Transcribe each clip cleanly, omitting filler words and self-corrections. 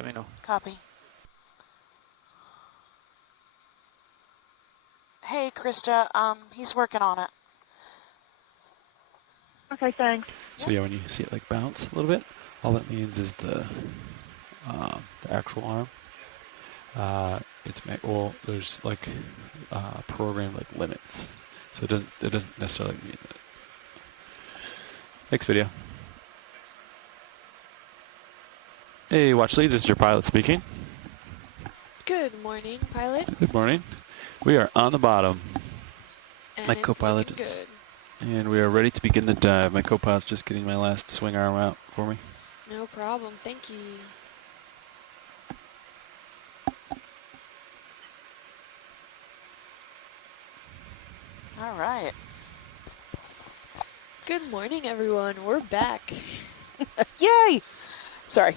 let me know. Copy. Hey, Krista. He's working on it. Okay, thanks. So yeah, when you see it like bounce a little bit, all that means is the actual arm. There's like program like limits, so it doesn't necessarily mean that. Next video. Hey, watch leads. This is your pilot speaking. Good morning, pilot. Good morning. We are on the bottom. And My it's co-pilot looking is, good. and we are ready to begin the dive. My co-pilot's just getting my last swing arm out for me. No problem. Thank you. All right. Good morning, everyone. We're back. Yay! Sorry.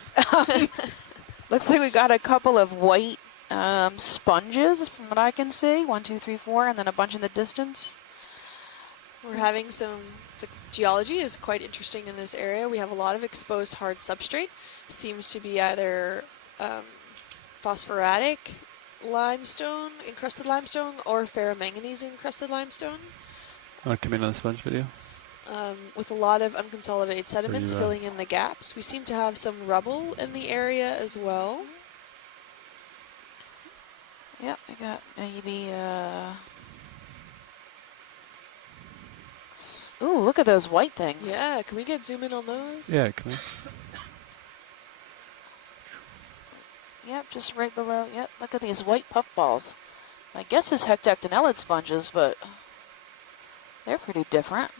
Looks like we got a couple of white sponges from what I can see. 1, 2, 3, 4, and then a bunch in the distance. We're having the geology is quite interesting in this area. We have a lot of exposed hard substrate. Seems to be either phosphoratic limestone, encrusted limestone, or ferromanganese encrusted limestone. Want to come in on the sponge video? With a lot of unconsolidated sediments you, filling in the gaps. We seem to have some rubble in the area as well. Yep, I got maybe, ooh, look at those white things. Yeah, can we get zoom in on those? Yeah, come in. Yep, just right below. Yep, look at these white puffballs. My guess is hectactinellid sponges, but they're pretty different.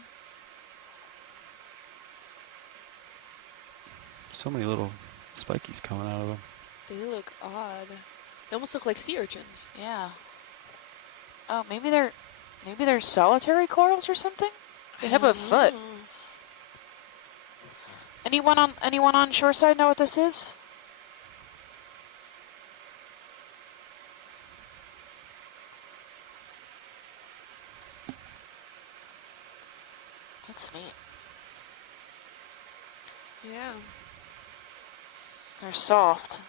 So many little spikies coming out of them. They look odd. They almost look like sea urchins. Yeah. Oh, maybe they're solitary corals or something? They have a foot. Anyone on shoreside know what this is? That's neat. Yeah. They're soft.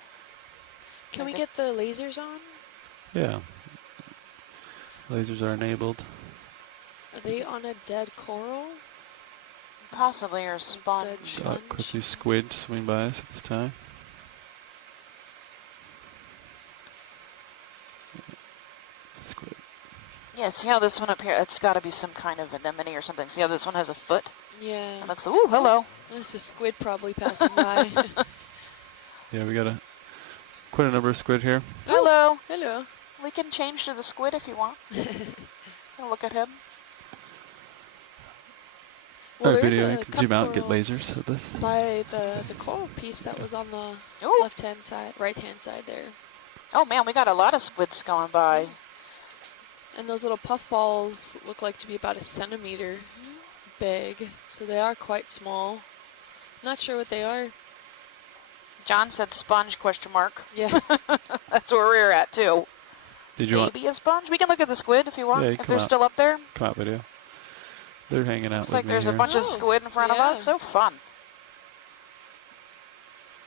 Can we get the lasers on? Yeah. Lasers are enabled. Are they on a dead coral? Possibly, or a sponge. Dead sponge? Quickly squid swing by us at this time. It's a squid. Yeah, see how this one up here, it's got to be some kind of anemone or something. See how this one has a foot? Yeah. It looks, ooh, hello. There's a squid probably passing by. Yeah, we got quite a number of squid here. Hello. Hello. We can change to the squid if you want. Look at him. Well, Alright, there's video, a you can cup zoom out and get coral lasers at this. by the coral piece that was on the Ooh. left-hand side, right-hand side there. Oh man, we got a lot of squids going by. And those little puffballs look like to be about 1 centimeter big, so they are quite small. Not sure what they are. John said sponge, question mark. Yeah. That's where we're at too. Did you Maybe a sponge? We can look at the squid if you want, Yeah, you if come they're out. still up there. Come out, video. They're hanging out Looks with like me there's here. a bunch of Oh, squid in front of yeah. us. So fun.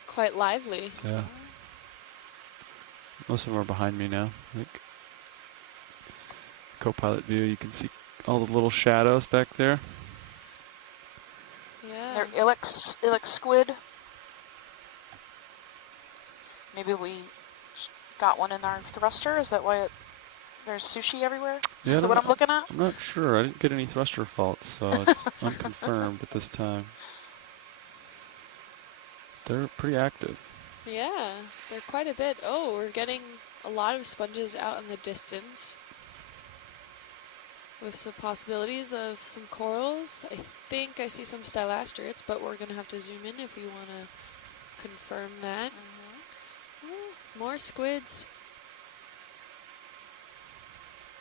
Quite lively. Yeah. Most of them are behind me now. Like co-pilot view, you can see all the little shadows back there. Yeah. They're ilex squid. Maybe we got one in our thruster. Is that why there's sushi everywhere? Yeah, Is that what I'm looking at? I'm not sure. I didn't get any thruster faults, so it's unconfirmed at this time. They're pretty active. Yeah, they're quite a bit. Oh, we're getting a lot of sponges out in the distance with some possibilities of some corals. I think I see some stylastrates, but we're going to have to zoom in if we want to confirm that. Oh, more squids.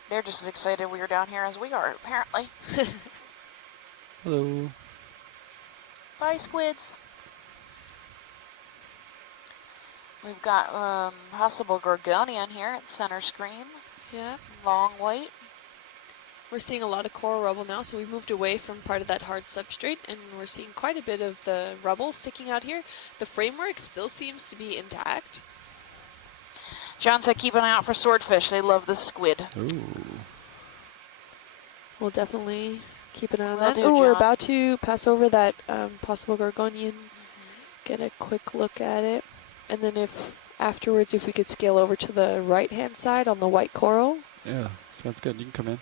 They're just as excited we are down here as we are, apparently. Hello. Bye, squids. We've got possible gorgonia in here at center screen. Yeah. Long white. We're seeing a lot of coral rubble now, so we've moved away from part of that hard substrate, and we're seeing quite a bit of the rubble sticking out here. The framework still seems to be intact. John said keep an eye out for swordfish. They love the squid. Ooh. We'll definitely keep an eye on Will that. do, Oh, we're John. about to pass over that possible gorgonian. Get a quick look at it. And then if afterwards, if we could scale over to the right-hand side on the white coral. Yeah, sounds good. You can come in.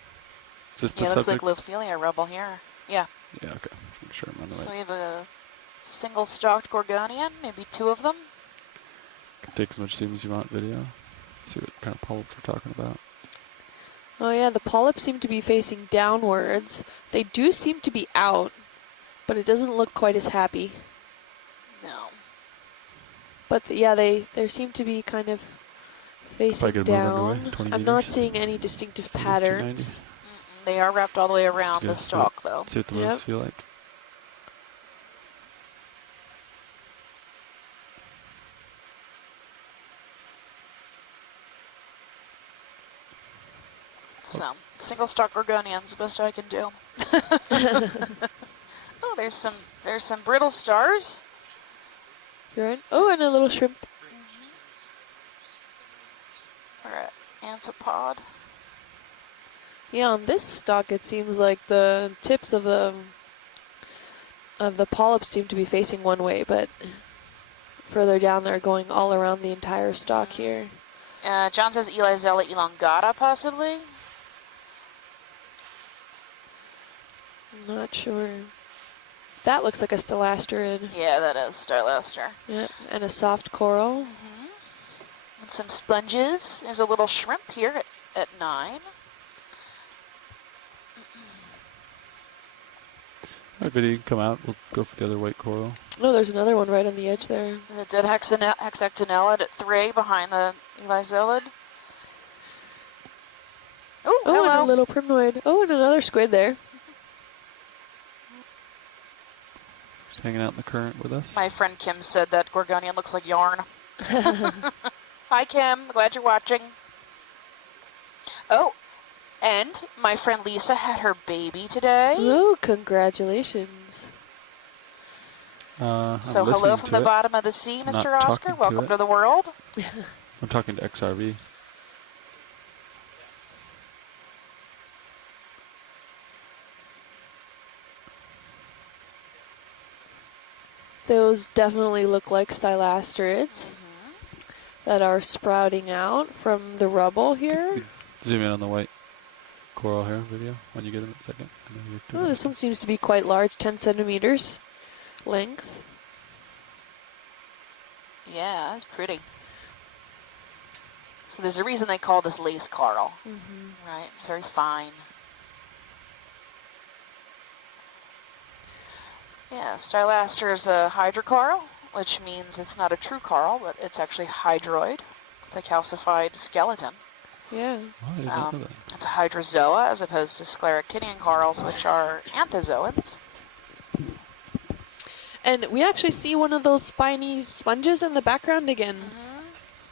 Is this the Yeah, looks like subject? Lophelia rubble here. Yeah. Yeah, okay. Make sure I'm on the So we right. have a single-stalked gorgonian, maybe 2 of them. Take as much zoom as you want video. See what kind of polyps we're talking about. Oh yeah, the polyps seem to be facing downwards. They do seem to be out, but it doesn't look quite as happy. No. But yeah, they seem to be kind of facing could move underway, down. 20 I'm not meters. seeing any distinctive 290. patterns. They are wrapped all the way around go the see stalk, though. See what the Yep. moves feel like. So, single-stalk gorgonians, the best I can do. Oh, there's some brittle stars. You're right. Oh, and a little shrimp. Or an amphipod. Yeah, on this stalk, it seems like the tips of the polyps seem to be facing one way, but further down, they're going all around the entire stalk here. John says Elizella elongata, possibly. I'm not sure. That looks like a stylasterid. Yeah, that is Stylaster. Yep, and a soft coral. And some sponges. There's a little shrimp here at 9. Alright, video, you can come out. We'll go for the other white coral. Oh, there's another one right on the edge there. There's a dead hexactinellid at 3 behind the Elizellid. Oh, Oh, hello. and a little primnoid. Oh, and another squid there. Just hanging out in the current with us. My friend Kim said that gorgonian looks like yarn. Hi, Kim. Glad you're watching. Oh, and my friend Lisa had her baby today. Oh, congratulations. I'm So hello listening from to the it. bottom of the sea, I'm Mr. not Oscar. talking to Welcome it. to the world. I'm talking to XRV. Those definitely look like stylasterids that are sprouting out from the rubble here. Zoom in on the white coral here video when you get in a second. I know you're doing Oh, this one seems to be quite large, 10 centimeters length. Yeah, that's pretty. So there's a reason they call this lace coral, right? It's very fine. Yeah, Stylaster is a hydrocoral, which means it's not a true coral, but it's actually hydroid with a calcified skeleton. Yeah. Oh, I did not know that. It's a hydrozoa as opposed to scleractinian corals, which are anthozoans. And we actually see one of those spiny sponges in the background again.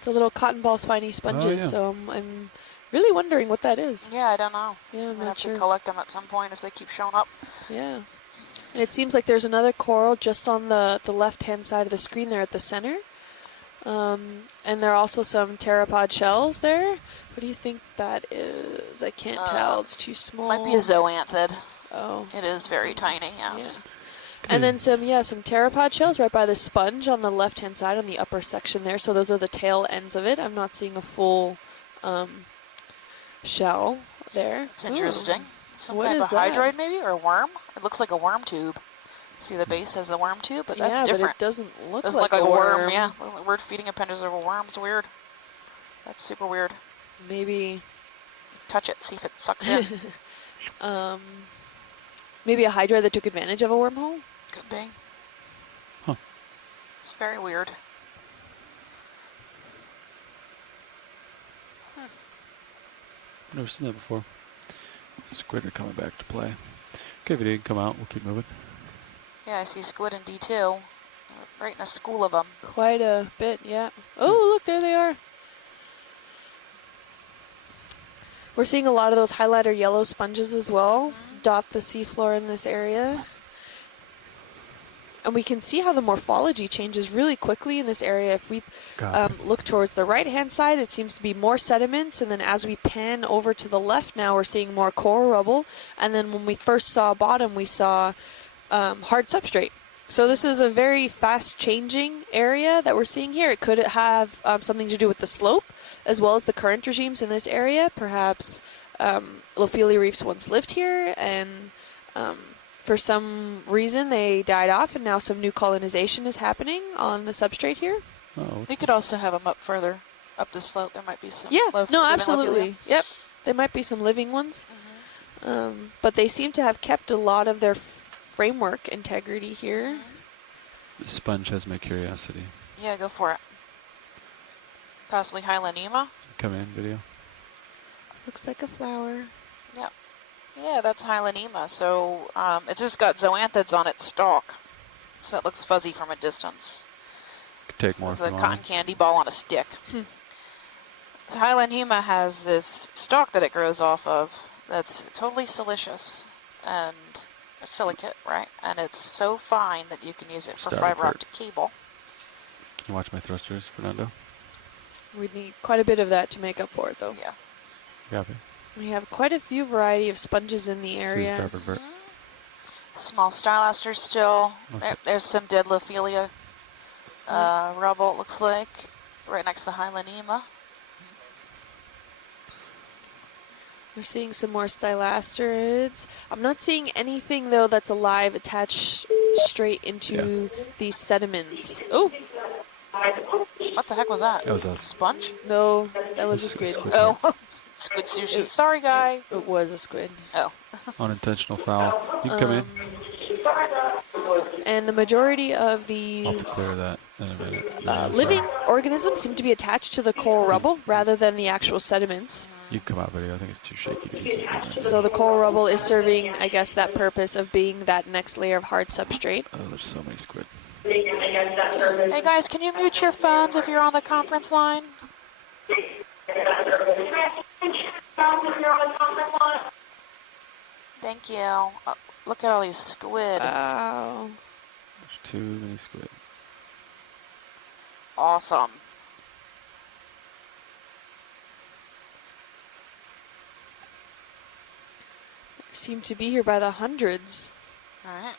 The little cotton ball spiny sponges. yeah. So I'm really wondering what that is. Yeah, I don't know. Yeah, I'm I'm gonna not have sure. to collect them at some point if they keep showing up. Yeah. And it seems like there's another coral just on the left-hand side of the screen there at the center. And there are also some pteropod shells there. What do you think that is? I can't tell. It's too small. Might be a zoanthid. Oh. It is very tiny, yes. And then some pteropod shells right by the sponge on the left-hand side on the upper section there. So those are the tail ends of it. I'm not seeing a full shell there. It's interesting. Ooh. Some What kind of is a that? hydroid maybe, or a worm? It looks like a worm tube. See the base has a worm tube, but that's yeah, different. but it doesn't look Doesn't like look like a worm. Yeah, looks like weird feeding appendages of a worm. It's weird. That's super weird. Maybe Touch it, see if it sucks in. maybe a hydra that took advantage of a wormhole. Could be. Huh. It's very weird. Never seen that before. Squid are coming back to play. Okay, video, you can come out. We'll keep moving. Yeah, I see squid in D2. Right in a school of them. Quite a bit, yeah. Oh, look, there they are. We're seeing a lot of those highlighter yellow sponges as well dot the seafloor in this area. And we can see how the morphology changes really quickly in this area. If we look towards the right-hand side, it seems to be more sediments. And then as we pan over to the left now, we're seeing more coral rubble. And then when we first saw bottom, we saw hard substrate. So this is a very fast-changing area that we're seeing here. It could have something to do with the slope, as well as the current regimes in this area. Perhaps Lophelia reefs once lived here, and for some reason they died off, and now some new colonization is happening on the substrate here. Oh, You could also have them up further up the slope. There might be some. Yeah, low no, living absolutely. Lophelia. Yep, there might be some living ones. But they seem to have kept a lot of their framework integrity here. the sponge has my curiosity. Yeah, go for it. Possibly Hylanema. Come in, video. Looks like a flower. Yep. Yeah, that's Hylanema. So it's just got zoanthids on its stalk. So it looks fuzzy from a distance. Could take more It's if a you cotton want. candy ball on a stick. So Hylanema has this stalk that it grows off of that's totally siliceous and silicate, right? And it's so fine that you can use it for Started fiber for- optic cable. Can you watch my thrusters, Fernando? We'd need quite a bit of that to make up for it, though. Yeah. Copy. We have quite a few variety of sponges in the See the area. starboard vert. Small stylasters still. Okay. There's some dead Lophelia rubble, it looks like, right next to Hylanema. We're seeing some more stylasterids. I'm not seeing anything, though, that's alive attached straight into these sediments. Oh, What the heck was that? That was us. Sponge? no, that was a This is squid. squid. Oh, squid sushi. Sorry, guy. It was a squid. Oh. Unintentional foul. You can come in. And the majority of I'll have to these clear that in a minute. Yeah, living sorry. organisms seem to be attached to the coral rubble rather than the actual sediments. You can come out, video. I think it's too shaky to do something. So the coral rubble is serving, I guess, that purpose of being that next layer of hard substrate. Oh, there's so many squid. Hey, guys, can you mute your phones if you're on the conference line? Thank you. Oh, look at all these squid. Wow. There's too many squid. Awesome. Seem to be here by the hundreds. All right.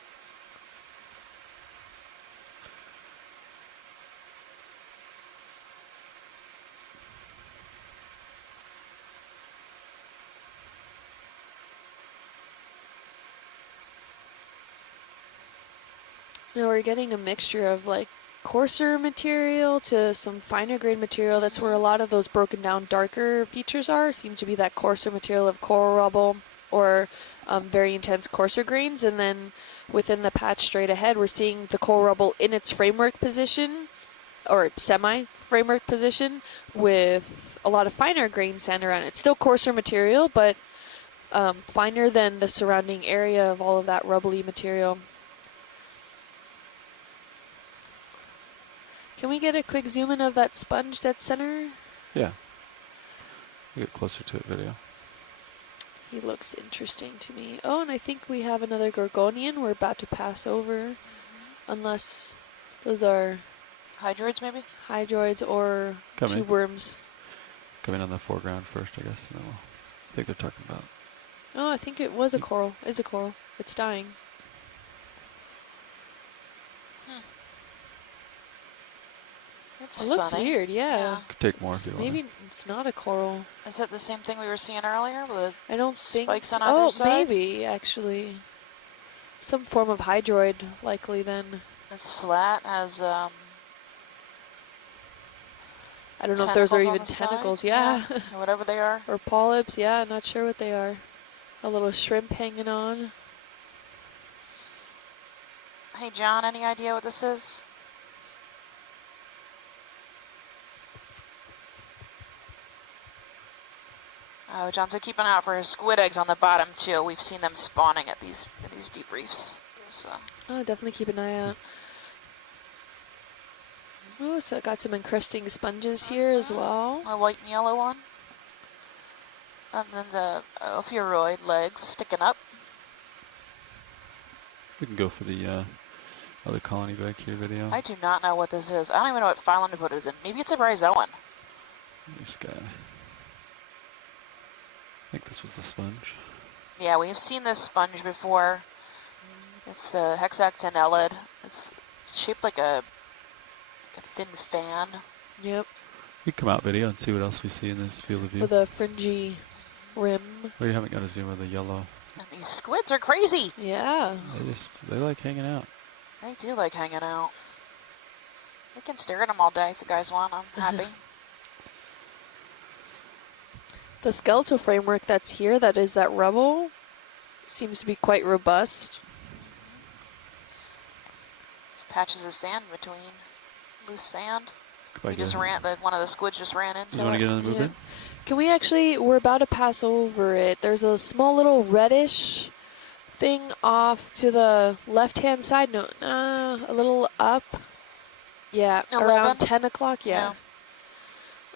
Now we're getting a mixture of like coarser material to some finer grain material. That's where a lot of those broken down darker features are. Seem to be that coarser material of coral rubble or very intense coarser grains. And then within the patch straight ahead, we're seeing the coral rubble in its framework position or semi-framework position with a lot of finer grain sand around it. It's still coarser material, but finer than the surrounding area of all of that rubbly material. Can we get a quick zoom in of that sponge dead center? Yeah. Get closer to it, video. He looks interesting to me. Oh, and I think we have another Gorgonian we're about to pass over. Unless those are Hydroids, maybe? hydroids or Come in. tube worms. Come in on the foreground first, I guess. And then we'll, I think they're talking about. Oh, I think it was a coral. Is a coral. It's dying. It's It looks funny. weird, yeah. Yeah. Could take more if you want. Maybe it's not a coral. Is that the same thing we were seeing earlier? With I don't think. Spikes on Oh, either side? maybe actually. Some form of hydroid, likely then. it's flat, has I don't know if those are tentacles on even the side? tentacles. Yeah. Or whatever they are. Or polyps, yeah, not sure what they are. A little shrimp hanging on. Hey, John, any idea what this is? Oh, John said keep an eye out for squid eggs on the bottom too. We've seen them spawning at these deep reefs. So Oh, definitely keep an eye out. Oh, so got some encrusting sponges here as well. a white and yellow one. And then the ophiuroid legs sticking up. We can go for the other colony back here video. I do not know what this is. I don't even know what phylum to put it in. Maybe it's a bryozoan. This guy. I think this was the sponge. Yeah, we've seen this sponge before. It's the hexactinellid. It's shaped like a thin fan. Yep. We can come out video and see what else we see in this field of view. With a fringy rim. We haven't got to zoom with the yellow. And these squids are crazy. Yeah. They like hanging out. They do like hanging out. We can stare at them all day if you guys want. I'm happy. The skeletal framework that's here, that is that rubble, seems to be quite robust. Some patches of sand between loose sand. Goodbye, We just guys. ran. One of the squids just ran into You want to it. get another movement? Can we actually, we're about to pass over it. There's a small little reddish thing off to the left-hand side. No, a little up. Yeah, 11? around 10 o'clock, yeah.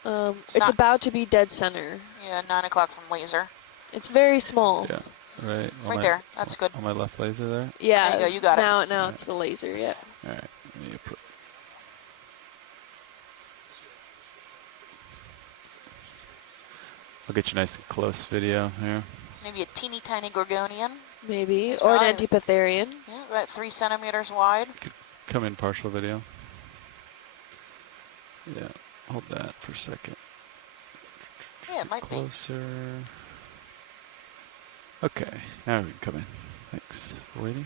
It's not- about to be dead center. Yeah, 9 o'clock from laser. It's very small. Yeah, right. Right there. That's good. On my left laser there. Yeah, There you go, you got it. Now it's the laser, yeah. All right. Let me I'll get you nice and close video here. Maybe a teeny tiny gorgonian. Maybe. That's Or an right. Antipitherian. Yeah, about 3 centimeters wide. Come in partial video. Yeah, hold that for a second. Yeah, it might be. Closer. Okay, now we can come in. Thanks for waiting.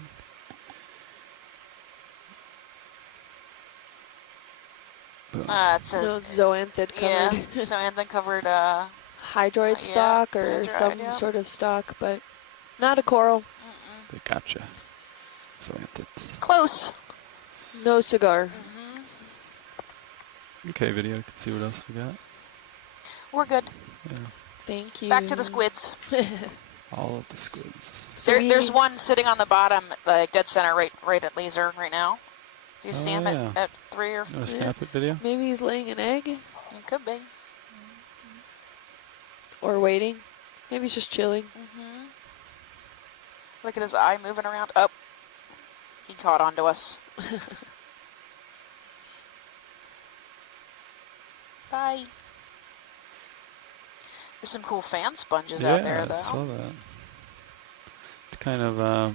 Boom. It's a No, zoanthid yeah. covered. So Anthony covered. Hydroid Yeah, stock or hydroid, some yeah. sort of stock, but not a coral. They gotcha. So it's Close. No cigar. okay. Video. You can see what else we got. We're good. Yeah, Thank you. Back to the squids. all of the squids. So There's one sitting on the bottom, like dead center, right at laser right now. Do you see him yeah. at 3 or You want 4? to snap it video? Maybe he's laying an egg It could be. or waiting. Maybe he's just chilling. Look at his eye moving around. Oh, he caught onto us. Bye. There's some cool fan sponges out there, I though. saw that. It's kind of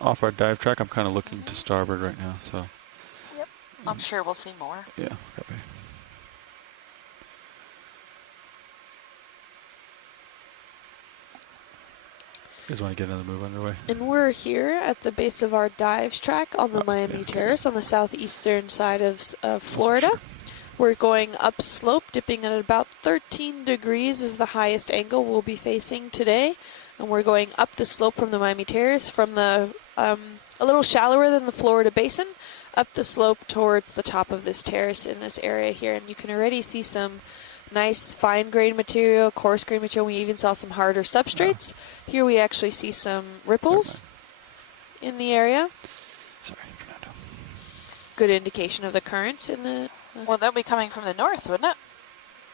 off our dive track. I'm kind of looking to starboard right now, so I'm sure we'll see more. yeah. Copy. You guys want to get another move underway? And we're here at the base of our dives track on the Miami yeah. Terrace on the southeastern side of Florida. We're going upslope, dipping at about 13 degrees is the highest angle we'll be facing today. And we're going up the slope from the Miami Terrace from the a little shallower than the Florida Basin, up the slope towards the top of this terrace in this area here. And you can already see some nice fine grain material, coarse grain material. We even saw some harder substrates. Here we actually see some ripples in the area. Sorry, Fernando. Good indication of the currents in the... Well, that'll be coming from the north, wouldn't it?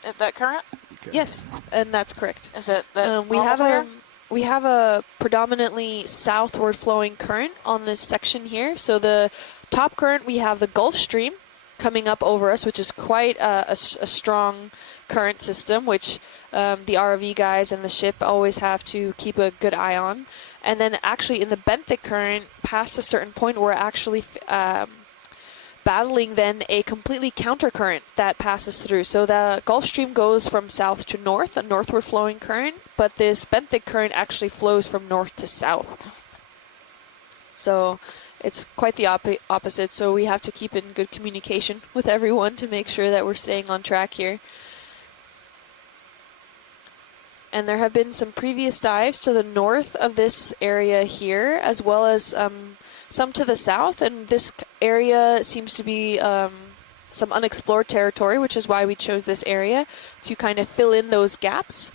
If that current? Okay. Yes, and that's correct. Is it that We normal have for here? we have a predominantly southward flowing current on this section here. So the top current, we have the Gulf Stream coming up over us, which is quite a strong current system, which the ROV guys and the ship always have to keep a good eye on. And then actually in the benthic current, past a certain point, we're actually battling then a completely countercurrent that passes through. So the Gulf Stream goes from south to north, a northward flowing current, but this benthic current actually flows from north to south. So it's quite the opposite, so we have to keep in good communication with everyone to make sure that we're staying on track here. And there have been some previous dives to the north of this area here, as well as some to the south, and this area seems to be some unexplored territory, which is why we chose this area to kind of fill in those gaps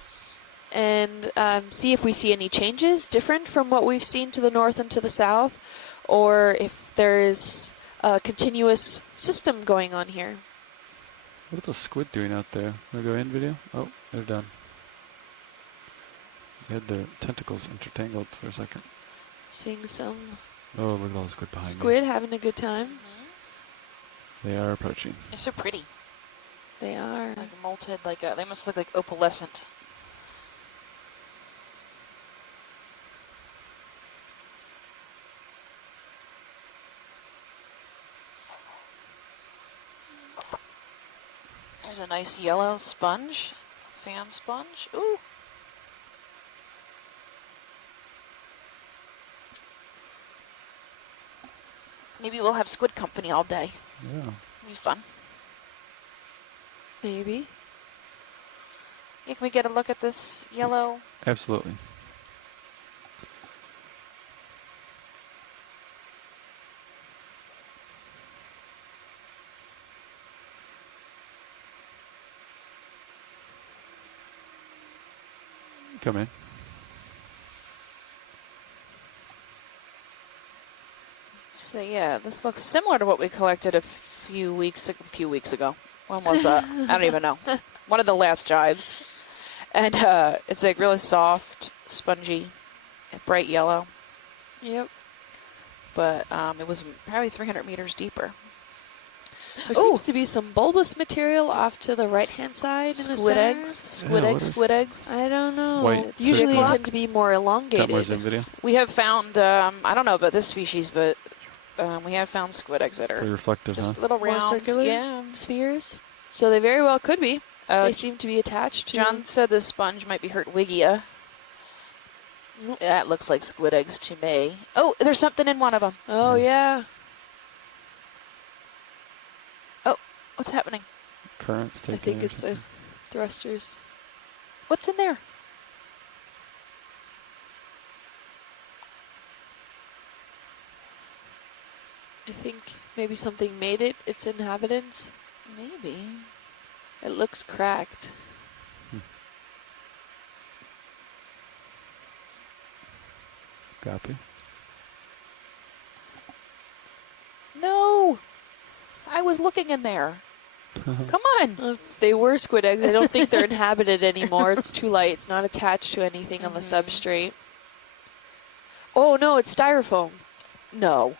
and see if we see any changes different from what we've seen to the north and to the south, or if there's a continuous system going on here. What are those squid doing out there? Want to go in video? Oh, they're done. They had their tentacles intertangled for a second. Seeing some Oh, look at all the squid behind squid having a good time. Mm-hmm. me. They are approaching. They're so pretty. They are. Like molted, they must look like opalescent. There's a nice yellow sponge, fan sponge. Ooh. Maybe we'll have squid company all day. Yeah. It'll be fun. Maybe. Yeah, can we get a look at this yellow? Absolutely. Come in. So yeah, this looks similar to what we collected a few weeks ago. When was that? I don't even know. One of the last jives. And it's like really soft, spongy, bright yellow. Yep. But it was probably 300 meters deeper. There seems to be some bulbous material off to the right-hand side in the Squid center. eggs. Yeah, Squid eggs. I don't know. White Usually they circle. tend to be more elongated. Got more zoom video. We have found, I don't know about this species, but we have found squid eggs that Pretty are reflective, just huh? little More round. circular? Yeah. Spheres. So they very well could be. Uh, They seem to be attached to... John said this sponge might be Hertwiggia. Nope. That looks like squid eggs to me. Oh, there's something in one of them. Oh, yeah. What's happening? Currents taking I think or it's the something. thrusters. What's in there? I think maybe something made it its inhabitants. Maybe. It looks cracked. Copy. No! I was looking in there. Come on! If they were squid eggs, I don't think they're inhabited anymore. It's too light. It's not attached to anything on the substrate. Oh, no, it's styrofoam. No.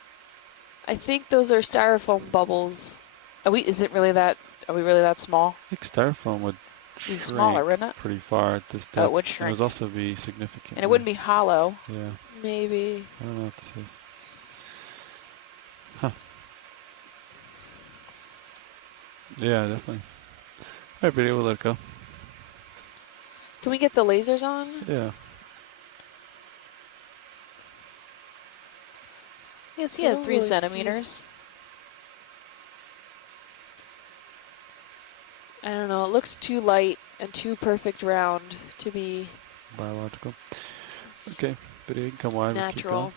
I think those are styrofoam bubbles. Are we really that small? I think styrofoam would Be shrink smaller, wouldn't it? pretty far at this depth. Oh, it would And it shrink. would also be significant. And it wouldn't be hollow. Yeah. Maybe. I don't know what this is. Huh. Yeah, definitely. All right, video, we'll let it go. Can we get the lasers on? Yeah. It's Yeah, 3 really centimeters. I don't know. It looks too light and too perfect round to be Biological. Okay, video, you can come wide. we'll keep natural.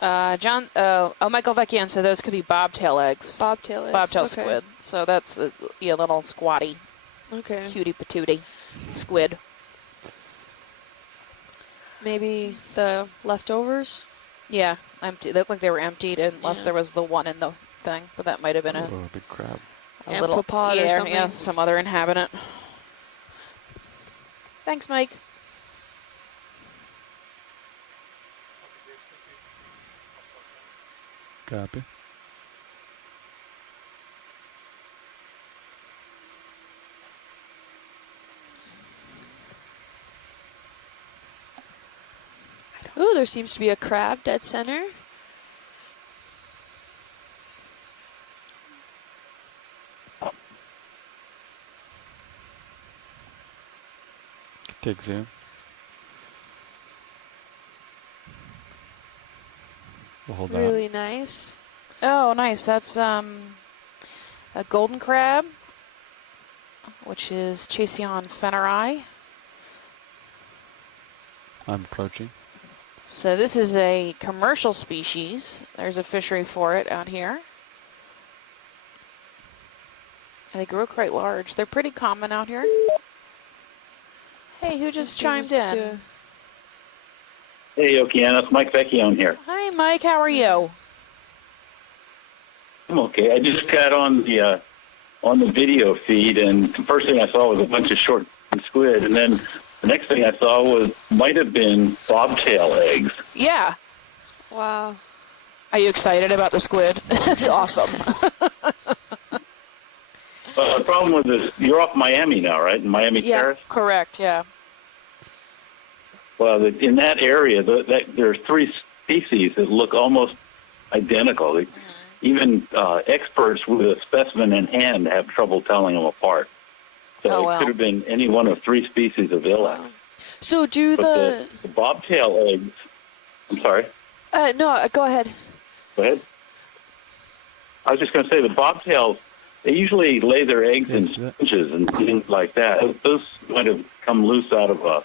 John, Michael Vecchian said those could be bobtail eggs. Bobtail eggs. Bobtail Okay. squid. So that's a little squatty, Okay. cutie patootie squid. Maybe the leftovers? Yeah, empty. They look like they were emptied unless Yeah. there was the one in the thing, but that might have been going. Oh, a big crab. a little Amphipod or something. Yeah, some other inhabitant. Thanks, Mike. Copy. Ooh, there seems to be a crab dead center. Take zoom. We'll hold Really nice. Oh, nice. That's a golden crab, which is Chasion fenneri. that. I'm approaching. So this is a commercial species. There's a fishery for it out here. And they grow quite large. They're pretty common out here. Hey, who just chimed Seems in? to- Hey, Okeanos, Mike Vecchione here. Hi, Mike. How are you? I'm okay. I just got on the video feed, and the first thing I saw was a bunch of short squid, and then The next thing I saw might have been bobtail eggs. Yeah. Wow. Are you excited about the squid? It's awesome. The problem with this, you're off Miami now, right? In Miami Yeah. Terrace? Correct, yeah. Well, in that area, there are three species that look almost identical. Even experts with a specimen in hand have trouble telling them apart. So Oh, wow. it could have been any one of three species of ilex. Wow. So do But the bobtail eggs, I'm sorry, no, go ahead. go ahead. I was just going to say the bobtails, they usually lay their eggs in Yes, yeah. sponges and things like that. Those might have come loose out of a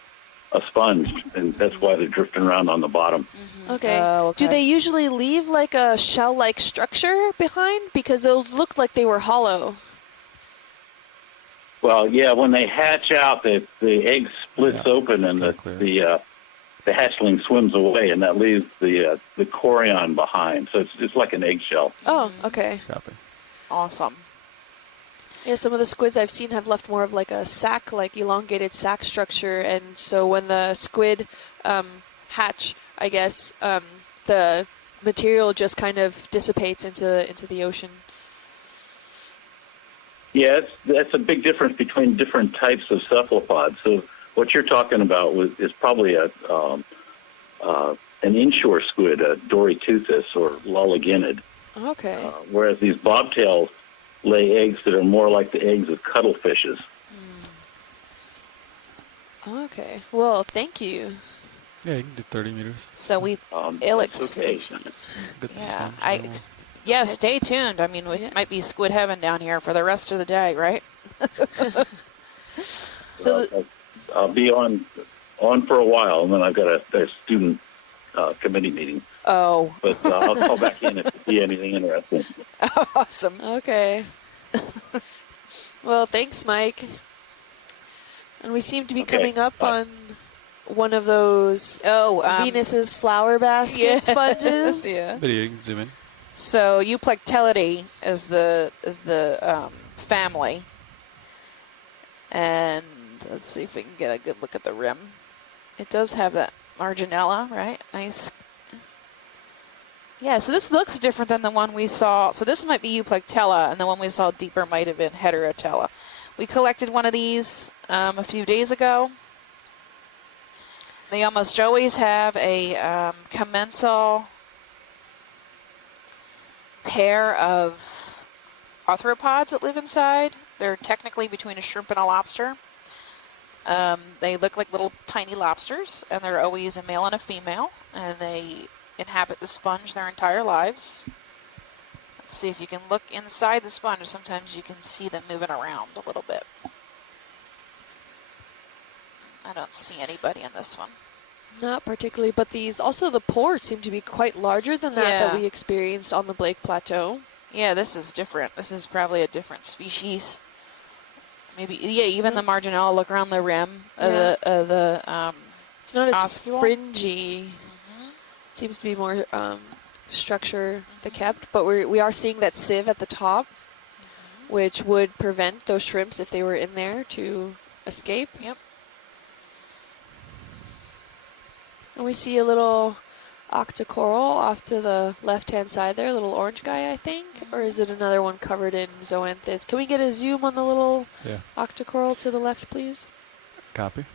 sponge, and that's why they're drifting around on the bottom. Okay. Oh, okay. Do they usually leave like a shell-like structure behind? Because those looked like they were hollow. Well, yeah, when they hatch out, the egg splits Yeah, open, and very clear. the hatchling swims away, and that leaves the chorion behind. So it's like an eggshell. Oh, okay. Copy. Awesome. Yeah, some of the squids I've seen have left more of like a sac, like elongated sac structure, and so when the squid hatch, I guess the material just kind of dissipates into the ocean. Yeah, that's a big difference between different types of cephalopods. So what you're talking about is probably an inshore squid, a Doryteuthis or Lulliginid, Okay. whereas these bobtails lay eggs that are more like the eggs of cuttlefishes. Okay. Well, thank you. Yeah, you can do 30 meters. So we That's ilex okay. species. Get the Yeah. sponge Yeah, stay tuned. I mean, it Yeah. might be squid heaven down here for the rest of the day, right? So I'll be on for a while, and then I've got a student committee meeting. Oh, But I'll call back in if you see anything interesting. awesome. okay. Well, thanks, Mike. And we seem to be Okay, coming up bye. on one of those Oh, Venus's flower basket sponges. Yeah. Video, you can zoom in. So Euplectellidae is the family, and let's see if we can get a good look at the rim. It does have that marginella, right? Nice. Yeah, so this looks different than the one we saw. So this might be Euplectella, and the one we saw deeper might have been Heterotella. We collected one of these a few days ago. They almost always have a commensal pair of arthropods that live inside. They're technically between a shrimp and a lobster. They look like little tiny lobsters, and they're always a male and a female, and they inhabit the sponge their entire lives. Let's see if you can look inside the sponge. Sometimes you can see them moving around a little bit. I don't see anybody in this one. Not particularly, but these also the pores seem to be quite larger than that Yeah. we experienced on the Blake Plateau. Yeah, this is different. This is probably a different species. Maybe, yeah, even the marginal. Look around the rim of the It's not as Oscule? fringy. It seems to be more structure the kept, but we are seeing that sieve at the top, which would prevent those shrimps if they were in there to escape. Yep. And we see a little octocoral off to the left-hand side there, a little orange guy, I think. Or is it another one covered in zoanthids? Can we get a zoom on the little Yeah. octocoral to the left, please? Copy.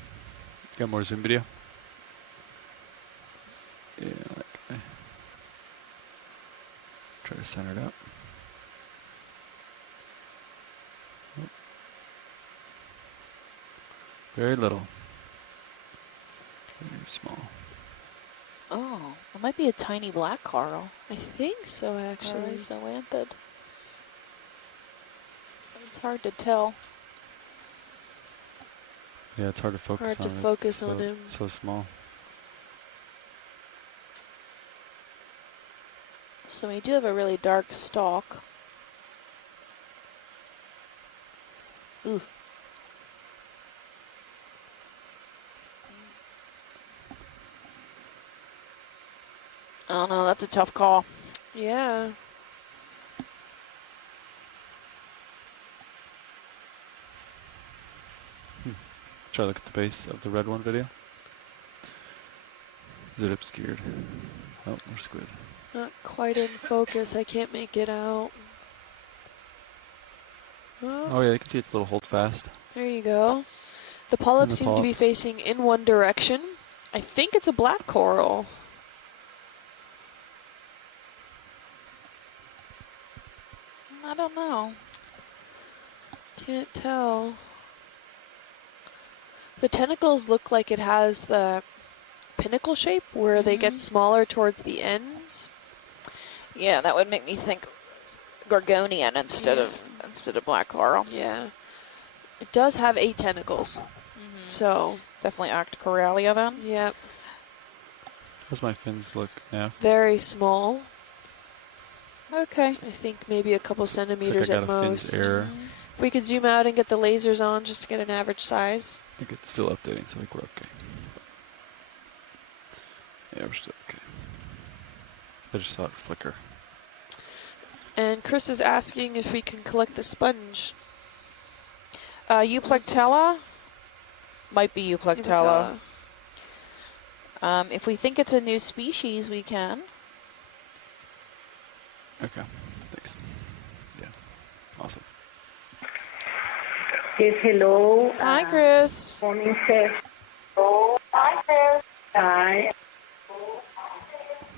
Got more zoom video? Yeah, okay. Try to center it up. Oh. Very little. Very small. Oh, it might be a tiny black coral. I think so, actually. Zoanthid. It's hard to tell. Yeah, it's hard to focus Hard on. to It's focus on him. So small. So we do have a really dark stalk. Ooh. Oh no, that's a tough call. Yeah. Try to look at the base of the red one video. Is it obscured? Oh, there's squid. Not quite in focus. I can't make it out. Oh yeah, you can see its little hold fast. There you go. The polyps seem to be facing in one direction. I think it's a black coral. I don't know. Can't tell. The tentacles look like it has the pinnacle shape where they get smaller towards the ends. Yeah, that would make me think Gorgonian instead of black coral. Yeah. It does have 8 tentacles. So, Definitely Octocoralia then. yep. How's my fins look now? Very small. Okay. I think maybe a couple Looks like centimeters I got at a fins most. error. If we could zoom out and get the lasers on just to get an average size. I think it's still updating, so I think we're okay. Yeah, we're still okay. I just saw it flicker. And Chris is asking if we can collect the sponge. Euplectella? Might be Euplectella. If we think it's a new species, we can. Okay, thanks. Yeah, awesome. Yes, hello. Hi, Chris. Morning, Seth. Oh, hi, Chris. Hi.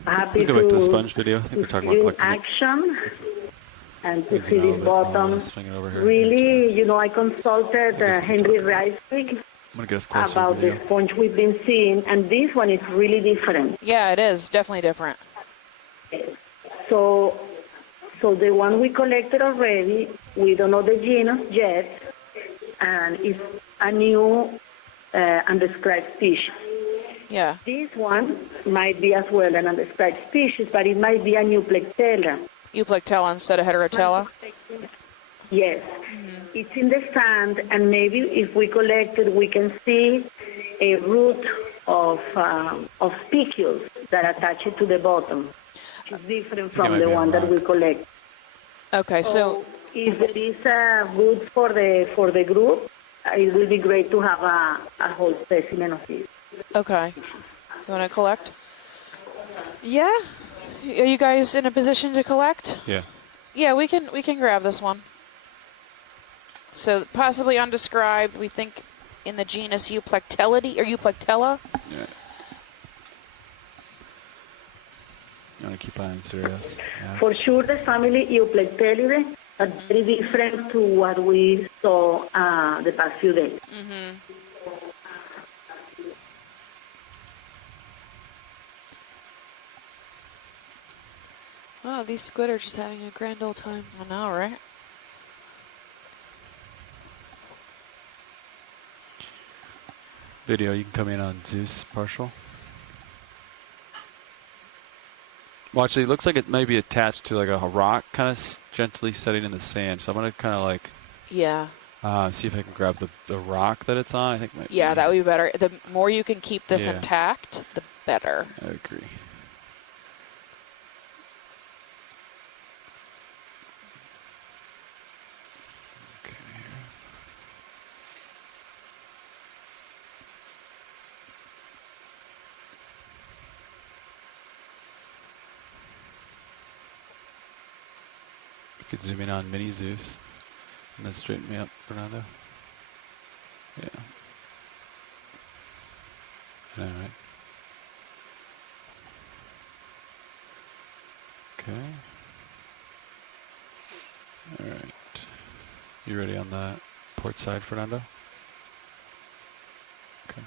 Happy We'll go back to the sponge video. I think we're talking about see collecting it. action and to Maybe see now a this bit. bottom. Swing it over here. Really, you know, I consulted I guess we can Henry talk Reiswig I'm gonna get us closer to about the the video. sponge we've been seeing, and this one is really different. Yeah, it is. Definitely different. So the one we collected already, we don't know the genus yet, and it's a new undescribed species. Yeah. This one might be as well an undescribed species, but it might be a new Plectella. Euplectella instead of Heterotella. Yes. It's in the sand, and maybe if we collect it, we can see a root of spicules that attach it to the bottom, which is different it from might the be a one that we rock. collect. Okay, so If there is good for the group, it will be great to have a whole specimen of it. okay. You want to collect? Yeah. Are you guys in a position to collect? Yeah. Yeah, we can grab this one. So possibly undescribed. We think in the genus Euplectellida or Euplectella. Yeah. You want to keep on serious? Yeah. For sure, the family Euplectellidae are very different to what we saw the past few days. Wow, these squid are just having a grand old time. I know, right? Video, you can come in on Zeus partial. Well, actually, it looks like it may be attached to like a rock, kind of gently setting in the sand. So I'm gonna kind of like Yeah. see if I can grab the rock that it's on. I think. Yeah, that would be better. The more you can keep this Yeah. intact, the better. I agree. Okay. You could zoom in on Mini Zeus and then straighten me up, Fernando. Yeah. All right. Okay. All right. You ready on the port side, Fernando? Okay.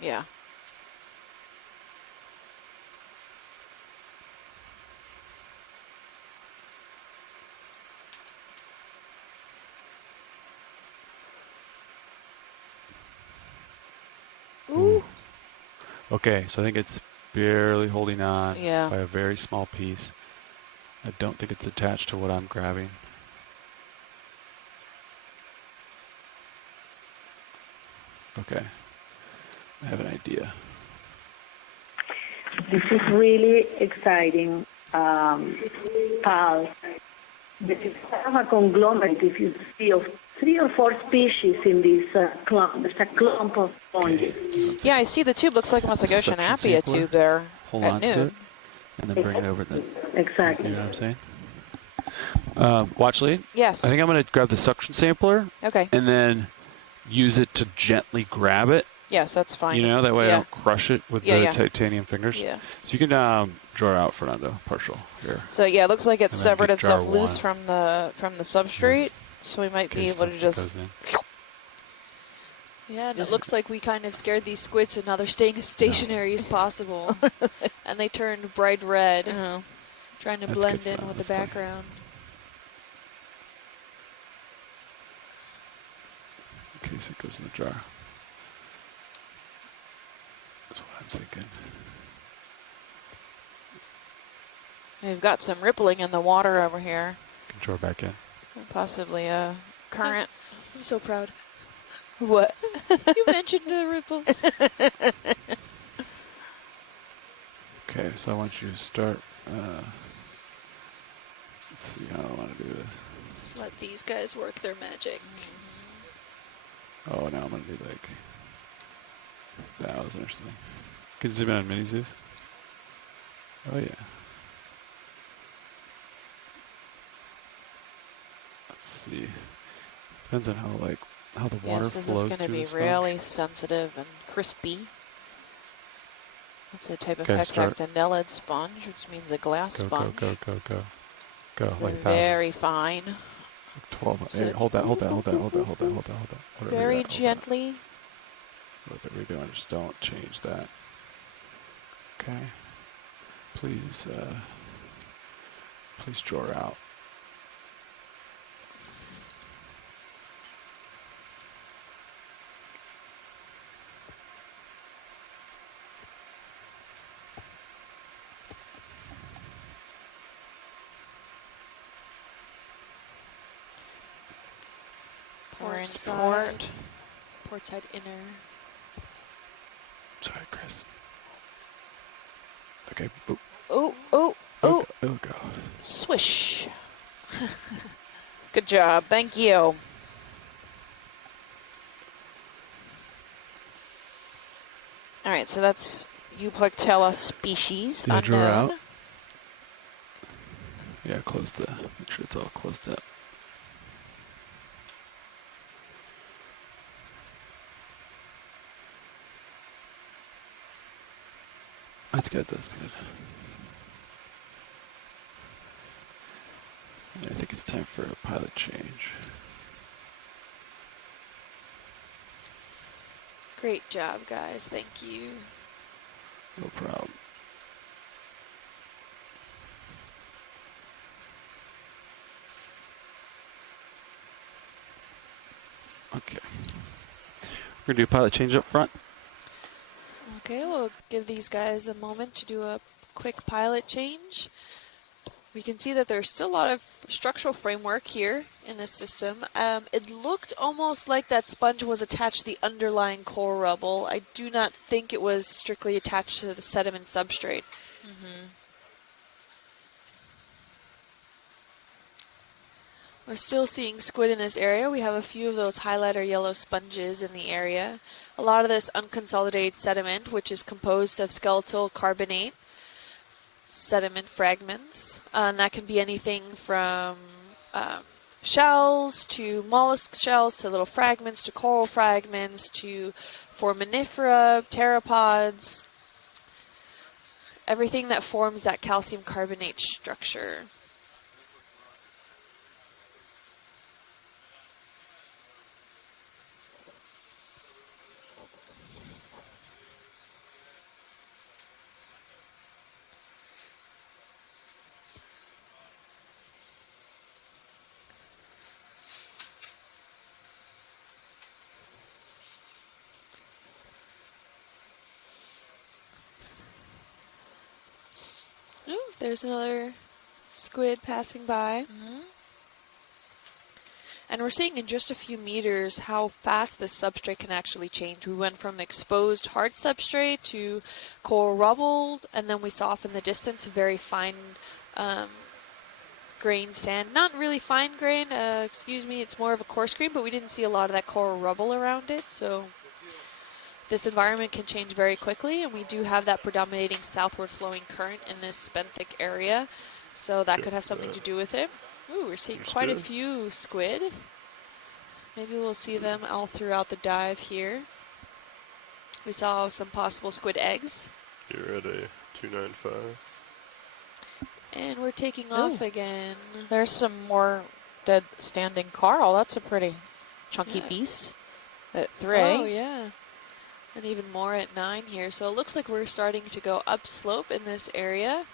Yeah. Ooh. Okay, so I think it's barely holding on Yeah. by a very small piece. I don't think it's attached to what I'm grabbing. Okay. I have an idea. This is really exciting. pulse. This is kind of a conglomerate, if you see, of 3 or 4 species in this clump. There's a clump of sponges. Yeah, I see the tube. Looks like almost like Suction Oceanapia sampler. tube there Hold at on noon. to it, and then bring it over. Then Exactly. you know what I'm saying? Watch lead. Yes. I think I'm going to grab the suction sampler Okay. and then use it to gently grab it. Yes, that's fine. You know, that way I Yeah. don't crush it with Yeah, the yeah. titanium fingers. Yeah. So you can draw out, Fernando, partial here. So yeah, it looks like it's And then severed get jar itself loose one. from the substrate. Yes. So we might be Okay, able to stuff just. goes in. Yeah, and Just- it looks like we kind of scared these squids, so now they're staying as stationary as possible. And they turned bright red, trying to That's blend good in fun. with the That's funny. background. Okay, so it goes in the jar. That's what I'm thinking. We've got some rippling in the water over here. Can draw back in. Possibly a current. I'm so proud. What? You mentioned the ripples. Okay, so I want you to start. Let's see how I want to do this. Let's let these guys work their magic. Oh, now I'm going to do like 1,000 or something. Can you zoom in on mini zoos? Oh, yeah. Let's see. Depends on how the water Yes, this flows is going to through be the sponge. really sensitive and crispy. It's a type of Okay, start. hexactinellid sponge, which means a glass Go, sponge. go. Go, So like they're 1,000. very fine. 12. So- Hey, hold that. Whatever Very you're at, hold that. gently. Whatever you're doing, just don't change that. Okay. Please draw her out. Pour Port into side. port. Port side inner. Sorry, Chris. Okay. Boop. Oh, oh, Oh. oh. Go. Swish. Good job. Thank you. All right, so that's Euplectella species Did I draw her unknown. out? Yeah, make sure it's all closed up. That's good. I think it's time for a pilot change. Great job, guys. Thank you. No problem. Okay. We're going to do a pilot change up front. Okay, we'll give these guys a moment to do a quick pilot change. We can see that there's still a lot of structural framework here in this system. It looked almost like that sponge was attached to the underlying core rubble. I do not think it was strictly attached to the sediment substrate. We're still seeing squid in this area. We have a few of those highlighter yellow sponges in the area. A lot of this unconsolidated sediment, which is composed of skeletal carbonate sediment fragments. And that can be anything from shells to mollusk shells to little fragments to coral fragments to foraminifera, pteropods. Everything that forms that calcium carbonate structure. Ooh, there's another squid passing by. And we're seeing in just a few meters how fast this substrate can actually change. We went from exposed hard substrate to coral rubble, and then we saw off in the distance a very fine grain sand. Not really fine grain, excuse me, it's more of a coarse grain, but we didn't see a lot of that coral rubble around it, so this environment can change very quickly, and we do have that predominating southward flowing current in this benthic area, so that could have something to do with it. Ooh, we're seeing quite a few squid. Maybe we'll see them all throughout the dive here. We saw some possible squid eggs. You're at a 295. And we're taking off again. There's some more dead standing coral. That's a pretty chunky piece at 3. Oh, yeah. And even more at 9 here. So it looks like we're starting to go upslope in this area.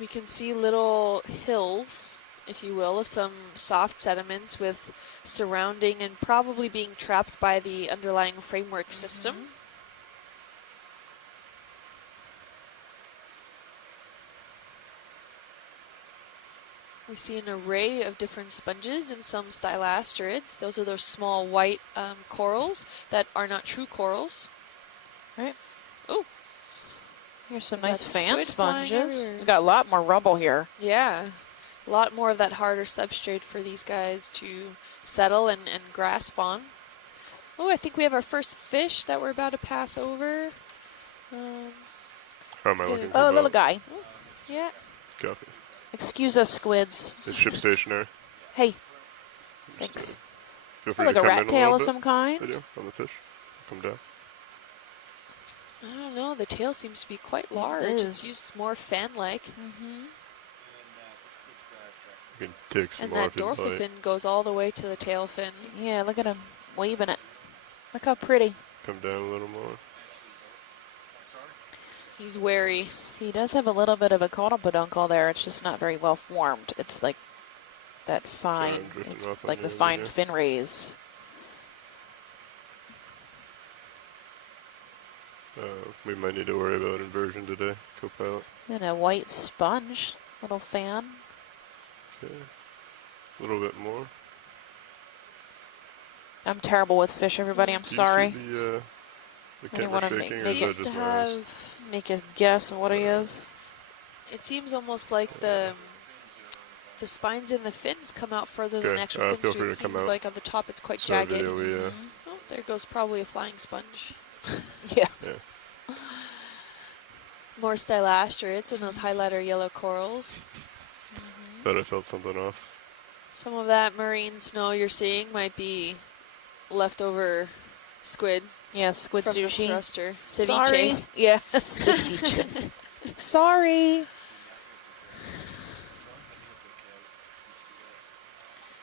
We can see little hills, if you will, of some soft sediments with surrounding and probably being trapped by the underlying framework system. We see an array of different sponges and some stylasterids. Those are those small white corals that are not true corals. Right. Oh, Here's some We've got nice fan squid flying sponges. everywhere. We've got a lot more rubble here. yeah. A lot more of that harder substrate for these guys to settle and grasp on. Oh, I think we have our first fish that we're about to pass over. How am I looking for Oh, boat? little guy. Yeah. Copy. Excuse us, squids. Is ship stationary? Hey, Just, thanks. Feel free Like to a come rat in a tail little of bit. some kind. Video on the fish. Come down. I don't know. The tail seems to be quite large. is. It's used more fan-like. You can take some And more that if you'd dorsal like. fin goes all the way to the tail fin. Yeah, look at him waving it. Look how pretty. Come down a little more. He's wary. He does have a little bit of a caudal peduncle there. It's just not very well formed. It's like that fine, I'm drifting it's off on like you the over fine here. fin rays. We might need to worry about inversion today, co-pilot. And a white sponge, little fan. Okay. A little bit more. I'm terrible with fish, everybody. I'm Do you sorry. see the Anyone camera make shaking, or sense? is that Seems to just noise? have. Make a guess of what he is. It seems almost like the spines and the fins come out further than Okay, actual fins feel do. free It to come seems out. like on the top it's quite So that jagged. video we, Oh, there goes probably a flying sponge. Yeah. yeah. More stylasterids and those highlighter yellow corals. Thought I felt something off. Some of that marine snow you're seeing might be leftover squid Yeah, squid from the sushi. thruster. Sorry. Ceviche. Yeah, ceviche. Sorry.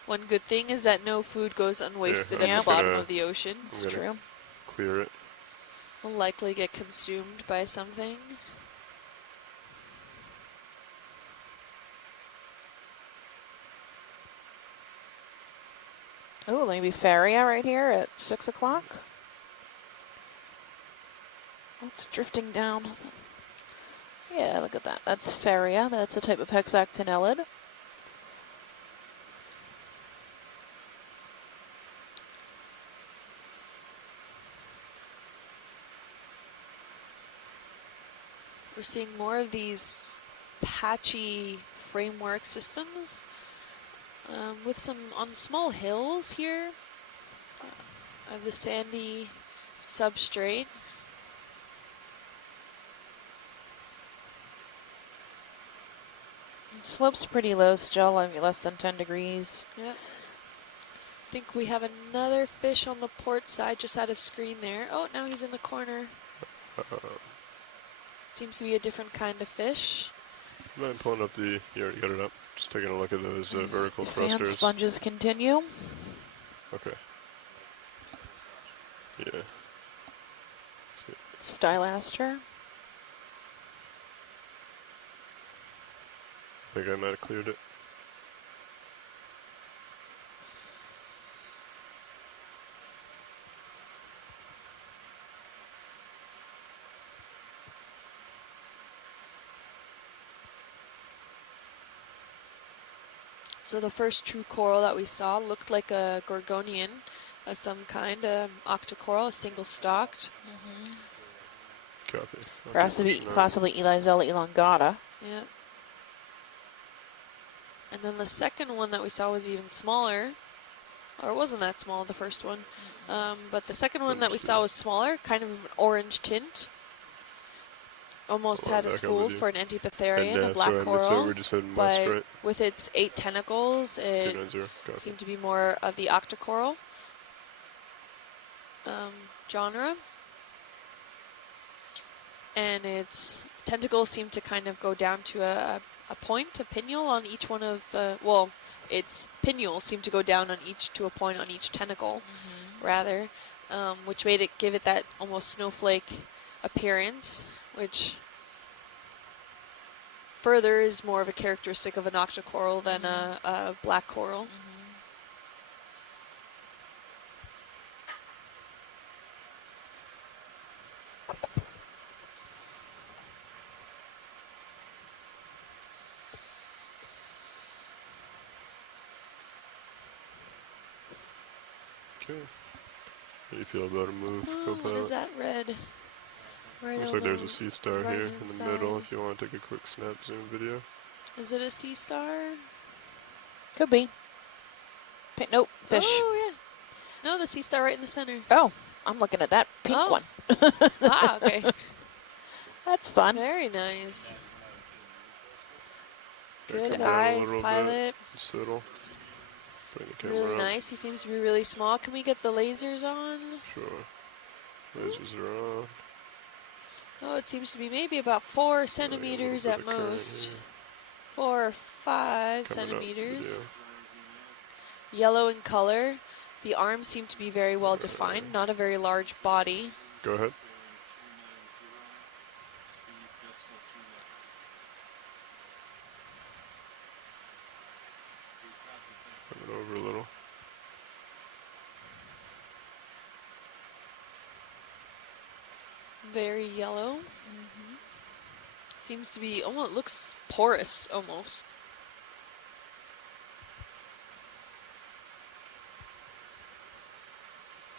One good thing is that no food goes unwasted I'm at the just bottom gonna- of the ocean. I'm It's gonna true. clear it. Will likely get consumed by something. Oh, maybe Faria right here at 6 o'clock. It's drifting down. Yeah, look at that. That's Faria. That's a type of hexactinellid. We're seeing more of these patchy framework systems with some on small hills here of the sandy substrate. Slope's pretty low still, I mean, less than 10 degrees. Yep. I think we have another fish on the port side just out of screen there. Oh, now he's in the corner. Seems to be a different kind of fish. I'm pulling up the. You already got it up. Just taking a look at those vertical Fan thrusters. sponges continue. Okay. Yeah. See. Stylaster. I think I might have cleared it. So the first true coral that we saw looked like a gorgonian of some kind, octocoral, single-stalked. Copy. Possibly Elizella elongata. Yeah. And then the second one that we saw was even smaller. Or it wasn't that small, the first one. But the second one that we saw was smaller, kind of an orange tint. Almost had us fooled for an Antipitherian, a black coral. But with its 8 tentacles, it seemed to be more of the octocoral genre. And its tentacles seem to kind of go down to a point, a pinnules on each one of the, well, its pinnules seem to go down on each to a point on each tentacle, rather, which made it give it that almost snowflake appearance, which further is more of a characteristic of an octocoral than a black coral. Okay. How do you feel about a move? What is that red? Right Looks over like there's a sea star right here hand in the middle side. if you want to take a quick snap zoom video. Is it a sea star? Could be. Nope, fish. Oh, yeah. No, the sea star right in the center. Oh, I'm looking at that pink one. Ah, okay. That's fun. Very nice. Gotta Good come down a eyes, little pilot. bit. Settle. Bring the camera Really up. nice. He seems to be really small. Can we get the lasers on? Sure. Lasers are on. Oh, it seems to be maybe about 4 centimeters at most. 4 or 5 centimeters. Yellow in color. The arms seem to be very well defined, not a very large body. Go ahead. Bring it over a little. Very yellow. Seems to be, almost looks porous almost.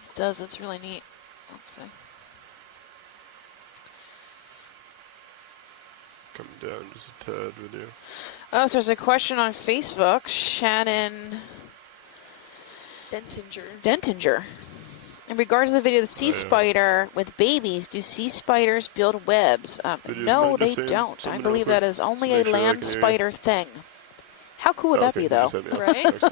It does. It's really neat. Let's see. Coming down just a tad with you. Oh, so there's a question on Facebook. Shannon Dentinger. In regards to the video of the sea spider with babies, do sea spiders build webs? No, they don't. I believe that is only a land spider thing. How cool would that be, though? Right?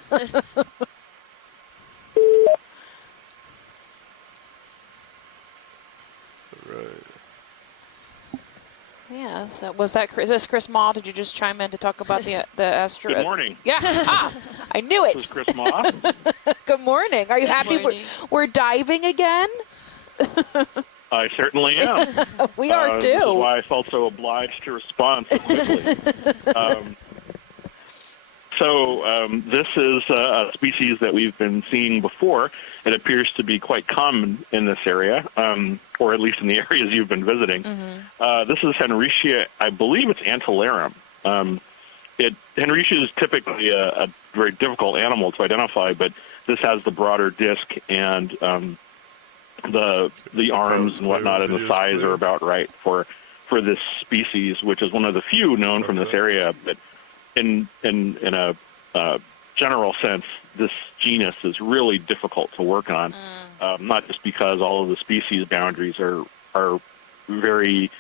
Right. Yeah. So was that? Is this Chris Maw? Did you just chime in to talk about the astro? Good morning. Yeah. I knew it. This is Chris Maw. Good morning. Are you happy we're diving again? I certainly am. We are too. This is why I felt so obliged to respond so quickly. This is a species that we've been seeing before. It appears to be quite common in this area, or at least in the areas you've been visiting. This is Henricia. I believe it's Antillarum. Henricia is typically a very difficult animal to identify, but this has the broader disc and the arms and whatnot, and the size are about right for this species, which is one of the few known from this area. But in a general sense, this genus is really difficult to work on, not just because all of the species boundaries are very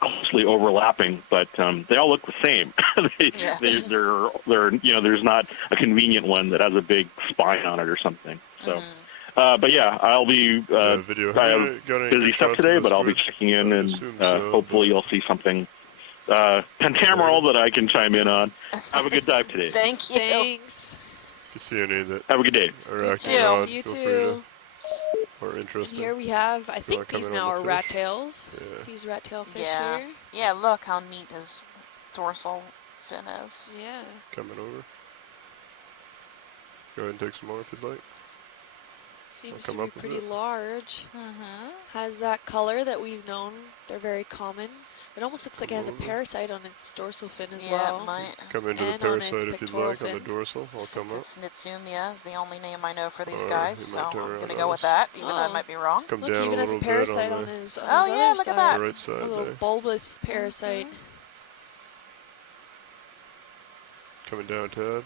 closely overlapping, but they all look the same. There's not a convenient one that has a big spine on it or something. So. But yeah, I'll be I have busy stuff today, but I'll be checking in, and hopefully you'll see something pentameral that I can chime in on. Have a good dive today. Thank you. Thanks. If you see any that have a good day. are acting too. odd, You feel too. free to, or And interesting. here we have, I think come these in now on are the rat fish? tails. Yeah. These rat tail fish Yeah. here. Yeah. Look how neat his dorsal fin is. Yeah. Coming over. Go ahead and take some more if you'd like. Seems come to be up with pretty it. large. Has that color that we've known. They're very common. It almost looks like it has a parasite on its dorsal fin as Yeah, well. it might. Come into the And on its parasite if you'd pectoral like on the fin. dorsal. I'll come up. This Nitsumia is the only name I know for these Or guys, he so might turn I'm around going to on go us. with that, even though I Oh. might be wrong. Come Look, down he even a has a little bit parasite on on the his Oh, his yeah, other look at side. that. right side A little there. bulbous parasite. Coming down, Ted.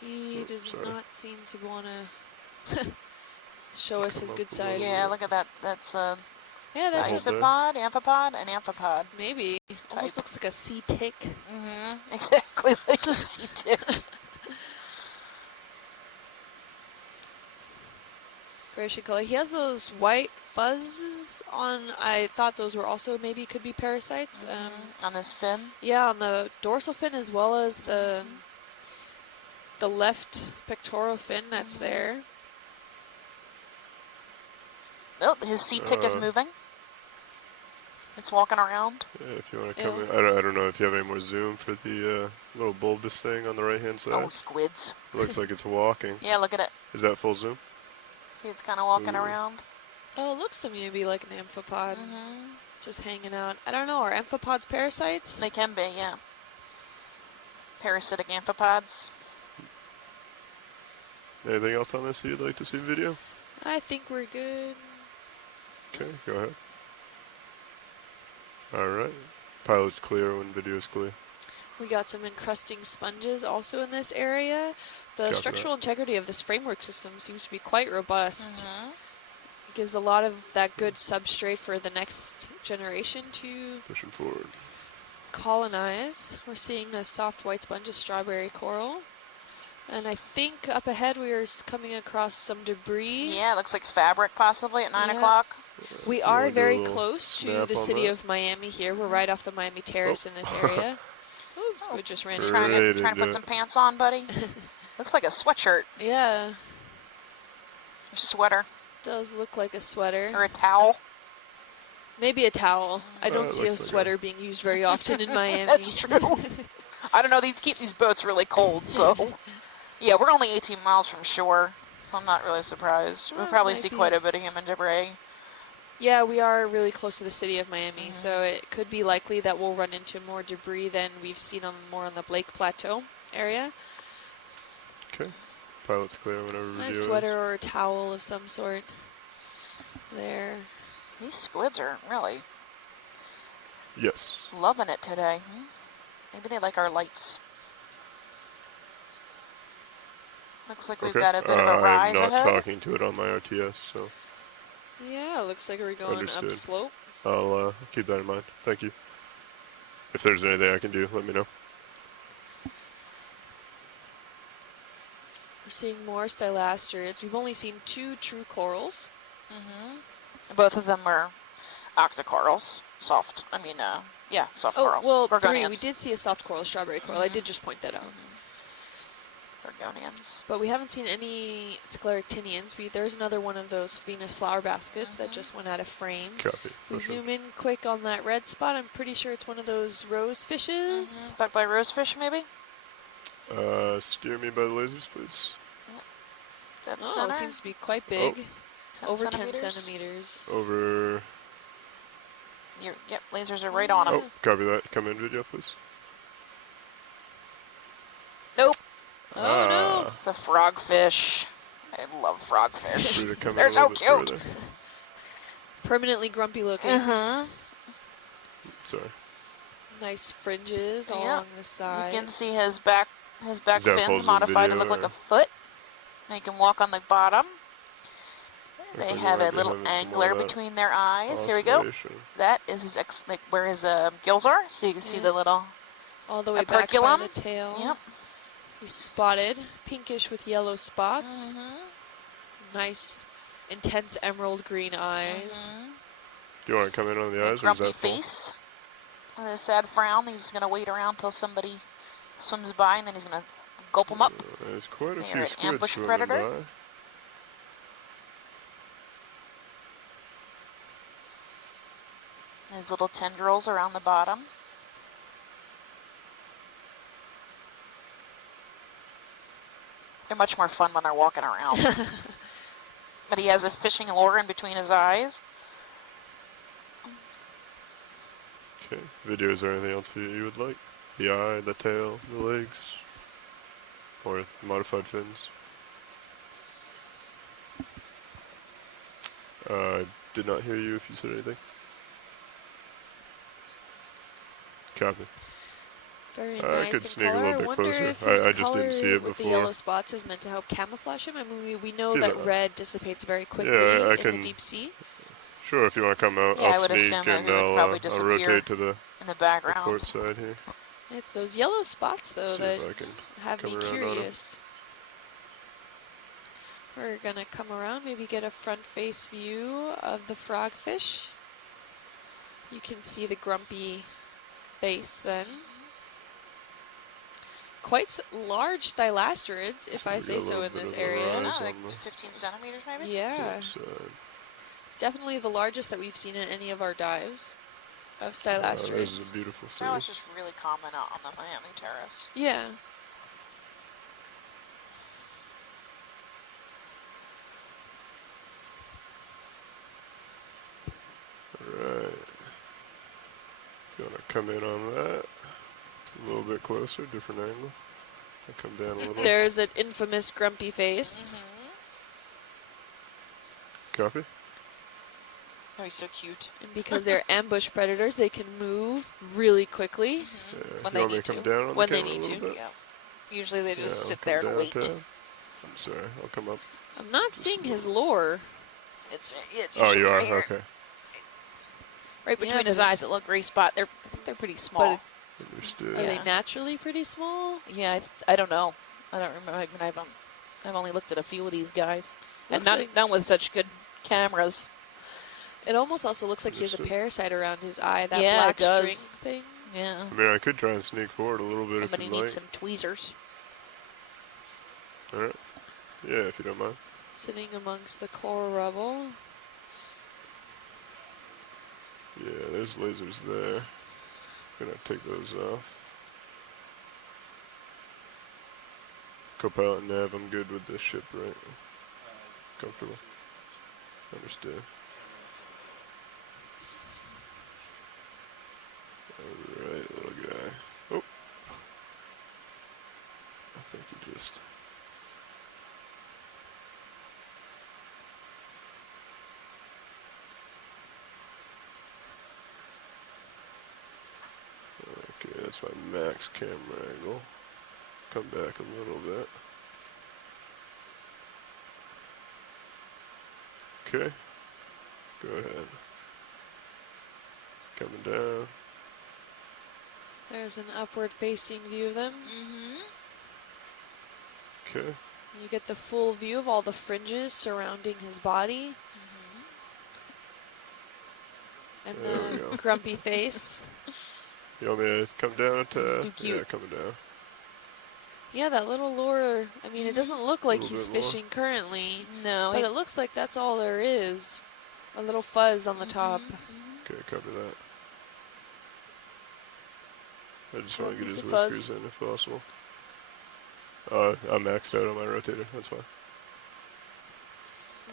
He does sorry. not seem to want to show us Come his up good a side. little Yeah, look at that. That's a Yeah, that's Little bit. isopod, amphipod, and amphipod. maybe. Almost Type. looks like a sea tick. Mm-hmm. Exactly like a sea tick. Grayish in color. He has those white fuzzes on. I thought those were also maybe could be parasites. On this fin. Yeah, on the dorsal fin as well as the left pectoral fin that's there. Oh, his sea tick is moving. It's walking around. Yeah, if you want to come Ew. in. I don't know if you have any more zoom for the little bulbous thing on the right-hand side. Oh, squids. Looks like it's walking. Yeah, look at it. Is that full zoom? See, it's kind of walking Ooh. around. Oh, it looks to me maybe like an amphipod. Just hanging out. I don't know. Are amphipods parasites? They can be, yeah. Parasitic amphipods. Anything else on this that you'd like to see video? I think we're good. Okay, go ahead. Alright. Pilot's clear when video's clear. We got some encrusting sponges also in this area. The Copy structural integrity of this framework system seems to be quite robust. Mm-hmm. It gives a lot of that good substrate for the next generation to Pushing forward. colonize. We're seeing a soft white sponge of strawberry coral. And I think up ahead we are coming across some debris. Yeah, it looks like fabric possibly at 9 Yeah. o'clock. We You are wanna do a very little close to snap the on city that? of Miami here. We're right off the Miami Terrace in this area. Ooh, squid just ran into Trying me. Right to put into some it. pants on, buddy. Looks like a sweatshirt. Yeah, Or sweater. does look like a sweater. Or a towel. Maybe a towel. I don't it see a looks like sweater being used very often in Miami. That's true. I don't know. These keep these boats really cold, so. Yeah, we're only 18 miles from shore, so I'm not really surprised. We'll Well, probably might see be. quite a bit of human debris. Yeah, we are really close to the city of Miami, so it could be likely that we'll run into more debris than we've seen more on the Blake Plateau area. Okay. Pilot's clear whenever video A is. sweater or a towel of some sort. There. These squids are really Yes. loving it today. Maybe they like our lights. Looks like we've Okay. got a bit of a rise I'm not ahead. talking to it on my RTS, so Yeah, looks like we're going Understood. upslope. I'll keep that in mind. Thank you. If there's anything I can do, let me know. We're seeing more stylasterids. We've only seen 2 true corals. Both of them are octocorals. Soft. I mean, yeah, soft Oh, corals. well, 3. Gorgonians. We did see a soft coral, strawberry coral. I did just point that out. Gorgonians. But we haven't seen any scleractinians. There's another one of those Venus flower baskets that just went out of frame. Copy. If we Okay. zoom in quick on that red spot, I'm pretty sure it's one of those rose fishes. Back by rosefish, maybe? Steer me by the lasers, please. That's Oh, center. it seems to be quite big. 10 Over centimeters. 10 centimeters. Over. Yep, lasers are right on them. Oh, copy that. Come in video, please. Nope. Oh, no. It's a frogfish. I love frogfish. Free to come in They're a so little bit cute. further. Permanently grumpy looking. Sorry. Nice fringes Yeah. along the sides. You can see his back Is that full fins zoom modified to video look like or- a foot. They can walk on the bottom. Looks They like have we're a little having some more angler of that between their eyes. Here we go. oscillation. That is his like where his gills are. So you can see Yeah. the little. All the way back by operculum. the tail. Yep. He's spotted, pinkish with yellow spots. Nice, intense emerald green eyes. Do you want to come in on the eyes, or is Grumpy that full? face with a sad frown. He's gonna wait around till somebody swims by, and then he's gonna gulp them up. There's quite a They're few an squids ambush swimming predator. by. His little tendrils around the bottom. They're much more fun when they're walking around. But he has a fishing lure in between his eyes. Okay. Video, is there anything else that you would like? The eye, the tail, the legs, or modified fins? I did not hear you if you said anything. Copy. Very I nice could in sneak a color. little I bit wonder closer. if his I just color didn't see it with the before. yellow spots is meant to help camouflage him. I mean, we know Yeah. that red dissipates very quickly Yeah, I in the can. deep sea. Sure, if you want to come out, Yeah, I'll I would sneak assume that and it would probably I'll disappear rotate to the in the background. port side here. It's those yellow spots, though, See that if I can have come me around on him. curious. We're going to come around, maybe get a front face view of the frogfish. You can see the grumpy face then. Quite large thylasterids, if I We say got a so, little in bit this of a area. I don't know, rise like on the 15 centimeters maybe? Yeah, port side. definitely the largest that we've seen in any of our dives of This is a stylasterids. beautiful Starlight is face. just really common out on the Miami Terrace. Yeah. Alright. If you want to come in on that, it's a little bit closer, different angle. I'll come down a little. There's an infamous grumpy face. Copy? Oh, he's so cute. And because they're ambush predators, they can move really quickly. Yeah. When You they want me need to come to. down on When the they camera need a little to. bit? Yeah. Usually they just I'll sit come there and down wait. tab. I'm sorry, I'll come up. I'm not Just seeing a his little. lure. It's Oh, usually you are? right here. Okay. Right Yeah, between his but it- eyes, that little gray spot. I think they're pretty small. Understood. Are they Yeah. naturally pretty small? Yeah, I don't know. I don't remember. I mean, I've only looked at a few of these guys, and Looks none, like- none with such good cameras. It almost also looks like he has a Understood. parasite around his eye, that Yeah, black it does. string thing. Yeah. I mean, I could try and sneak forward a little bit Somebody if you needs like. some tweezers. Alright. Yeah, if you don't mind. Sitting amongst the coral rubble. Yeah, there's lasers there. Gonna take those off. Copilot and nav, I'm good with this ship, right? Comfortable. Understood. Alright, little guy. Oh. I think he just... Okay, that's my max camera angle. Come back a little bit. Okay. Go ahead. Coming down. There's an upward facing view of them. Okay. You get the full view of all the fringes surrounding his body. And There we the go. grumpy face. You want me to come down to... He's too cute. Yeah, coming down. Yeah, that little lure, I mean, it doesn't look like Little he's bit more. fishing currently, No, but it looks like that's all there is. A little fuzz on the top. Okay, cover that. I just Little want to get piece his of whiskers fuzz. in if possible. I'm maxed out on my rotator, that's fine.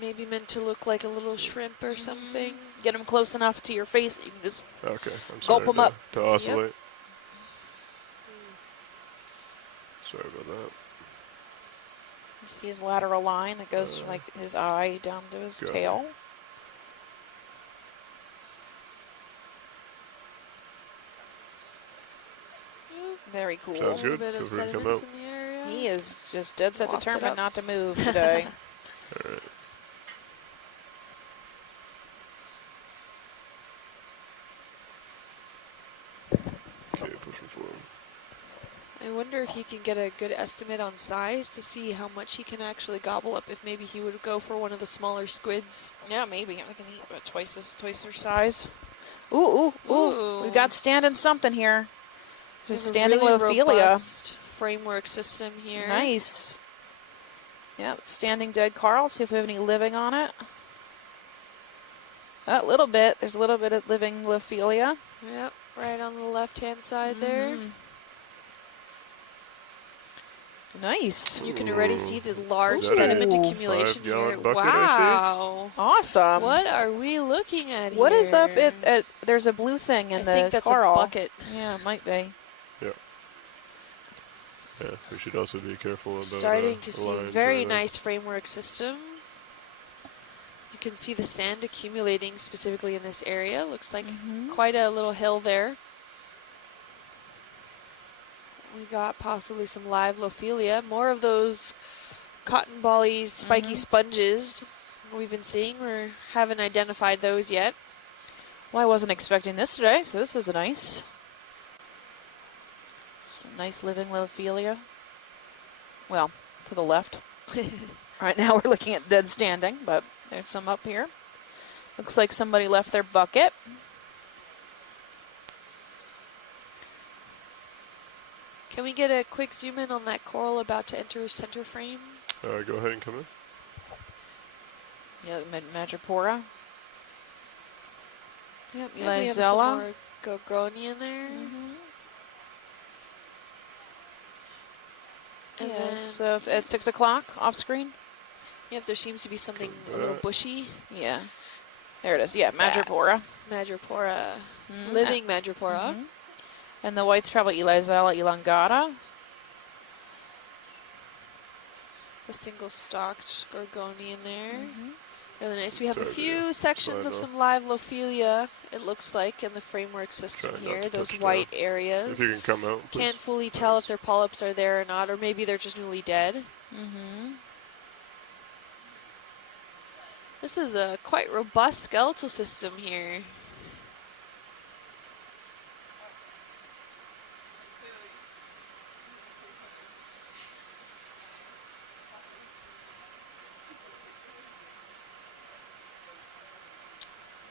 Maybe meant to look like a little shrimp or something. get him close enough to your face that you can just. Okay, I'm Gulp sorry 'em up. to oscillate. Sorry about that. You see his lateral line that goes from like his eye down to his Got it. tail. Very cool. Sounds A little good. bit Feel of free to come sediments out. in the area. He is just dead set Waft it determined up. not to move today. Alright. Okay, pushing forward. I wonder if you can get a good estimate on size to see how much he can actually gobble up. If maybe he would go for one of the smaller squids. Yeah, maybe. We can eat about twice their size. Ooh, ooh, ooh. Ooh. We've got standing something here. We Just have a standing really Lophelia. robust framework system here. Nice. Yep, standing dead Carl. See if we have any living on it. A little bit. There's a little bit of living Lophelia. Yep, right on the left-hand side there. Nice. You can already see the large Is that a sediment accumulation 5-gallon here. bucket I see? Wow. Awesome. What are we looking at What here? is up? There's a blue thing in I the think that's coral. a bucket. Yeah, it might be. Yeah. Yeah, we should also be careful about Starting to see lines very right there. nice framework system. You can see the sand accumulating specifically in this area. Looks like quite a little hill there. We got possibly some live Lophelia. More of those cotton bally spiky sponges we've been seeing. We haven't identified those yet. Well, I wasn't expecting this today, so this is nice. Some nice living Lophelia. Well, to the left. Right now we're looking at dead standing, but there's some up here. Looks like somebody left their bucket. Can we get a quick zoom in on that coral about to enter center frame? Go ahead and come in. Yeah, Madrepora. Yep, And we have some Elizella. more Gorgonia there. And Yeah, then, so at 6 o'clock off screen. yep, there seems to be something Come a little back. Yeah. bushy. There it is. Yeah, Madrepora. Madrepora, Mhm. living Madrepora. And the white's probably Elizella elongata. A single stalked Gorgonia in there. Really nice. We have a Sorry, few sections of slide some live Lophelia, it looks like, in the framework system Try not here. to Those touch white down. areas. If you can come out, please. Can't fully tell if their polyps are there or not, or maybe they're just newly dead. This is a quite robust skeletal system here.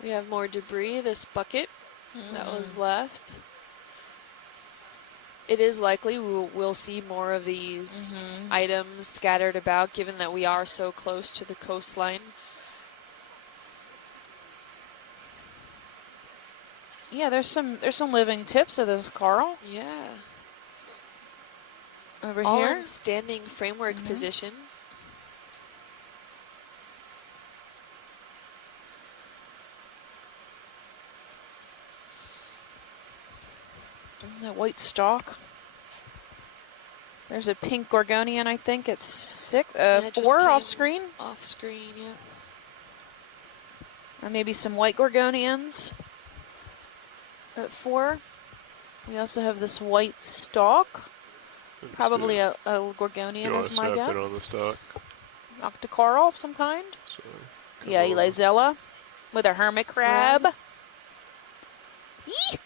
We have more debris, this bucket that was left. It is likely we'll see more of these items scattered about, given that we are so close to the coastline. Yeah, there's some living tips of this coral Yeah. over All here. in standing framework position. That white stalk. There's a pink Gorgonian, I think. It's 4 off screen. Off screen, yeah. And maybe some white Gorgonians at 4. We also have this white stalk. Probably a You Gorgonian want is to my snap guess. in on the stock? Octocoral of some kind. Sorry. Yeah, Come over. Elizella with a hermit crab. Eek!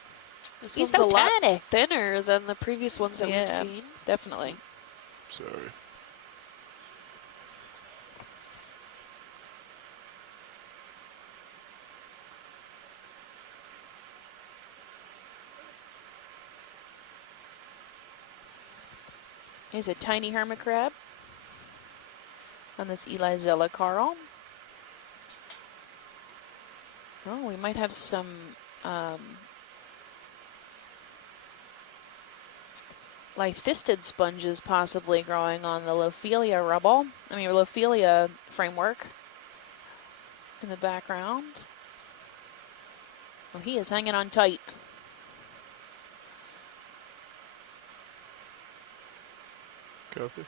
This He's one's so a lot tiny. thinner than the previous ones that Yeah. we've seen. Definitely. Sorry. Here's a tiny hermit crab on this Elizella coral. Oh, we might have some lithistid sponges possibly growing on the Lophelia rubble. I mean, Lophelia framework in the background. Oh, he is hanging on tight. Copy.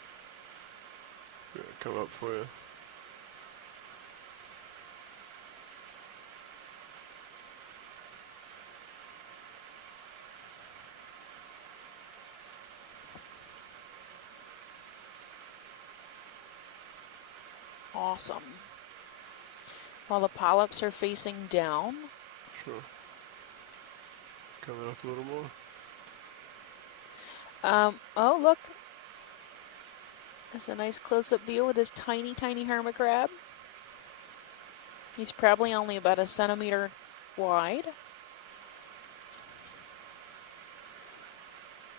Yeah, come up for you. Awesome. While the polyps are facing down. Sure. Coming up a little more. Oh, look. That's a nice close-up view with this tiny, tiny hermit crab. He's probably only about 1 centimeter wide.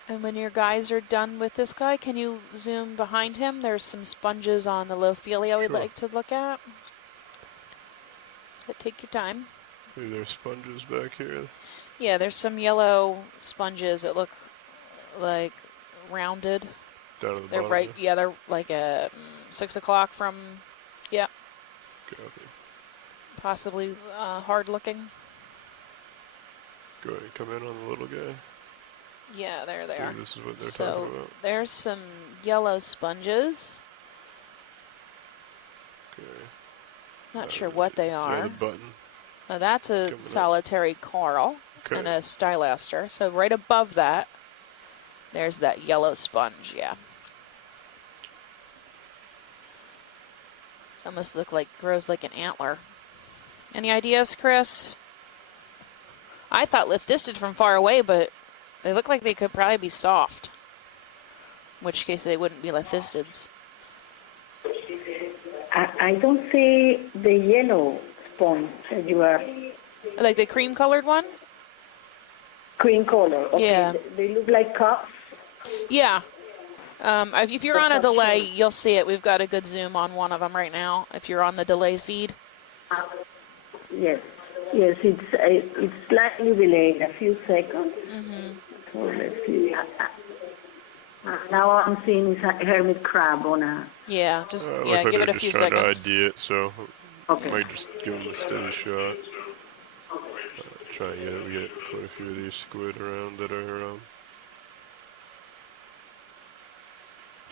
And when your guys are done with this guy, can you zoom behind him? There's some sponges on the Lophelia we'd Sure. like to look at. But take your time. Maybe there's sponges back here. Yeah, there's some yellow sponges that look like rounded. Down at the They're bottom. right. there? Yeah, they're like 6 o'clock from. Yeah, Copy. possibly hard looking. Go ahead and come in on the little guy. Yeah, there they I are. think this is what they're So talking about. there's some yellow sponges. Okay. Not sure what they Yeah, are. the button. That's a Coming up. solitary coral Okay. and a stylaster. So right above that, there's that yellow sponge. Yeah. It's almost grows like an antler. Any ideas, Chris? I thought lithisted from far away, but they look like they could probably be soft. In which case they wouldn't be lithistids. I don't see the yellow sponge that you are Like the cream colored one? cream color. Okay. Yeah. They look like cups. Yeah. If you're on a delay, you'll see it. We've got a good zoom on one of them right now. If you're on the delay feed. Yes. Yes, it's slightly delayed, a few seconds. So let's see. Now I'm seeing is a hermit crab on a. Yeah, just Looks yeah, like give they're it a just few trying seconds. to ID it, so Okay. might just give them a steady shot. Try and we get quite a few of these squid around that are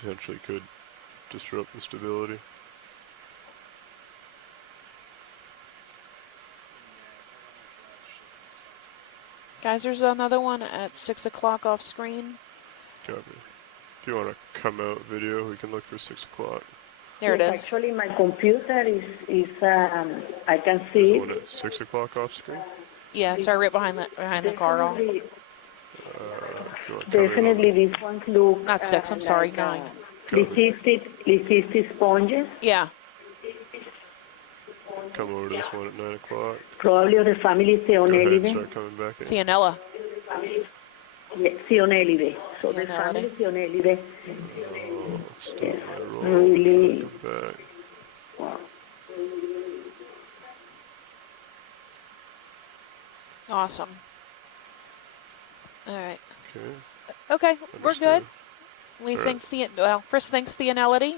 potentially could disrupt the stability. Guys, there's another one at 6 o'clock off screen. Copy. If you want to come out video, we can look for 6 o'clock. There it Yes, is. Actually, my computer is I can There's see. one at 6 o'clock off screen. Yeah, sorry, right behind the coral. Definitely, If you want to come in on definitely these ones look. Not 6, I'm sorry, like, 9. lithistic sponges. Yeah. come over to this one at 9 o'clock. Probably of the family Go ahead and Theonelidae. start coming back in. Theonella. Yeah, Theonelidae. So the Theonelidae. family Theonelidae. Oh, stop Yes, my roll. really. Come back. Wow. Awesome. All right. Okay. Okay, we're good. Understood. We All think Chris thinks Theonellidae.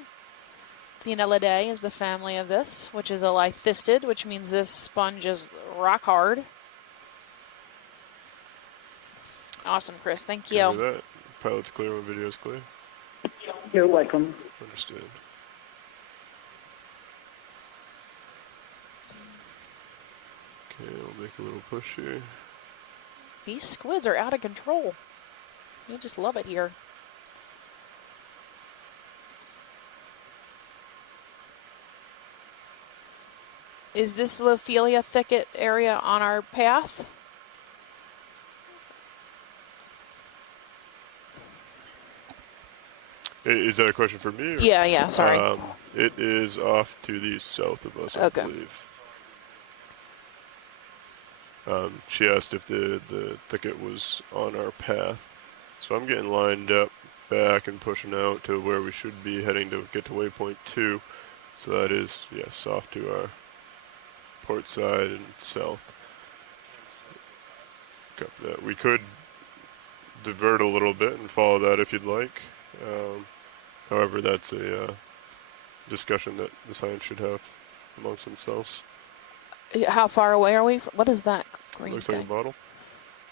Theonellidae is the family of this, which is a lithistid, which means this sponge is rock hard. Awesome, Chris. Thank Copy you. that. Pilot's clear when video's clear. You're welcome. Understood. Okay, I'll make a little push here. These squids are out of control. You just love it here. Is this Lophelia thicket area on our path? Is that a question for me? Or? Yeah, sorry. It is off to the south of us, Okay. I believe. She asked if the thicket was on our path. So I'm getting lined up back and pushing out to where we should be heading to get to waypoint 2. So that is, yes, off to our port side and south. Copy that. We could divert a little bit and follow that if you'd like. However, that's a discussion that the science should have amongst themselves. How far away are we? What is that green Looks thing? like a bottle.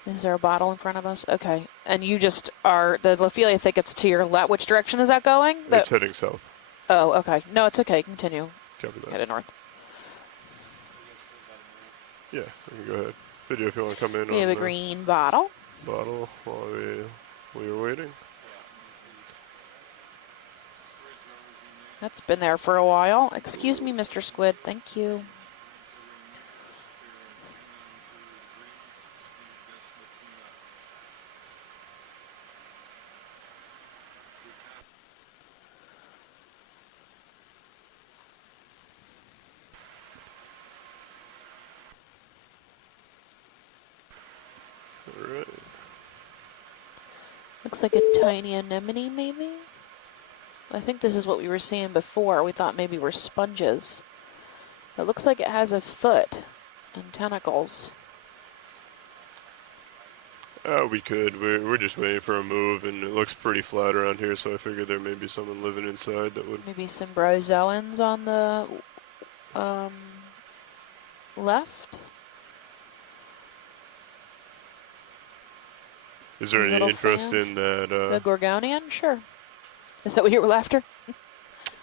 Is there a bottle in front of us? Okay. And you just are, the Lophelia thicket's to your left. Which direction is that going? It's heading south. Oh, okay. No, it's okay. Continue. Copy that. Headed north. Yeah, you can go ahead. Video if you want to come in We on have a the green bottle. bottle while we are waiting. That's been there for a while. Excuse me, Mr. Squid. Thank you. All right. Looks like a tiny anemone, maybe? I think this is what we were seeing before. We thought maybe were sponges. It looks like it has a foot and tentacles. We could. We're just waiting for a move, and it looks pretty flat around here, so I figured there may be someone living inside that would. Maybe some bryozoans on the left. Is there These any little interest fans? in that? The Gorgonian? Sure. Is that what you were after?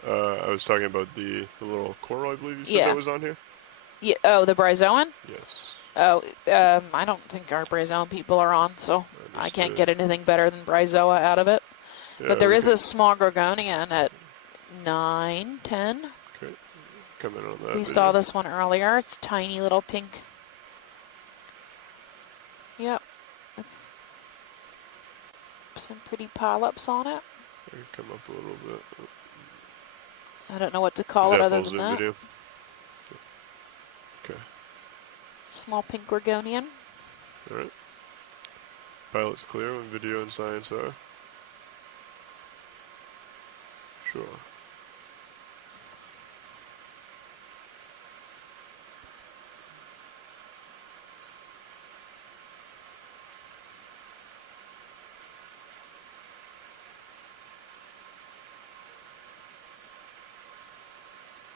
I was talking about the little coral, I believe you said Yeah. that was on here? Yeah. Oh, the bryozoan? Yes. Oh, I don't think our bryozoan people are on, so I can't get anything better than bryozoa out of it. Yeah, But there we is could a small Gorgonian at 9, 10. come in on that. We video. saw this one earlier. It's tiny little pink. Yep. It's some pretty polyps on it. I can come up a little bit. I don't know what to call Is it that other full than zoom that. video? Okay. Small pink Gorgonian. All right. Pilot's clear when video and science are. Sure.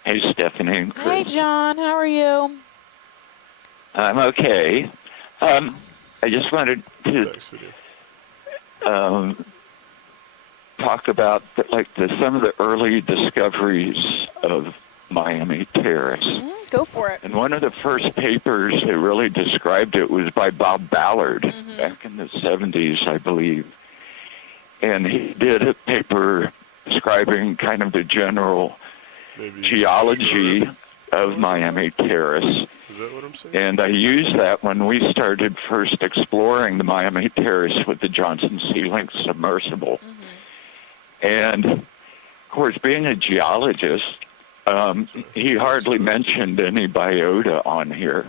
Hey, Stephanie and Chris. Hey, John. How are you? I'm okay. I just wanted to Thanks, video. talk about some of the early discoveries of Miami Terrace. Go for it. And one of the first papers that really described it was by Bob Ballard back in the 70s, I believe. And he did a paper describing kind of the general Maybe geology shorter. of Miami Terrace. Is that what I'm saying? And I used that when we started first exploring the Miami Terrace with the Johnson Sea-Link submersible. And, of course, being a geologist, he hardly mentioned any biota on here.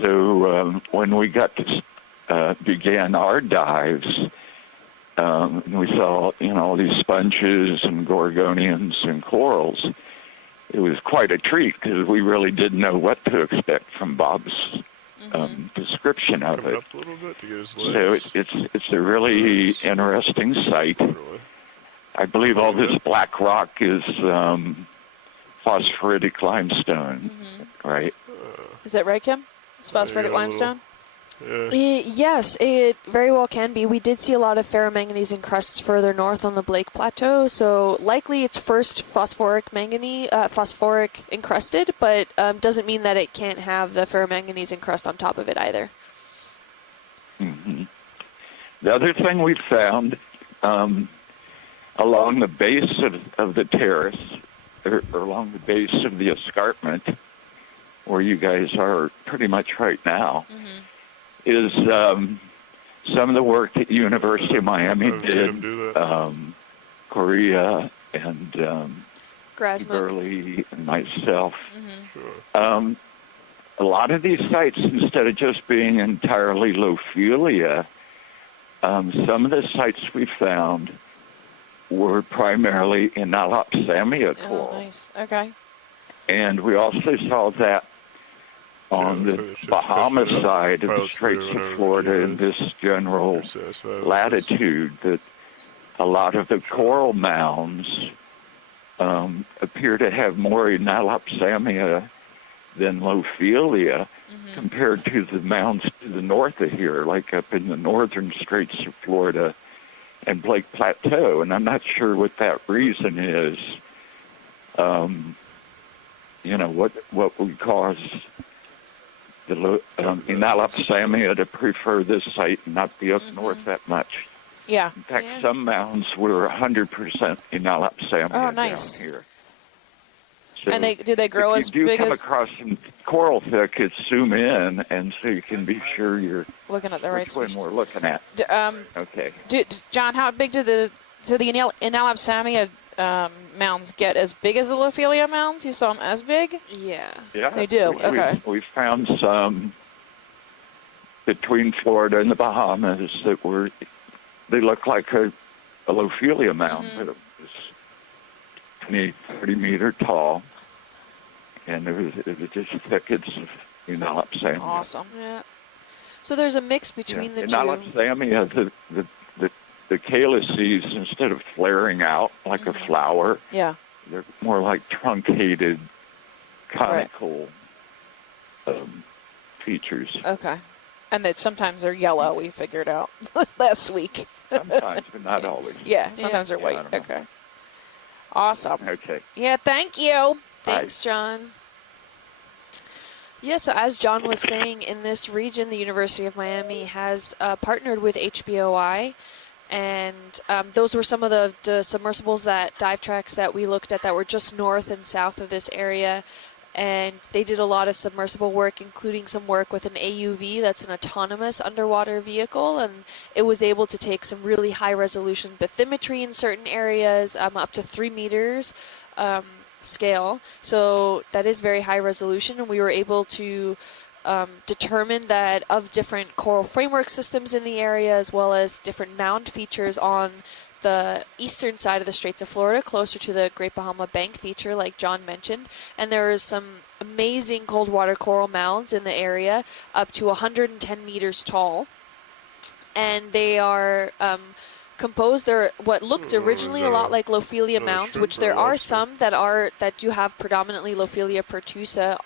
So when we got to began our dives, we saw, all these sponges and gorgonians and corals. It was quite a treat because we really didn't know what to expect from Bob's description of Coming it. up a little bit to get his So legs. it's a really interesting site. Anyway. I believe all this black rock is phosphoritic limestone, right? Is that right, Kim? It's phosphoratic Yeah, a little. limestone? Yeah. Yes, it very well can be. We did see a lot of ferromanganese encrusts further north on the Blake Plateau, so likely it's first phosphoric encrusted, but doesn't mean that it can't have the ferromanganese encrust on top of it either. The other thing we found along the base of the terrace, or along the base of the escarpment, where you guys are pretty much right now, is some of the work that University of Miami I've seen him did, do that. Korea and Grasmuk. Burley and myself. Sure. A lot of these sites, instead of just being entirely Lophelia, some of the sites we found were primarily Inalopsamia coral. Oh, nice. Okay. And we also saw that on Yeah, the so it's just Bahamas catching it up. side of the Pilots Straits clear of whenever Florida you in guys this general are satisfied with this. latitude, that a lot of the coral mounds appear to have more Inalopsamia than Lophelia compared to the mounds to the north of here, like up in the northern Straits of Florida and Blake Plateau. And I'm not sure what that reason is. What would cause the Inalopsamia to prefer this site and not be up north that much. Yeah. In fact, some mounds were 100% Inalopsamia Oh, nice. down here. So And do they grow as if you do big come as... across some coral thickets, zoom in, and so you can be sure you're Looking at the right which one species. we're looking at. Okay. John, how big did the Inalopsamia mounds get? As big as the Lophelia mounds? You saw them as big? Yeah. Yeah, They do, okay. We found some between Florida and the Bahamas that they look like a Lophelia mound, but it was 20, 30 meter tall, and it was just thickets of Inalopsamia. Awesome. Yeah. So there's a mix Yeah. between the And two. Naloxamia, the calyces, instead of flaring out like a flower, Yeah. they're more like truncated, conical features. Okay. And that sometimes they're yellow, we figured out last week. Sometimes, but not always. Yeah, sometimes they're Yeah, white. I don't know. Okay. Awesome. Okay. Yeah, thank you. Thanks, John. Yeah, so as John was saying, in this region, the University of Miami has partnered with HBOI, and those were some of the submersibles, that dive tracks that we looked at that were just north and south of this area. And they did a lot of submersible work, including some work with an AUV, that's an autonomous underwater vehicle, and it was able to take some really high-resolution bathymetry in certain areas, up to 3 meters scale. So that is very high resolution, and we were able to determine that of different coral framework systems in the area, as well as different mound features on the eastern side of the Straits of Florida, closer to the Great Bahama Bank feature, like John mentioned. And there is some amazing cold water coral mounds in the area, up to 110 meters tall. And they are composed. They're what looked originally a lot like Lophelia mounds, which there are some that do have predominantly Lophelia pertusa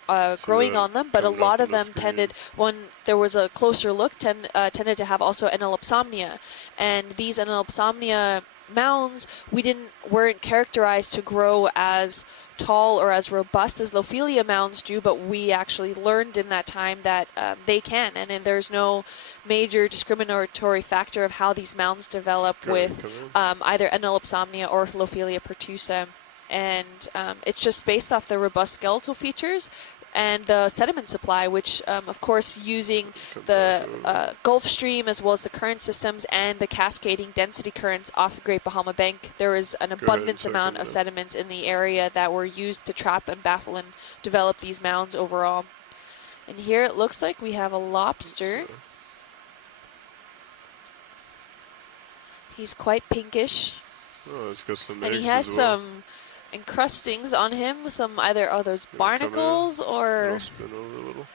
growing on them, but a lot of them tended, when there was a closer look, tended to have also Enelopsomnia. And these Enelopsomnia mounds weren't characterized to grow as tall or as robust as Lophelia mounds do, but we actually learned in that time that they can, and there's no major discriminatory factor of how these mounds develop with either Enelopsomnia or Lophelia pertusa, and it's just based off the robust skeletal features and the sediment supply, which of course, using the Gulf Stream as well as the current systems and the cascading density currents off the Great Bahama Bank, there is an abundance amount of sediments in the area that were used to trap and baffle and develop these mounds overall. And here it looks like we have a lobster. He's quite pinkish. Oh, it's got some and eggs he has as well. some encrustings on him, some either those barnacles or I'll spin over a little.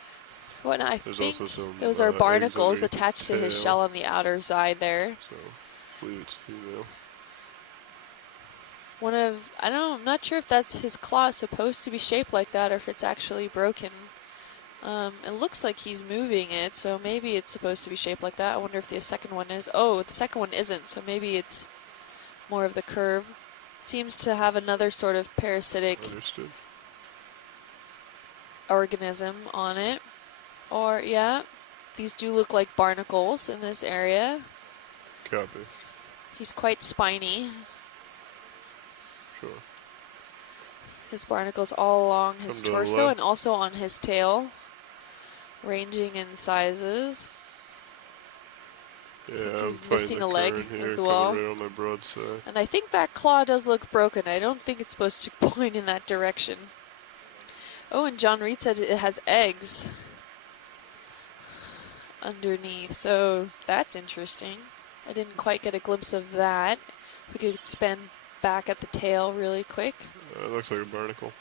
what I There's think also some, those are eggs barnacles underneath attached the to his tail. shell on the outer side there. So, I believe it's female. I'm not sure if that's his claw supposed to be shaped like that or if it's actually broken. It looks like he's moving it, so maybe it's supposed to be shaped like that. I wonder if the second one is. Oh, the second one isn't, so maybe it's more of the curve. Seems to have another sort of parasitic organism on it. Or, yeah, these do look like barnacles in this area. Copy. He's quite spiny. Sure. His barnacles all along his Come to the torso left. and also on his tail, ranging in sizes. Yeah, he's I'm missing a leg here, as well. Right on my broadside. And I think that claw does look broken. I don't think it's supposed to point in that direction. Oh, and John Reed said it has eggs underneath, so that's interesting. I didn't quite get a glimpse of that. If we could span back at the tail really quick. It looks like a barnacle.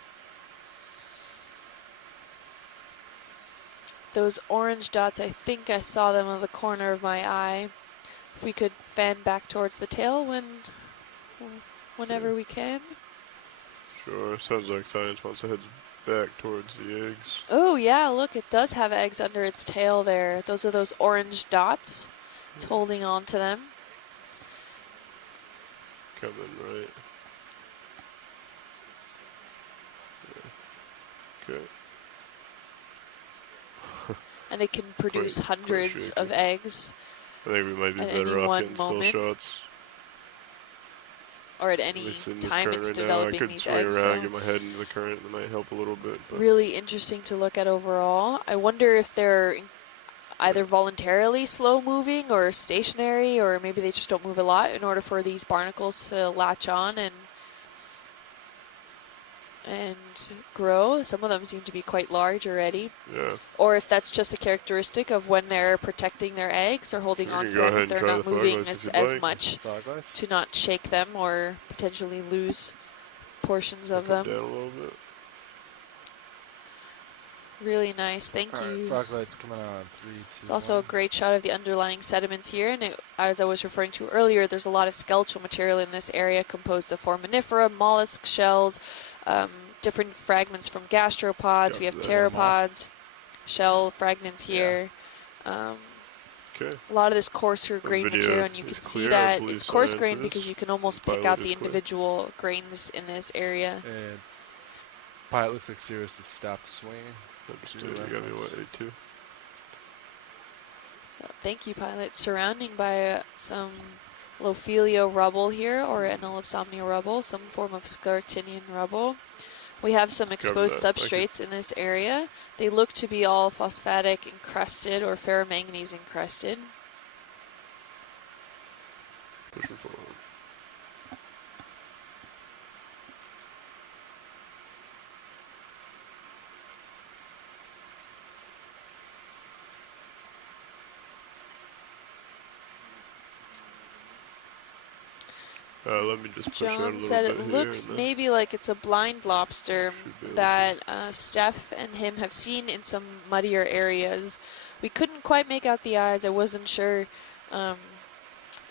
Those orange dots, I think I saw them on the corner of my eye. If we could fan back towards the tail whenever we can. Sure, sounds like science wants to head back towards the eggs. Oh yeah, look, it does have eggs under its tail there. Those are those orange dots. It's holding on to them. Coming right. Yeah. Okay. And it can produce Quite hundreds of shaky. eggs I think we might be at better any off one getting still moment. shots. Or at At any least in this time current it's right now. I developing could these swing eggs. around, So get my head into the current. That might help a little bit. But really interesting to look at overall. I wonder if they're either voluntarily slow moving or stationary, or maybe they just don't move a lot in order for these barnacles to latch on and grow. Some of them seem to be quite large already. yeah. Or if that's just a characteristic of when they're protecting their eggs or holding You on can to go them ahead if and they're try not the moving froglegs if as you'd like. much Froglegs? to not shake them or potentially lose portions of Come them. down a little bit. Really nice. Thank you. Frog lights coming on. 3, 2, It's also a 1. great shot of the underlying sediments here, and as I was referring to earlier, there's a lot of skeletal material in this area composed of foraminifera, mollusk shells, different fragments from gastropods. We have pteropods, shell fragments here. Okay. A lot of this coarser grain video material, and you is can see clear, I that believe it's coarse science grain is. because you can almost Pilot pick out is the clear. individual grains in this area. And pilot looks like Sirius has stopped swinging. Understood. You got me what, 8-2? So thank you, pilot. Surrounding by some Lophelio rubble here, or Anolopsomnia rubble, some form of Scleractinian rubble. We have some exposed that. Thank you. substrates in this area. They look to be all phosphatic encrusted or ferromanganese encrusted. Pushing forward. Let me just push out a John little said bit it here looks and then maybe like it's a blind lobster should be able that Steph and him have seen in some muddier areas. We couldn't quite make out the eyes. I wasn't sure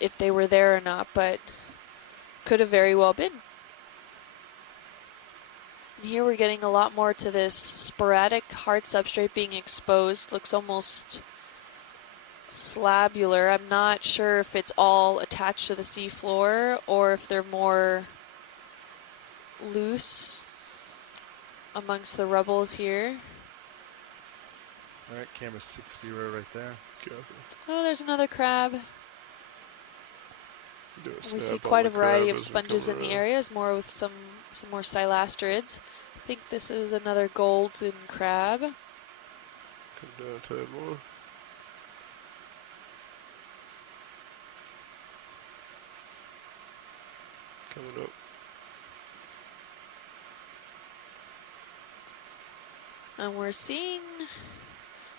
if they were there or not, but could have very well been. And here we're getting a lot more to this sporadic hard substrate being exposed. Looks almost slabular. I'm not sure if it's all attached to the seafloor or if they're more loose amongst the rubbles here. All right, camera 60 right there. Oh, there's another crab. do a We snap see on quite the a variety crab of as we come sponges in the around. areas, more with some more stylasterids. I think this is another golden crab. Come down a tad more. Coming up. And we're seeing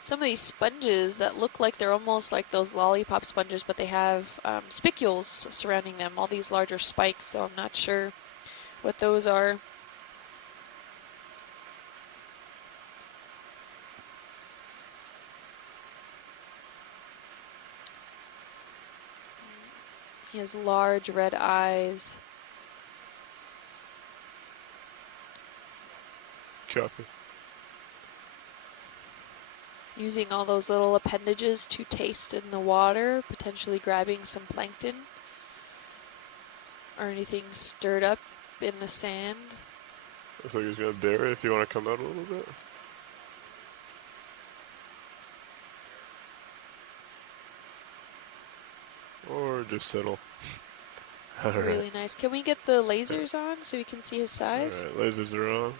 some of these sponges that look like they're almost like those lollipop sponges, but they have spicules surrounding them, all these larger spikes, so I'm not sure what those are. He has large red eyes. Copy. Using all those little appendages to taste in the water, potentially grabbing some plankton or anything stirred up in the sand. Looks like he's gonna bury if you want to come out a little bit. Or just settle. Alright. Really nice. Can we get the lasers on so we can see his size? Alright, lasers are on.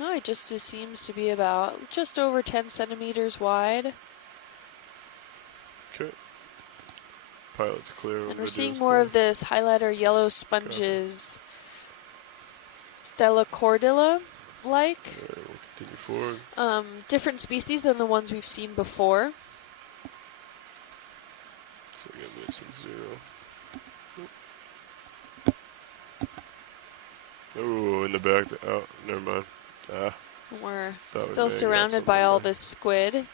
Oh, it just seems to be about just over 10 centimeters wide. Okay. Pilot's clear. And we're video's seeing more clear. of this highlighter yellow sponges. Stella cordilla-like. Alright, we'll continue forward. Different species than the ones we've seen before. So again, this is 0. Ooh, in the back. Oh, never mind. Ah, We're Thought we still may have got surrounded by something all there. this squid.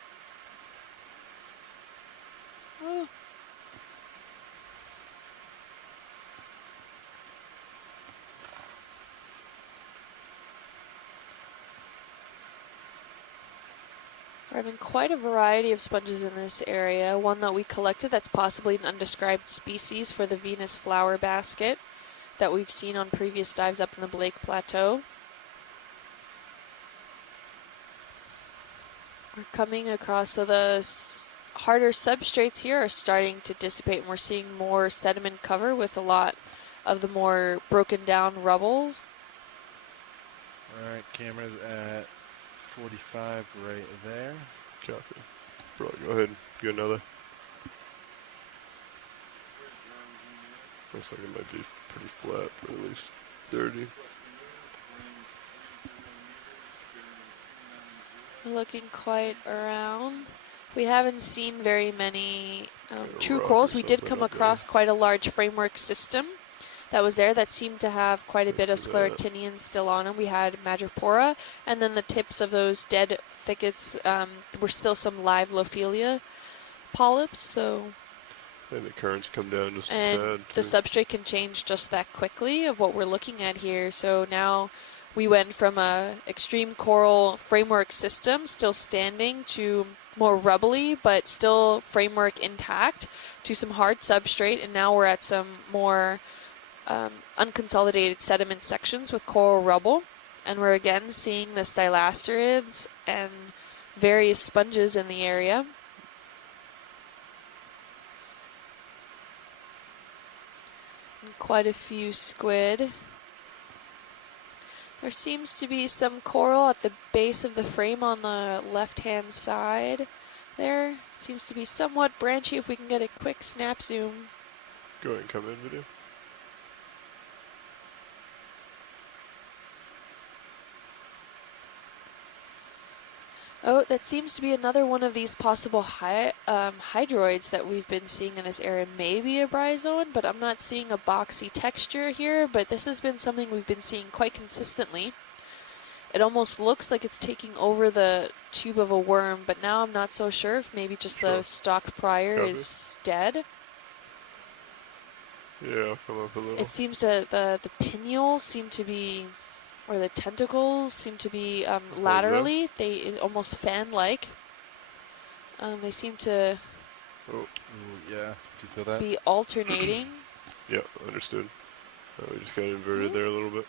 Oh. We're having quite a variety of sponges in this area. One that we collected that's possibly an undescribed species for the Venus flower basket that we've seen on previous dives up in the Blake Plateau. We're coming across, so the harder substrates here are starting to dissipate, and we're seeing more sediment cover with a lot of the more broken down rubbles. All right, camera's at 45 right there. copy. Bro, go ahead. Get another. Looks like it might be pretty flat, but at least 30. Looking quite around. We haven't seen very many true rock corals. or We did something come up there. across quite a large framework system that was there that seemed to have quite a bit of Thanks for that. scleractinians still on them. We had madrepora, and then the tips of those dead thickets were still some live Lophelia polyps. So, And the currents come down just a and tad. the too. substrate can change just that quickly of what we're looking at here. So now we went from a extreme coral framework system still standing to more rubbly but still framework intact to some hard substrate, and now we're at some more unconsolidated sediment sections with coral rubble, and we're again seeing the stylasterids and various sponges in the area. And quite a few squid. There seems to be some coral at the base of the frame on the left-hand side there. Seems to be somewhat branchy if we can get a quick snap zoom. Go ahead and come in video. Oh, that seems to be another one of these possible hydroids that we've been seeing in this area. Maybe a bryozoan, but I'm not seeing a boxy texture here, but this has been something we've been seeing quite consistently. It almost looks like it's taking over the tube of a worm, but now I'm not so sure if maybe just the stalk prior Copy. is dead. Yeah, I'll come up a little. It seems that the pinnules seem to be, or the tentacles seem to be laterally. They almost fan-like. They seem to Oh, Ooh, yeah. Do you feel that? be alternating. yeah, understood. We just got inverted there a little bit.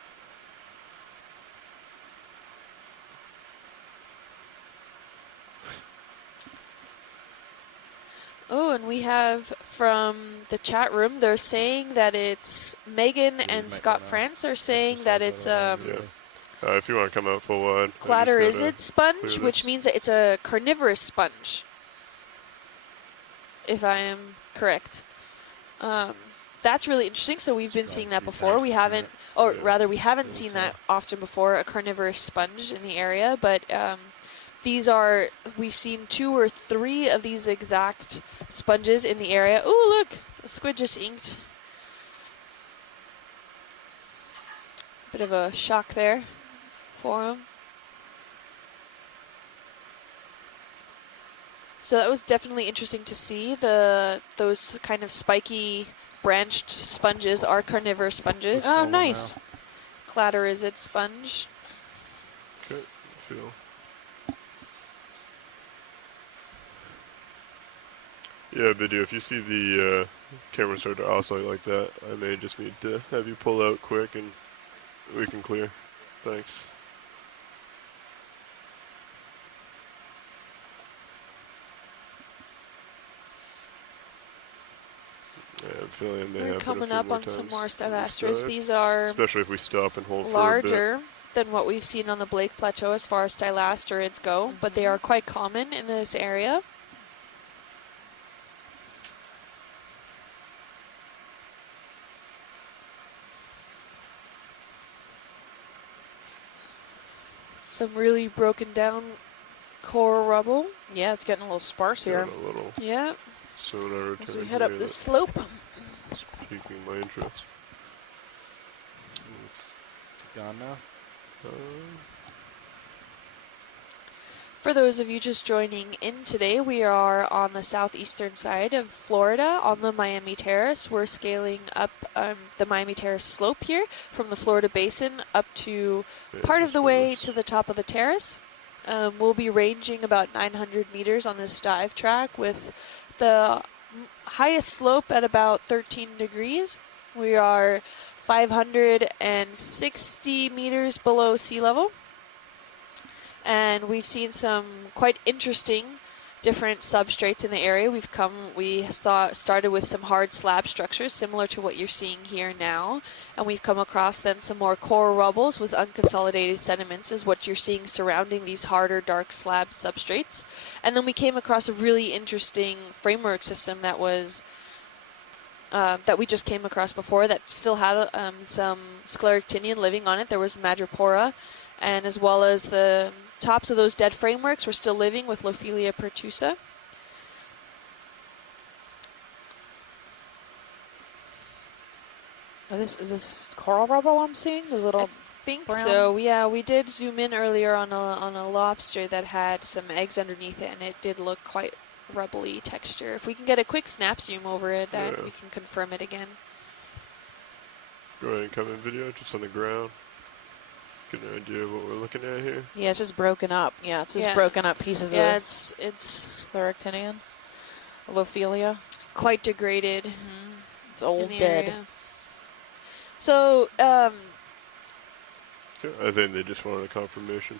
Oh, and we have from the chat room, they're saying that it's Megan You and might Scott wanna France are saying that it's Yeah. If you want to come out full wide. cladorizid sponge, clear which this. means that it's a carnivorous sponge, if I am correct. That's really interesting. So we've been seeing that before. We haven't, or Yeah. rather, we haven't Really seen small. that often before, a carnivorous sponge in the area. But we've seen 2 or 3 of these exact sponges in the area. Ooh, look, the squid just inked. Bit of a shock there for him. So that was definitely interesting to see. Those kind of spiky branched sponges are carnivorous sponges. Oh, Solo nice. now. Cladorizid sponge. Okay, feel. Yeah, video. If you see the camera start to oscillate like that, I may just need to have you pull out quick and we can clear. Thanks. Yeah, I'm feeling it may We're happen coming a few up more on some times more on this stylastrids. dive, These are especially if we stop and hold for a bit. larger than what we've seen on the Blake Plateau as far as stylasterids go, but they are quite common in this area. Some really broken down coral rubble. Yeah, it's getting a little sparse here. Got a little Yeah. sonar As return we head up here this that's slope. piquing my interest. Ooh, it's gone now. For those of you just joining in today, we are on the southeastern side of Florida on the Miami Terrace. We're scaling up the Miami Terrace slope here from the Florida Basin up to part of the way to the top of the terrace. We'll be ranging about 900 meters on this dive track with the highest slope at about 13 degrees. We are 560 meters below sea level. And we've seen some quite interesting different substrates in the area. We started with some hard slab structures similar to what you're seeing here now, and we've come across then some more coral rubbles with unconsolidated sediments is what you're seeing surrounding these harder dark slab substrates. And then we came across a really interesting framework system that was that we just came across before that still had some scleractinian living on it. There was madrepora, and as well as the tops of those dead frameworks were still living with Lophelia pertusa. Is this coral rubble I'm seeing? The little I think brown? so. Yeah, we did zoom in earlier on a lobster that had some eggs underneath it, and it did look quite rubbly texture. If we can get a quick snap zoom over it, then Yeah. we can confirm it again. Go ahead and come in video, just on the ground. Get an idea of what we're looking at here. Yeah, it's just broken up. Yeah, it's just Yeah. broken up pieces Yeah, of it's scleractinian. Lophelia. quite degraded It's old, in the dead. area. So, Okay, I think they just wanted a confirmation.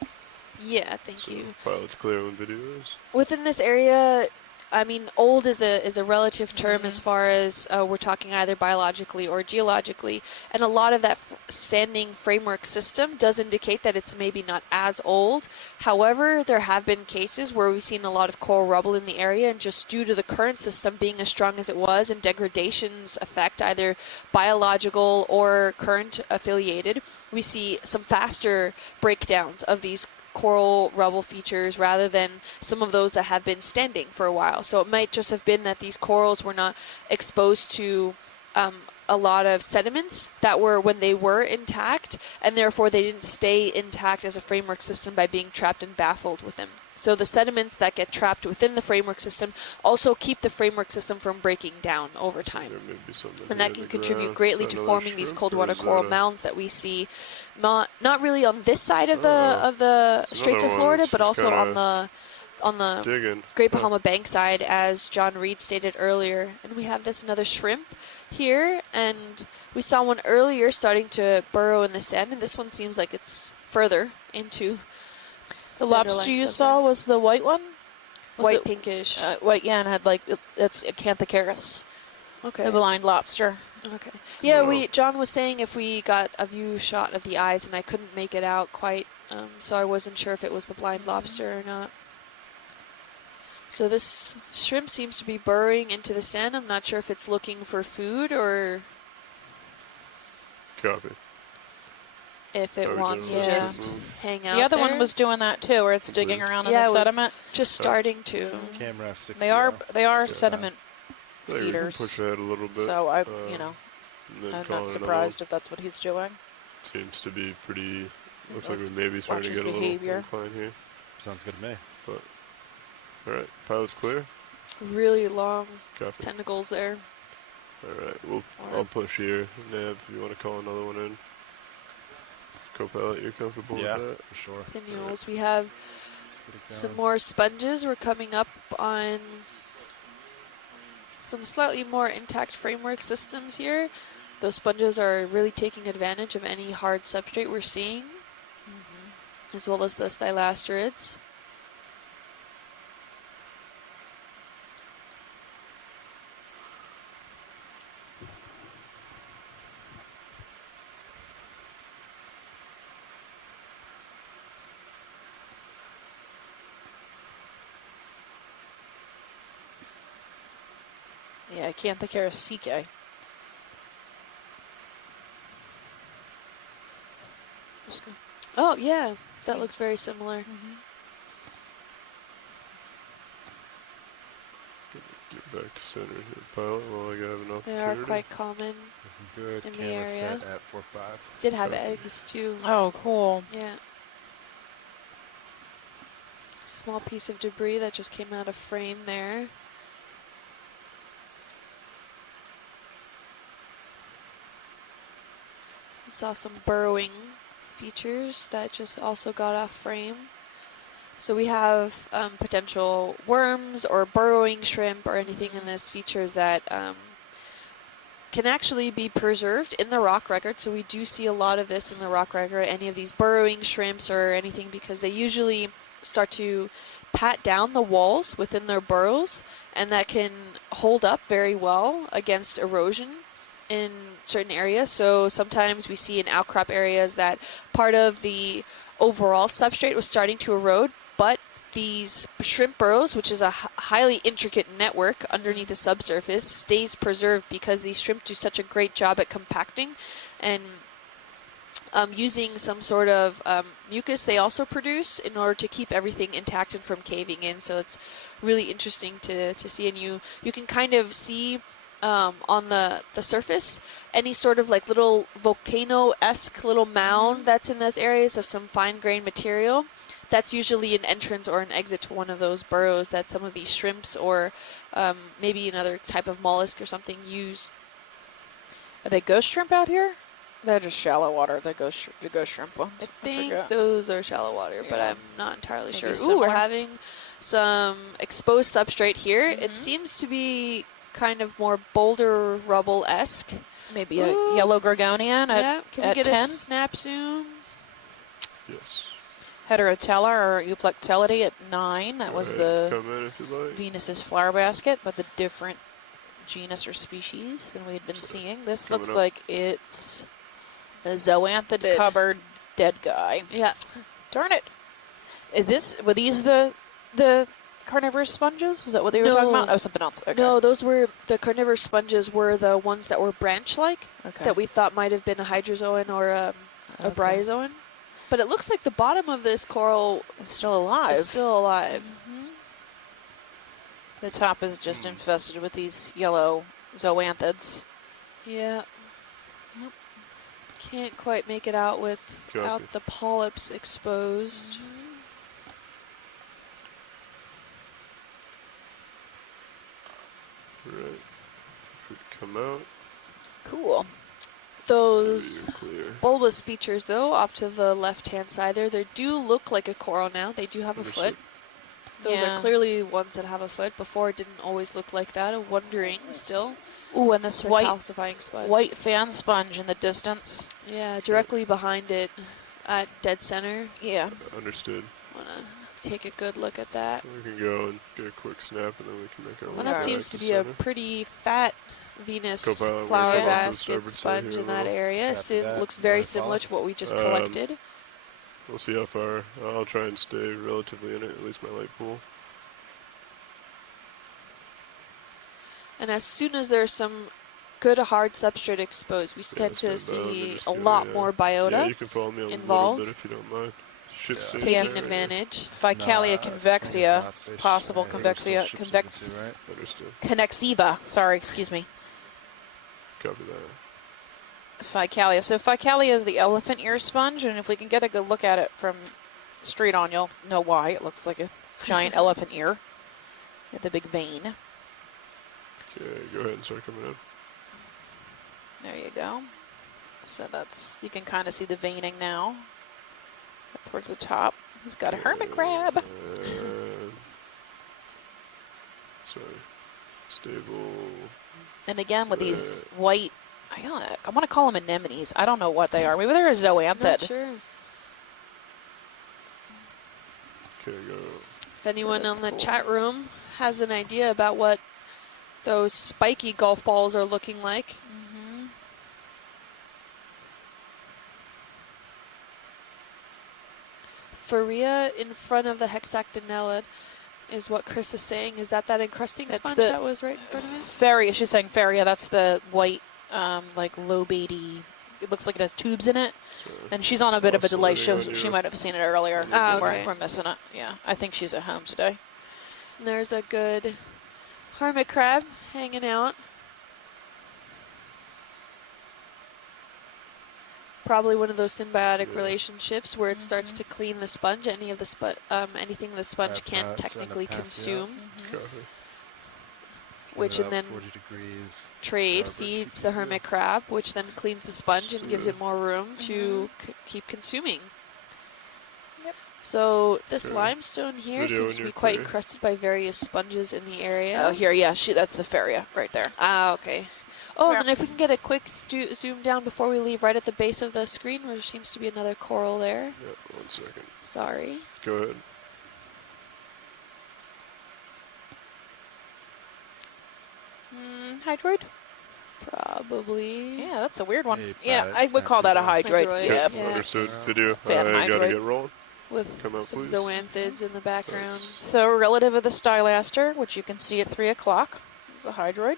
yeah, thank So you. pilot's clear on video is. Within this area, I mean, old is a relative term as far as we're talking either biologically or geologically, and a lot of that standing framework system does indicate that it's maybe not as old. However, there have been cases where we've seen a lot of coral rubble in the area, and just due to the current system being as strong as it was and degradations affect either biological or current affiliated, we see some faster breakdowns of these coral rubble features rather than some of those that have been standing for a while. So it might just have been that these corals were not exposed to a lot of sediments that were when they were intact, and therefore they didn't stay intact as a framework system by being trapped and baffled with them. So the sediments that get trapped within the framework system also keep the framework system from breaking down over time. There may be something And here that in can the contribute ground. greatly Is to that another forming these shrimp, cold or water is coral that a- mounds that we see, not really on this side of the Oh, of the it's Straits of another one Florida, that's but just also on kinda the digging. Great Huh. Bahama Bank side, as John Reed stated earlier. And we have this another shrimp here, and we saw one earlier starting to burrow in the sand, and this one seems like it's further into The the lobster underlying you substrate. saw was the white one? Was White it- pinkish. White, yeah, and had like, it's Acanthocaris, Okay. the blind lobster. Okay. Yeah, Wow. John was saying if we got a view shot of the eyes, and I couldn't make it out quite, so I wasn't sure if it was the blind lobster or not. So this shrimp seems to be burrowing into the sand. I'm not sure if it's looking for food or Copy. if it Probably wants to didn't really just move. hang out The other there. one was doing that too, where it's digging Agreed. around Yeah, in it the was sediment. just starting to. Camera 60. They are Yeah. sediment I think we can feeders. push ahead a little bit. So I, and then I'm call not another surprised if that's what he's doing. one. Seems to be pretty. Looks Watch like we may be starting to his get a little behavior. incline here. Sounds good to me. But all right, pilot's clear. Really long Copy. tentacles there. All right, well, Alright. I'll push here. Nav, if you want to call another one in. Co-pilot, you're comfortable Yeah, with that? for sure. Pinnules. We have Let's get it some going. more sponges. We're coming up on some slightly more intact framework systems here. Those sponges are really taking advantage of any hard substrate we're seeing, as well as the stylasterids. Yeah, Acanthocaris CK. Oh, yeah. That looked very similar. Get back to center here, pilot, while I have an opportunity. They are quite common. Looking good. in the Camera area. set at 4.5. Did have Okay. eggs, too. Oh, cool. Yeah. Small piece of debris that just came out of frame there. Saw some burrowing features that just also got off frame. So we have potential worms or burrowing shrimp or anything in this features that can actually be preserved in the rock record. So we do see a lot of this in the rock record, any of these burrowing shrimps or anything, because they usually start to pat down the walls within their burrows, and that can hold up very well against erosion in certain areas. So sometimes we see in outcrop areas that part of the overall substrate was starting to erode, but these shrimp burrows, which is a highly intricate network underneath the subsurface, stays preserved because these shrimp do such a great job at compacting and using some sort of mucus they also produce in order to keep everything intact and from caving in. So it's really interesting to see, and you can kind of see on the surface, any sort of like little volcano-esque little mound that's in those areas of some fine-grained material, that's usually an entrance or an exit to one of those burrows that some of these shrimps or maybe another type of mollusk or something use. Are they ghost shrimp out here? They're just shallow water. The ghost shrimp ones. I think forget. those are shallow water, but Yeah. I'm not entirely Maybe sure. Ooh, similar. we're having some exposed substrate here. Mhm. It seems to be kind of more boulder rubble-esque. Maybe Ooh. a yellow gorgonian Yeah, can we at get 10? a snap zoom? Yes. Heterotella or euplectellity at 9. That was Alright, the come in if you like. Venus's flower basket, but the different genus or species than we had been So, seeing. This coming looks up. like it's a zoanthid Dead. covered dead guy. Yeah. Darn it! Were these the carnivorous sponges? Was that what they were talking No. about? Oh, something else. Okay. No, those were the carnivorous sponges were the ones that were branch-like Okay. that we thought might have been a hydrozoan or a Okay. bryozoan. But it looks like the bottom of this coral It's still alive. is still alive. Mhm. The top is just infested with these yellow zoanthids. Yeah. Can't quite make it out without Copy. the polyps exposed. Right. Should come out. Cool. Those You're clear. bulbous features, though, off to the left-hand side there, they do look like a coral now. They do have a Understood. foot. Those Yeah. are clearly ones that have a foot. Before, it didn't always look like that. I'm wondering still. Ooh, and this It's a white calcifying sponge. fan sponge in the distance. Yeah, directly behind it at dead center. Yeah. Understood. Want to take a good look at that. We can go and get a quick snap, and then we can make our way Well, that back seems to be center. a pretty fat Venus Co-pilot, flower we're coming off to the basket starboard side sponge here in a that little. area. Copy So it that. looks very Right, similar follow. to what we just Um, collected. We'll see how far. I'll try and stay relatively in it, at least my light pool. And as soon as there's some good hard substrate exposed, we tend to stand by, let me see just a go, lot yeah. more Yeah, biota you can follow me a involved. little bit if you don't mind. Should Yeah. stay taking there. advantage. Ficalia convexia, Convexia, possible convexia, right? Understood. convexiva. Sorry, excuse me. Copy that. Ficalia. So Ficalia is the elephant ear sponge, and if we can get a good look at it from straight on, you'll know why. It looks like a giant elephant ear with the big vein. Okay, go ahead and start coming in. There you go. So you can kind of see the veining now. Towards the top. He's got a hermit crab. Sorry. Stable. And again, with these white, I want to call them anemones. I don't know what they are. Maybe they're a zoanthid. Not sure. Okay, go. If anyone that's on the cool. chat room has an idea about what those spiky golf balls are looking like. Faria in front of the hexactinella is what Chris is saying. Is that encrusting That's sponge the- that was right in front of it? Faria, she's saying Faria. That's the white, like low-baity. It looks like it has tubes in it. And she's on a bit of a delay. Oscillating on She you. might have seen it earlier. Ah, We're- okay. We're missing it. Yeah, I think she's at home today. And there's a good hermit crab hanging out. Probably one of those symbiotic Yeah. relationships where it starts to clean the sponge. Anything the sponge can't Perhaps technically Anapassia. consume, Copy. which and then 40 degrees. trade starboard, feeds keep the it hermit crab, which then cleans the sponge and gives Yeah. it more room to keep consuming. Yep. So this Okay. limestone here Video seems in to be your quite clear. encrusted by various sponges in the area. Oh, here, yeah, that's the Faria right there. Ah, okay. Oh, Yeah. and then if we can get a quick zoom down before we leave, right at the base of the screen, where there seems to be another coral there. Yep, 1 second. Sorry. Go ahead. Hydroid? Probably. Yeah, that's a weird one. Hey, Yeah, Pat, I it's would time call for that a the- hydroid. Hydroid. Yeah. Yeah. Understood. Video. Fan I gotta hydroid. get rolling. With Come out, some please. zoanthids in the background. So a relative of the stylaster, which you can see at 3 o'clock, is a hydroid.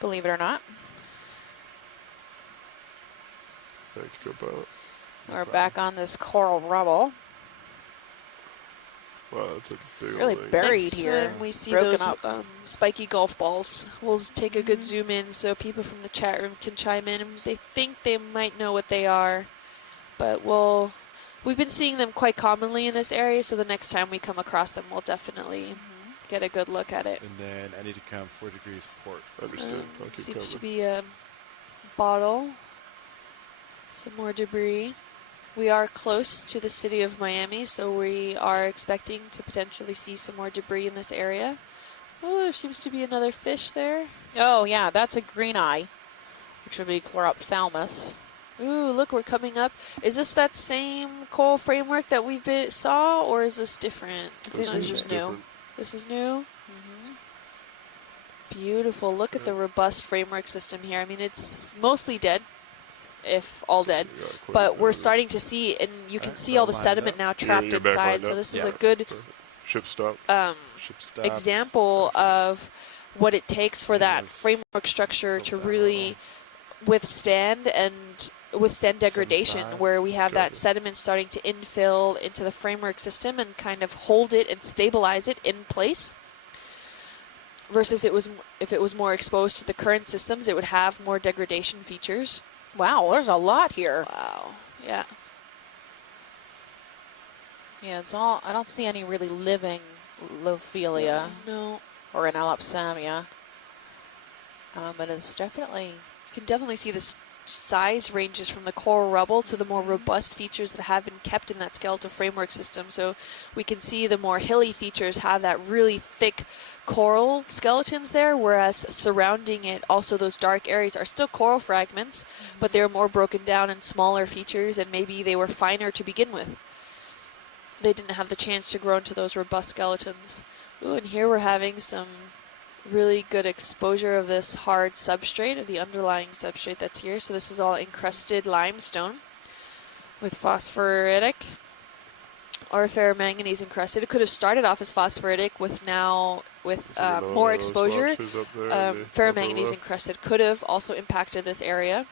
Believe it or not. Thanks, co-pilot. We're back on this coral rubble. Wow, that's a big Really old thing. buried Next here. time we see Broken those up. spiky golf balls, we'll take a good zoom in so people from the chat room can chime in. They think they might know what they are, but we've been seeing them quite commonly in this area, so the next time we come across them, we'll definitely get a good look at it. And then I need to come 4 degrees port. Understood. I'll keep Seems to coming. be a bottle. Some more debris. We are close to the city of Miami, so we are expecting to potentially see some more debris in this area. Oh, there seems to be another fish there. Oh, yeah, that's a green eye, which would be Chlorophthalmus. Ooh, look, we're coming up. Is this that same coral framework that we saw, or is this different? This I'm not is sure. just new. This is new? Beautiful. Look at the robust framework system here. I mean, it's mostly dead, if all dead, but we're starting to see, and you can see all the sediment now trapped you're back inside, lined so up. this is a good Ship stop. Ship stopped. example of what it takes for that Yes. framework structure Tilt to that really withstand degradation, 75. where we have that Gotcha. sediment starting to infill into the framework system and kind of hold it and stabilize it in place. Versus if it was more exposed to the current systems, it would have more degradation features. Wow, there's a lot here. Wow. Yeah. Yeah, it's all. I don't see any really living Lophelia No. or an Alapsamia. But it's definitely. You can definitely see the size ranges from the coral rubble to the more robust features that have been kept in that skeletal framework system. So we can see the more hilly features have that really thick coral skeletons there, whereas surrounding it, also those dark areas are still coral fragments, but they're more broken down in smaller features, and maybe they were finer to begin with. They didn't have the chance to grow into those robust skeletons. Ooh, and here we're having some really good exposure of this hard substrate, of the underlying substrate that's here. So this is all encrusted limestone with phosphoritic or ferromanganese encrusted. It could have started off as phosphoritic with more exposure. Ferromanganese encrusted could have also impacted this area.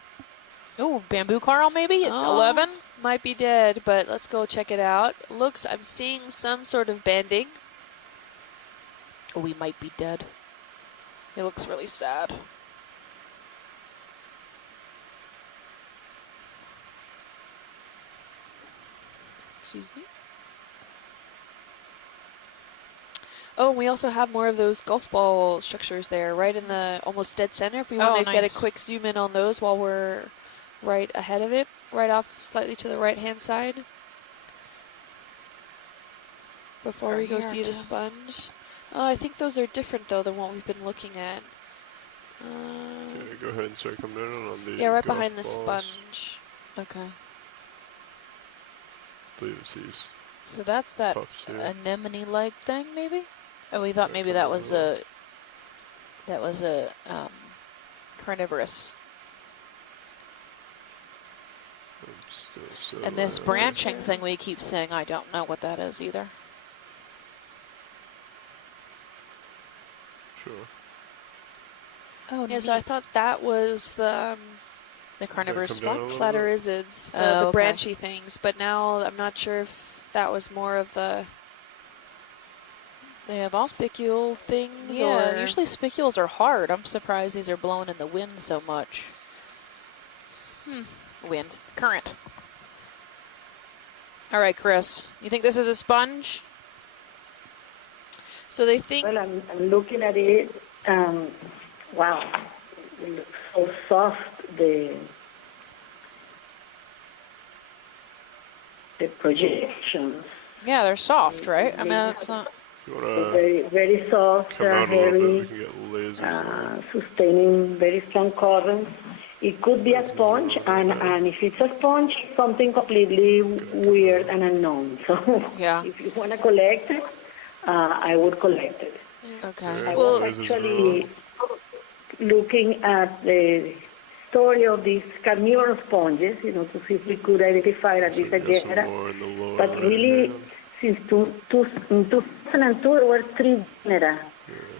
Oh, bamboo coral maybe? At 11? Might be dead, but let's go check it out. Looks, I'm seeing some sort of banding. Oh, we might be dead. It looks really sad. Excuse me. Oh, and we also have more of those golf ball structures there, right in the almost dead center. If we want to get a quick zoom in on those while we're right ahead of it, right off slightly to the right-hand side. Before we go see the sponge. Oh, I think those are different, though, than what we've been looking at. Okay, go ahead and start coming in on the Yeah, right golf behind the balls. sponge. Okay. I believe it's these. So that's that Puffs here. anemone-like thing, maybe? Oh, we thought maybe that was a carnivorous. I'm still so And this low. branching thing we keep saying, I don't know what that is either. Sure. Oh, Yeah, so I thought that was the carnivorous come down a sponge. little bit? Cladorizids, the Oh, okay. branchy things. But now I'm not sure if that was more of the They have all. spicule things. Yeah, or usually spicules are hard. I'm surprised these are blowing in the wind so much. Wind. Current. All right, Chris. You think this is a sponge? So they think. Well, I'm looking at it. Wow, it looks so soft. The projections. Yeah, they're soft, right? I mean, that's not. If you want Very, very soft, to come out a little bit, we heavy, can get lasers on it. sustaining very strong currents. It could be a sponge, and if it's a sponge, something completely weird and unknown. So Yeah. if you want to collect it, I would collect it. Okay. I Well, was actually looking at the story of these carnivorous sponges, to see if we could identify at least a There's some genera. more in the lower But really, right-hand. since in 2002, there were 3 genera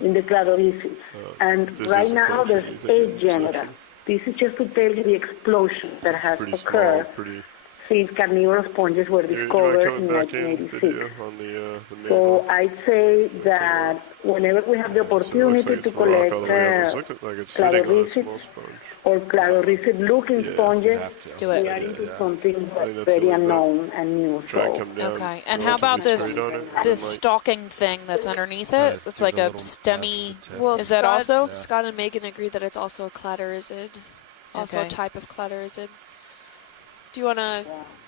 in the Cladorizids. And this right is now, approaching, there's you think, 8 genera. section? This is just to tell you the explosion that has Pretty occurred small, pretty since carnivorous sponges were You're discovered coming in back in, 1986. video on the So maple. I'd say that whenever we have the So it looks opportunity like to it's the rock all collect the way up. It's looking like it's sitting on a cladorhizid small sponge. or cladorhizid-looking Yeah. sponges, Have to. Do it. we are into Yeah. something I think that's very the only bet. unknown and new. Try and So come down. Okay. And how about relatively this straight on it, and this then, like, stalking thing that's underneath Kinda it? It's dig like a a little stemmy. after the tip. Well, Is that also? Scott and Megan agree that it's also a cladorhizid, also Okay. a type of cladorhizid. Do you want to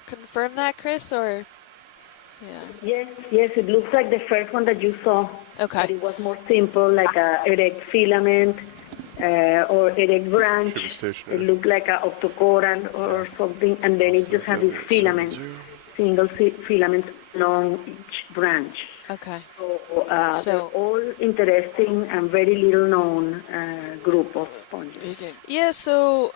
confirm that, Chris, or? Yeah. yes, it looks like the first one that you saw. Okay. But it was more simple, like a erect filament or erect branch. should be It stationary. looked like a octocoral or something, and then it just has this filament, filament along each branch. Okay. So, So- they're all interesting and very little known group of sponges. Yeah, so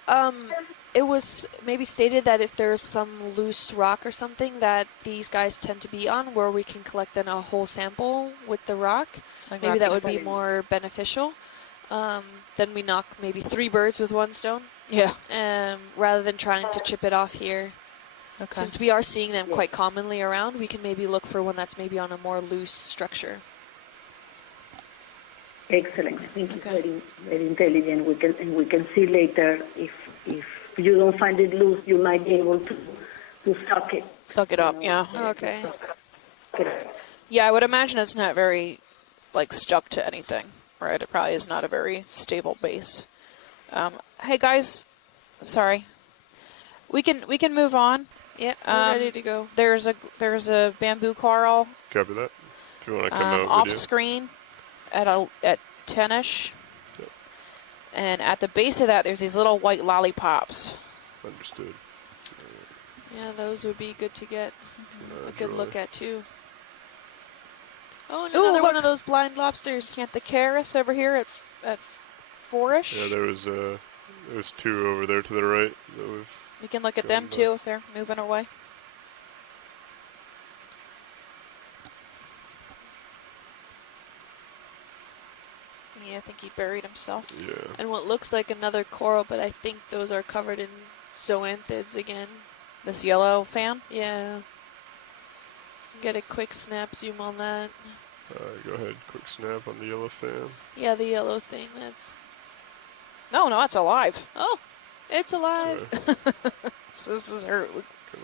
it was maybe stated that if there's some loose rock or something that these guys tend to be on, where we can collect then a whole sample with the rock, Like maybe rock that would be sample. more beneficial. Then we knock maybe 3 birds with 1 stone, Yeah. rather than trying to chip it off here. Okay. Since we are seeing them quite commonly around, we can maybe look for one that's maybe on a more loose structure. Excellent. I think Okay. it's very, very intelligent. We can see later if you don't find it loose, you might be able to suck it. Suck it up. Yeah. Okay. Yeah, I would imagine it's not very, like, stuck to anything, right? It probably is not a very stable base. Hey guys, sorry. We can move on. Yep, we're ready to go. There's a bamboo coral Copy that. If you want to come out off video. screen at 10ish, Yep. and at the base of that there's these little white lollipops. Understood. Yeah, those would be good to get a good look at too. Oh, and Ooh, another one look. of those blind lobsters. Can't the Terrace over here at 4ish? Yeah, there was 2 over there to the right that we've. We can look at Going them too if they're moving away. Yeah, I think he buried himself. Yeah. And what looks like another coral, but I think those are covered in zoanthids again. This yellow fan? Yeah. Get a quick snap zoom on that. Go ahead. Quick snap on the yellow fan. Yeah, the yellow thing. That's. No, it's alive. Oh, it's alive. Sorry. So this is her, Come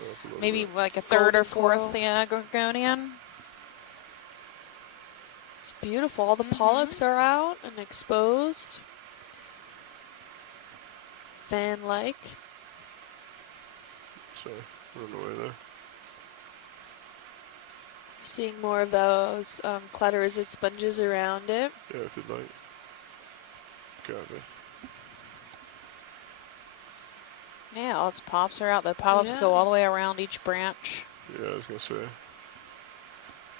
off a little maybe bit. like a third or Golden fourth, coral. yeah, Gorgonian. It's beautiful. All the polyps are out and exposed. Fan-like. Sorry. Run away there. Seeing more of those cladorhizid sponges around it. Yeah, if you'd like. Copy. Yeah, all its pops are out. The polyps go Yeah. all the way around each branch. Yeah, I was gonna say.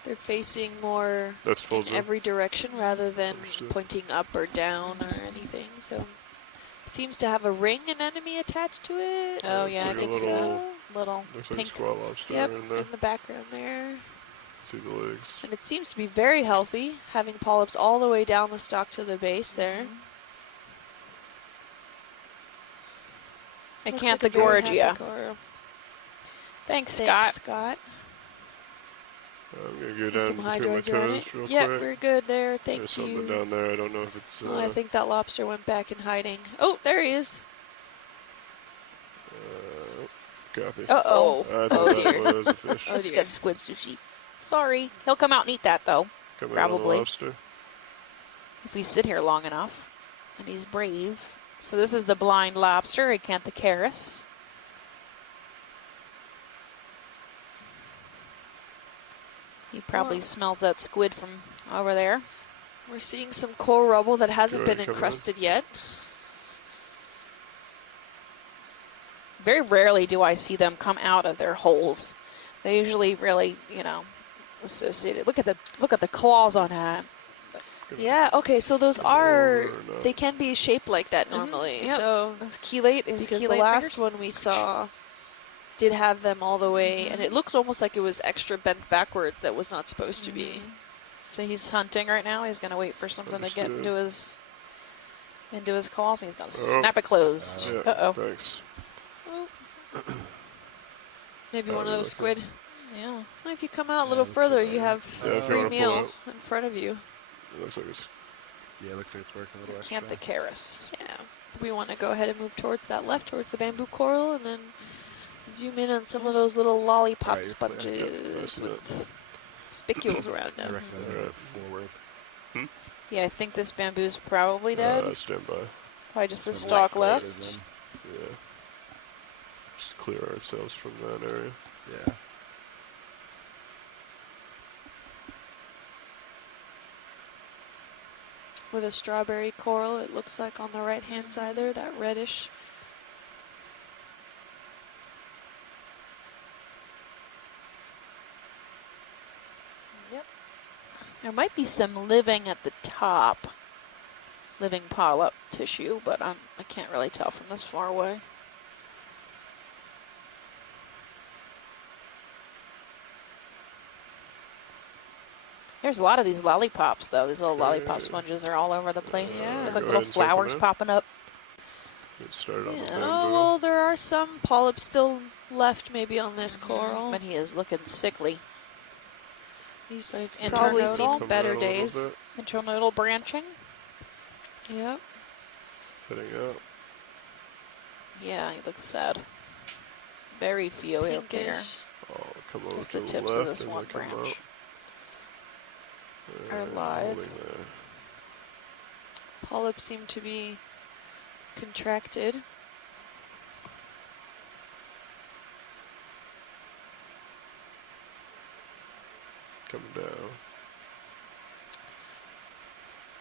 They're facing more That's full in zoom. every direction rather than Understood. pointing up or down or anything. So seems to have a ring anemone attached to it. Oh, it's yeah, I like a think little, so. Little Looks like pink. a squat lobster Yep, in there. in the background there. See the legs. And it seems to be very healthy, having polyps all the way down the stalk to the base there. Looks like a very happy Acanthogorgia. coral. Thanks, Scott. Thanks, Scott. I'm gonna go Some down between my hydroids are on toes it. real Yeah, quick. we're good there. There's Thank something you. down there. I don't know if it's. Oh, I think that lobster went back in hiding. Oh, there he is. Copy. Uh-oh. I Oh, thought dear. that was a fish. Oh, it's got squid sushi. Sorry. He'll come out and eat that, though, Coming out of the probably. lobster. if we sit here long enough. And he's brave. So this is the blind lobster, Acanthogorgia. He probably Wow. smells that squid from over there. We're seeing some coral rubble that hasn't Go been ahead, come in. encrusted yet. Very rarely do I see them come out of their holes. They usually really, associated. Look at the claws on that. Yeah, okay, so those are, Over and up. they can be shaped like that normally. Yep. So, That's chelate. Is because the chelate last fingers? one we saw did have them all the way, and it looked almost like it was extra bent backwards that was not supposed to be. So he's hunting right now. He's going to wait for something to get Understood. into his claws, and he's going to Oh. snap it closed. Yeah, Uh-oh. thanks. Maybe Oh, one of yeah, those okay. squid. Yeah. Well, if you come out a Yeah, little looks like further, it. you have Yeah, a if you free wanna pull meal out. in front of you. It looks like it's Yeah, it looks like it's working a little extra. Camp the Terrace. Yeah. We want to go ahead and move towards that left, towards the bamboo coral, and then zoom in on some of those little lollipop Alright, you're clear. sponges Yep, with spicules around I them. recommend Alright. it forward. Yeah, I think this bamboo's probably dead. stand by. Probably just a Just stalk forward left. is in. Yeah. Just clear ourselves from that area. Yeah. With a strawberry coral, it looks like on the right-hand side there, that reddish. Yep. There might be some living at the top. Living polyp tissue, but I can't really tell from this far away. There's a lot of these lollipops, though. These little lollipop sponges are all over the place. Yeah. With Go like ahead little and soak 'em flowers in. popping up. Get started on the Yeah. bamboo. Oh, well, there are some polyps still left maybe on this coral. But he is looking sickly. He's They've probably internodal. seen Come better around a little days. bit, Internodal branching. Yep. heading up. Yeah, he looks sad. Very few up here. Pinkish. I'll come over Just to the the tips left of this and one then come branch out. are And live. holding there. Polyps seem to be contracted. Coming down.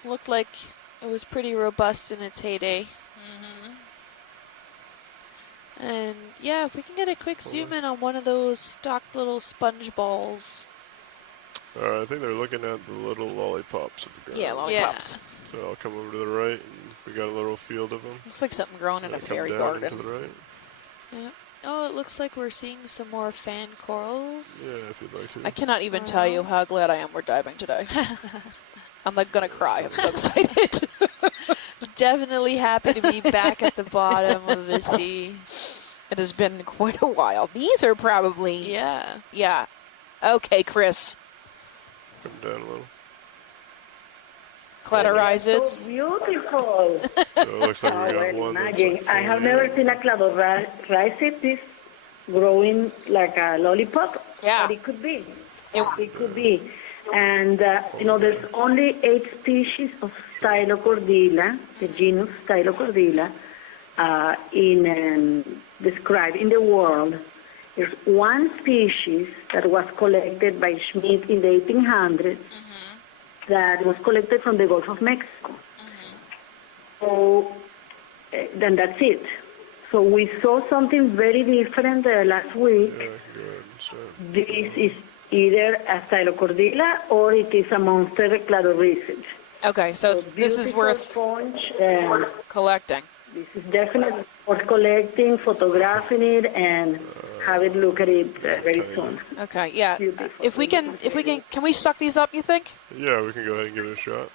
Looked like it was pretty robust in its heyday. And yeah, if we can get a quick zoom in on one of those stocked little sponge balls. Alright, I think they're looking at the little lollipops at the ground. Yeah, lollipops. So I'll come over to the right, and we got a little field of them. Looks like something growing in a Come fairy down garden. and to the right. Yep. Oh, it looks like we're seeing some more fan corals. Yeah, if you'd like to. I cannot even tell you how glad I am we're diving today. I'm like gonna cry. I'm so excited. Definitely happy to be back at the bottom of the sea. It has been quite a while. These are probably Yeah. Okay, Chris. Come down a little. Cladorizids. So beautiful. So it looks like we got Well, one that's imagine, like I have 40. never seen a cladorhizid this growing like a lollipop. Yeah. But it could be. It- It could be. And, there's only 8 species of Stylocordila, the genus Stylocordila, described in the world. There's one species that was collected by Schmidt in the 1800s that was collected from the Gulf of Mexico. So then that's it. So we saw something very different last week. Yeah, go ahead and start. This is either a Stylocordila or it is a monster cladorhizid. Okay, so it's, this is Beautiful worth sponge. collecting. This is definitely worth collecting, photographing it, and have it look at it very soon. Okay, yeah. Beautiful. If we can we suck these up? You think, Yeah, we can go ahead and give it a shot.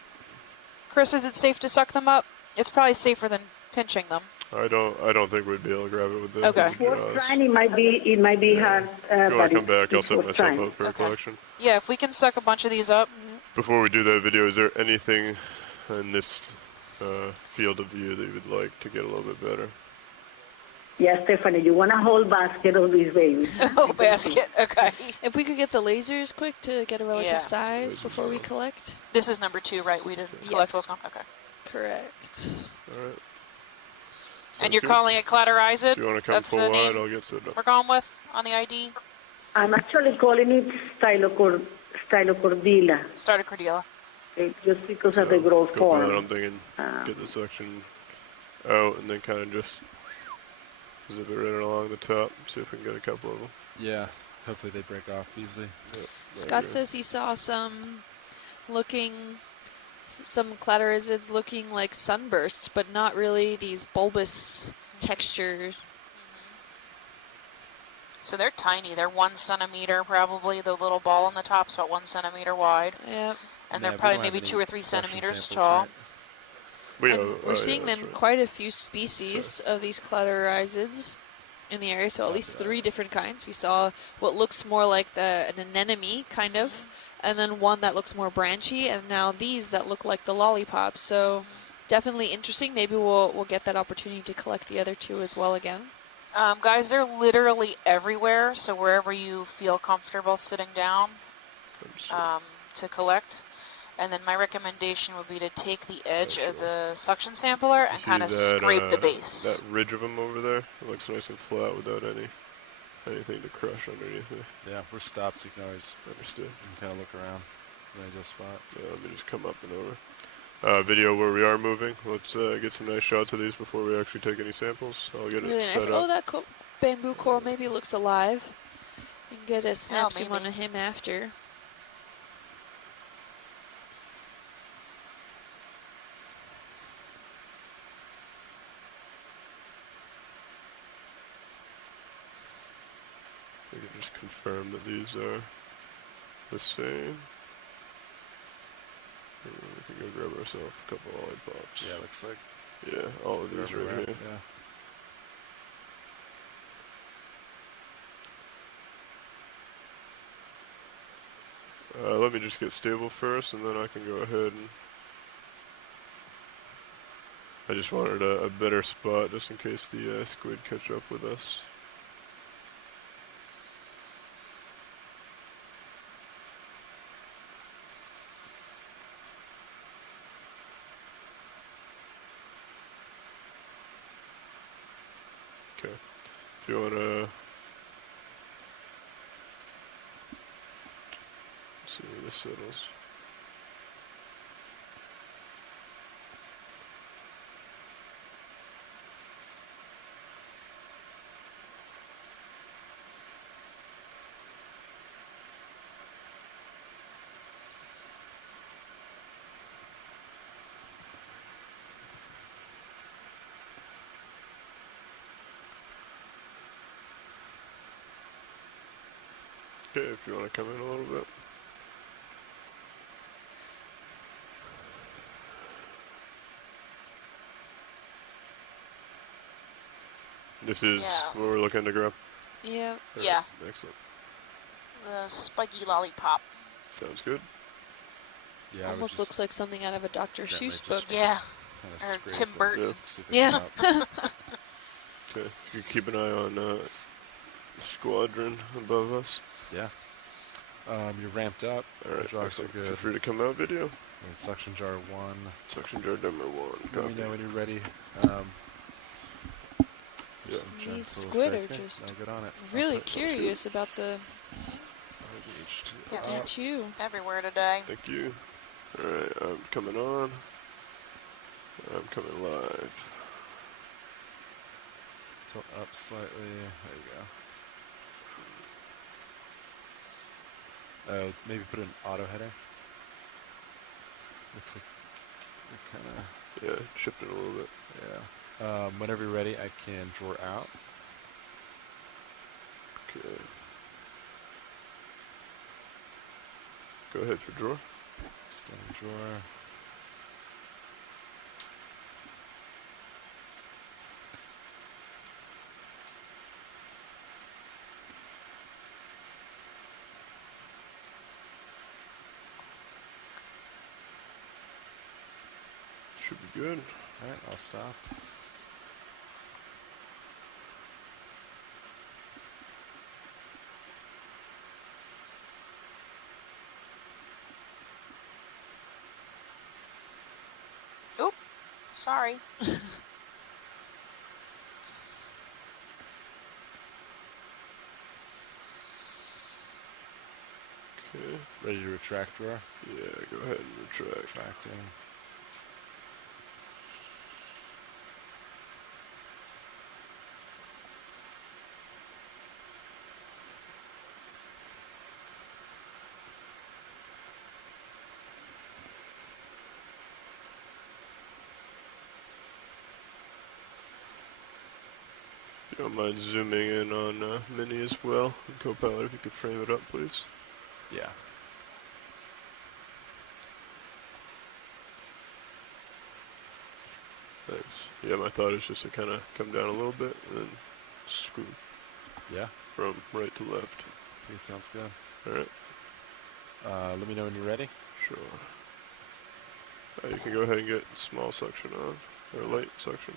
Chris? Is it safe to suck them up? It's probably safer than pinching them. I don't think we'd be able to grab it with the Okay. with the For jaws. trying, it might be hard. If you want but to come back, I'll it's set worth myself trying. up for a Okay. collection. Yeah, if we can suck a bunch of these up. Before we do that video, is there anything in this field of view that you would like to get a little bit better? Yeah, Stephanie, you want a whole basket of these babies. Oh, basket. Okay. If we could get the lasers quick to get a relative Yeah. size Lasers before we on. collect. This is number 2, right? We didn't Yes. collect those. Okay. Correct. All right. And you're good. calling it Cladorhizid? If you want to come That's full the wide, name I'll get set up. we're going with on the ID. I'm actually calling it Stylocordila, Started just because of the growth Go down, form. I'm thinking get the section out and then kind of just zip it right along the top. See if we can get a couple of them. Yeah. Hopefully they break off easily. Yep, Scott there says he saw some cladorhizids looking like sunbursts, but not really these bulbous textures. So they're tiny. They're 1 centimeter probably. The little ball on the top's about 1 centimeter wide. Yep. And Yeah, they're we probably don't have maybe any 2 or 3 special centimeters samples, tall. right? we And have- we're seeing yeah, them that's right. quite a few species of these cladorhizids. in the area, so at least 3 different kinds. We saw what looks more like an anemone, kind of, and then one that looks more branchy, and now these that look like the lollipops. So definitely interesting. Maybe we'll get that opportunity to collect the other 2 as well again. Guys, they're literally everywhere, so wherever you feel comfortable sitting down to collect. And then my recommendation would be to take the edge of the suction sampler and kind of scrape the base. That ridge of them over there, it looks nice and flat without anything to crush underneath it. Yeah, we're stopped, so you can always Understood. kind of look around for an ideal spot. Yeah, let me just come up and over. Video where we are moving. Let's get some nice shots of these before we actually take any samples. I'll get Really it nice. set Oh, up. that bamboo coral maybe looks alive. You can get a snap zoom maybe. on him after. We can just confirm that these are the same. And then we can go grab ourselves a couple lollipops. Yeah, looks like Yeah, all of they're these right everywhere. here. Yeah. Let me just get stable first, and then I can go ahead and... I just wanted a better spot, just in case the squid catch up with us. Okay, if you want to... see where this settles. Okay, if you want to come in a little bit. This is what we're looking to grab? Yeah. Yeah. Excellent. The spiky lollipop. Sounds good. Yeah, Almost looks like something out of a Dr. Seuss book. Yeah. Kind Or Tim Burton. Yeah. Okay, if you keep an eye on the squadron above us. Yeah. You're ramped up. Alright, Jars are excellent. good. Feel free to come out video. And suction jar 1. Suction jar number 1. Let me know when you're ready. Yeah. These squid are just I'll get on it. really curious about the Yeah, D2. everywhere today. Thank you. Alright, I'm coming on. I'm coming live. Tilt up slightly. There you go. Maybe put an auto header. Looks like we're kind of... Yeah, shifting a little bit. Yeah. Whenever you're ready, I can draw out. Okay. Go ahead for drawer. Standing drawer. Should be good. Alright, I'll stop. Oop. Sorry. Okay. Ready to retract drawer? Yeah, go ahead and retract. Retracting. If you don't mind zooming in on Mini as well, and Copilot, if you could frame it up, please. Yeah. Thanks. Yeah, my thought is just to kind of come down a little bit and then screw Yeah, from right to left. I think it sounds good. All right. Let me know when you're ready. Sure. You can go ahead and get small suction on, or light suction.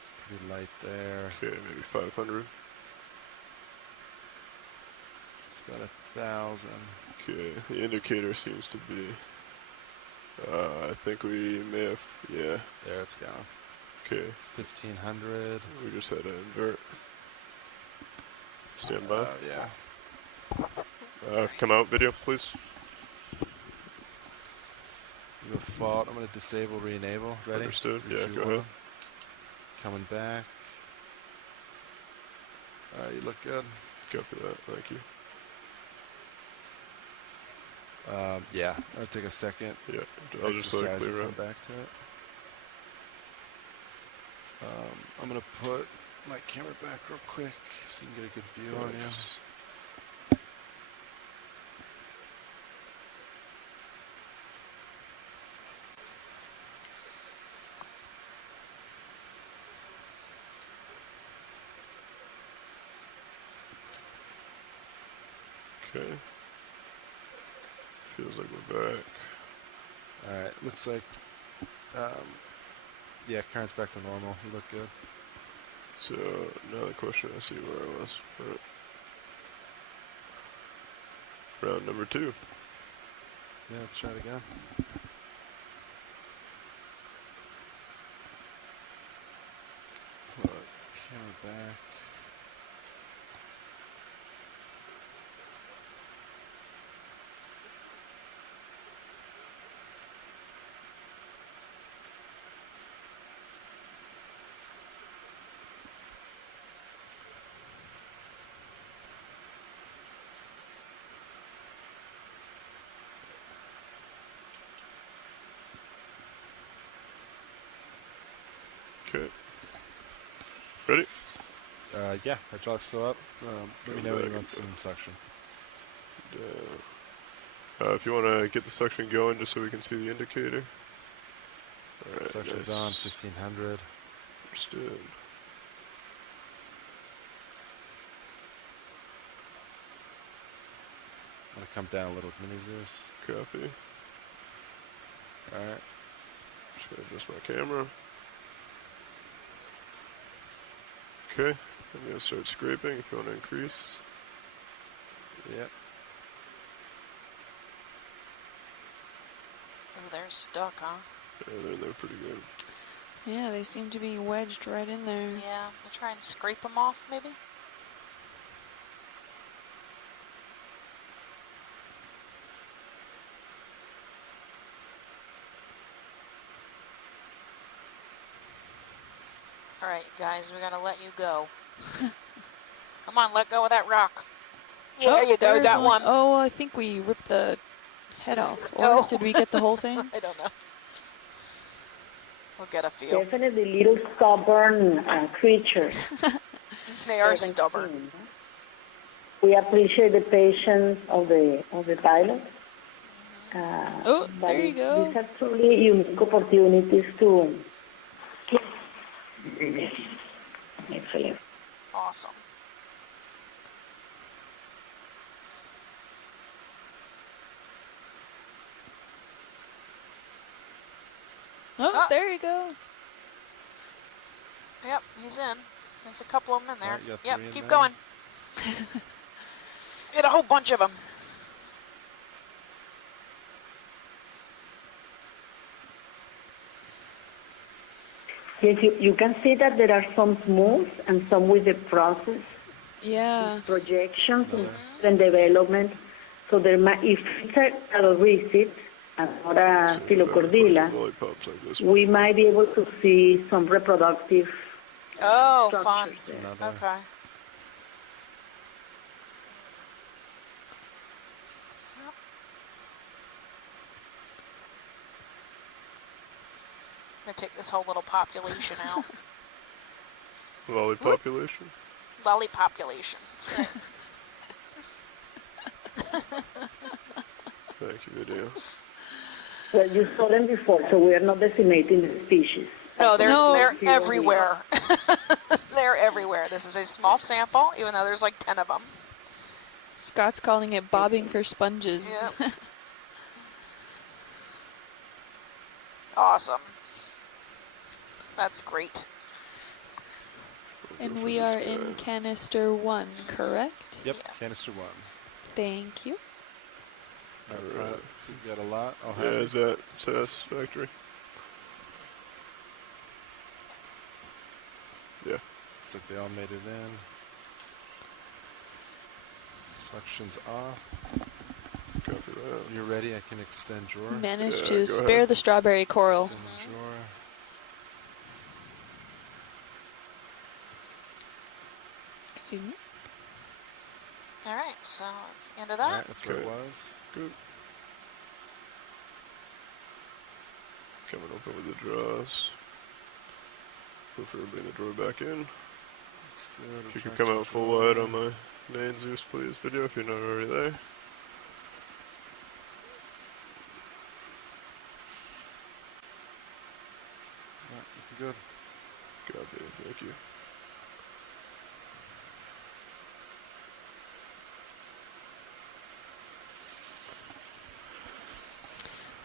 It's pretty light there. Okay, maybe 500. It's about 1,000. Okay, the indicator seems to be. I think we may have. Yeah. There, it's gone. Okay. It's 1,500. We just had to invert. Stand by. Yeah. Come out, video, please. You have fault. I'm going to disable, re-enable. Ready? Understood. 3, Yeah, 2, go 1. ahead. Coming back. You look good. Copy that. Thank you. Yeah, it'll take a second. Yeah, I'll just let it Exercise and clear come out. back to it. I'm going to put my camera back real quick so you can get a good view on you. Nice. Okay. Feels like we're back. Alright, looks like, yeah, current's back to normal. You look good. So now the question, I see where I was. Right. Round number 2. Yeah, let's try it again. Put camera back. Okay. Ready? Yeah, hydraulic's still up. Let me know when you want some suction. If you want to get the suction going just so we can see the indicator. All right, Suction's nice. on, 1,500. Understood. I'm gonna come down a little with mini Zeus. Copy. Alright. Just gonna adjust my camera. Okay, I'm gonna start scraping if you want to increase. Yep. Oh, they're stuck, huh? Yeah, they're pretty good. Yeah, they seem to be wedged right in there. Yeah, we'll try and scrape them off, maybe? Alright, guys, we gotta let you go. Come on, let go of that rock. Yeah, there you go, there's got one. Oh, I think we ripped the head off. Or Oh. did we get the whole thing? I don't know. We'll get a feel. Definitely little stubborn creatures. They are stubborn. We appreciate the patience of the pilot. Oh, but there you go. These are truly unique opportunities to. Excellent. Awesome. Oh, there you go. Yep, he's in. There's a couple of them in there. Alright, you got Yep, 3 in keep there. going. Get a whole bunch of them. Yes, you can see that there are some smooth and some with the process Yeah. projections and development. So there might, if it's a calorisit and not a So phyllocordyla, lollipops like this. we might be able to see some reproductive Oh, fun. structures there. Another. Okay. I'm gonna take this whole little population out. Lollipopulation? Lolly population. That's right. Thank you, video. Well, you saw them before, so we are not decimating the species. No, they're No. they're everywhere. They're everywhere. This is a small sample, even though there's like 10 of them. Scott's calling it bobbing for sponges. Yep. Awesome. That's great. And Go for we this are in guy. canister 1, correct? Yep, Yeah. canister 1. Thank you. Alright, so you got a lot. I'll have Yeah, it. is that satisfactory? Yeah. Looks like they all made it in. Suction's off. Copy that. You're ready, I can extend drawer. Managed Yeah, to go spare ahead. the strawberry coral. Extend drawer. Excuse me. All right, so that's the end of that. Alright, that's where it Okay. was. Good. Coming open with the draws. Preferably the drawer back in. Looks good. If you could Attract come the out full drawer. wide on my main Zeus Please video if you're not already there. Yeah, good. Copy, thank you.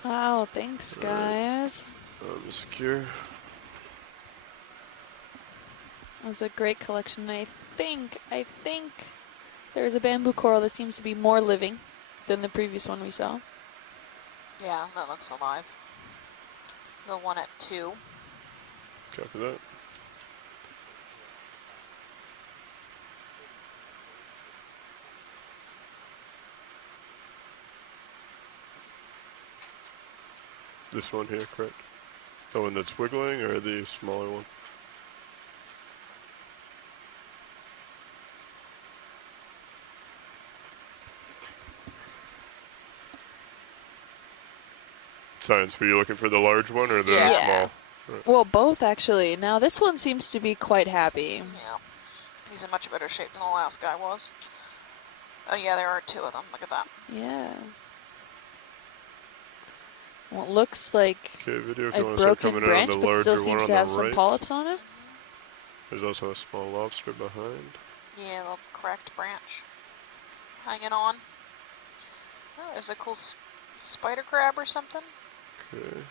Wow, thanks, guys. Secure. That was a great collection. I think there's a bamboo coral that seems to be more living than the previous one we saw. Yeah, that looks alive. The one at 2. Copy that. This one here, correct? The one that's wiggling or the smaller one? Science, were you looking for the large one or the Yeah. small? Well, both actually. Now this one seems to be quite happy. Yeah. He's in much better shape than the last guy was. Oh yeah, there are 2 of them. Look at that. Yeah. Well, it looks like Okay, video if a you want to start broken coming branch, out of the but still larger one seems on to have the some right. polyps on it. There's also a small lobster behind. Yeah, little cracked branch hanging on. Oh, there's a cool spider crab or something. Okay.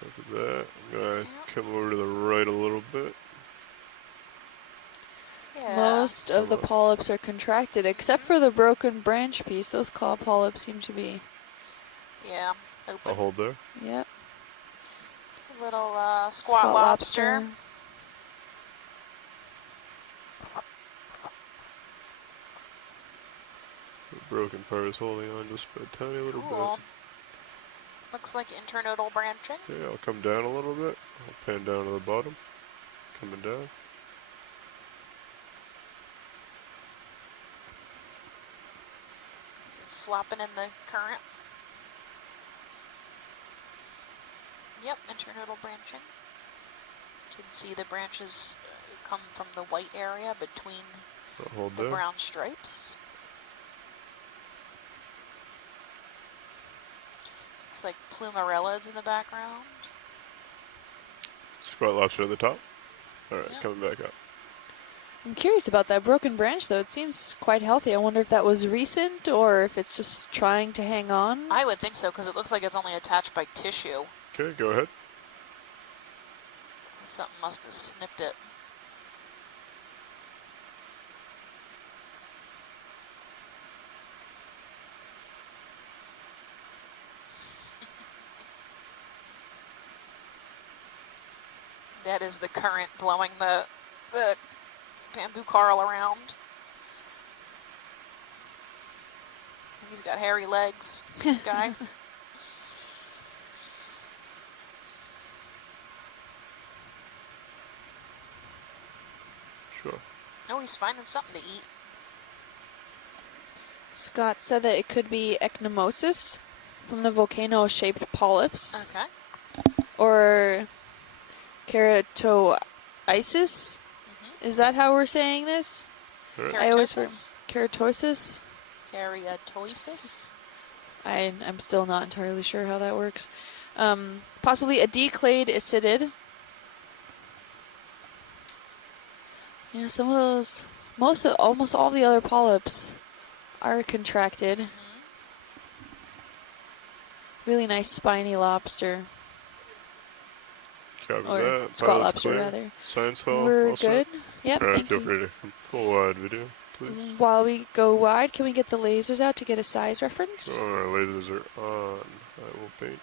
Copy that. I'm gonna Yep. come over to the right a little bit. Yeah. Most of the Come on. polyps are contracted, except for the broken branch piece. Those claw polyps seem to be. Yeah. I'll Open. hold there. Yep. Little squat lobster. The broken part is holding on just a tiny little Cool. Looks like internodal branching. bit. Okay, I'll come down a little bit. I'll pan down to the bottom. Coming down. Is it flopping in the current? Yep, internodal branching. You can see the branches come from the white area between I'll hold the there. brown stripes. Looks like plumarellids in the background. Squat lobster at the top. Alright, Yeah. coming back up. I'm curious about that broken branch, though. It seems quite healthy. I wonder if that was recent or if it's just trying to hang on. I would think so because it looks like it's only attached by tissue. Okay, go ahead. So something must have snipped it. That is the current blowing the bamboo coral around. I think he's got hairy legs, this guy. Sure. Oh, he's finding something to eat. Scott said that it could be echymosis from the volcano-shaped polyps Okay. or keratoisis. Is that how we're saying this? Alright. I always Keratosis? keratosis. Keratosis? I'm still not entirely sure how that works. Possibly a declayed acidid. Yeah, some of those, almost all the other polyps are contracted. Really nice spiny lobster. Copy Or that. squat Pilot's lobster, clear. rather. Science hall. We're all set? good. Yep, All right, thank feel you. free to full wide video, please. While we go wide, can we get the lasers out to get a size reference? Oh, our lasers are on. I will paint.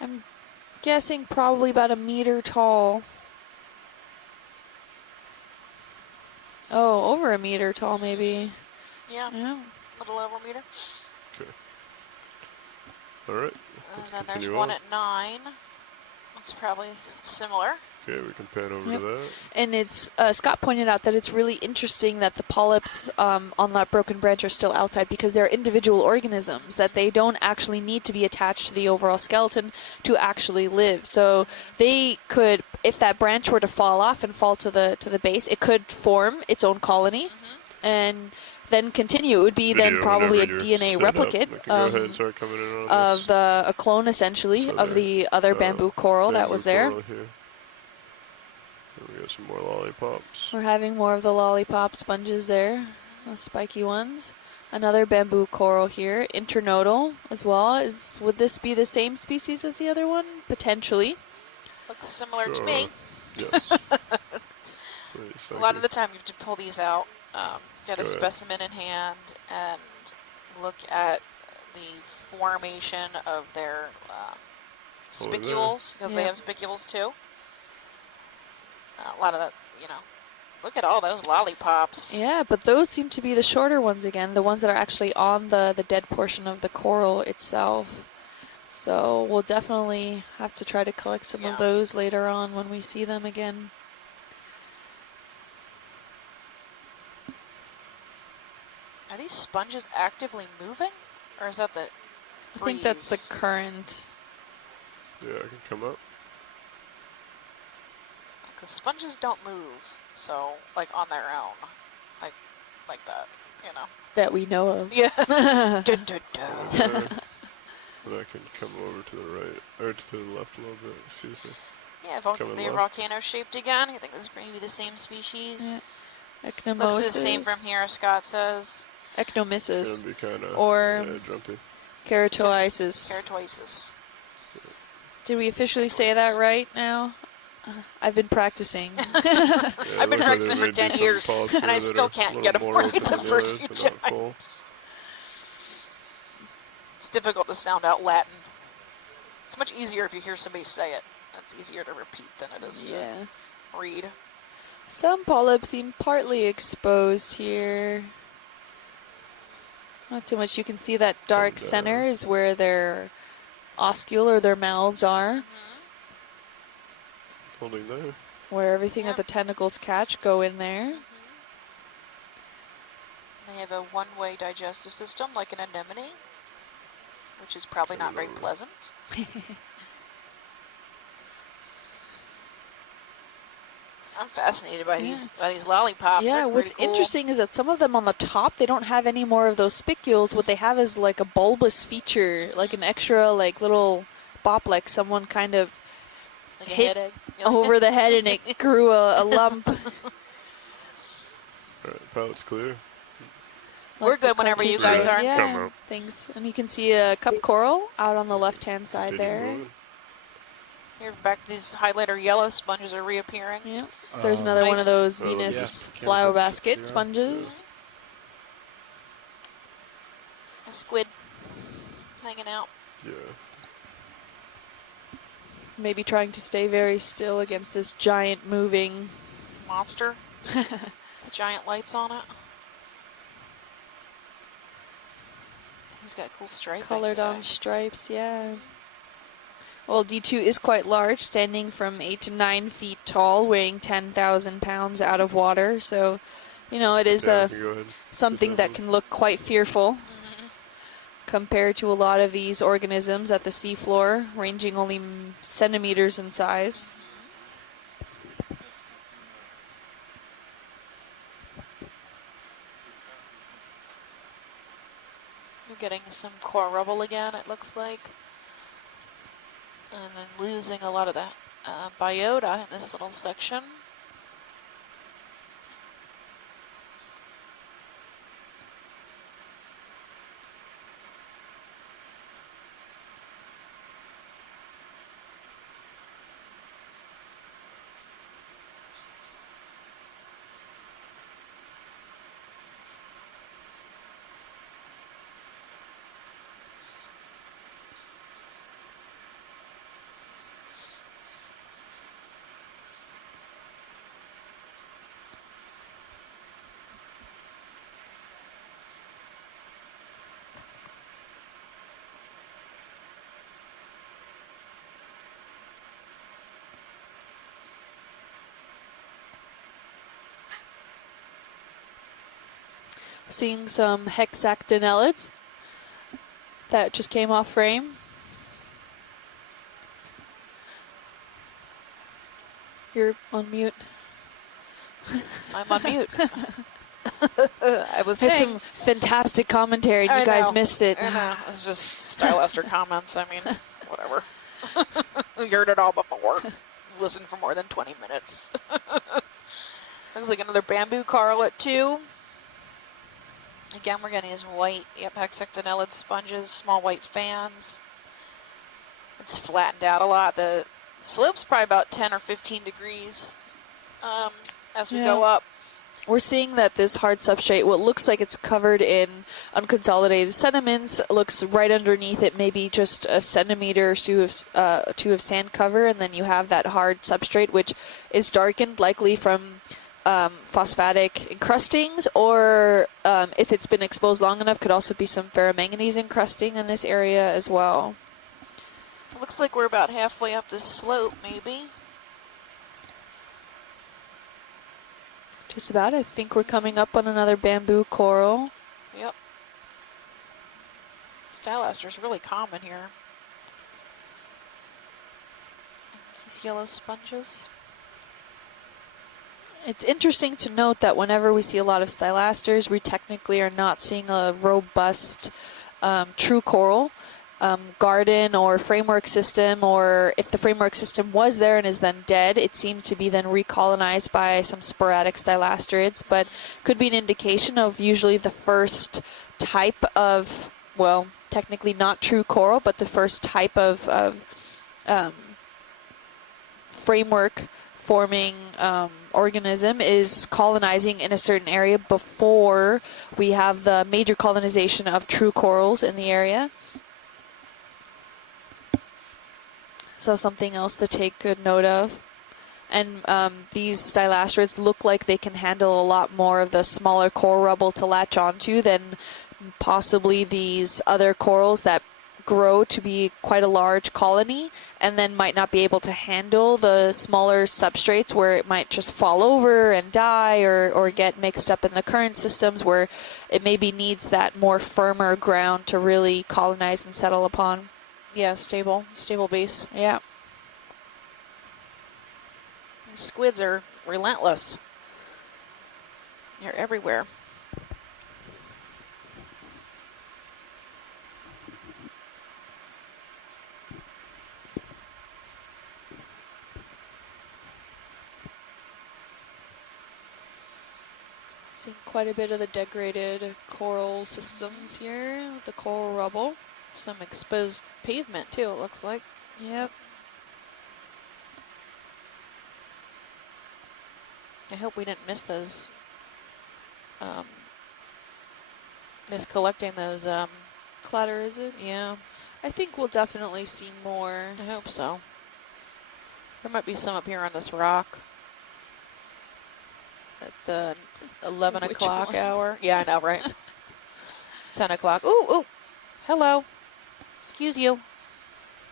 I'm guessing probably about 1 meter tall. Oh, over 1 meter tall, maybe. Yeah, Yeah. a little over a meter. Okay. All right. And Let's then there's continue one on. at 9. It's probably similar. Okay, we can pan over Yep. to that. And it's Scott pointed out that it's really interesting that the polyps on that broken branch are still outside because they're individual organisms, that they don't actually need to be attached to the overall skeleton to actually live. So they could, if that branch were to fall off and fall to the base, it could form its own colony and then continue. It would be then Video probably a whenever DNA you're set replicate up. I can go ahead and start coming in on of this. a clone essentially So of there, the other bamboo coral that bamboo was there. coral here. And we got some more lollipops. We're having more of the lollipop sponges there, the spiky ones. Another bamboo coral here, internodal as well. Would this be the same species as the other one? Potentially. Looks similar to me. Yes. Please, A lot of the time you have to pull these out, get a Go ahead. specimen in hand, and look at the formation of their Over there. spicules, because they Yeah. have spicules too. A lot of that, look at all those lollipops. Yeah, but those seem to be the shorter ones again, the ones that are actually on the dead portion of the coral itself. So we'll definitely have to try to collect some Yeah. of those later on when we see them again. Are these sponges actively moving, or is that the I think that's the breeze? current. Yeah, I can come up. Because sponges don't move, so like on their own, like that, That we know of. Yeah. Dun, dun, Over dun. there. And I can come over to the right, or to the left a little bit, excuse me. Yeah, Coming they're left. volcano shaped again. I think this is going to be the same species. Yeah. Looks the same from here, Scott says. It's Ecnomysis. gonna be kind of Or- jumpy. Keratoisis. Keratoisis. Did we officially say that right now? I've been practicing. Yeah, I've it been looks like there practicing for may be 10 some years, polyps and here I that still are a can't little get them more right open the than the first others, few but not full. times. It's difficult to sound out Latin. It's much easier if you hear somebody say it. It's easier to repeat than it is Yeah. to read. Some polyps seem partly exposed here. Not too much. You can see that dark Come down. center is where their oscule or their mouths are, Holding there. where everything Yep. that the tentacles catch go in there. They have a one-way digestive system like an anemone, which is probably not very pleasant. I'm fascinated by these lollipops. Yeah, They're what's pretty cool. interesting is that some of them on the top, they don't have any more of those spicules. What they have is like a bulbous feature, like an extra like little bop, like someone kind of Like a hit headache. over the head and it grew a lump. Alright, pallet's clear. We're Like the good whenever you cartoon guys show. are. Yeah, Come out. thanks. And you can see a cup coral out on the left-hand side Continue there. moving. Here, back these highlighter yellow sponges are reappearing. Yeah. There's another one of nice. those Oh, Venus yeah. flower Kansas basket 6-0. sponges. A squid hanging out. Yeah. Maybe trying to stay very still against this giant moving. Monster. The giant lights on it. He's got cool striping. Colored on today. stripes, yeah. Well, D2 is quite large, standing from 8 to 9 feet tall, weighing 10,000 pounds out of water. So, you know, it is Yeah, we can go ahead. something that can look quite fearful compared to a lot of these organisms at the seafloor, ranging only centimeters in size. We're getting some core rubble again, it looks like. And then losing a lot of that biota in this little section. Seeing some hexactinellids that just came off frame. You're on mute. I'm on mute. I was Had saying. some fantastic commentary, and you guys missed it. I know. It's just styluster comments. I mean, whatever. We heard it all before. Listened for more than 20 minutes. Looks like another bamboo coral at 2. Again, we're getting these white hexactinellid sponges, small white fans. It's flattened out a lot. The slope's probably about 10 or 15 degrees as we go up. We're seeing that this hard substrate, what looks like it's covered in unconsolidated sediments, looks right underneath it, maybe just a centimeter or two of sand cover, and then you have that hard substrate, which is darkened, likely from phosphatic encrustings, or if it's been exposed long enough, could also be some ferromanganese encrusting in this area as well. It looks like we're about halfway up this slope, maybe. Just about. I think we're coming up on another bamboo coral. Yep. Stylaster's really common here. These yellow sponges. It's interesting to note that whenever we see a lot of stylasters, we technically are not seeing a robust true coral garden or framework system, or if the framework system was there and is then dead, it seems to be then recolonized by some sporadic stylasterids, but could be an indication of usually the first type of, well, technically not true coral, but the first type of framework forming organism is colonizing in a certain area before we have the major colonization of true corals in the area. So something else to take good note of. And these stylasterids look like they can handle a lot more of the smaller coral rubble to latch onto than possibly these other corals that grow to be quite a large colony and then might not be able to handle the smaller substrates where it might just fall over and die, or get mixed up in the current systems where it maybe needs that more firmer ground to really colonize and settle upon. Yeah, stable base. Yeah. These squids are relentless. They're everywhere. Seeing quite a bit of the degraded coral systems here with the coral rubble. Some exposed pavement too, it looks like. Yep. I hope we didn't miss those. Just collecting those. Cladorizids? Yeah, I think we'll definitely see more. I hope so. There might be some up here on this rock. At the 11 Which o'clock one? hour. Yeah, I know, right? 10 o'clock. Ooh. Hello. Excuse you.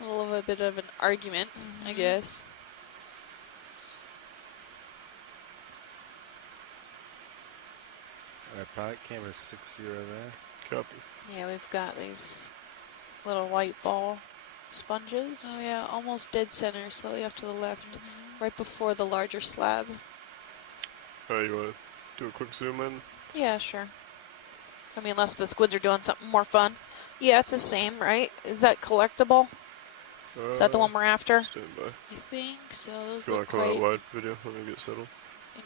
A little bit of an argument, I guess. Alright, product camera 60 right there. Copy. Yeah, we've got these little white ball sponges. Oh yeah, almost dead center, slightly off to the left, right before the larger slab. You want to do a quick zoom in? Yeah, sure. I mean, unless the squids are doing something more fun. Yeah, it's the same, right? Is that collectible? Is that the one we're after? Stand by. I think so. Those If you want look to come out quite. wide video, let me get settled.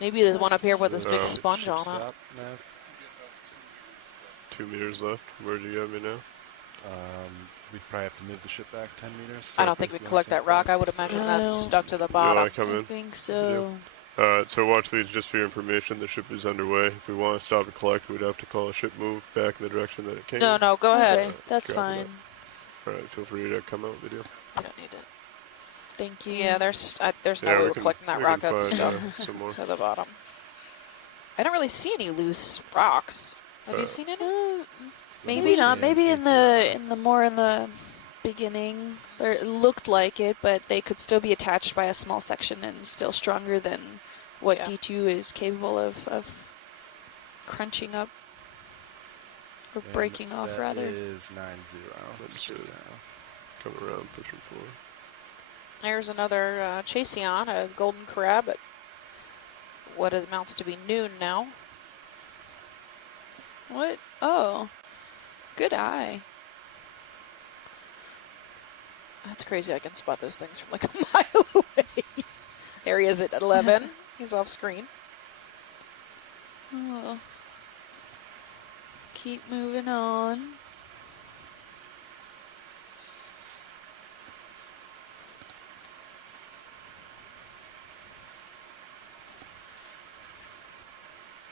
Maybe there's one up here with The this big Oh. sponge Ship on it. stop, Nav. 2 meters left. Where'd you got me now? We'd probably have to move the ship back 10 meters. I don't think we You wanna collect stay that rock. there? I would imagine that's No. stuck to the You bottom. want to come I in? think so. Alright, so watch these just for your information. The ship is underway. If we want to stop and collect, we'd have to call a ship move back in the direction that it came. No, no, go ahead. Okay, that's Drop it fine. Alright, feel free to come out video. You don't need it. Thank you. Yeah, there's no Yeah, way we we're can- collecting that we rock can that's find, stuck some more. to the bottom. I don't really see any loose rocks. Have you seen any? Maybe not. Maybe in the beginning, there it looked like it, but they could still be attached by a small section and still stronger than what Yeah. D2 is capable of crunching up or And breaking off, that rather. is 9-0. That's Straight it. down. Come around, pushing forward. There's another Chaseon, a golden crab at what amounts to be noon now. What? Oh, good eye. That's crazy. I can spot those things from like a mile away. There he is at 11. He's off screen. Oh. Keep moving on.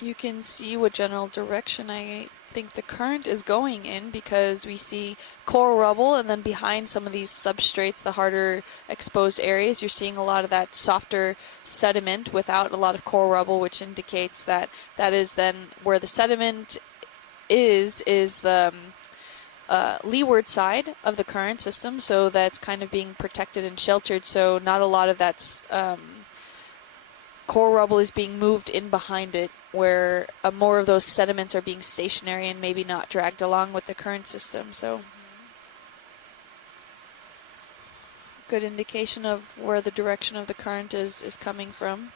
You can see what general direction I think the current is going in, because we see coral rubble, and then behind some of these substrates, the harder exposed areas, you're seeing a lot of that softer sediment without a lot of coral rubble, which indicates that that is then where the sediment is the leeward side of the current system, so that's kind of being protected and sheltered, so not a lot of that coral rubble is being moved in behind it, where more of those sediments are being stationary and maybe not dragged along with the current system. So good indication of where the direction of the current is coming from.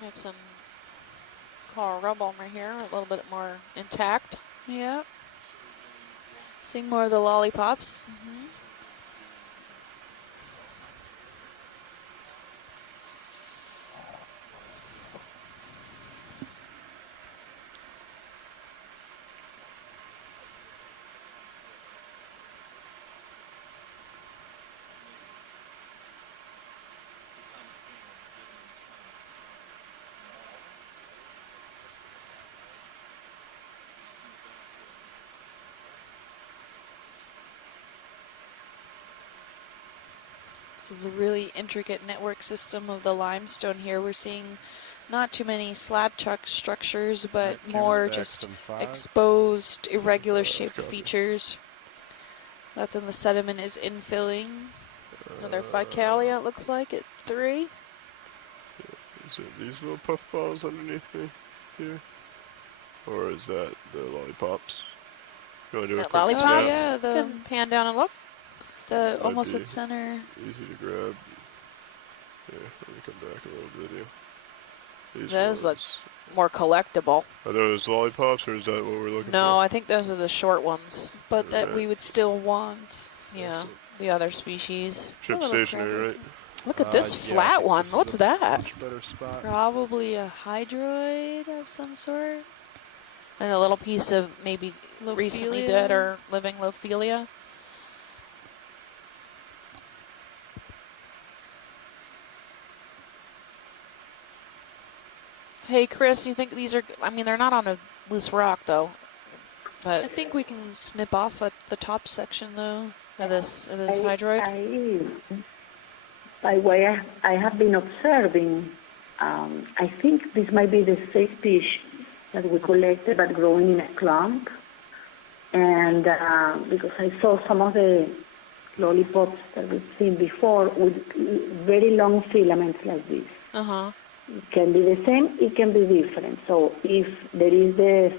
Got some coral rubble over here, a little bit more intact. Yep. Seeing more of the lollipops. This is a really intricate network system of the limestone here. We're seeing not too many slab chuck structures, but Right, more camera's back, just 7-5. exposed, irregular shaped copy. features that then the sediment is infilling. Another Ficalia, it looks like, at 3. Is it these little puff balls underneath me here? Or is that the lollipops? You want to do a That quick lollipop? snap? Yeah, You can pan down and look. the That'd almost be at center. Easy to grab. Yeah, let me come back a little video. These Those look ones. more collectible. Are those lollipops, or is that what we're looking for? No, I think those are the short ones. But that Right. we would still want. Yeah, Excellent. the other species. Ship little stationary, crabby. right? Look at this Yeah, I flat think one. this is What's a that? Much better spot. Probably a hydroid of some sort. And a little piece of maybe recently Lophelia. dead or living Lophelia. Hey, Chris, you think these are... I mean, they're not on a loose rock, though. I But think we can snip off at the top section, though. of this hydroid. By way I have been observing, I think this might be the same fish that we collected, but growing in a clump. And because I saw some of the lollipops that we've seen before with very long filaments like this. Uh-huh. It can be the same, it can be different. So if there is the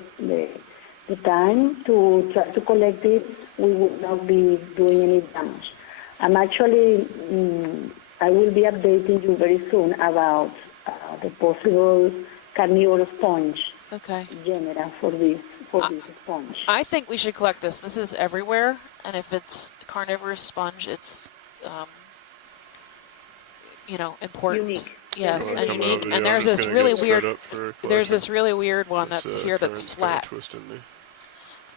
the time to try to collect it, we would not be doing any damage. I'm actually, I will be updating you very soon about the possible carnivorous sponge Okay. genera for this sponge. I think we should collect this. This is everywhere, and if it's carnivorous sponge, it's, important. Unique. Yes, Well, and come out unique. video. And I'm there's just this gonna really get set weird. up for There's collection. this really weird one This, that's here that's current's kinda flat twisting me.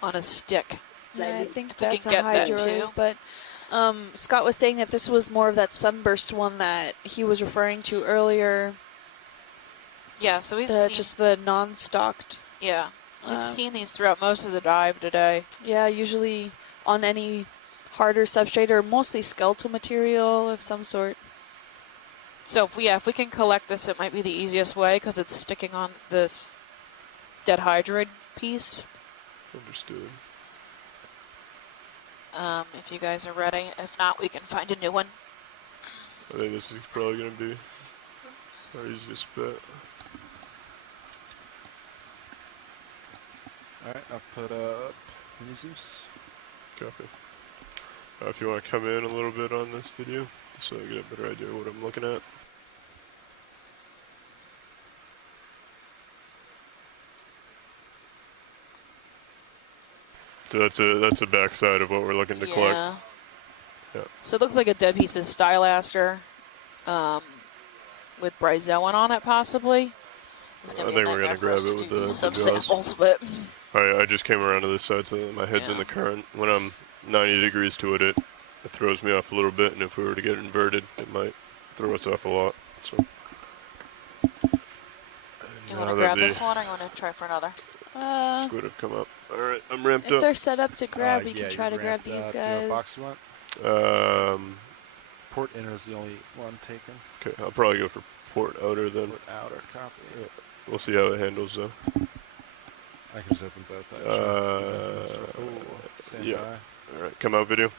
on a stick. Yeah, I think If we that's can a get that hydroid, too. but Scott was saying that this was more of that sunburst one that he was referring to earlier. Yeah, so we've The seen. just the non-stocked. Yeah, we've Um, seen these throughout most of the dive today. Yeah, usually on any harder substrate or mostly skeletal material of some sort. So if we can collect this, it might be the easiest way because it's sticking on this dead hydroid piece. Understood. If you guys are ready. If not, we can find a new one. I think this is probably going to be our easiest bet. Alright, I'll put up Mini Zeus. Copy. If you want to come in a little bit on this video, just so I get a better idea of what I'm looking at. So that's a backside of what we're looking to collect. Yeah. So it looks like a dead piece of stylaster with Bryzoan on it, possibly. It's I gonna be think a we're gonna nightmare for us grab to it with do the these jaws. subsamples, but I just came around to this side so that my head's in Yeah. the current. When I'm 90 degrees to it, it throws me off a little bit, and if we were to get inverted, it might throw us off a lot. So. you want to grab this one or you want to try for another? Squid have come up. All right, I'm ramped If up. they're set up to grab, we Yeah, can try to you're grab ramped these up. Do you know what box guys. you want? Port inner is the only one taken. Okay, I'll probably go for port outer then. Port outer, copy. Yeah. We'll see how it handles though. I can just open both actually. Stand yeah. by. All right, come out video.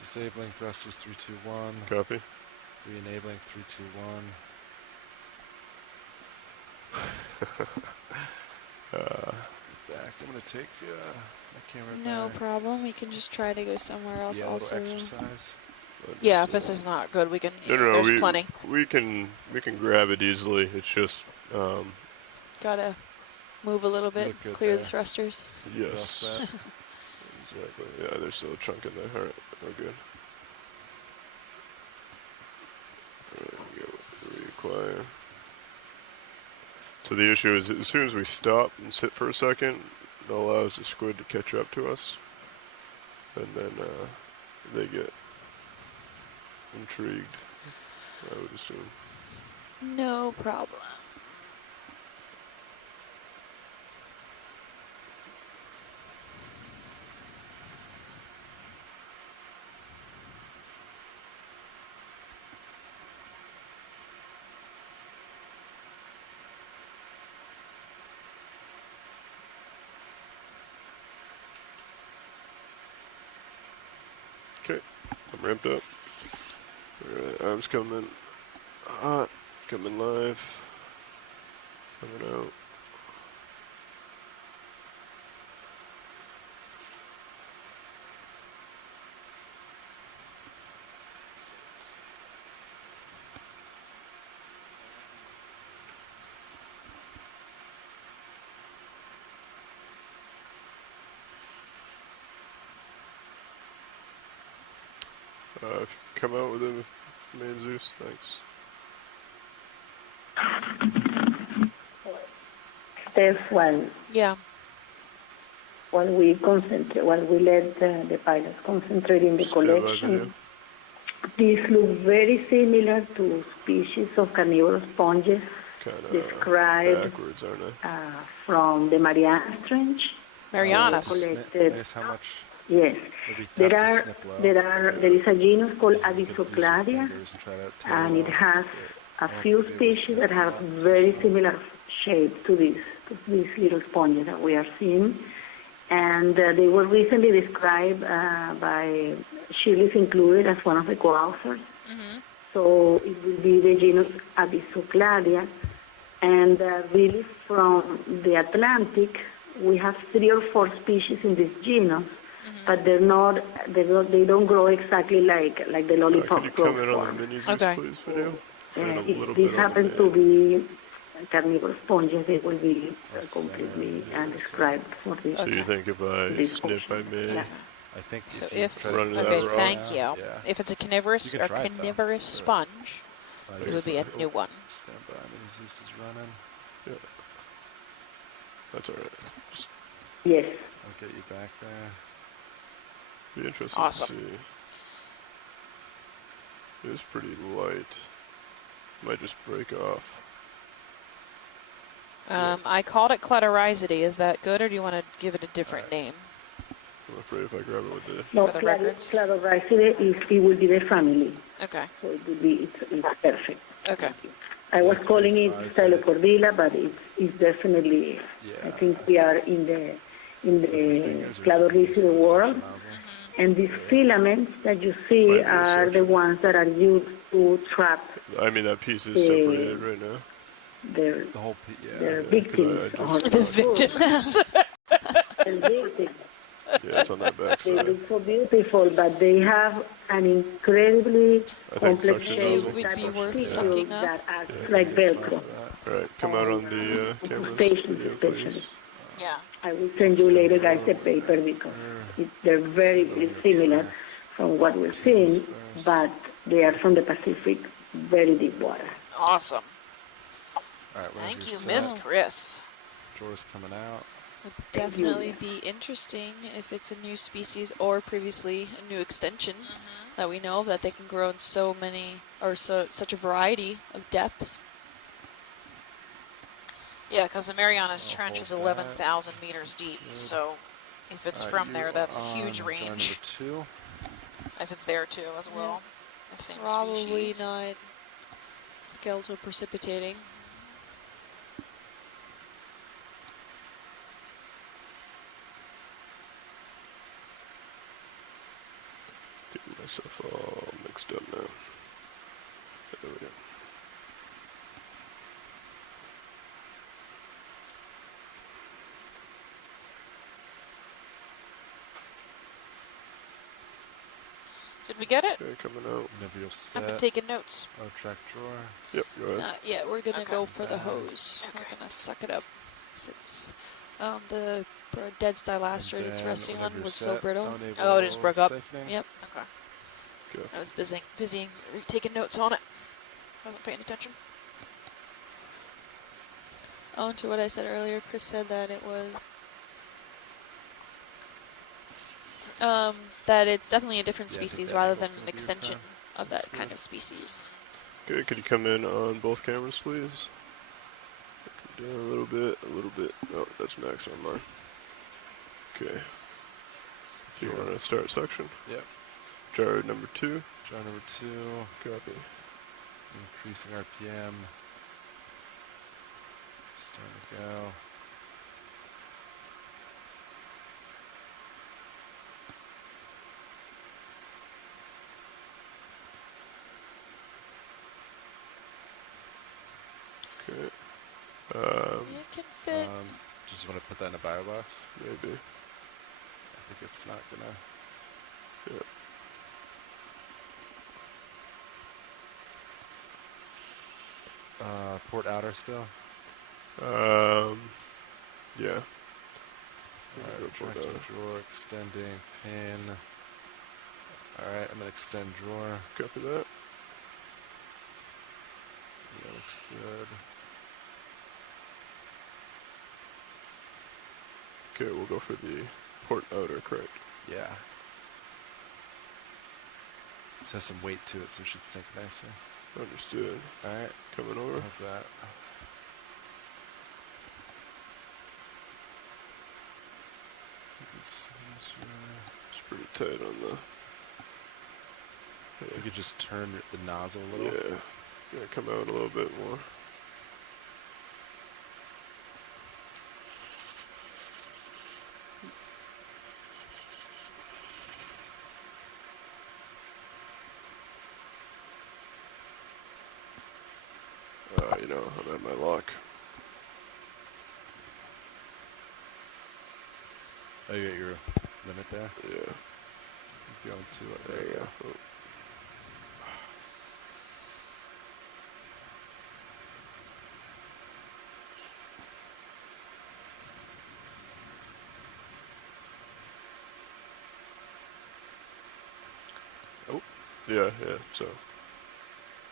Disabling thrusters 321. Copy. Re-enabling 321. Back. I'm gonna take my camera No back. problem. We can just try to go somewhere else. Yeah, a little Also, exercise. Yeah, if this is not good, we can. No, there's plenty. we can grab it easily. It's just gotta move a little bit, Look good clear the there. thrusters. yes. Well set. Exactly. Yeah, there's still a chunk in there. All right, we're good. All right, go reacquire. So the issue is, as soon as we stop and sit for a second, it allows the squid to catch up to us, and then they get intrigued, I would assume. No problem. Okay, I'm ramped up. Alright, arms coming hot, coming live, coming out. If you come out with him, main Zeus, thanks. Steph, while Yeah. we concentrate, while we let the pilots concentrate in the Stand by video. collection, these look very similar to species of carnivorous sponges Kinda described backwards, aren't I? from the Mariana Trench. Marianas. Collected. I guess how much? Yes. It'd be tough There to are snip low. there is a genus called You could use your Avisocladia, fingers and try to tear and it off. has a few species that have very similar shape to these little sponges that we are seeing. And they were recently described by Shirley's included as one of the co-authors. So it will be the genus Avisocladia. And really from the Atlantic, we have 3 or 4 species in this genus, but they don't grow exactly like the Could you lollipop come growth in on form. the mini Okay. please, video? And a little If these bit on happen the to man. be carnivore sponges, they will be completely Yes, described for this. So you think if I This snip, I function. may... Yeah. I think So if you if try to Run it okay, out raw? thank you. Yeah. If it's a carnivorous You can or try it, though. carnivorous Sure. sponge, I it guess would be a so. new one. Stand by. This is running. Yeah. That's alright. Just Yes. I'll get you back there. be interesting Awesome. to see. It is pretty light. Might just break off. I called it clutterizity. Is that good, or do you want to give it a different name? I'm afraid if I grab it with the... No, For the records? Cladorhizide it will be the family, Okay. so it will be it's perfect. Okay. I was It's calling pretty it smart. It's a- Stylocordila, but it's definitely. Yeah. I think we are in the Fingers are Cladorhizide the world, central nozzle. and these filaments that you see Might be a are the section. ones that are used to trap I mean, that piece is The- separated right now. their The whole their Yeah, 'cause victims. I or just- The victims. their victims. Yeah, it's on that back They side. look so beautiful, but they have an incredibly I think complex suction Maybe it nozzle. would type be of worth tissue sucking up. that acts like Velcro. Alright, come out on the camera Patients video, especially. please. Yeah. I will send you later, guys, the paper because they're very similar from what we're seeing, but they are from the Pacific, very deep water. Awesome. All right, whenever Thank you're you, set, Miss Chris. Drawers coming out. Would definitely be interesting if it's a new species or previously a new extension that we know of, that they can grow in so many or such a variety of depths. Yeah, because the Marianas I'll Trench is hold 11,000 meters deep, so if it's All right, from you there, that's a on huge jar range. number 2. If it's there too, as well. The same Probably species. not skeletal precipitating. Getting myself all mixed up now. There we go. Did we get it? Okay, coming out. Whenever you're I've set. been taking notes. Oh, track drawer. Yep, go ahead. Not yet. We're gonna Okay. go for the hose. Okay. We're gonna suck it up since the dead stylaster And it's then resting whenever on you're was so set, brittle. enable Oh, it just broke up. siphoning. Yep. Okay. Go. I was busy taking notes on it. Wasn't paying attention. On to what I said earlier, Chris said that it was that it's definitely a different Yeah, I think species that rather angle's than gonna an be your extension friend. of That's that kind good. of species. Okay, could you come in on both cameras, please? Come down a little bit, a little bit. Oh, that's max on mine. Okay. Do you want to start section? Yep. Jar number 2. Jar number 2. Copy. Increasing RPM. Starting to go. Okay. It can fit. Just want to put that in a bio box. Maybe. I think it's not gonna. Yeah. Port outer still. Yeah. Alright, Go for track that. drawer, extending pin. Alright, I'm gonna extend drawer. Copy that. Yeah, looks good. Okay, we'll go for the port outer, correct? Yeah. This has some weight to it, so it should sink nicely. Understood. Alright, Coming over. how's that? It's pretty tight on the... You could just turn the nozzle a little. Yeah. Gonna come out a little bit more. You know, I'm at my lock. Oh, you got your limit there? Yeah. If you're going to it, There you go. Oh. Oh. Yeah, so.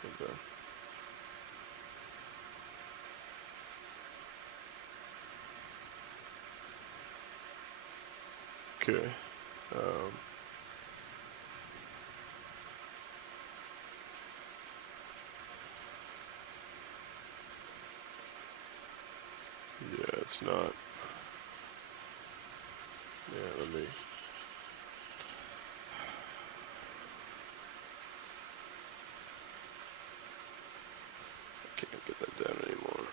Okay. Okay. Yeah, it's not. Yeah, let me. I can't get that down anymore.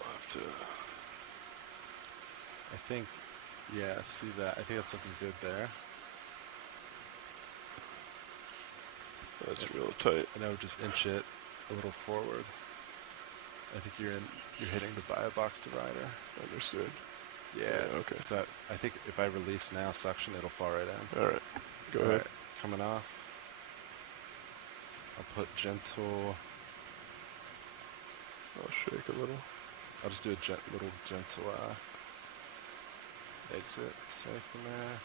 I'll have to. I think, yeah, see that. I think that's looking good there. That's real tight. And I would just inch it a little forward. I think you're hitting the bio box divider. Understood. Yeah. Okay. So I think if I release now, suction, it'll fall right in. All right. Go ahead. Right, coming off. I'll put gentle. I'll shake a little. I'll just do a little gentle exit safe in there.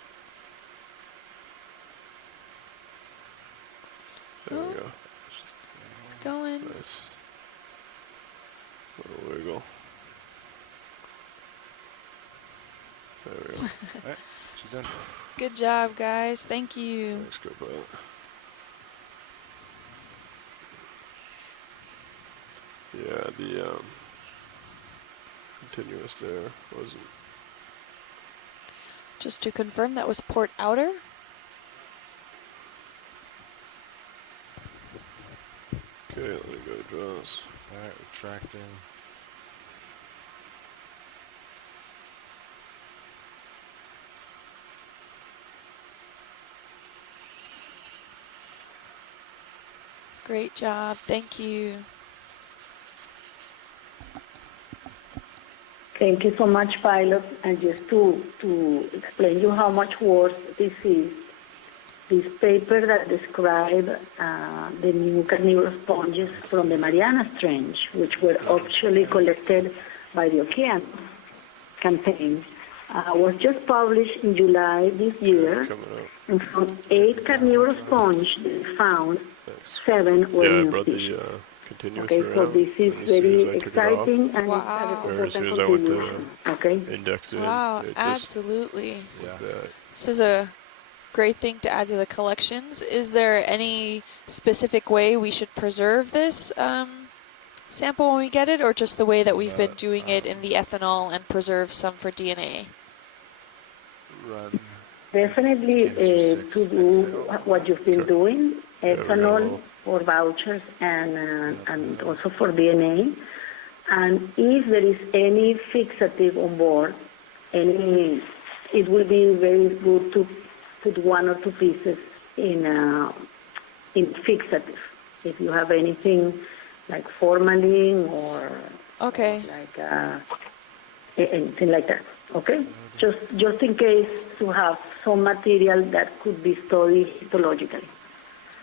There we go. It's going. Nice. Little wiggle. There we go. All right, she's in. Good job, guys. Thank you. Thanks, go pilot. Yeah, the continuous there wasn't. Just to confirm, that was port outer. Okay, let me go to draws. All right, retracting. Great job. Thank you. Thank you so much, pilot. And just to explain you how much worse this is, this paper that describes the new carnivorous sponges from the Marianas Trench, which were actually collected by the Okeanos campaign, was just published in July this year. Coming up. And from 8 carnivorous sponges they found, Thanks. 7 were Yeah, I new brought species. the continuous Okay, around. so this is and as soon very as I took it off, exciting and Wow. or as it's an soon as important I went to contribution. Okay. index it, Wow, it just absolutely. Yeah. that. This is a great thing to add to the collections. Is there any specific way we should preserve this sample when we get it, or just the way that we've been doing it in the ethanol and preserve some for DNA? Run. Definitely Canister to 6 do XL. what you've been doing, Yeah, we got a ethanol little- for vouchers and also for DNA. And if there is any fixative on board, it will be very good to put 1 or 2 pieces in fixative. If you have anything like formalin or Okay. like anything like that. Okay, just in case to have some material that could be studied histologically.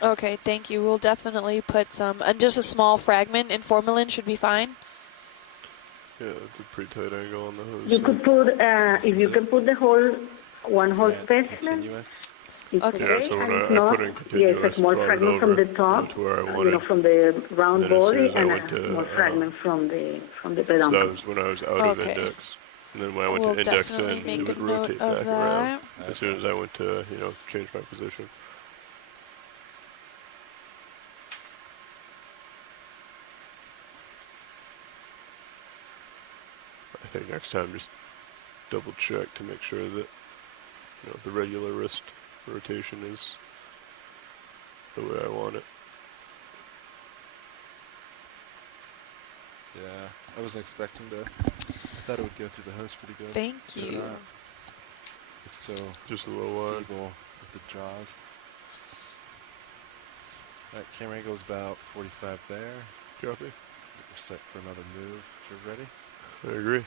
Okay, thank you. We'll definitely put some, and just a small fragment in formalin should be fine. Yeah, it's a pretty tight angle on the hose. You could put, if you can put the whole specimen, Continuous. it's Okay. okay. Yeah, so when and if I not, put in yes, a continuous, small brought it fragment from over, the top, to where I you wanted know, it. from the round And then as soon body, as I and went a to, small fragment from the So that peduncle. was when I was out of Okay. index. And then when I went We'll to index definitely in, make it would a note rotate of back around. that. As soon as I went to, change my position. I think next time just double check to make sure that the regular wrist rotation is the way I want it. Yeah, I wasn't expecting to. I thought it would go through the hose pretty good. Thank Did you. not. It's so Just a little wide. feeble with the jaws. Alright, camera angle's about 45 there. Copy. We're set for another move. If you're ready. I agree.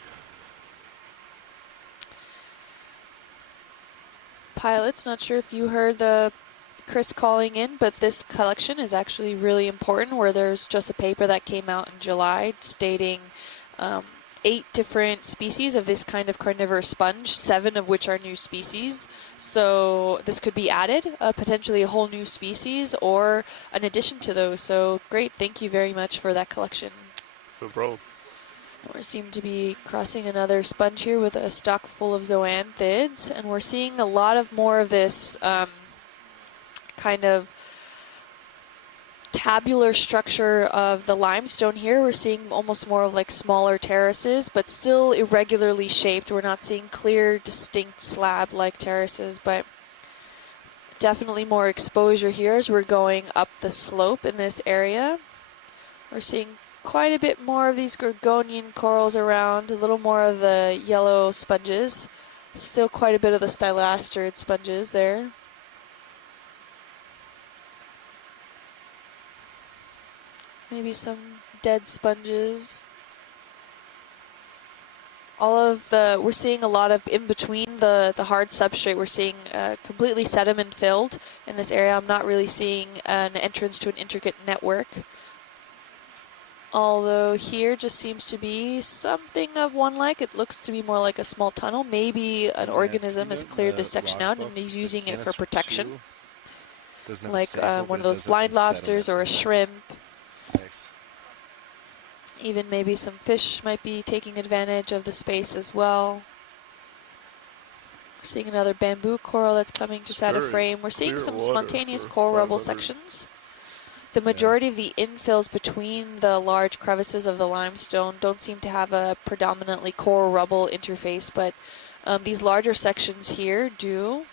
pilots, not sure if you heard Chris calling in, but this collection is actually really important, where there's just a paper that came out in July stating 8 different species of this kind of carnivorous sponge, 7 of which are new species. So this could be added, potentially a whole new species or an addition to those. So great, thank you very much for that collection. No problem. We seem to be crossing another sponge here with a stock full of zoanthids, and we're seeing a lot of more of this kind of tabular structure of the limestone here. We're seeing almost more of like smaller terraces, but still irregularly shaped. We're not seeing clear, distinct slab-like terraces, but definitely more exposure here as we're going up the slope in this area. We're seeing quite a bit more of these gorgonian corals around, a little more of the yellow sponges. Still quite a bit of the stylasterid sponges there. Maybe some dead sponges. We're seeing a lot of in between the hard substrate. We're seeing completely sediment filled in this area. I'm not really seeing an entrance to an intricate network. Although here just seems to be something of one like. It looks to be more like a small tunnel. Maybe an organism has cleared this section out and is using it for protection. Like one of those blind lobsters or a shrimp. Thanks. Even maybe some fish might be taking advantage of the space as well. We're seeing another bamboo coral that's coming just out of frame. We're seeing some spontaneous coral rubble sections. The majority of the infills between the large crevices of the limestone don't seem to have a predominantly coral rubble interface, but these larger sections here do.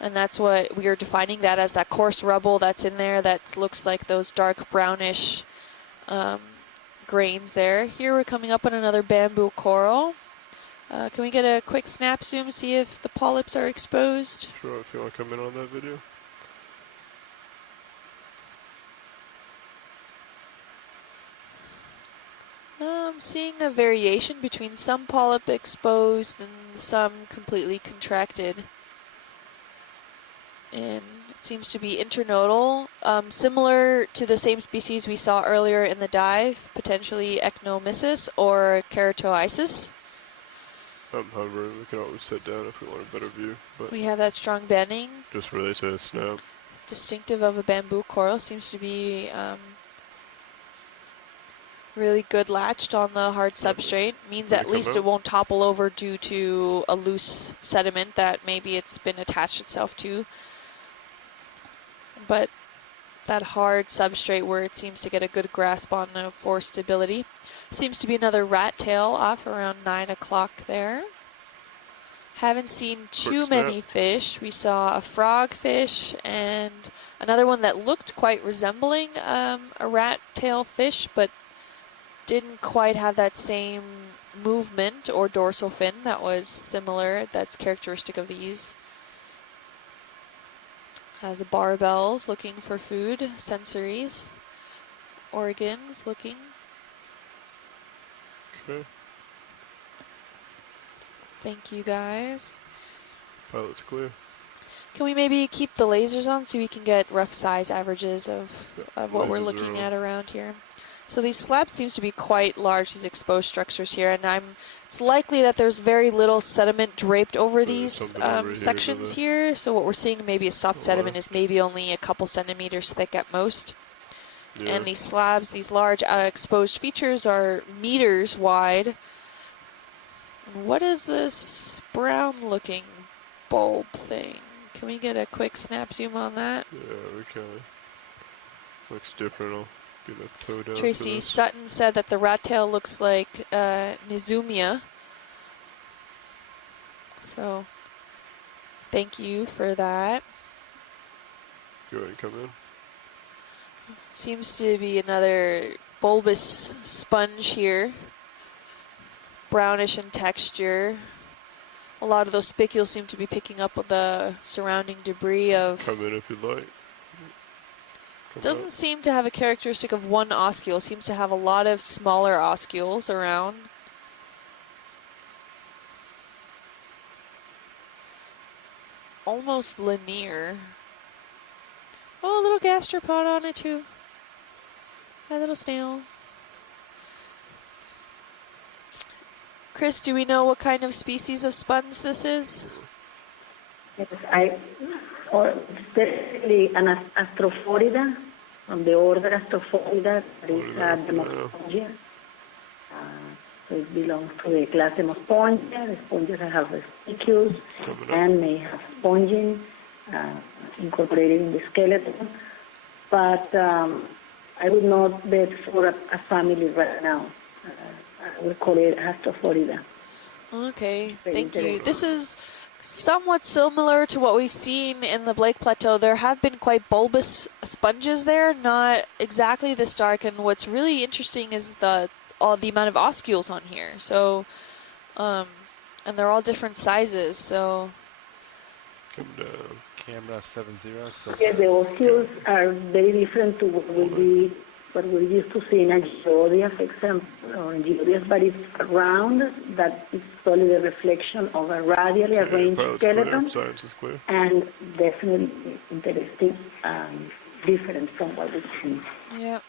And that's what we are defining that as, that coarse rubble that's in there that looks like those dark brownish grains there. Here we're coming up on another bamboo coral. Can we get a quick snap zoom, see if the polyps are exposed? Sure, if you want to come in on that video. I'm seeing a variation between some polyp exposed and some completely contracted. And it seems to be internodal, similar to the same species we saw earlier in the dive, potentially Ecnomysis or Keratoisis. However, we can always sit down if we want a better view. But We have that strong banding, just where they say snap. distinctive of a bamboo coral. Seems to be really good latched on the hard substrate. Means Did it at come least out? it won't topple over due to a loose sediment that maybe it's been attached itself to. But that hard substrate where it seems to get a good grasp on for stability. Seems to be another rat tail off around 9 o'clock there. Haven't seen too many fish. We saw a frogfish and another one that looked quite resembling a rat tail fish, but didn't quite have that same movement or dorsal fin that was similar, that's characteristic of these. Has the barbels looking for food, sensories, organs looking. Okay. Thank you guys. Pilot's clear. Can we maybe keep the lasers on so we can get rough size averages of what we're Lasers are looking on. at around here? So these slabs seems to be quite large, these exposed structures here, and it's likely that there's very little sediment draped over There's these something over here to sections the- here. So what we're seeing maybe a soft the sediment left. is maybe only a couple centimeters thick at most. Yeah. And these slabs, these large exposed features are meters wide. What is this brown looking bulb thing? Can we get a quick snap zoom on that? Yeah, we can. Looks different. I'll get a toe down. Tracy Sutton said that the rat tail looks like Nizumia. So thank you for that. Go ahead and come in. Seems to be another bulbous sponge here. Brownish in texture. A lot of those spicules seem to be picking up on the surrounding debris of... Come in if you'd like. Come Doesn't out. seem to have a characteristic of one oscule. Seems to have a lot of smaller oscules around. almost linear. Oh, a little gastropod on it too. A little snail. Chris, do we know what kind of species of sponge this is? Yes, or specifically an Astrophorida from the order Astrophorida, that is Demospongia. So it belongs to the class Demospongia. The sponges have spicules and may have spongin incorporated in the skeleton. But I would not bet for a family right now. I would call it Astrophorida. Okay, thank you. This is somewhat similar to what we've seen in the Blake Plateau. There have been quite bulbous sponges there, not exactly this dark. And what's really interesting is the amount of oscules on here. So, and they're all different sizes. So, Come down. Camera 70. Still Yes, the oscules are very different to what we're used to see in a geodia, for example, or in geodias, but it's round, that is solely the reflection of a radially arranged skeleton, Science is clear. and definitely interesting, different from what we've seen. yep.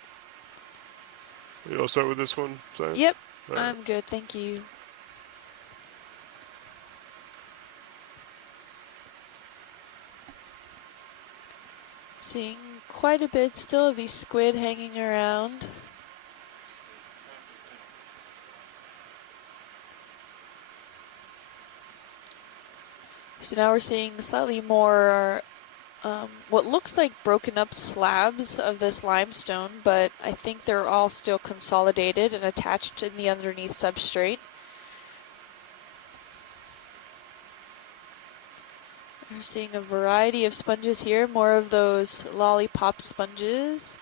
You all start with this one, Science? Yep, All right. I'm good, thank you. Seeing quite a bit still of these squid hanging around. So now we're seeing slightly more what looks like broken up slabs of this limestone, but I think they're all still consolidated and attached in the underneath substrate. We're seeing a variety of sponges here, more of those lollipop sponges.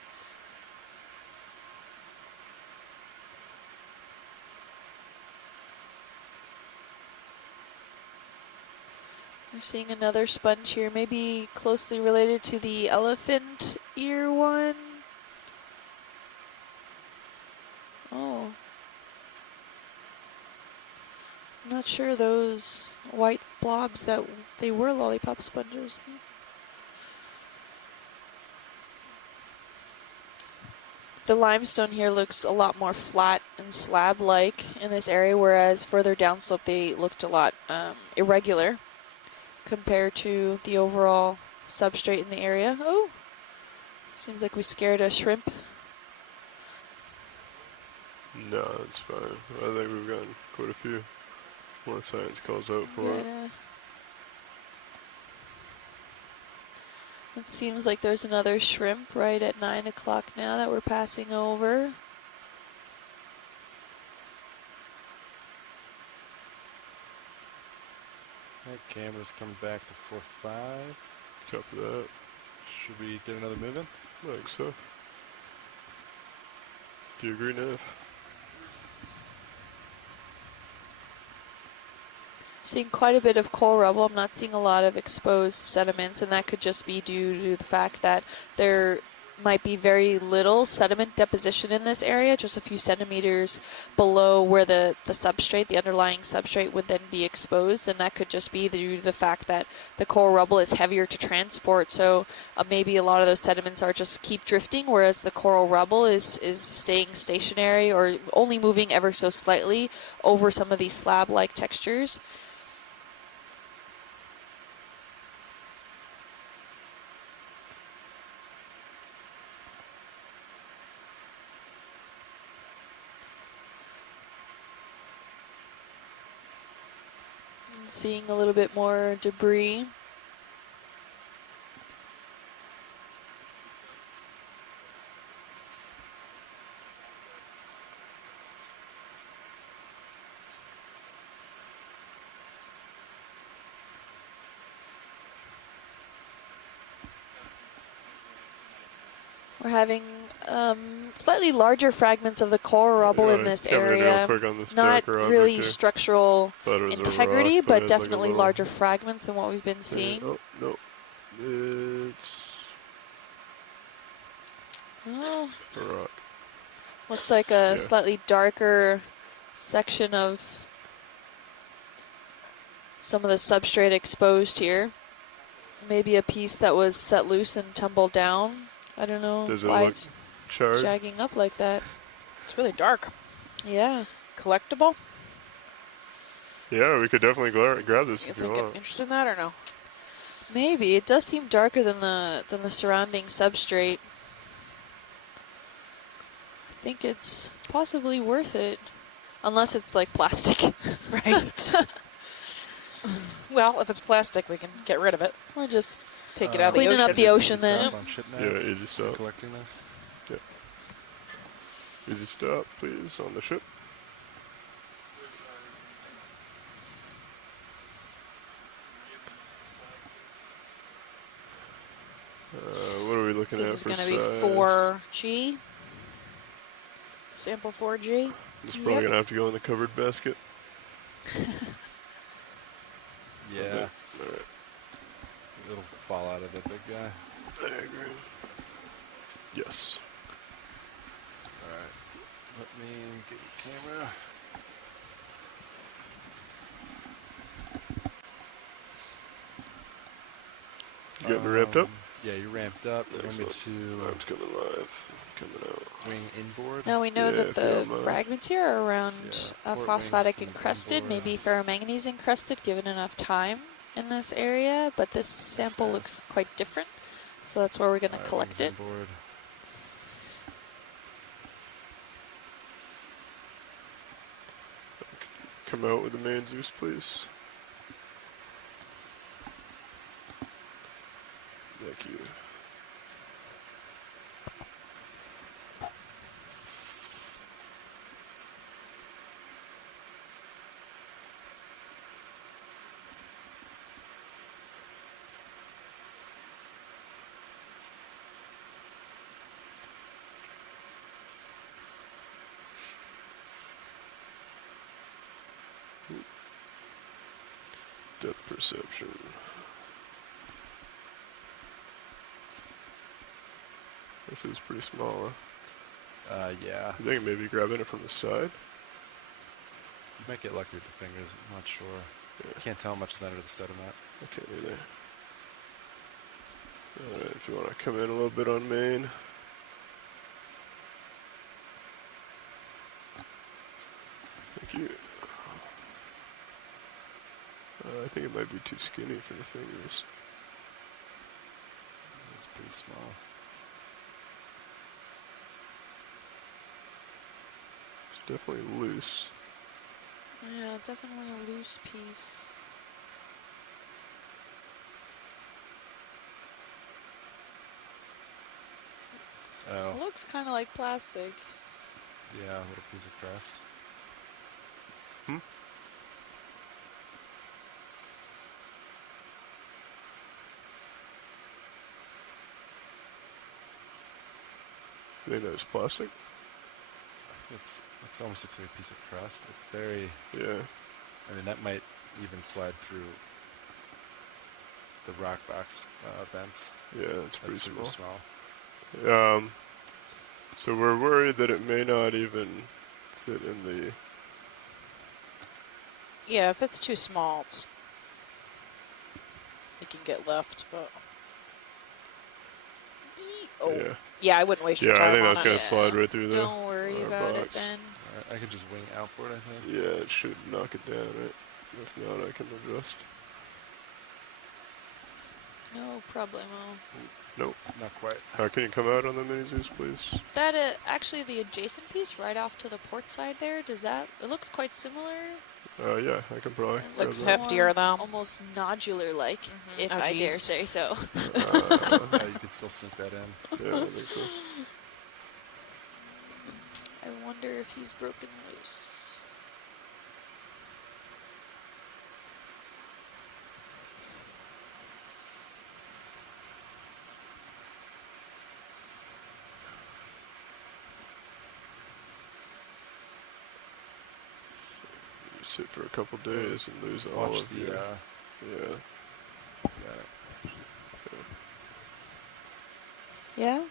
We're seeing another sponge here, maybe closely related to the elephant ear one. Oh. I'm not sure those white blobs that they were lollipop sponges. The limestone here looks a lot more flat and slab-like in this area, whereas further downslope they looked a lot irregular compared to the overall substrate in the area. Oh, seems like we scared a shrimp. No, it's fine. I think we've gotten quite a few. Unless Science calls out for it. It seems like there's another shrimp right at 9 o'clock now that we're passing over. That camera's coming back to 4-5. Copy that. Should we get another move in? I think so. Do you agree, Nev? Seeing quite a bit of coral rubble. I'm not seeing a lot of exposed sediments, and that could just be due to the fact that there might be very little sediment deposition in this area, just a few centimeters below where the substrate, the underlying substrate, would then be exposed, and that could just be due to the fact that the coral rubble is heavier to transport, so maybe a lot of those sediments are just keep drifting, whereas the coral rubble is staying stationary or only moving ever so slightly over some of these slab-like textures. Seeing a little bit more debris. We're having slightly larger fragments of the coral rubble in this area. Not really structural integrity, but definitely like larger fragments than what we've been seeing. Oh, no. It's a rock. Looks like a slightly darker section of some of the substrate exposed here. maybe a piece that was set loose and tumbled down. I don't know Does it why look it's charred? jagging up like that. It's really dark. Yeah. Collectible? Yeah, we could definitely grab this You if you think I'm want. interested in that or no? Maybe. It does seem darker than the surrounding substrate. I think it's possibly worth it. Unless it's like plastic. Right. Well, if it's plastic, we can get rid of it. Or just Take it out of the cleaning ocean. up the ocean Easy then. stop on ship nav. Yeah, easy stop. Collecting this. Yep. Easy stop, please, on the ship. What are we looking So at this is for going to size? be 4G. Sample 4G. It's probably going to have to go in the covered basket. Yeah. Alright, It'll fall out of the big guy. I agree. Yes. Alright. Let me get your camera. You getting ramped up? Yeah, you're ramped up. You want me Excellent. to Arm's coming live. It's coming out. wing inboard? Now we know Yeah, that if you the don't mind. fragments here are around Yeah, port phosphatic wings, encrusted, inboard. maybe ferromanganese encrusted given enough time in this area, but this sample nice. looks quite different. So that's where we're going to Alright, collect wings it. inboard. Come out with the main Zeus, please. Thank you. Depth perception. This is pretty small, huh? Yeah. You think maybe grabbing it from the side? You might get lucky with the fingers. I'm not sure. Yeah. Can't tell how much is under the sediment. Okay, either. Alright, if you want to come in a little bit on main. Thank you. I think it might be too skinny for the fingers. It's pretty small. It's definitely loose. Yeah, definitely a loose piece. Oh, Looks kind of like plastic. yeah, a little piece of crust. You think that's plastic? It's almost looks like a piece of crust. It's very. Yeah. I mean, that might even slide through the rock box vents. Yeah, it's pretty That's super small. small. So we're worried that it may not even fit in the... Yeah, if it's too small, it can get left, but... Oh. Yeah. Yeah, I wouldn't waste your Yeah, time I think on that's it. going to slide right through there. Don't worry about it then. Alright, I can just wing outboard, I think. Yeah, it should knock it down, right? If not, I can adjust. No problemo. Nope. Not quite. Can you come out on the mini Zeus, please? That actually the adjacent piece right off to the port side there, does that, it looks quite similar. Yeah, I can probably. It grab Looks that. heftier, though. Almost nodular-like, if Oh, I dare geez. say so. Oh, you can still sneak that in. Yeah, I think so. I wonder if he's broken loose. You sit for a couple days and lose all Watch of the. your... Yeah. Yeah?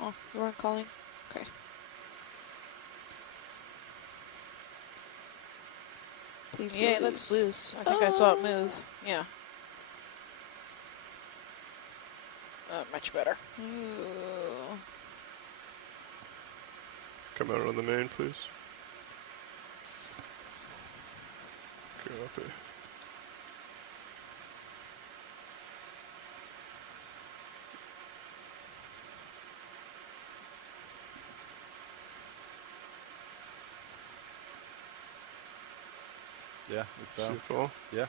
Oh, you weren't calling? Okay. Please be Yeah, it looks loose. I think I saw it move. Yeah. Much better. Ooh. Come out on the main, please. Copy. Yeah, we See fell. it fall? Yeah.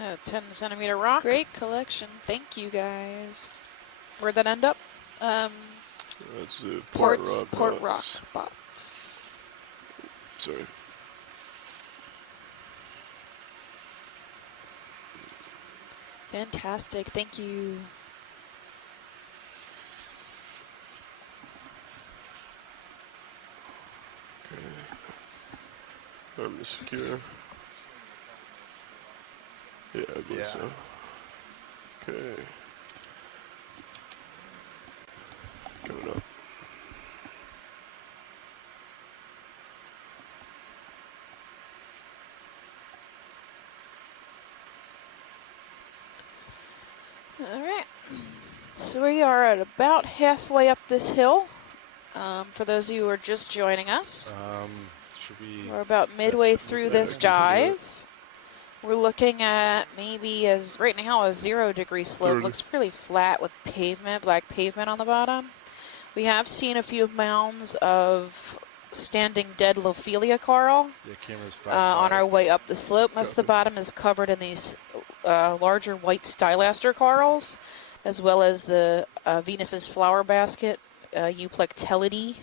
A 10-centimeter rock. Great collection. Thank you, guys. Where'd that end up? That's the Port Port Rock box. box. Sorry. Fantastic. Thank you. Arm is secure. Yeah, I believe so. Okay. Coming up. All right. So we are at about halfway up this hill. For those of you who are just joining us, Should we? we're about midway through this dive. We're looking at maybe as right now a 0-degree slope. 30. Looks pretty flat with pavement, black pavement on the bottom. We have seen a few mounds of standing dead Lophelia coral Yeah, camera's 5. on our way up the slope. Most of the bottom is covered in these larger white stylaster corals, as well as the Venus's flower basket, Euplectellidae,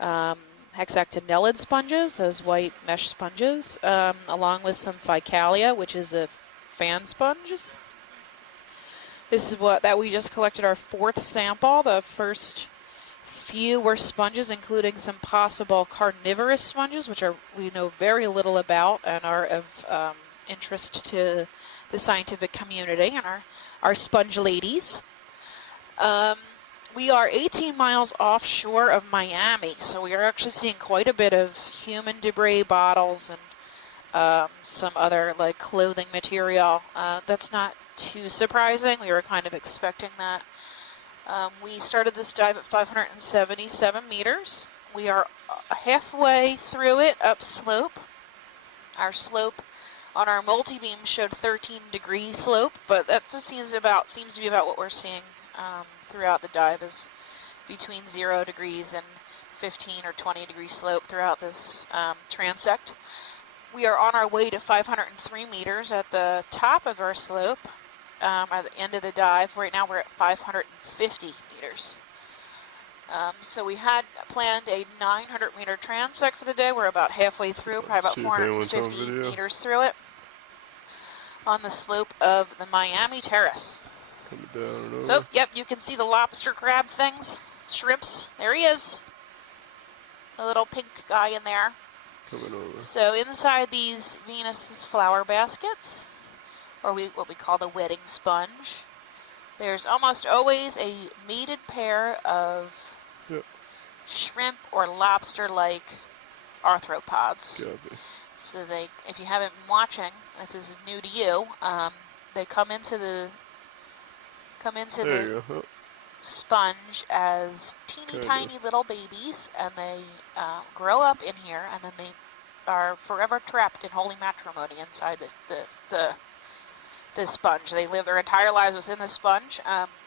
hexactinellid sponges, those white mesh sponges, along with some Ficalia, which is the fan sponges. This is what that we just collected our 4th sample. The first few were sponges, including some possible carnivorous sponges, which we know very little about and are of interest to the scientific community and our sponge ladies. We are 18 miles offshore of Miami, so we are actually seeing quite a bit of human debris, bottles, and some other like clothing material. That's not too surprising. We were kind of expecting that. We started this dive at 577 meters. We are halfway through it upslope. Our slope on our multi-beam showed 13-degree slope, but that seems to be about what we're seeing throughout the dive, is between 0 degrees and 15 or 20-degree slope throughout this transect. We are on our way to 503 meters at the top of our slope at the end of the dive. Right now we're at 550 meters. So we had planned a 900-meter transect for the day. We're about halfway through, probably about 450 meters through it, on the slope of the Miami Terrace. Coming down and over. So, yep, you can see the lobster crab things, shrimps. There he is. The little pink guy in there. Coming over. So inside these Venus's flower baskets, or what we call the wedding sponge, there's almost always a mated pair of shrimp or lobster-like arthropods. Copy. So if you haven't been watching, if this is new to you, they come into the sponge as teeny tiny little babies, and they grow up in here, and then they are forever trapped in holy matrimony inside the sponge. They live their entire lives within the sponge.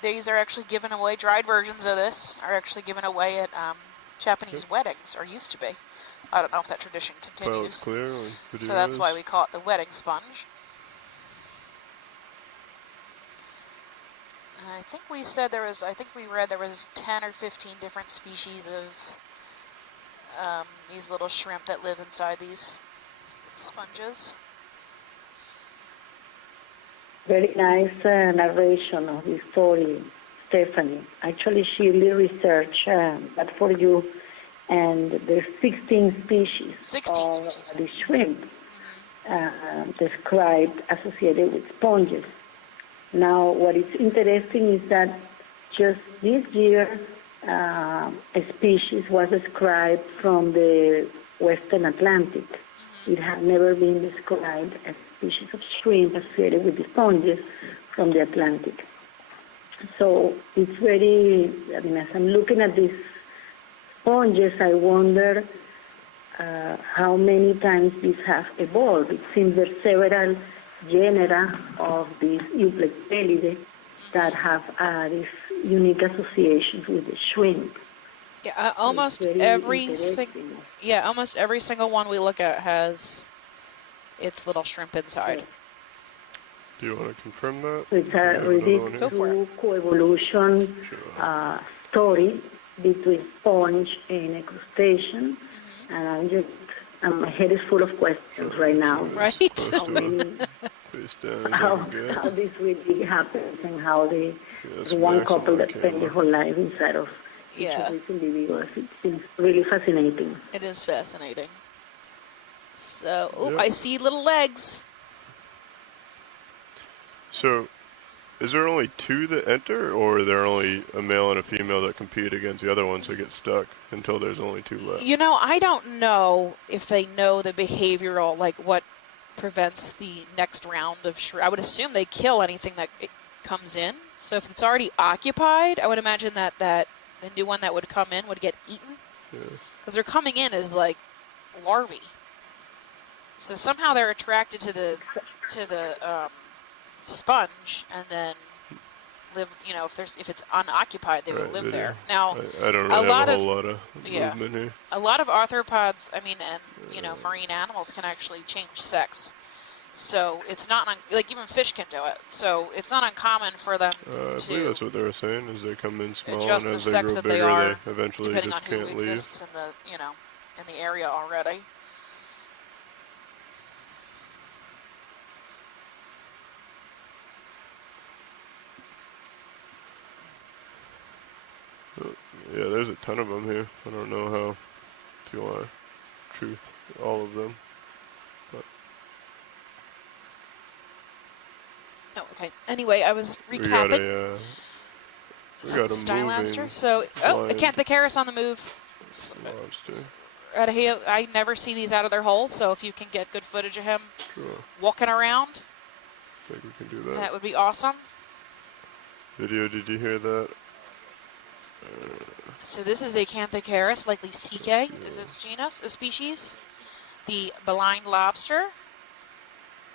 These are actually given away. Dried versions of this are actually given away at Japanese weddings, or used to be. I don't know if that tradition continues. Clear So that's why we call it the wedding sponge. I think we said there was 10 or 15 different species of these little shrimp that live inside these sponges. Very nice narration of the story, Stephanie. Actually, she did research that for you, and there's 16 species of the shrimp described associated with sponges. Now, what is interesting is that just this year, a species was described from the Western Atlantic. It had never been described as a species of shrimp associated with the sponges from the Atlantic. So it's very, I mean, as I'm looking at these sponges, I wonder how many times these have evolved. It seems there are several genera of these Euplectellidae that have these unique associations with the shrimp. Yeah, So almost it's very every interesting. almost every single one we look at has its little shrimp inside. Do you want to confirm that? So it's Do you a have another really one here? Go for it. true coevolution Sure. story between sponge and a crustacean. And my head is full of questions right now. Right? Close How to many, face down as I how, can get. how this really happens and how Yeah, there's that's one maximum couple on that spend their camera. whole life inside of each Yeah. of these individuals. It seems really fascinating. It is fascinating. So, Yep. I see little legs. So, is there only two that enter, or are there only a male and a female that compete against the other ones that get stuck until there's only two left? You know, I don't know if they know the behavioral, like what prevents the next round of shrimp. I would assume they kill anything that it comes in. So if it's already occupied, I would imagine that the new one that would come in would get eaten. Yeah. Because they're coming in as like larvae. So somehow they're attracted to the sponge and then live. You know, if it's unoccupied, they would Right, live video. there. Now, I don't a really lot have a of- whole lot of yeah. movement here. a lot of arthropods, I mean, and marine animals can actually change sex. So it's not like even fish can do it. So it's not uncommon for them I believe to that's what they were saying, is they come in small, adjust and the as they sex grow that they bigger, are, they eventually depending on just who can't leave. exists in the area already. Yeah, there's a ton of them here. I don't know how, if you want to truth all of them. But Oh, okay. Anyway, I was we got recapping. we got a Stylaster. moving So, flying the Terrace on the move. lobster. I never see these out of their hole, so if you can get good footage of him Sure, walking around, I think we can do that. that would be awesome. Video, did you hear that? So this is Acanthocaris, likely CK is its genus, a species. The blind lobster.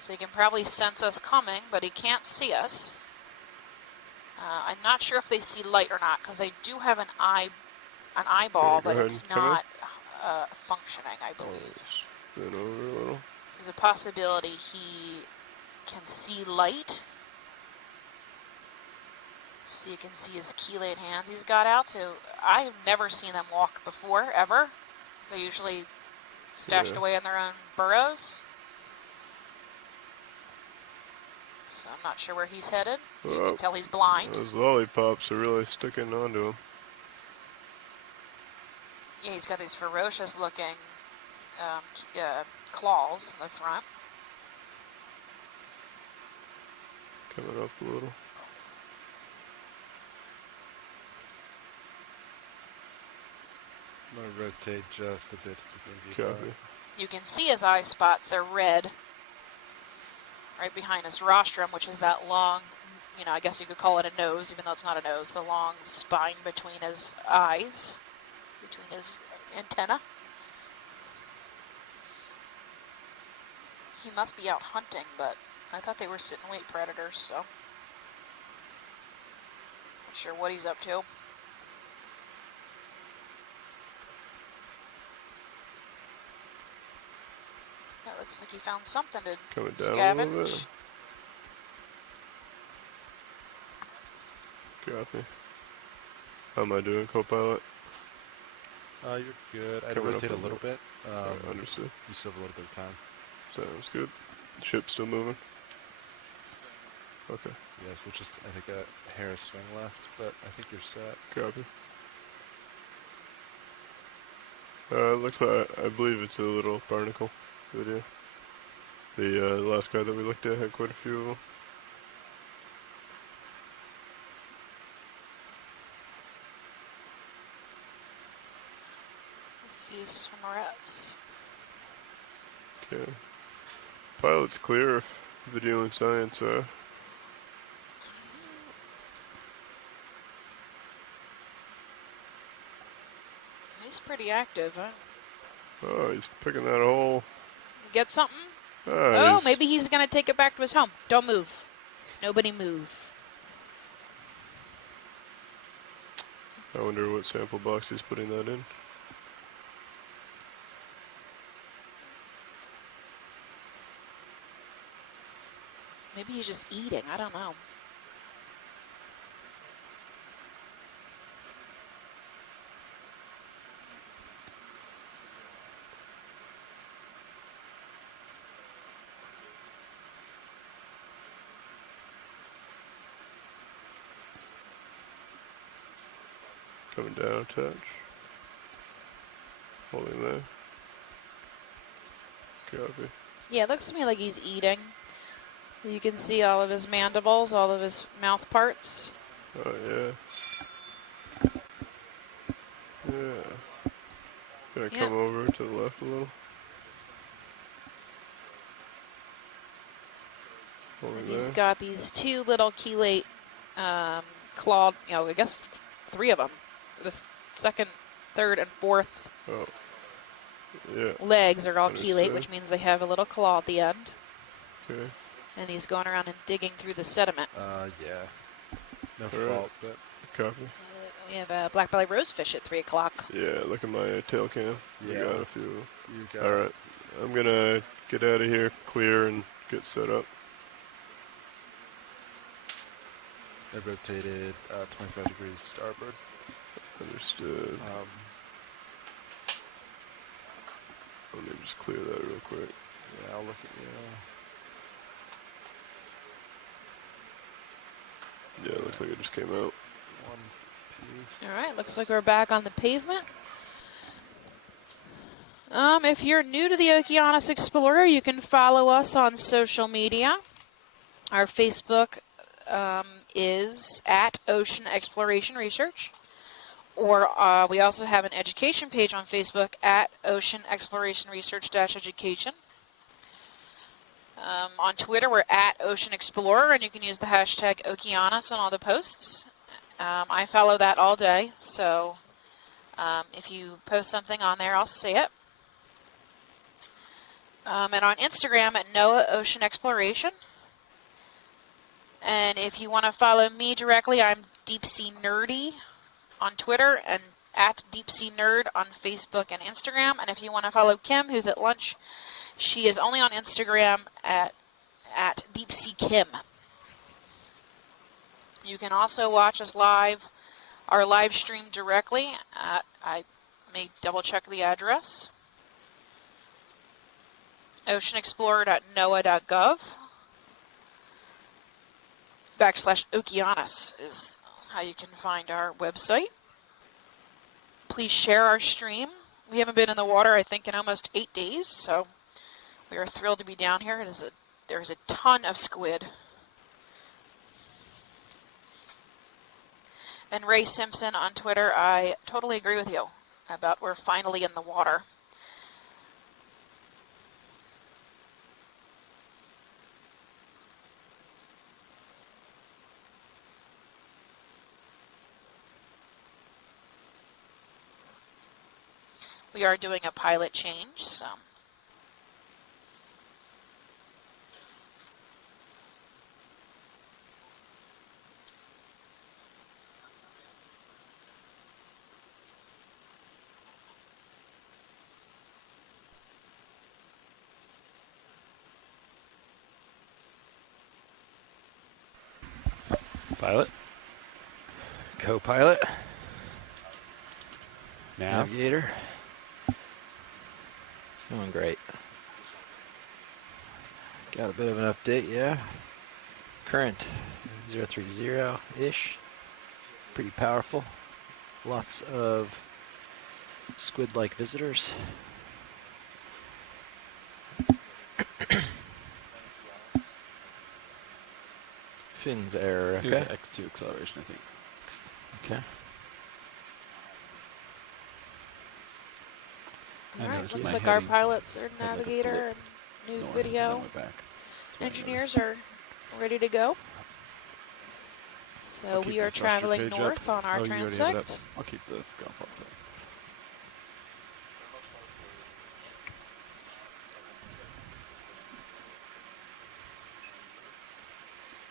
So he can probably sense us coming, but he can't see us. I'm not sure if they see light or not, because they do have an eyeball, Okay, go but ahead it's and come in. not functioning, I believe. Spin over a little. This is a possibility he can see light. So you can see his chelate hands he's got out. So I've never seen them walk before, ever. They're usually stashed Yeah. away in their own burrows. So I'm not sure where he's headed. You Oh, can tell he's blind. Those lollipops are really sticking onto him. Yeah, he's got these ferocious looking claws in the front. Coming up a little. I'm gonna rotate just a bit to give you Copy. You can see his eye spots. They're red. Right behind his rostrum, which is that long, I guess you could call it a nose, even though it's not a nose, the long spine between his eyes, between his antenna. He must be out hunting, but I thought they were sit-and-wait predators, so not sure what he's up to. That looks like he found something to Coming down a little scavenge. bit. Copy. How am I doing, co-pilot? You're good. I'd Coming up rotate a a little bit. Alright, understood. You still have a little bit of time. Sounds good. Ship still moving? Okay, Yeah, so just, I think, a hair swing left, but I think you're set. copy. Looks like, I believe it's a little barnacle video. The last guy that we looked at had quite a few of them. See a swimmerette. Okay. Pilot's clear if video and science are. He's pretty active, huh? Oh, he's picking that hole. You get something? Ah, Oh, he's- maybe he's going to take it back to his home. Don't move. Nobody move. I wonder what sample box he's putting that in. Maybe he's just eating. I don't know. Coming down a touch. Holding there. Copy. Yeah, it looks to me like he's eating. You can see all of his mandibles, all of his mouth parts. Oh, yeah. Yeah. Gonna Yeah. come over to the left a little. Holding And he's there. got these two little chelate clawed, I guess 3 of them. The second, third, and fourth Oh. Yeah. legs are all Understood. chelate, which means they have a little claw at the end. Okay. And he's going around and digging through the sediment. Yeah. No All right. fault, but Copy. We have a black belly rosefish at 3 o'clock. Yeah, look at my tail cam. Yeah. I got a few. you got All right. I'm gonna get out of here, clear, and get set up. They rotated 25 degrees starboard. Understood. Let me just clear that real quick. Yeah, I'll look at you. Yeah, it looks like it just came out. One piece. All right, looks like we're back on the pavement. If you're new to the Okeanos Explorer, you can follow us on social media. Our Facebook is at Ocean Exploration Research. Or we also have an education page on Facebook at Ocean Exploration Research-Education. On Twitter, we're at Ocean Explorer, and you can use the hashtag Okeanos on all the posts. I follow that all day, so if you post something on there, I'll see it. And on Instagram at NOAA Ocean Exploration. And if you want to follow me directly, I'm Deep Sea Nerdy on Twitter and at Deep Sea Nerd on Facebook and Instagram. And if you want to follow Kim, who's at lunch, she is only on Instagram at Deep Sea Kim. You can also watch us live, our live stream directly at, I may double check the address, oceanexplorer.noaa.gov /Okeanos is how you can find our website. Please share our stream. We haven't been in the water, I think, in almost 8 days, so we are thrilled to be down here. There's a ton of squid. And Ray Simpson on Twitter, I totally agree with you about we're finally in the water. We are doing a pilot change, so. Pilot. Co-pilot, Nav. navigator. It's going great. Got a bit of an update, yeah. Current 030-ish. Pretty powerful. Lots of squid-like visitors. Fins error, Here's okay. an X2 acceleration, I think. Okay. I All right, noticed looks my like our heading pilots are had like a navigator blip. and new north, video and then went back. That's what I engineers noticed. are ready to go. So I'll keep we are this roster traveling page north up. on our Oh, you already have it up. transect. I'll keep the ground faults up.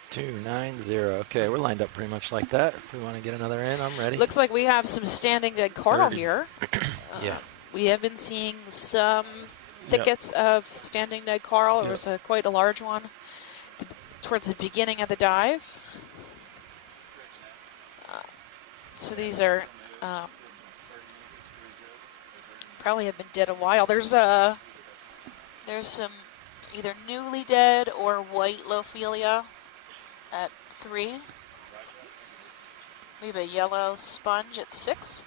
290. Okay, we're lined up pretty much like that. If we want to get another in, I'm ready. Looks like we have some standing dead coral 30. here. Yeah. We have been seeing some thickets of standing dead coral. There was quite a large one towards the beginning of the dive. So these are probably have been dead a while. There's some either newly dead or white Lophelia at 3. We have a yellow sponge at 6.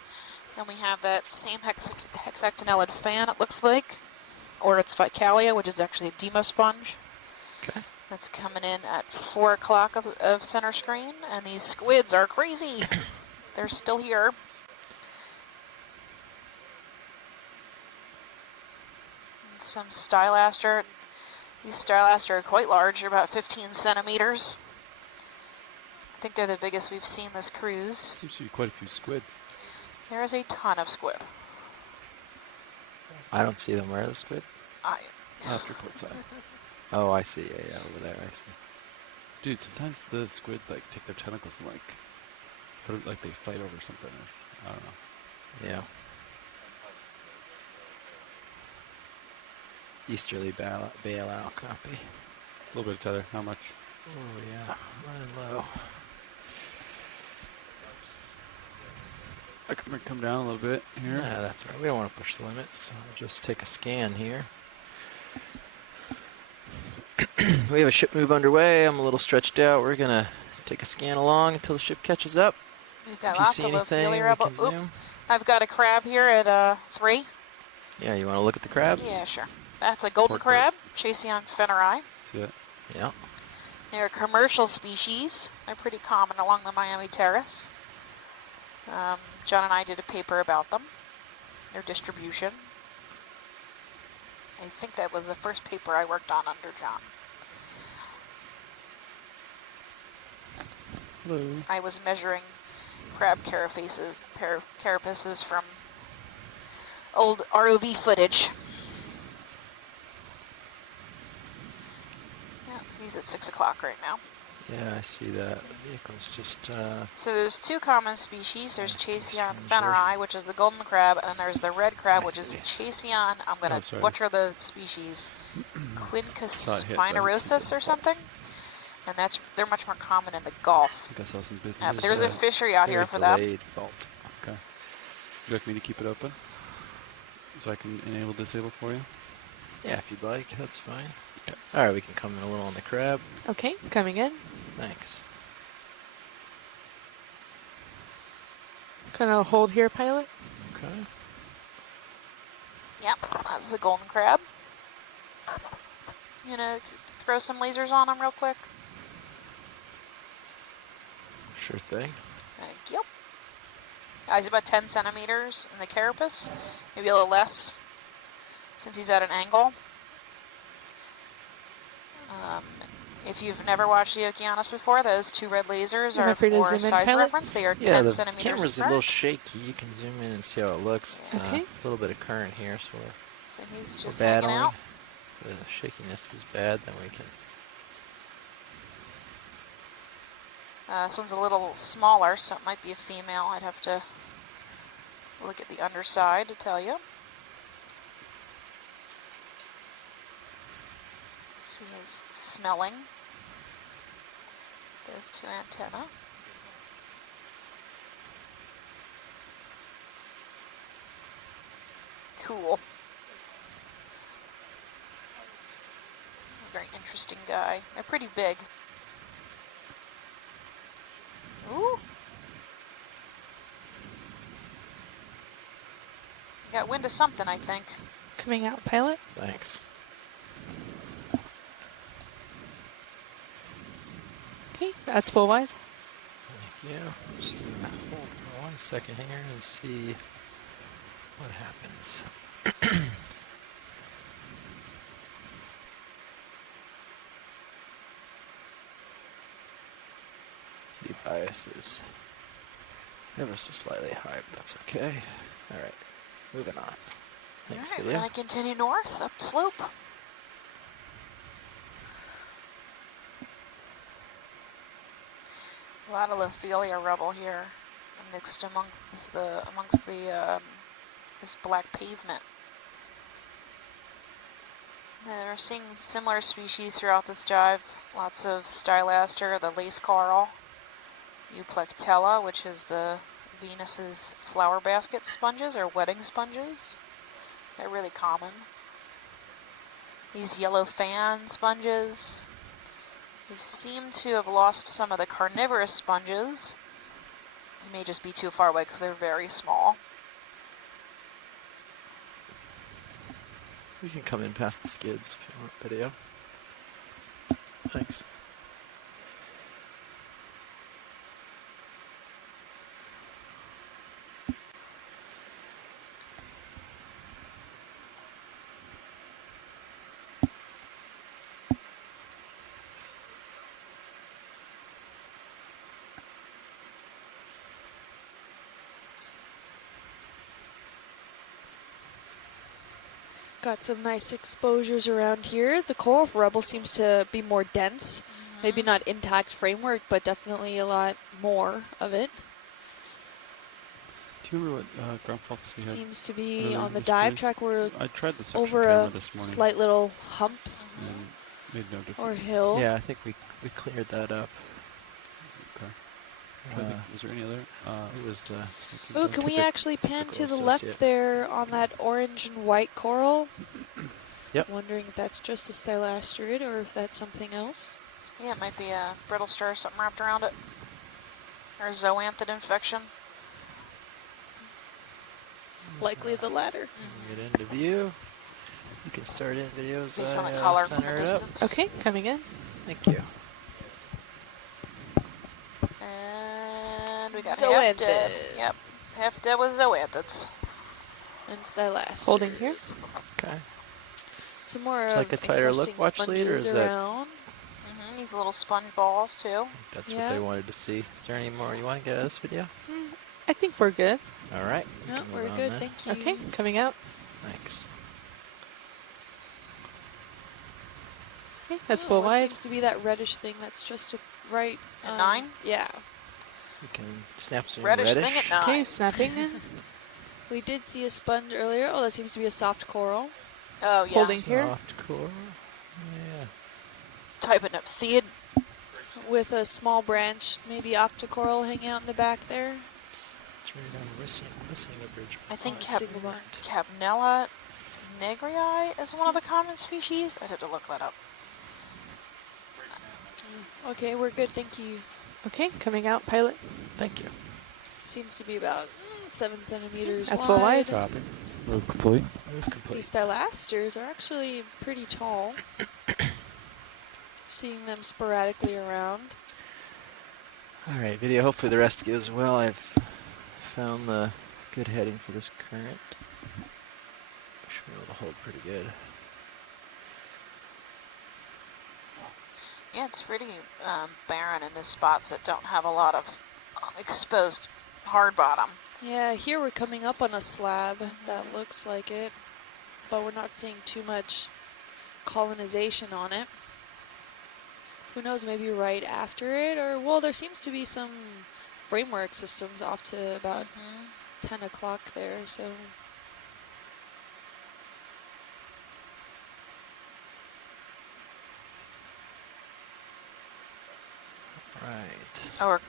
Then we have that same hexactinellid fan, it looks like, or it's Vicalia, which is actually a demo sponge. Okay. That's coming in at 4 o'clock of center screen, and these squids are crazy. They're still here. And some stylaster. These stylaster are quite large. They're about 15 centimeters. I think they're the biggest we've seen this cruise. Seems to be quite a few squid. There is a ton of squid. I don't see them. Where are the squid? After port side. Oh, I see. Yeah, over there. I see. Dude, sometimes the squid like take their tentacles and like put it like they fight over something. Or, I don't know. Yeah. Easterly bailout copy. A little bit of tether. How much? Oh yeah, running low. I can come down a little bit here. Yeah, that's right. We don't want to push the limits. I'll just take a scan here. We have a ship move underway. I'm a little stretched out. We're gonna take a scan along until the ship catches up. We've got If you lots see of anything, Lophelia we rebel. can zoom. I've got a crab here at 3. Yeah, you want to look at the crab? Yeah, sure. That's a golden crab, Chasion feneri. See that? Yeah. They're a commercial species. They're pretty common along the Miami Terrace. John and I did a paper about them, their distribution. I think that was the first paper I worked on under John. Hello. I was measuring crab carapaces from old ROV footage. Yeah, he's at 6 o'clock right now. Yeah, I see that. The vehicle's just. So there's 2 common species. There's Chasion Strange feneri, which is the golden crab, and there's the red crab, I which is see. Chasion. I'm going to sorry. butcher the species. Quincus Saw it hit, but I didn't see spinerosus it. or something. And they're much more common in the Gulf. I think I saw some business. Yeah, but there's a fishery out here for them. delayed fault. Okay. Would you like me to keep it open? So I can enable disable for you? Yeah, if you'd like, that's fine. Okay. All right, we can come in a little on the crab. Okay, coming in. Thanks. Kind of hold here, pilot. Okay. Yep, that's the golden crab. You gonna throw some lasers on him real quick? Sure thing. Thank you. He's about 10 centimeters in the carapace, maybe a little less, since he's at an angle. If you've never watched the Okeanos before, those 2 red lasers are free to for zoom in, size pilot? reference. They are Yeah, 10 the centimeters camera's a apart. little shaky. You can zoom in and see how it looks. It's Okay. a little bit of current here, so So he's we're just hanging battling. out. If the shakiness is bad, then we can. This one's a little smaller, so it might be a female. I'd have to look at the underside to tell you. See his smelling. Those 2 antennae. Cool. A very interesting guy. They're pretty big. Ooh. You got wind of something, I think. Coming out, pilot. Thanks. Okay, that's full wide. Thank you. Just gonna hold for 1 second here and see what happens. bias is ever so slightly high, but that's okay. All right, moving on. Thanks, All right, we're video. going to continue north up the slope. A lot of Lophelia rubble here, mixed amongst the this black pavement. And we're seeing similar species throughout this dive. Lots of Stylaster, the lace coral, Euplectella, which is the Venus's flower basket sponges or wedding sponges. They're really common. These yellow fan sponges. We seem to have lost some of the carnivorous sponges. They may just be too far away because they're very small. You can come in past the skids if you want video. Thanks. Got some nice exposures around here. The coral rubble seems to be more dense. Maybe not intact framework, but definitely a lot more of it. Do you remember what ground faults we had? Seems to be earlier on the this dive cruise? track. We're I tried the suction over camera a this morning. slight little hump And made no difference. or hill. Yeah, I think we cleared that up. Okay. Was there any other? It was the. Oh, can we typical- actually pan to typical the left associate. there on that orange and white coral? Yep. Wondering if that's just a stylasterid or if that's something else. Yeah, it might be a brittle stir or something wrapped around it. Or zoanthid infection. Likely the latter. Get into view. You can start in videos. Based on the I, color from center the it up. distance. Okay, coming in. Thank you. And we got Zoanthids. half dead. Yep, half dead with zoanthids. And stylasterid. Holding here. Okay. Some more It's like a tighter look encrusting watch lead, or sponges is that- around. These little sponge balls too. That's Yeah. what they wanted to see. Is there any more you want to get out of this video? I think we're good. All right. we No, can move we're on good. then. Thank you. Okay, coming out. Thanks. Okay, that's Oh, full what wide. seems to be that reddish thing that's just to right. At 9? Yeah. You can snap zoom Reddish reddish. thing at 9. Okay, snapping in. We did see a sponge earlier. Oh, that seems to be a soft coral. Oh, yeah. Holding here. Soft core. Yeah. Type of Neptheid. With a small branch, maybe octocoral hanging out in the back there. It's right on missing a bridge. I think Single bond. Capnella negrii is one of the common species. I'd have to look that up. Okay, we're good. Thank you. Okay, coming out, pilot. Thank you. Seems to be about 7 centimeters That's wide. full wide. Dropping. Move complete. Move complete. These stylasters are actually pretty tall. Seeing them sporadically around. All right, video. Hopefully the rest goes well. I've found the good heading for this current. Should be able to hold pretty good. Yeah, it's pretty barren in the spots that don't have a lot of exposed hard bottom. Yeah, here we're coming up on a slab that looks like it, but we're not seeing too much colonization on it. Who knows, maybe right after it, or, well, there seems to be some framework systems off to about 10 o'clock there, so. Right. Or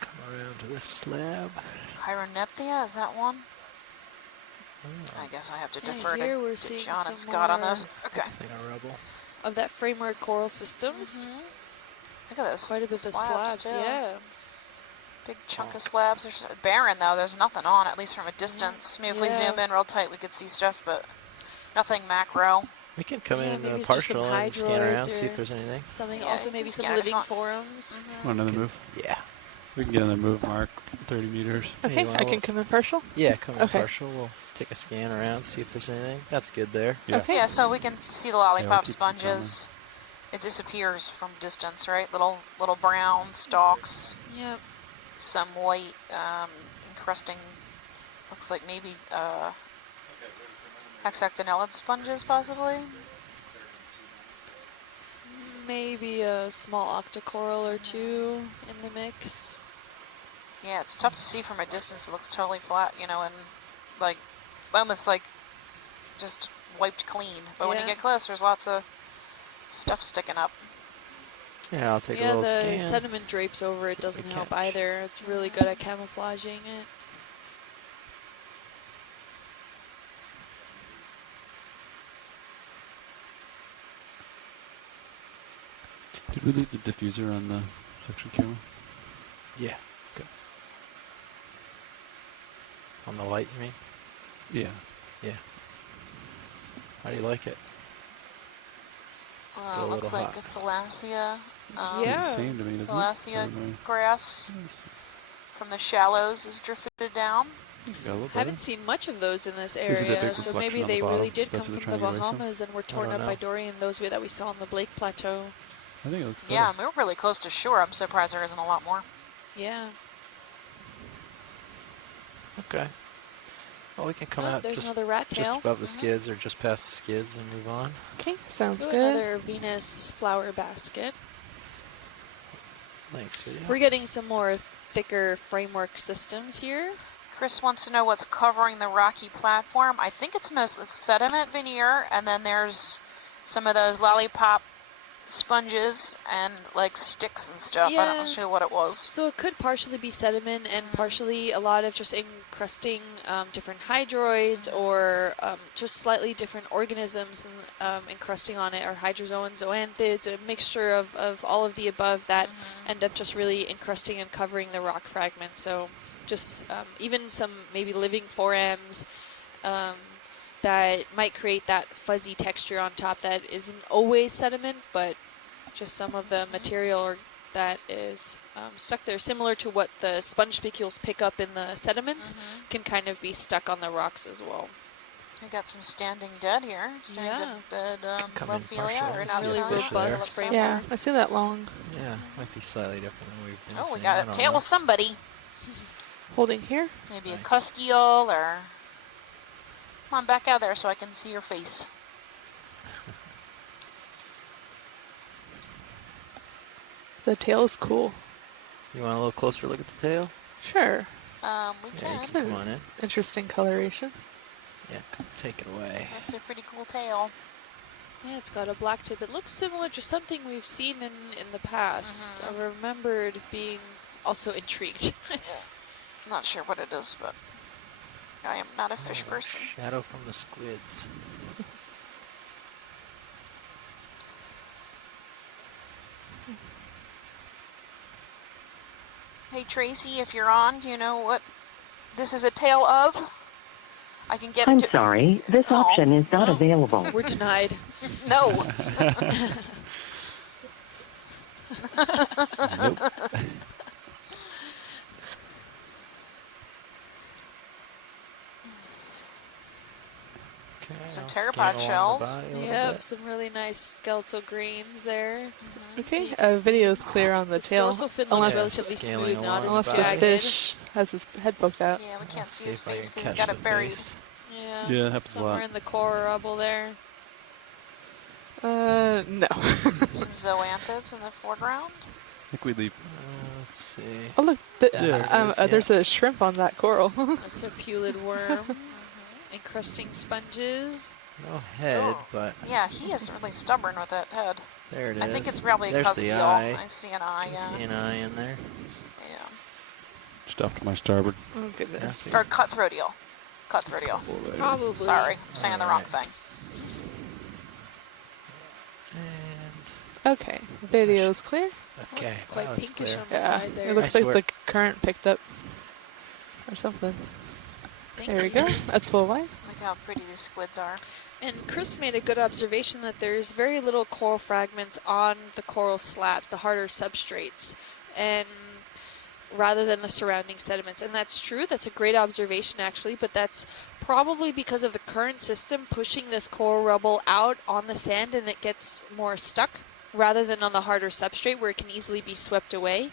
Come around to this slab. Chironepthia, is that one? Oh, I guess I have to Yeah, defer here we're to seeing John and some Scott on more those. Okay. thing of rubble. of that framework coral systems. Look at those Quite a bit of slabs, too. yeah. Big chunk of slabs. There's barren though. There's nothing on, at least from a distance. Maybe if we Yeah. zoom in real tight, we could see stuff, but nothing macro. We can come Yeah, in maybe it's just some partial and scan hydroids around, see or- if there's anything. Something, Yeah, also you maybe can some scan it if living you want. forums. Want another move? Yeah. We can get another move, Mark. 30 meters. Okay, you I wanna can come in partial. Yeah, come in Okay. partial. We'll take a scan around, see if there's anything. That's good there. Yeah. Okay. Yeah, so we can see the Yeah, lollipop we'll keep sponges. it disappears from distance, right? Little brown stalks, Yep. some white encrusting. Looks like maybe hexactinellid sponges, possibly. Maybe a small octocoral or two in the mix. Yeah, it's tough to see from a distance. It looks totally flat, and like almost like just wiped clean. But when you Yeah. get close, there's lots of stuff sticking up. Yeah, I'll take a Yeah, little the scan. sediment drapes over it See what we doesn't help catch. either. It's really good at camouflaging it. Did we leave the diffuser on the section camera? Yeah. Good. On the light, you mean? Yeah. Yeah. How do you like it? Still a Looks little like hot. a thalassia. Yeah. Same to me, doesn't Thalassia it? Or grass from the shallows is drifted down. got a little better. Haven't seen much of those in this Is it a big area, so reflection maybe on the they bottom? really did That's come what from they're the trying to get away from? Bahamas and were torn don't up by know. Dorian, those that we saw on the Blake Plateau. I think it looks better. Yeah, and we were really close to shore. I'm surprised there isn't a lot more. Yeah. Okay. Well, we can come Oh, out there's just, another rat tail. just above the skids or just past the skids and move on. Okay, sounds Ooh, good. another Venus flower basket. Thanks, video. We're getting some more thicker framework systems here. Chris wants to know what's covering the rocky platform. I think it's mostly sediment veneer, and then there's some of those lollipop sponges and like sticks and stuff. I Yeah. don't know what it was. So it could partially be sediment and partially a lot of just encrusting different hydroids or just slightly different organisms and, encrusting on it, or hydrozoans, zoanthids, a mixture of all of the above that end up just really encrusting and covering the rock fragments. So just even some maybe living forams that might create that fuzzy texture on top that isn't always sediment, but just some of the material that is stuck there, similar to what the sponge spicules pick up in the sediments, can kind of be stuck on the rocks as well. We got some standing dead here. Standing dead Come in Lophelia partial. or It's really not fish robust there. framework. Yeah, I see that long. Yeah, might be slightly different than we've been Oh, we seeing. got I a don't tail know. of somebody. Holding here. Maybe a Right. cuskiel or... Come on, back out there so I can see your face. The tail is cool. You want a little closer look at the tail? Sure. We Yeah, can. you can come on in. Interesting coloration. Yeah, take it away. That's a pretty cool tail. Yeah, it's got a black tip. It looks similar to something we've seen in the past. I remembered being also intrigued. I'm not sure what it is, but I am not a fish Oh, person. Shadow from the squids. Hey Tracy, if you're on, do you know what this is a tail of? I can get I'm it to... sorry, this Oh. option is not available. We're denied. No. Nope. Okay, Some I'll pteropod scan along the shells. body a little Yep, bit. some really nice skeletal grains there. Okay, You can see video's clear on the This tail. dorsal fin Unless, looks relatively scaling smooth, not along as unless the the body. jagged. fish has his head poked out. Yeah, we can't Let's see see his if I face can because he's catch got it the buried. face. Yeah, Yeah, it happens a somewhere lot. in the coral rubble there. No. Some zoanthids in the foreground. I think we leave. Oh Let's see. look, There it is, yeah. there's a shrimp on that coral. A serpulid worm, encrusting sponges. No head, Oh. but Yeah, he is really stubborn with that head. there it is. I think it's probably a There's the cuskiel. eye. I see an eye, You can yeah. see an eye in there. Yeah. Just off to my starboard. Oh goodness. Yeah. Or cutthroat eel. Cutthroat eel. Probably. Sorry, I'm saying the wrong Alright. thing. And Okay, video's clear. okay, Looks quite now it's pinkish clear. on the Yeah, side there. it looks I like swear. the current picked up or something. Thank There we you. go. That's full white. Look how pretty these squids are. And Chris made a good observation that there's very little coral fragments on the coral slabs, the harder substrates, and rather than the surrounding sediments. And that's true. That's a great observation, actually, but that's probably because of the current system pushing this coral rubble out on the sand and it gets more stuck. rather than on the harder substrate where it can easily be swept away,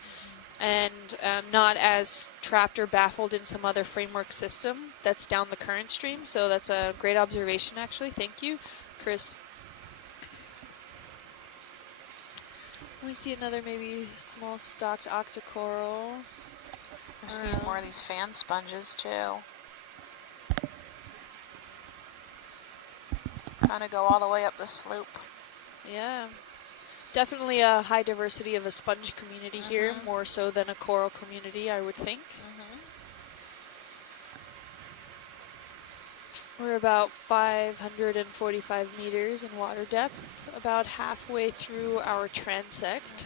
and not as trapped or baffled in some other framework system that's down the current stream. So that's a great observation, actually. Thank you, Chris. We see another maybe small stalked octocoral. We're seeing more of these fan sponges too. Kind of go all the way up the slope. Yeah. Definitely a high diversity of a sponge community here, more so than a coral community, I would think. We're about 545 meters in water depth, about halfway through our transect.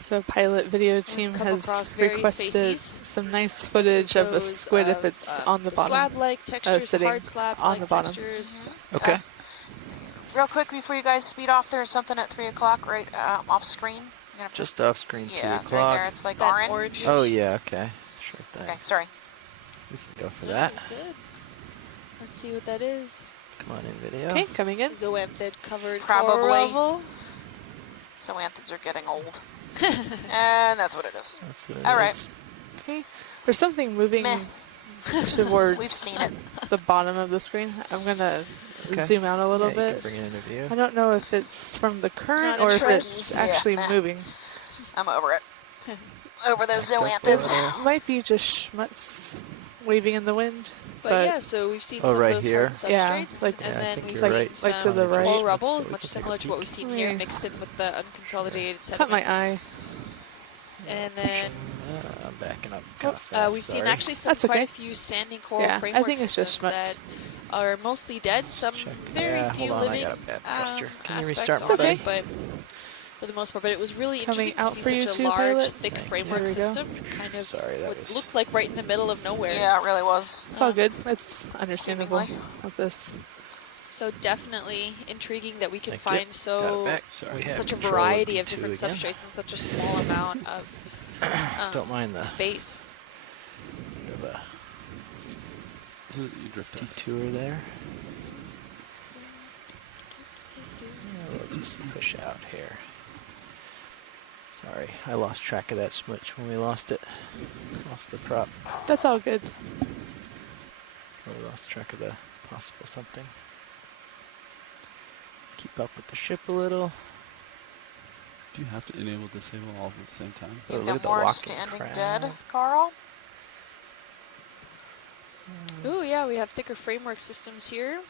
So pilot video team come has across various requested species, some nice such as footage of a those squid if of, it's on the bottom. slab-like textures, sitting hard slab-like on the bottom. textures. Okay. Real quick before you guys speed off, there's something at 3 o'clock right off screen. You're gonna have to- Just off screen, 3 yeah, o'clock. right there. It's like That orange. Oh, yeah, okay. Sure thing. Okay, sorry. We can go for that. Good. Let's see what that is. Come on in, video. Okay, coming in. Zoanthid covered Probably. coral oval. So anthids are getting old. And that's what it is. That's what it All right. is. Okay. There's something moving Meh. towards We've seen it. the bottom of the screen. I'm going to Okay. zoom out a little Yeah, you can bit. bring it into view. I don't know if it's from the current Not or if interested. it's Yeah, actually meh. moving. I'm over it. Over those Backed up zoanthids. over there. It might be just schmutz waving in the wind. But yeah, so we've seen Oh, some right of those here? hard Yeah, substrates, like- Yeah, and I then think we've you're seen right. some Like to the right. coral rubble, So we much can take a similar to what we've peek. seen here, Yeah. mixed in with the unconsolidated Caught sediments. my eye. And then I'm backing up kind of fast. we've seen sorry. actually some That's quite okay. a few standing coral Yeah, I framework think it's just systems that are mostly dead. Some Check. very Yeah, few hold on, I living got a bad posture. Can you aspects restart of my it, buddy? but for the most part. But it was really Coming interesting to out see for you such a too, large, pilot. thick Thank you. framework There we go. system, kind of Sorry, that what was- looked like right in the middle of nowhere. Yeah, it really was. It's all good. It's understandable Seemingly. with this. So definitely intriguing that we can Thank you. find Got so it back. We have such a control variety of D2 different again. substrates in such a small amount of Don't mind the space. bit of a So you drift us. detour there. Yeah, we'll just push out here. Sorry, I lost track of that smooch when we lost it. Lost the prop. That's all good. We lost track of the possible something. Keep up with the ship a little. Do you have to enable disable all at the same time? Oh, You've look at got the more walking standing crowd. dead, Carl. Ooh, yeah, we have thicker framework systems here.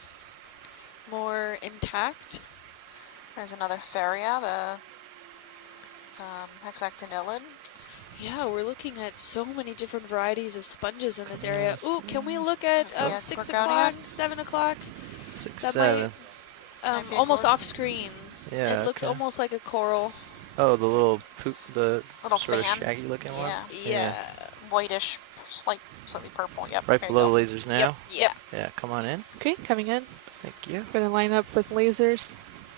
More intact. There's another Faria, the hexactinellid. Yeah, we're looking at so many different varieties of sponges in this area. Yes. Ooh, can we look at Yeah, 6 Gorgonia. o'clock, 7 o'clock? 6, That 7. Might be a Almost gorg. off screen. Yeah. It looks okay. almost like a coral. Oh, the little poop, the Little sort fan. of shaggy looking one. Yeah. Yeah. Whitish, slightly purple. Yep. Right there you below go. the lasers now. Yep. Yeah. Yeah, come on in. Okay, coming in. Thank you. Gonna line up with lasers.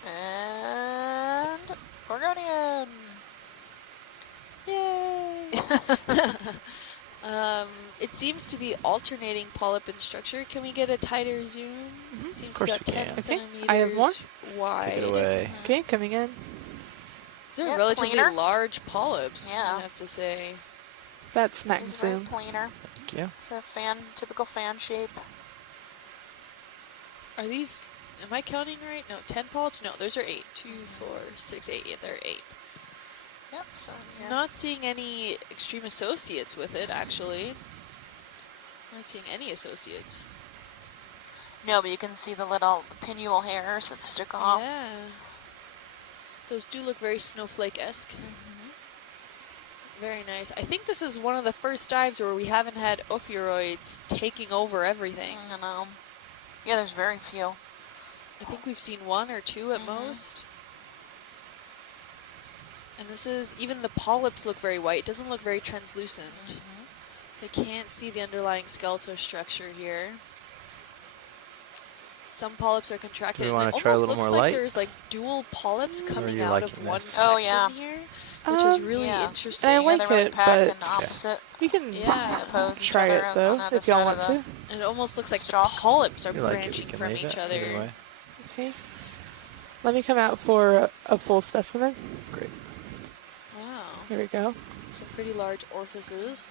And Gorgonian. Yay! It seems to be alternating polyp in structure. Can we get a tighter zoom? It seems Of course about we 10 can. Okay, centimeters I have more. wide. Take it away. Okay, coming in. These are Yeah, relatively planer. large polyps, Yeah. I have to say. That's max It's very zoom. planar. Thank you. It's a typical fan shape. Are these, am I counting right? No, 10 polyps? No, those are 8. 2, 4, 6, 8. Yeah, they're 8. Yep. So yeah. Not seeing any extreme associates with it, actually. Not seeing any associates. No, but you can see the little pinnual hairs that stick off. Yeah. Those do look very snowflake-esque. Very nice. I think this is one of the first dives where we haven't had ophiuroids taking over everything. I know. Yeah, there's very few. I think we've seen 1 or 2 at most. And this is, even the polyps look very white. It doesn't look very translucent. So I can't see the underlying skeletal structure here. Some polyps are contracted. Do we and wanna it try a almost little looks more like light? there's like dual polyps coming you out of liking one this? section Oh, yeah. here, which is really Yeah. interesting. And I Yeah, like they're really it, packed in but opposite. we can Yeah. Opposed each try other it on though either if y'all side want of to. And it almost looks like Stalk. the polyps are You like it, we branching can from leave each it either other. way. Okay. Let me come out for a full specimen. Great. Wow. Here we go. Some pretty large orifices.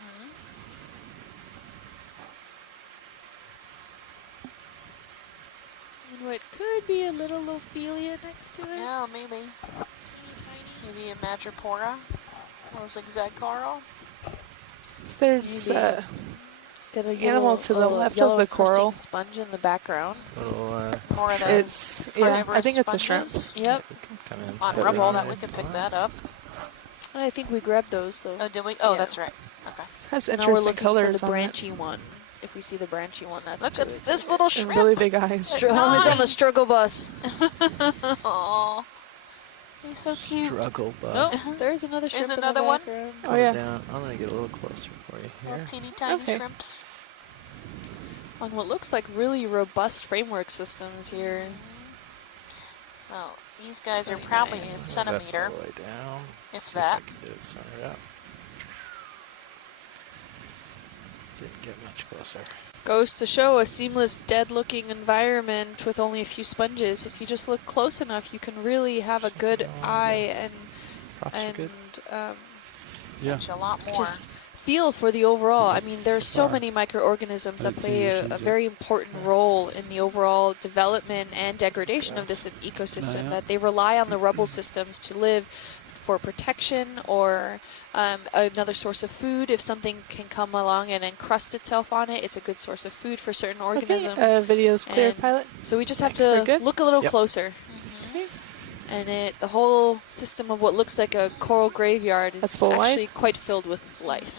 And what could be a little Ophelia next to it. Yeah, maybe. Teeny tiny. Maybe a Madrepora. A little zigzag coral. There's Maybe. Got a animal to the little left yellow of the encrusting coral. sponge in the background. Little, More of shrimp. those It's yeah. I carnivorous think it's a shrimp. sponges. Yep. Come in. On put it rubble, on that there. we could pick that up. I think we grabbed those though. Oh, did we? Oh, Yeah. that's right. Okay. Has Now we're interesting looking for colors the on it. branchy one. If we see the branchy one, that's Look too at this exciting. little And shrimp. really big eyes. It's on the struggle bus. Aw. He's so cute. Struggle Oh, bus. there's another shrimp in another the one? background. Oh Put it yeah. down. I'm gonna get a little closer for you here. Little teeny tiny Okay. shrimps. On what looks like really robust framework systems here. So these guys are Very probably nice. a That's centimeter, all the way down. if See that. If I can get it centered up. Didn't get much closer. Goes to show a seamless, dead-looking environment with only a few sponges. If you just look close enough, you can really have a good Something on eye Props are good. and Yeah. Catch a lot more. just feel for the overall. I mean, there's so Far. many microorganisms I that didn't see play you a use it. very important role in the overall development and degradation of this ecosystem, yeah. that they rely on the rubble systems to live for protection or another source of food. If something can come along and encrust itself on it, it's a good source of food for certain organisms. Okay, video's clear, And pilot. So we just have Thanks. We're to good? look a little Yep. closer. Okay. And the whole system of what looks like a coral graveyard That's is full life? actually quite filled with life.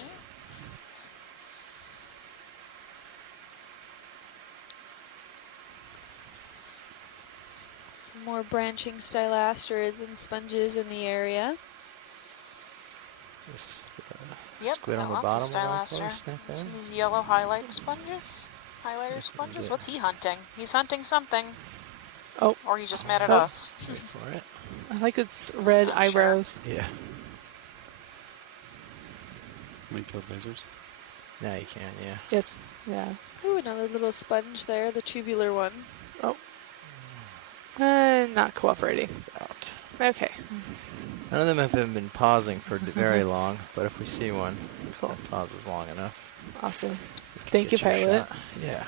Some more branching stylasterids and sponges in the area. This Yep, squid on got the lots of bottom. Of stylaster. snap What's in. these yellow highlight sponges? Highlighter See if we can sponges? get- What's he hunting? He's hunting something. Oh. Or you just mad at Oh. us. Wait for it. I like its red Not sure. eyebrows. Yeah. How many killed lasers? Now you can. Yeah. Yes. Yeah. Ooh, another little sponge there, the tubular one. Not cooperating. It's out. Okay. None of them have been pausing for very long, but if we see one Cool. that pauses long enough, Awesome. we can Thank you, get a pilot. shot. Yeah.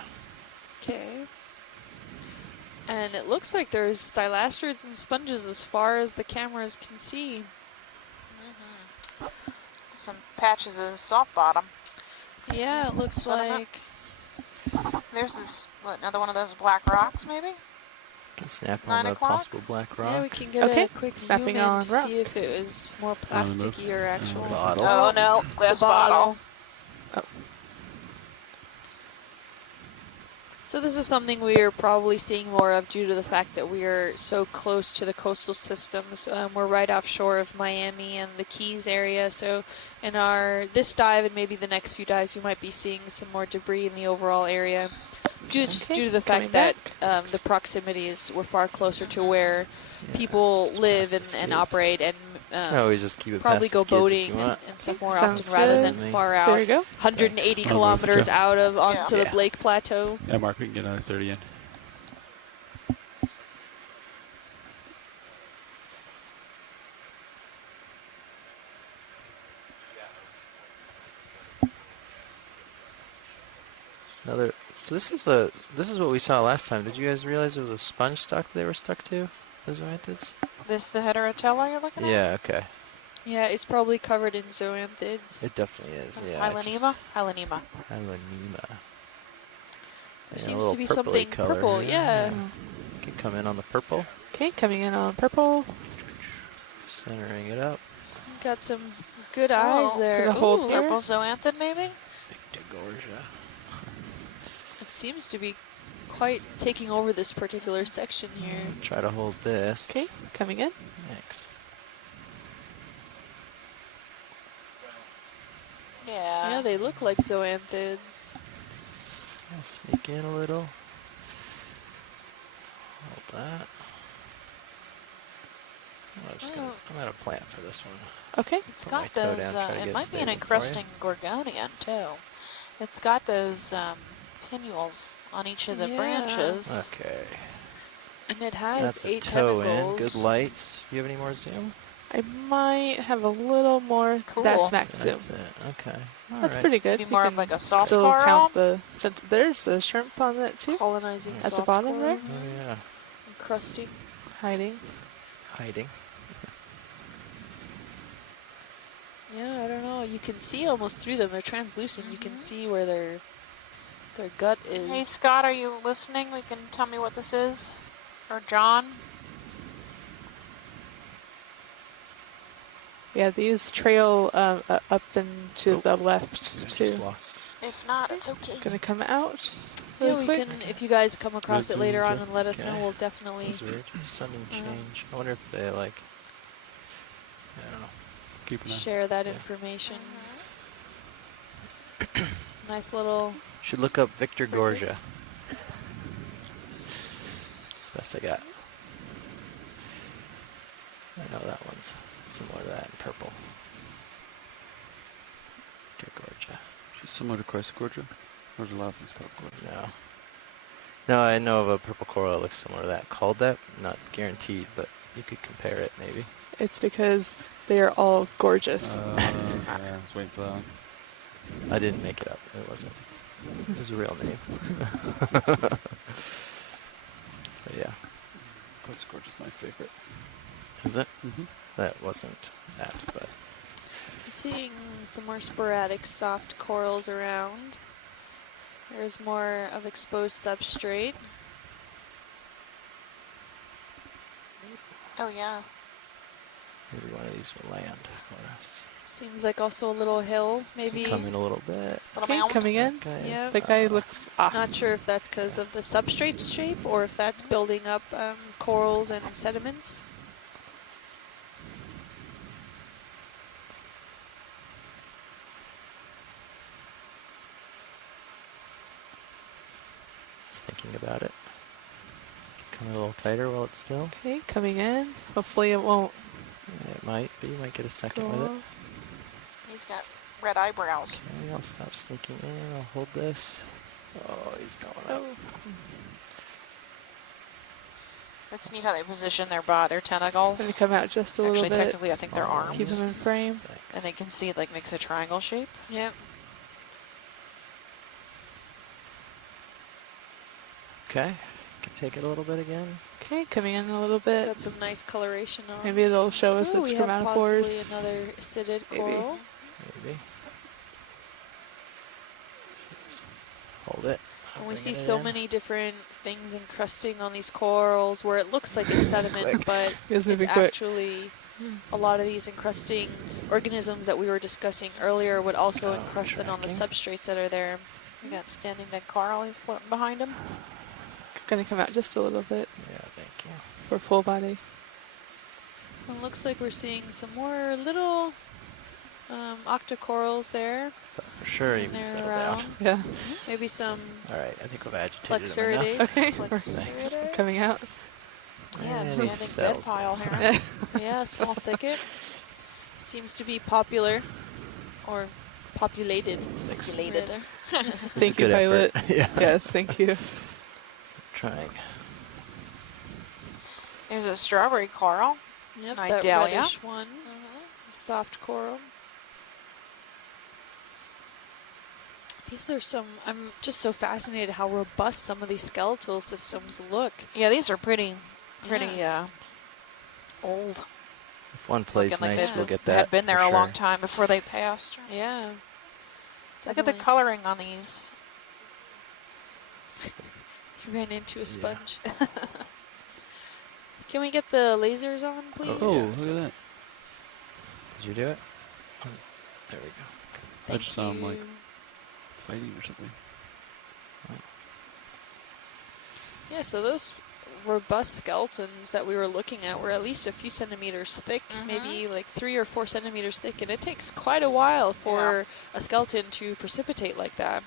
Okay. And it looks like there's stylasterids and sponges as far as the cameras can see. Some patches of soft bottom. Yeah, it looks Sediment. like There's this, what, another one of those black rocks, maybe? Can snap 9 on the o'clock? possible black rock. yeah, we can get Okay. a quick zoom Snapping in on to rock. see if it was more On the move. plasticky or actual. where's Bottle. Oh no, glass The bottle. bottle. So this is something we are probably seeing more of due to the fact that we are so close to the coastal systems. We're right offshore of Miami and the Keys area. So in this dive and maybe the next few dives, you might be seeing some more debris in the overall area. Just Okay, due to the coming fact that the proximities were far closer to where people just live past the and skids. operate and No, we just keep it probably past go the skids boating if you and, want. and stuff more Sounds often rather good. than far There out. you go. 180 Thanks. kilometers Jeff. out of onto Yeah. the Blake Plateau. Yeah, Mark, we can get another 30 in. Another. So this is what we saw last time. Did you guys realize it was a sponge stock they were stuck to? Those methods? This the heterotella you're looking at? Yeah. Okay. Yeah, it's probably covered in zoanthids. It definitely is. Yeah. Hylanema? Hylanema. Hylanema. There seems to be something color purple, here. yeah. Can come in on the purple. Okay, coming in on purple. Centering it up. Got some good eyes Oh, there. gonna hold Ooh, here. Purple zoanthid, maybe? Victorgorgia. it seems to be quite taking over this particular section here. Try to hold this. Okay, coming in. Thanks. Yeah. Yeah, they look like zoanthids. I'll sneak in a little. Hold that. I'm gonna plant for this one. Okay. It's Put my got toe those, down, try to it get might be an stable for you. encrusting gorgonian, too. It's got those pinnules on each of the Yeah. branches. Okay. And it has That's a 8 toe tentacles. in. Good lights. Do you have any more zoom? I might have a little more. Cool. That's max zoom. That's it. Okay. All That's right. pretty good. Maybe You more of can like a soft still coral? count the. There's a shrimp on that too, Colonizing at the soft bottom coral. there, Oh yeah. Encrusting. hiding. Hiding. Yeah, I don't know. You can see almost through them. They're translucent. You can see where their gut is. Hey, Scott, are you listening? We can tell me what this is? Or John? Yeah, these trail up and to the left I too. just lost. If not, it's okay. Gonna come out. Yeah, Really we quick. can. If you guys come across it later on and let us know, Okay. we'll definitely That's weird. Sudden change. I wonder if they like. I don't know. Keep an eye. share that information. Nice little. Should look up Victor Gorgia. It's the best I got. I know that one's similar to that in purple. Victor Gorgia. She's similar to Christ Gorgia. There's a lot of things called Gorgia. No. No, I know of a purple coral that looks similar to that. Called that? Not guaranteed, but you could compare it maybe. It's because they are all gorgeous. Yeah, I was waiting for that one. I didn't make it up. It wasn't. It was a real name. But yeah. Christ Gorgia's my favorite. Is it? Mm-hmm. That wasn't that, but Seeing some more sporadic soft corals around. There's more of exposed substrate. Oh, yeah. maybe one of these will land for us. Seems like also a little hill, maybe. Come in a little bit. Little Okay, mound. coming in. Guys. Yep. The guy looks off. Not sure if that's because of the substrate shape or if that's building up corals and sediments. Just thinking about it. Come a little tighter while it's still. Okay, coming in. Hopefully it won't It might be. You might get a second go with it. off. He's got red eyebrows. Okay, I'll stop sneaking in. I'll hold this. Oh, he's going up. It's neat how they position their tentacles. Gonna come out just a Actually, little bit. technically, I think they're arms. Keep them in frame. And they can see it like makes a triangle shape. Yep. Okay. Can take it a little bit again. Okay, coming in a little It's bit. got some nice coloration on. Maybe it'll show us Ooh, its we have chromatophores. possibly another acidid Maybe. coral. Maybe. Just hold it. And we Bring see it so in. many different things encrusting on these corals where it looks like it's sediment, but It's it's moving quick. actually a lot of these encrusting organisms that we were discussing earlier would also Oh, encrust it on the tracking. substrates that are there. We got standing dead coral floating behind him. Gonna come out just a little bit Yeah, thank you. for full body. It looks like we're seeing some more little octocorals there. Thought for sure you And would they're settle around. down. Yeah. Maybe some All right, I think we've agitated him enough. plexuridates. Okay. Thanks. Coming out. Yeah, And standing he dead settles pile down. here. Yeah, small thicket. Seems to be popular or populated. Thanks. Populated. rather. It was a Thank you, good Pilot. effort. Yeah. Yes, thank you. Trying. There's a strawberry coral. Yep, Night that dahlia. reddish one. Soft coral. These are some, I'm just so fascinated how robust some of these skeletal systems look. Yeah, these are pretty old. If one plays Looking like nice, they we'll get that. had been there for a long sure. time before they passed. Yeah. Look at the Definitely. coloring on these. You ran into a sponge. Can we get the lasers on, please? Oh, look at that. Did you do it? Oh, there we go. I just saw him like you. fighting or something. Yeah, so those robust skeletons that we were looking at were at least a few centimeters thick, maybe like 3 or 4 centimeters thick, and it takes quite a while for a skeleton to precipitate like that.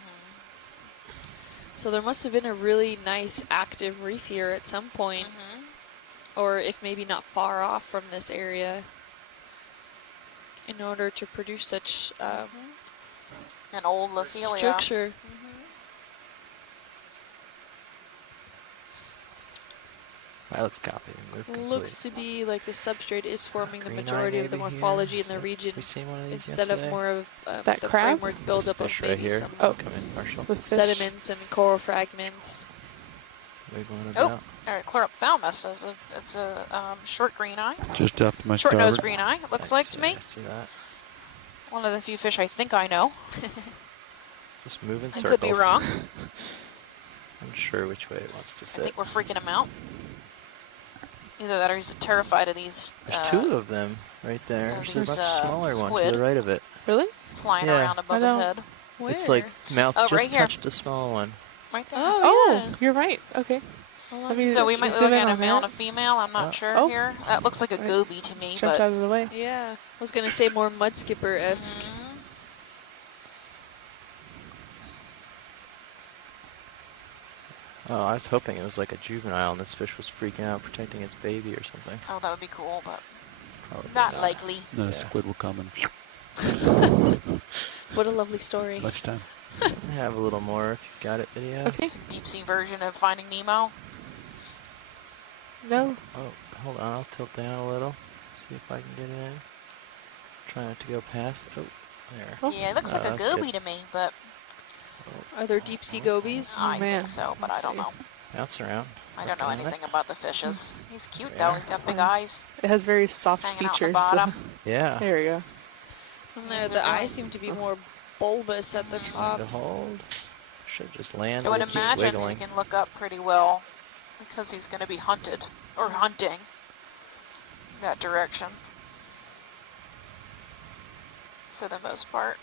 So there must have been a really nice active reef here at some point, or if maybe not far off from this area, in order to produce such An old Lophelia. Pilot's copy. Move complete. Looks to be like the substrate is forming the Green eye majority of the maybe here. morphology in Is the that- region we seen one of these instead yet of today? more of That the crab? framework This buildup of fish right maybe here. some Oh. Come in partial. The fish. sediments and coral fragments. Wiggling Oh, about. all right. Chlorophthalmus is a short green eye, Just off to my short nosed starboard. green eye. It looks like to me. I see that. One of the few fish I think I know. Just moving I circles. could be wrong. I'm sure which way it wants to I sit. think we're freaking him out. Either that or he's terrified of these There's two of them right there. of There's a these, much smaller one to squid. the right of it. Really? flying Yeah. around above I his don't- head. Where? It's like mouth Oh, just right here. touched the small one. Right there. Oh, Oh, yeah. you're right. Okay. Hold Let on. me- So we Should might we be zoom looking in at a on male and that? a female. I'm not sure Oh. here. That looks like a Right. goby to me, Jumped but out of the way. Yeah, I was gonna say more mudskipper-esque. Oh, I was hoping it was like a juvenile and this fish was freaking out protecting its baby or something. oh, that would be cool, but Probably not likely. Then a Yeah. squid will come and What a lovely story. lunchtime. I have a little more if you've got it, video. Okay. It's a deep sea version of Finding Nemo. No. Oh, hold on, I'll tilt down a little. See if I can get in. Try not to go past. Oh, there. Oh. Yeah, it looks like a that's goby good. to me, but Are there deep sea gobies? I man. think so, but I Let's don't see. know. Bounce around. I don't know Working on it. anything about the fishes. He's cute Yeah. though. He's got big eyes It has very soft hanging out features. the bottom. Yeah. There we go. And Yes, the they're eyes doing- seem to be more bulbous at the top. To hold. Should just land. I would but it keeps imagine he wiggling. can look up pretty well because he's going to be hunted or hunting that direction for the most part.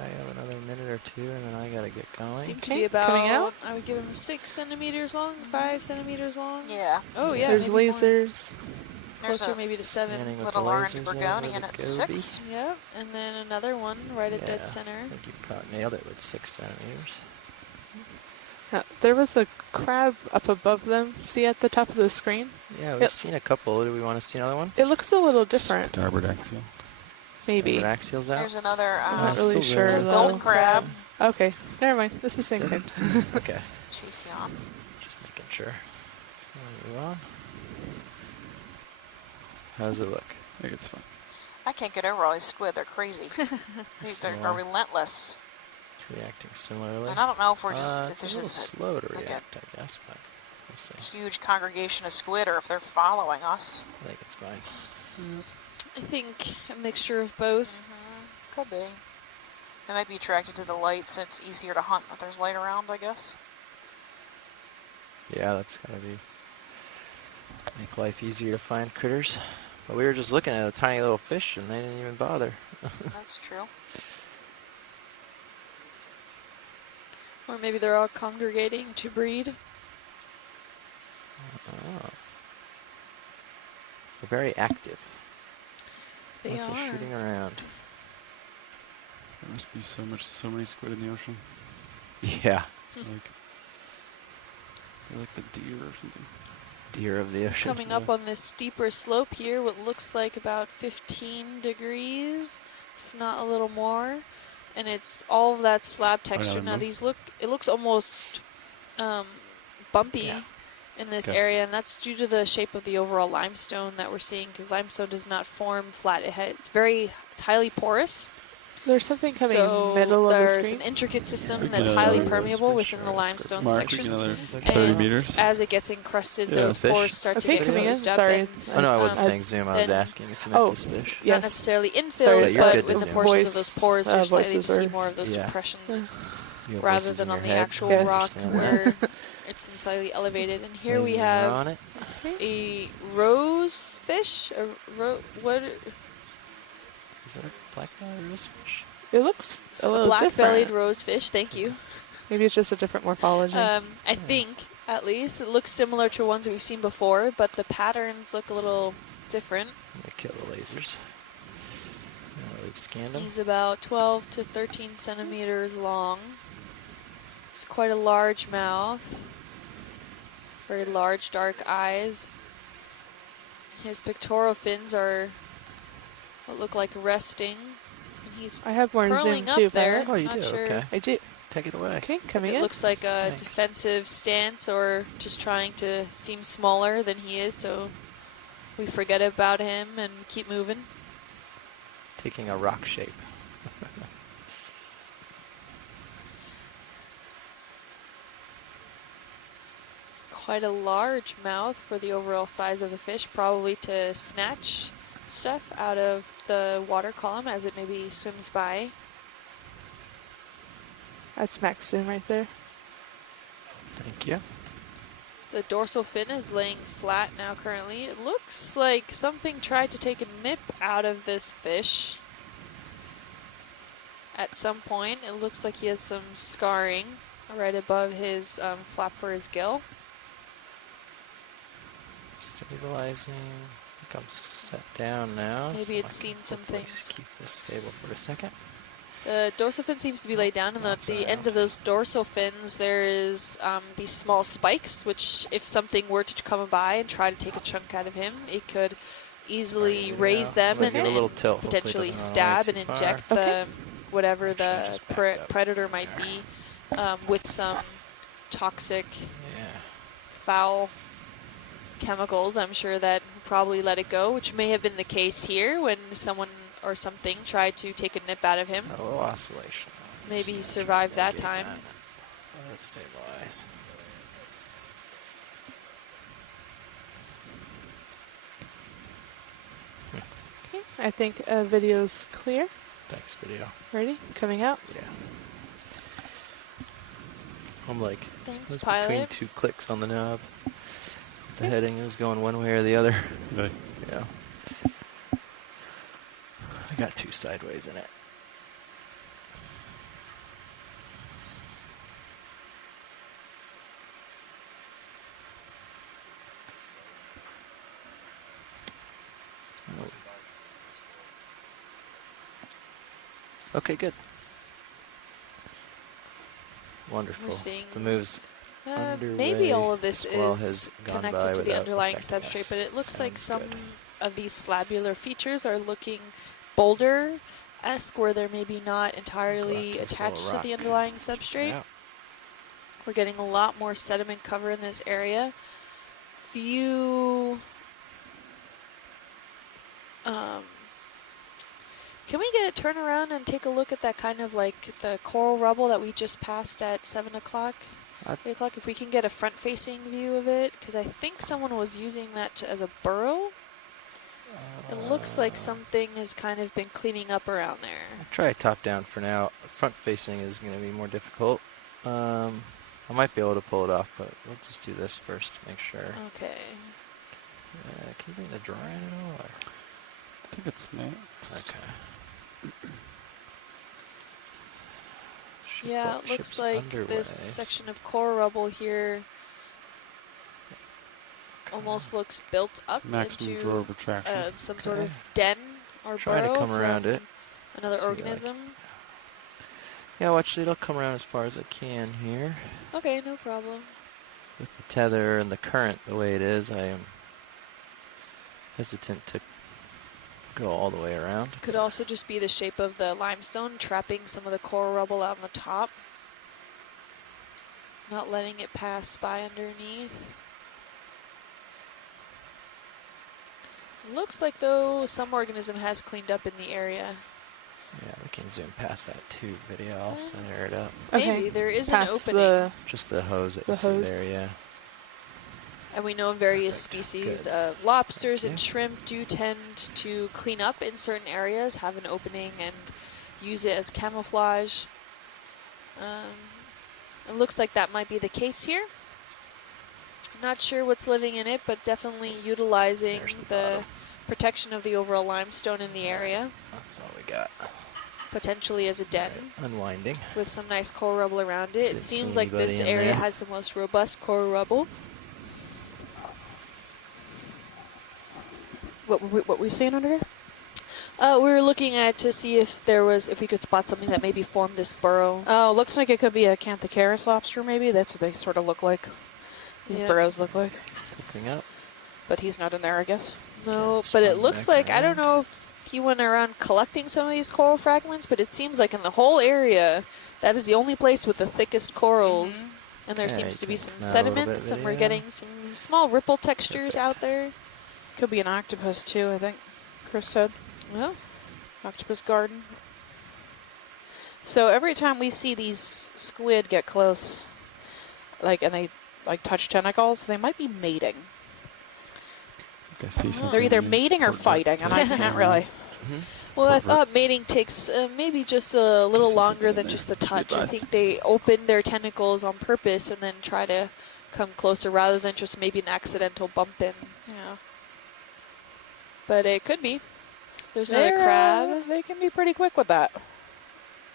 I have another minute or two, and then I gotta get going. Seem to Okay, be about, coming out. I would give him 6 centimeters long, 5 centimeters long. Yeah, Oh, yeah. There's maybe more. lasers. there's Closer a maybe to 7. Standing with little the orange lasers over Bergonian the at goby. 6. Yep, and then another one right at Yeah, dead I center. think you probably nailed it with 6 centimeters. There was a crab up above them. See at the top of the screen? Yeah, we've Yep. seen a couple. Do we want to see another one? It looks a little different. Starboard axial. Maybe. Starboard axial's out. There's another I'm not really still sure there. though. golden crab. Okay, never mind. This is the same thing. Okay, Chesion. just making sure. Before we move on. How does it look? I think it's fine. I can't get over all these squid. They're crazy. They're Similar. relentless. It's reacting similarly. And I don't know if we're just if it's there's a little just slow to like a react, I guess, but we'll see. a huge congregation of squid or if they're following us. I think it's fine. I think a mixture of both. Could be. They might be attracted to the light, so it's easier to hunt if there's light around, I guess. Yeah, that's gotta be make life easier to find critters. But we were just looking at a tiny little fish, and they didn't even bother. That's true. Or maybe they're all congregating to breed. Oh. They're very active. They Lots of are. shooting around. There must be so many squid in the ocean. Yeah. Like they're like the deer or something. Deer of the ocean. Coming up on this steeper slope here, what looks like about 15 degrees, if not a little more. And it's all of that slab texture. Now move. these it looks almost bumpy Yeah. in this Okay. area, and that's due to the shape of the overall limestone that we're seeing, because limestone does not form flat. It's highly porous. There's something coming So middle of the there's screen. an intricate system We that's can, highly uh, permeable fish within the or limestone Mark, we section. can another Seems like 30 And meters. as it gets encrusted, Yeah, those fish. pores start to Okay, get coming in. closed up. Sorry. And Oh no, I wasn't Um, saying zoom. I was then- asking if you meant Oh. this fish. Yes. not necessarily Sorry, infilled, you're but good to with the zoom. portions of those pores, you're likely voices to see were- more of those Yeah. depressions You have rather voices than in on the your head. actual Yes. rock Understand where it's slightly elevated. And here we Maybe have on it. a rose fish. What? Is that a black-bellied rosefish? It looks a little Black-bellied different. rose fish. Thank you. Maybe it's just a different morphology. I think, at least, it looks similar to ones that we've seen before, but the patterns look a little different. I'm gonna kill the lasers. Now that we've scanned them. He's about 12 to 13 centimeters long. It's quite a large mouth. Very large, dark eyes. His pectoral fins are what look like resting. And he's I have more zoom curling too. up if I there. want. Oh, you Not do? sure. Okay. I do. take it away. Okay, coming It in. looks like a Thanks. defensive stance or just trying to seem smaller than he is, so we forget about him and keep moving. Taking a rock shape. It's quite a large mouth for the overall size of the fish, probably to snatch stuff out of the water column as it maybe swims by. That's max zoom right there. Thank you. The dorsal fin is laying flat now currently. It looks like something tried to take a nip out of this fish at some point. It looks like he has some scarring right above his flap for his gill. Stabilizing. I think I'm set down now. Maybe so it's I seen can some hopefully things. just keep this stable for a second. The dorsal fin seems to be laid down, and at the ends of those dorsal fins, there is these small spikes, which if something were to come by and try to take a chunk out of him, it could easily raise them I'm gonna and, give it a little and tilt. Hopefully it potentially doesn't run stab away and too inject far. the whatever Actually, I the just backed up predator might there. be with some toxic, Yeah. foul chemicals. I'm sure that probably let it go, which may have been the case here when someone or something tried to take a nip out of him. A little oscillation. Maybe he Just gonna survived try to that mitigate time. Let's stabilize. Okay, I think video's clear. Thanks, video. Ready? Coming out. Yeah. I'm like, Thanks, I was between pilot. 2 clicks on the knob. The heading was going one way or the other. Okay. Yeah. I got 2 sideways in it. Oh. Okay, good. Wonderful. We're seeing The move's maybe underway. all of this Squall is has gone by connected to the without underlying affecting us. substrate, but it looks like Sounds some good. of these slabular features are looking boulder-esque, where they're maybe not entirely Go up to this attached little to the rock. underlying substrate. Yeah. We're getting a lot more sediment cover in this area. Few... can we get a turn around and take a look at that kind of like the coral rubble that we just passed at 7 o'clock? 8 o'clock, if we can get a front-facing view of it, because I think someone was using that as a burrow. It looks like something has kind of been cleaning up around there. I'll try top down for now. Front facing is going to be more difficult. I might be able to pull it off, but we'll just do this first to make sure. Okay. Can you bring the drawer in at all? Or? I think it's mixed. Okay. Yeah, it looks like this section of coral rubble here almost looks built up Maximum drawer into retraction. some sort of den or Trying burrow to come around from it. another See, like- organism. Yeah, well, actually, it'll come around as far as it can here. Okay, no problem. With the tether and the current the way it is, I am hesitant to go all the way around. Could also just be the shape of the limestone trapping some of the coral rubble out on the top. Not letting it pass by underneath. Looks like though some organism has cleaned up in the area. Yeah, we can zoom past that too. Video, I'll center it up. Okay. Maybe there is an Past opening. Just the hose that The you see hose. there, yeah. And we know various Perfect. species Good. of lobsters and Yeah. shrimp do tend to clean up in certain areas, have an opening, and use it as camouflage. It looks like that might be the case here. Not sure what's living in it, but definitely utilizing There's the the bottom. protection of the overall limestone in the area, That's all we got. potentially as a den Unwinding. with some nice coral rubble around it. It Didn't see seems like this anybody in area there. has the most robust coral rubble. What were we seeing under here? We were looking at to see if we could spot something that maybe formed this burrow. Oh, looks like it could be a Terrace lobster, maybe. That's what they sort of look like. These Yeah. burrows look like. Tilting up. But he's not in there, I guess. No, It's but it running looks back like, I don't around. know if he went around collecting some of these coral fragments, but it seems like in the whole area, That is the only place with the thickest corals. And there Okay, seems to be can some come out a little bit, sediments, and we're video. getting some small ripple textures out there. Could be an octopus too, I think Chris said. Well, Octopus garden. So every time we see these squid get close, and they touch tentacles, they might be mating. I see something They're either in the mating or port fighting, and I can't really. well, I Pervert. thought mating takes maybe just a little see longer something than in just there. the touch. I Advice. think they open their tentacles on purpose and then try to come closer rather than just maybe an accidental bump in. Yeah. But it could be. There's another crab. They can be pretty quick with that.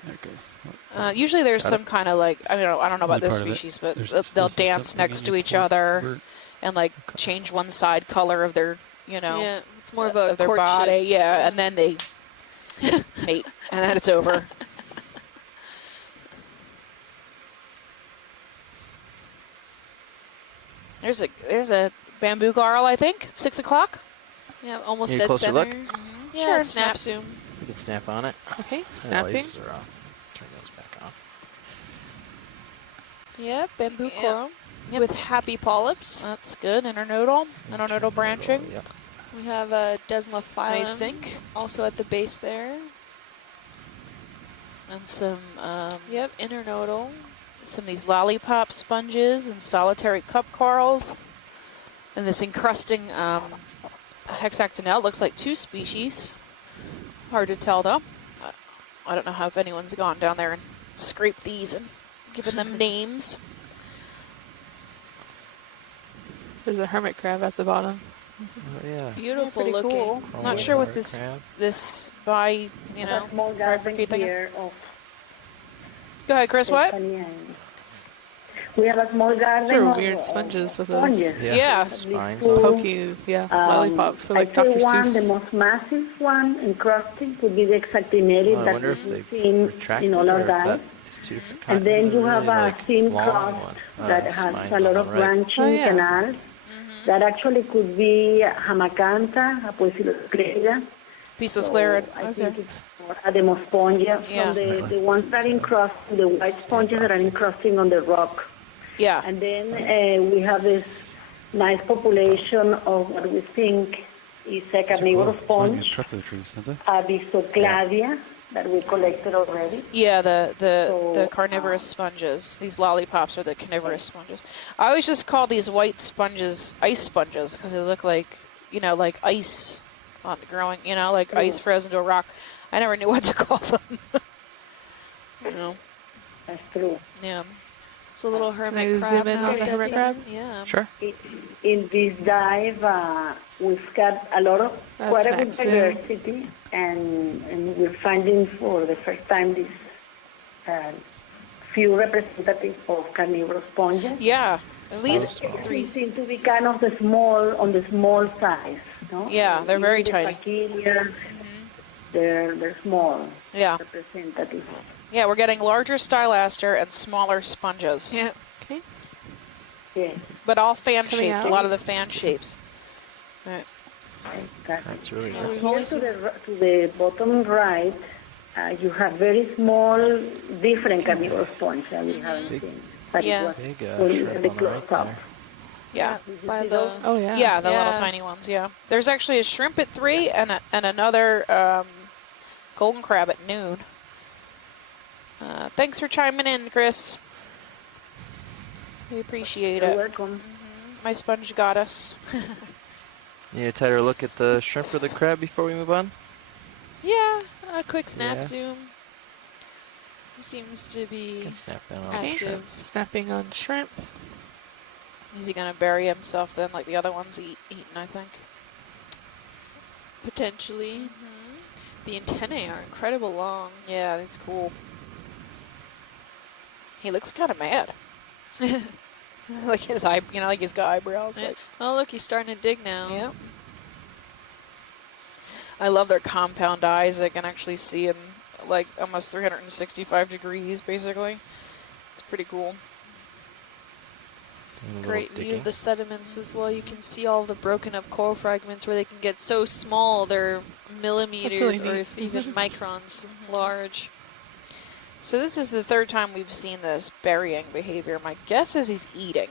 There it goes. Usually there's Got some kind of I don't know about Only this part of it. species, but There's they'll still dance stuff next to moving each in the other port. and change one side color of their, Yeah, it's more of a their courtship. body. Yeah, and then they mate, and then it's over. There's a bamboo garl, I think. 6 o'clock. Yeah, almost Need a dead closer center. look? Yeah, Sure, snap. snap zoom. We can snap on it. Okay, The snapping. lasers are off. Turn those back on. Yeah, bamboo Yep. coral Yep. with happy polyps. That's good. Internodal branching. Yep. We have a desmophyllum, I think. also at the base there. And some Yep, internodal. some of these lollipop sponges and solitary cup corals. And this encrusting hexactinelle looks like 2 species. Hard to tell though. I don't know how if anyone's gone down there and scraped these and given them names. There's a hermit crab at the bottom. Oh, yeah. Beautiful Pretty looking. cool. Chrome Not sure what water this crab. by A small garden bifurcate thing is. here of Go ahead, Chris. What? Stephanie and we have a small garden Those are of weird of sponges with sponges. those Yeah. Spines Cool. on. pokey, lollipops. So I like say Dr. one, the Seuss. most massive one encrusted could be the Exactinelli Well, I that wonder if we've they seen retracted in all or our if that dives. is two different And then you have really, a thin long crust one. that has spines a on lot the of right. branching Oh, yeah. canals. That actually could be Hamacantha, Apoeciloscleria. Pisosclerid. I Okay. think it's more Ademospongia. Yeah. From the ones that are encrusting, the white sponges that are encrusting on the rock. Yeah. And then we have this nice population of what we think is a carnivorous sponge, Truffle trees, isn't it? Avisocladia, that we collected already. Yeah, the So, carnivorous sponges. These lollipops are the carnivorous sponges. I always just call these white sponges ice sponges because they look like, like ice on growing, like ice frozen to a rock. I never knew what to call them. That's true. Yeah. It's a little I hermit crab. zoom in now on the dead hermit center. crab? Yeah. Sure. In this dive, we've got a lot of That's quite a good nice, yeah. diversity, and we're finding for the first time this few representatives of carnivorous sponges. Yeah. At least They 3. seem to be kind of on the small size. No? Yeah, they're very Even the tiny. Fakiria, they're small Yeah. representatives. Yeah, we're getting larger stylaster and smaller sponges. Yeah. Okay. Yes, But all fan Coming shaped. out. A lot of the fan shapes. Right. exactly. That's really Yeah, good. we've only Here seen to the bottom right, you have very small, different carnivorous sponges that we haven't seen. But Yeah. it was Big when shrimp the on the close right up. there. Yeah. by the Oh, yeah. Yeah, the little Yeah. tiny ones. Yeah, there's actually a shrimp at 3 and another golden crab at noon. Thanks for chiming in, Chris. We appreciate You're it. welcome. My sponge goddess. Need a tighter look at the shrimp or the crab before we move on? Yeah, a quick snap Yeah. zoom. He seems to be Can snap down on the active. shrimp. Snapping on shrimp. Is he gonna bury himself then, like the other ones eaten? I think. potentially. The antennae are incredible long. Yeah, that's cool. He looks kind of mad. Like his like he's got eyebrows. Yeah. Like, Oh, look, he's starting to dig now. yeah. I love their compound eyes. I can actually see in like almost 365 degrees, basically. It's pretty cool. Doing a little Great view digging. of the sediments as well. You can see all the broken up coral fragments where they can get so small they're millimeters really or neat. if even microns large. So this is the third time we've seen this burying behavior. My guess is he's eating.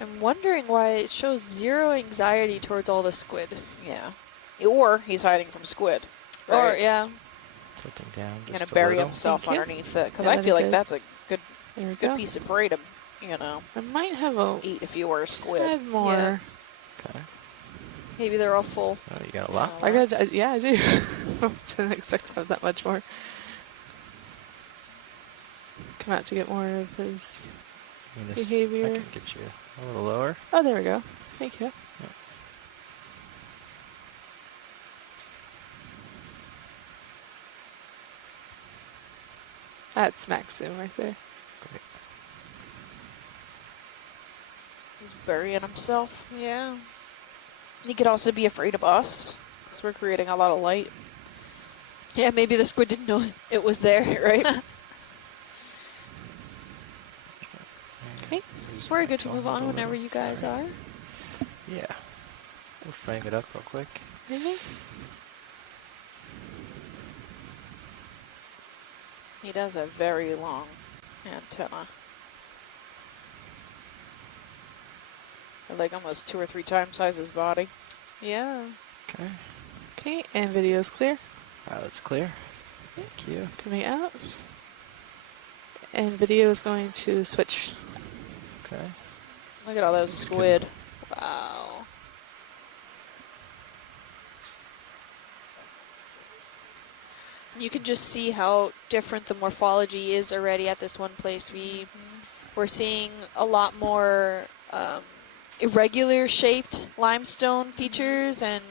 I'm wondering why it shows 0 anxiety towards all the squid. Yeah. Or he's hiding from squid. Or, Right? yeah. Tilting down He's just gonna bury a little. himself Thank you. underneath it. Because Yeah, I that'd feel be like good. that's a good There we good go. piece of prey to, you know, I might have a eat if you were a squid. tad more. Yeah. Okay. Maybe they're all full. Oh, you got a Yeah, lot. I got, yeah, I do. Didn't expect to have that much more. Come out to get more of his I mean, this, behavior. I can get you a little lower. Oh, there we go. Thank you. That's max zoom right there. Great. He's burying himself. Yeah. He could also be afraid of us because we're creating a lot of light. Yeah, maybe the squid didn't know it was there, right? Okay. We're good to move on whenever you guys are. Yeah. We'll frame it up real quick. Really? He does have very long antenna. They're like almost 2 or 3 times size his body. Yeah. Okay. Okay, and video's clear. Pilot's clear. Thank you. Coming out. And video is going to switch. Okay. Look at all those squid. Wow. You can just see how different the morphology is already at this one place. We're seeing a lot more irregular shaped limestone features and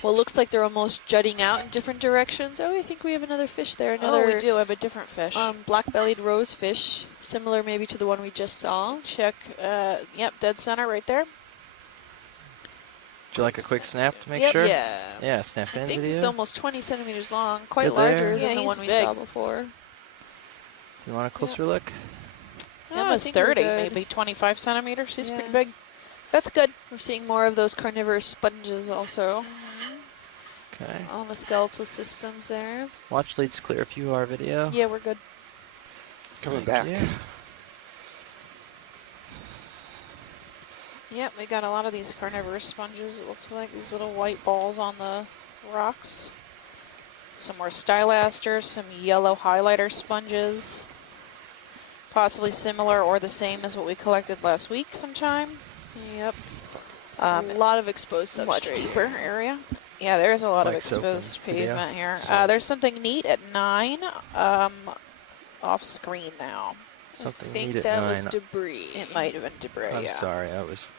what looks like they're almost jutting out in different directions. Oh, I think we have another fish there. Another Oh, we do have a different fish. black-bellied rosefish, similar maybe to the one we just saw. Check, yep, dead center right there. Would you like a quick snap to make Yep. sure? Yeah. Yeah, snap I in think video. it's almost 20 centimeters long, quite Good there. larger Yeah, than the he's one we big. saw before. Do you want a closer look? Oh, I Almost think we're 30, good. maybe 25 centimeters. He's Yeah. pretty big. That's good. We're seeing more of those carnivorous sponges also Okay. on the skeletal systems there. Watch leads clear if you are video. Yeah, we're good. Coming Thank back. you. Yep, we got a lot of these carnivorous sponges. It looks like these little white balls on the rocks. Some more stylasters, some yellow highlighter sponges. Possibly similar or the same as what we collected last week sometime. Yep. A lot of exposed Much substrate deeper here. area. Yeah, there's a lot of Mike's open exposed video, pavement here. so- There's something neat at 9, off screen now. Something I think neat at that 9. was debris. It might have been debris. I'm yeah. sorry, I was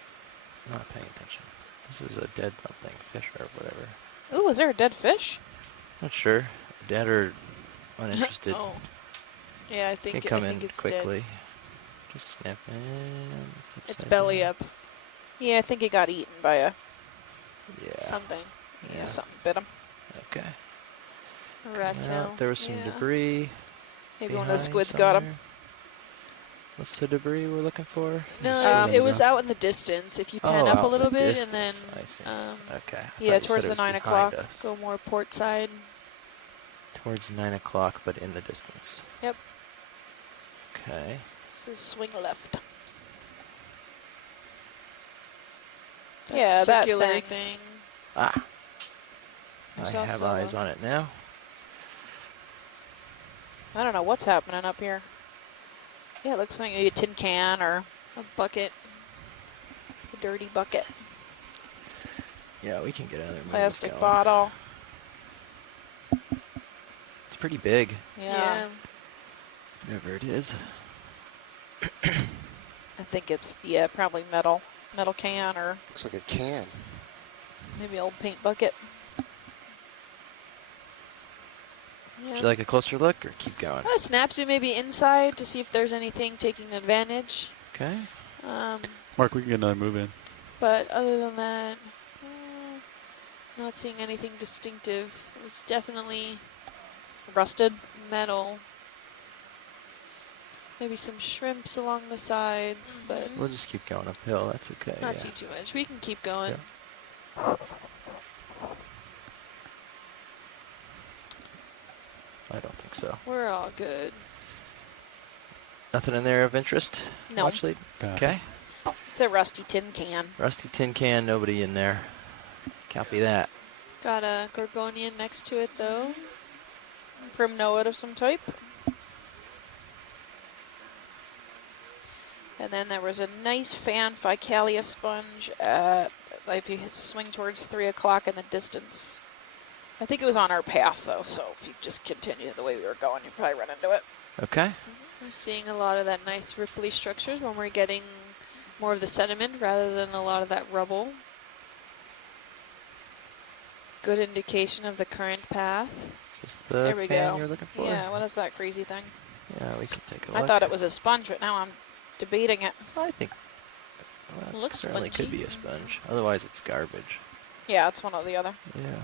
not paying attention. This is a dead something, fish or whatever. Ooh, is there a dead fish? Not sure. Dead or uninterested. Oh. Yeah, I Can think, come I in think it's quickly. dead. Just snap in. It's upside belly down. up, Yeah, I think it got eaten by a Yeah. something. yeah, something bit him. Okay. A rat Now, tail. there was some Yeah. debris. Maybe one of the behind squids got him. somewhere. What's the debris we're looking for? No, Um, it was out in the distance. If you pan up out a in little the bit and then distance. I see. Okay. I yeah, thought you towards said the it was 9 behind o'clock. us. go more port side. Towards 9 o'clock, but in the distance. Yep. Okay. So swing left. That Yeah, that circular thing. Ah. There's I have also eyes a- on it now. I don't know what's happening up here. Yeah, it looks like a tin can or A bucket. a dirty bucket. Yeah, we can get another move Plastic going. bottle. It's pretty big. Yeah. Whatever it is. I think it's, yeah, probably metal. Metal can or Looks like a can. maybe old paint bucket. Would you like a closer look or keep going? Snap zoom maybe inside to see if there's anything taking advantage. Okay. Mark, we can get another move in. But other than that, not seeing anything distinctive. It was definitely Rusted. metal. Maybe some shrimps along the sides, but We'll just keep going uphill. That's okay. not yeah. see too much. We can keep going. Yeah. think so. We're all good. Nothing in there of interest? No. Watch lead? Okay. It's a rusty tin can. Rusty tin can, nobody in there. Copy that. Got a gorgonian next to it, though. Primnoid of some type. And then there was a nice fan Ficalia sponge at, if you swing towards 3 o'clock in the distance. I think it was on our path, though, so if you just continue the way we were going, you'd probably run into it. Okay. We're seeing a lot of that nice ripply structures when we're getting more of the sediment rather than a lot of that rubble. Good indication of the current path. Is this the There we fan go. you're looking for? Yeah, what is that crazy thing? Yeah, we can take a look. I thought it was a sponge, but now I'm debating it. I think It looks certainly could spongy. be a sponge. Otherwise, it's garbage. Yeah, it's one or the other. Yeah.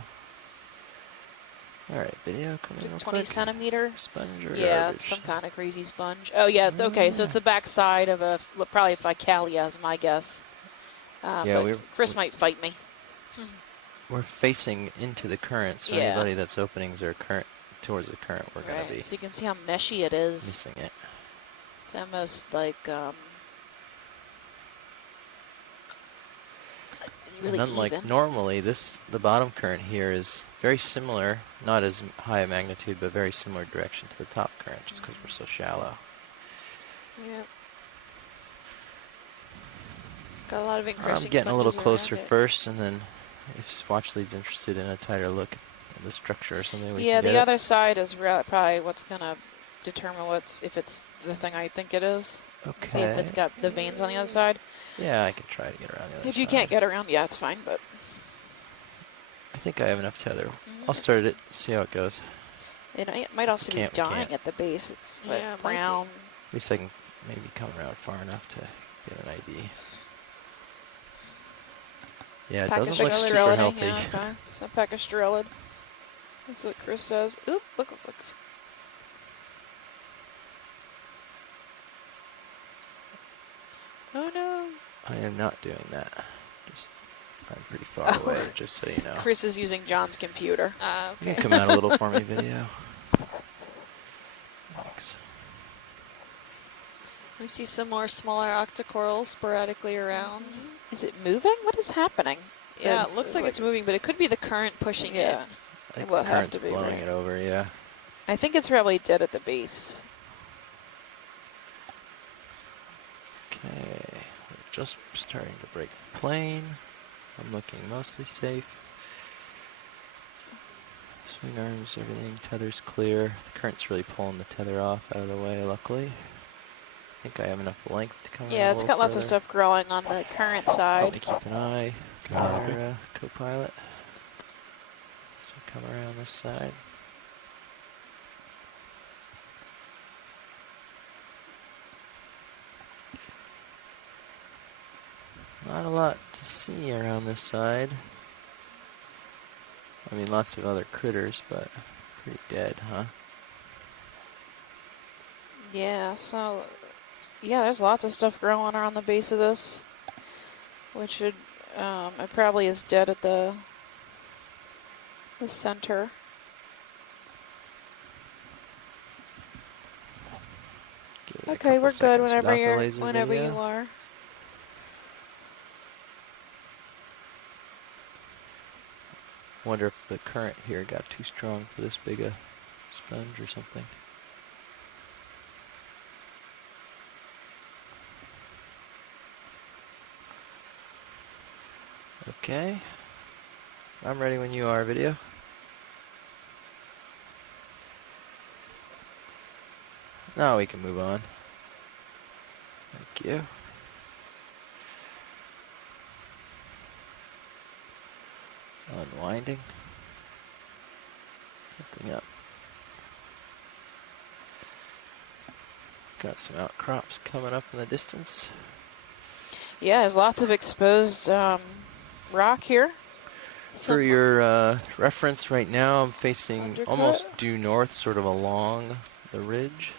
All right, video coming real 20 quick. centimeter. Sponge or Yeah, garbage? it's some kind of crazy sponge. Oh, yeah, okay, so it's the back side of probably a Ficalia is my guess. Yeah, but Chris might fight me. We're facing into the current, so Yeah. anybody that's openings are current towards the current, we're going to be Right, so you can see how meshy it is. missing it. It's almost like really and unlike even. normally, the bottom current here is very similar, not as high a magnitude, but very similar direction to the top current, just because we're so shallow. Yep. Got a lot of I'm encroaching getting a little sponges closer around it. first, and then if watch lead's interested in a tighter look at the structure or something, we Yeah, can get the it. other side is probably what's going to determine if it's the thing I think it is. Okay. See if it's got the veins on the other side. Yeah, I can try to get around the other If you side. can't get around, yeah, it's fine, but I think I have enough tether. I'll start it, see how it goes. it might also be can't, we dying can't. at the base. It's Yeah, like it might be. brown. At least I can maybe come around far enough to get an ID. Yeah, it doesn't look super Pachystrelid, healthy. Yeah, okay. So Pachystrelid. That's what Chris says. Oop, look. Oh no. I am not doing that. I'm pretty far away, just so you know. Chris is using John's computer. You Okay. can come out a little for me, video. Thanks. We see some more smaller octocorals sporadically around. Is it moving? What is happening? Yeah, it looks like it's moving, but it could be the current pushing it. Yeah. I think will the have current's to be, blowing right? it over, yeah. I think it's probably dead at the base. Okay, we're just starting to break the plane. I'm looking mostly safe. Swing arms, everything, tether's clear. The current's really pulling the tether off out of the way, luckily. I think I have enough length to come Yeah, in a it's little got lots of further. stuff growing on the current Help side. me keep an eye. Our co-pilot. So come around this side. Not a lot to see around this side. I mean, lots of other critters, but pretty dead, huh? Yeah, so yeah, there's lots of stuff growing around the base of this, which should it probably is dead at the center. Give it a Okay, couple we're good seconds whenever without the laser whenever video. you are. Wonder if the current here got too strong for this big a sponge or something. Okay. I'm ready when you are, video. Now we can move on. Thank you. Unwinding. Something up. Got some outcrops coming up in the distance. Yeah, there's lots of exposed rock here. For your reference, right now I'm facing Undercut. almost due north, sort of along the ridge.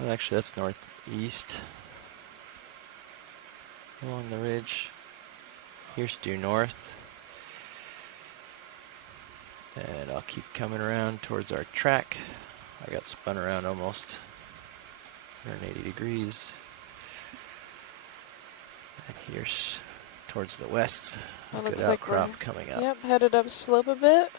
Oh, actually, that's northeast. Along the ridge. Here's due north. And I'll keep coming around towards our track. I got spun around almost 180 degrees. And here's towards the west. It A looks good like outcrop we're coming up. Yep, headed up slope a bit.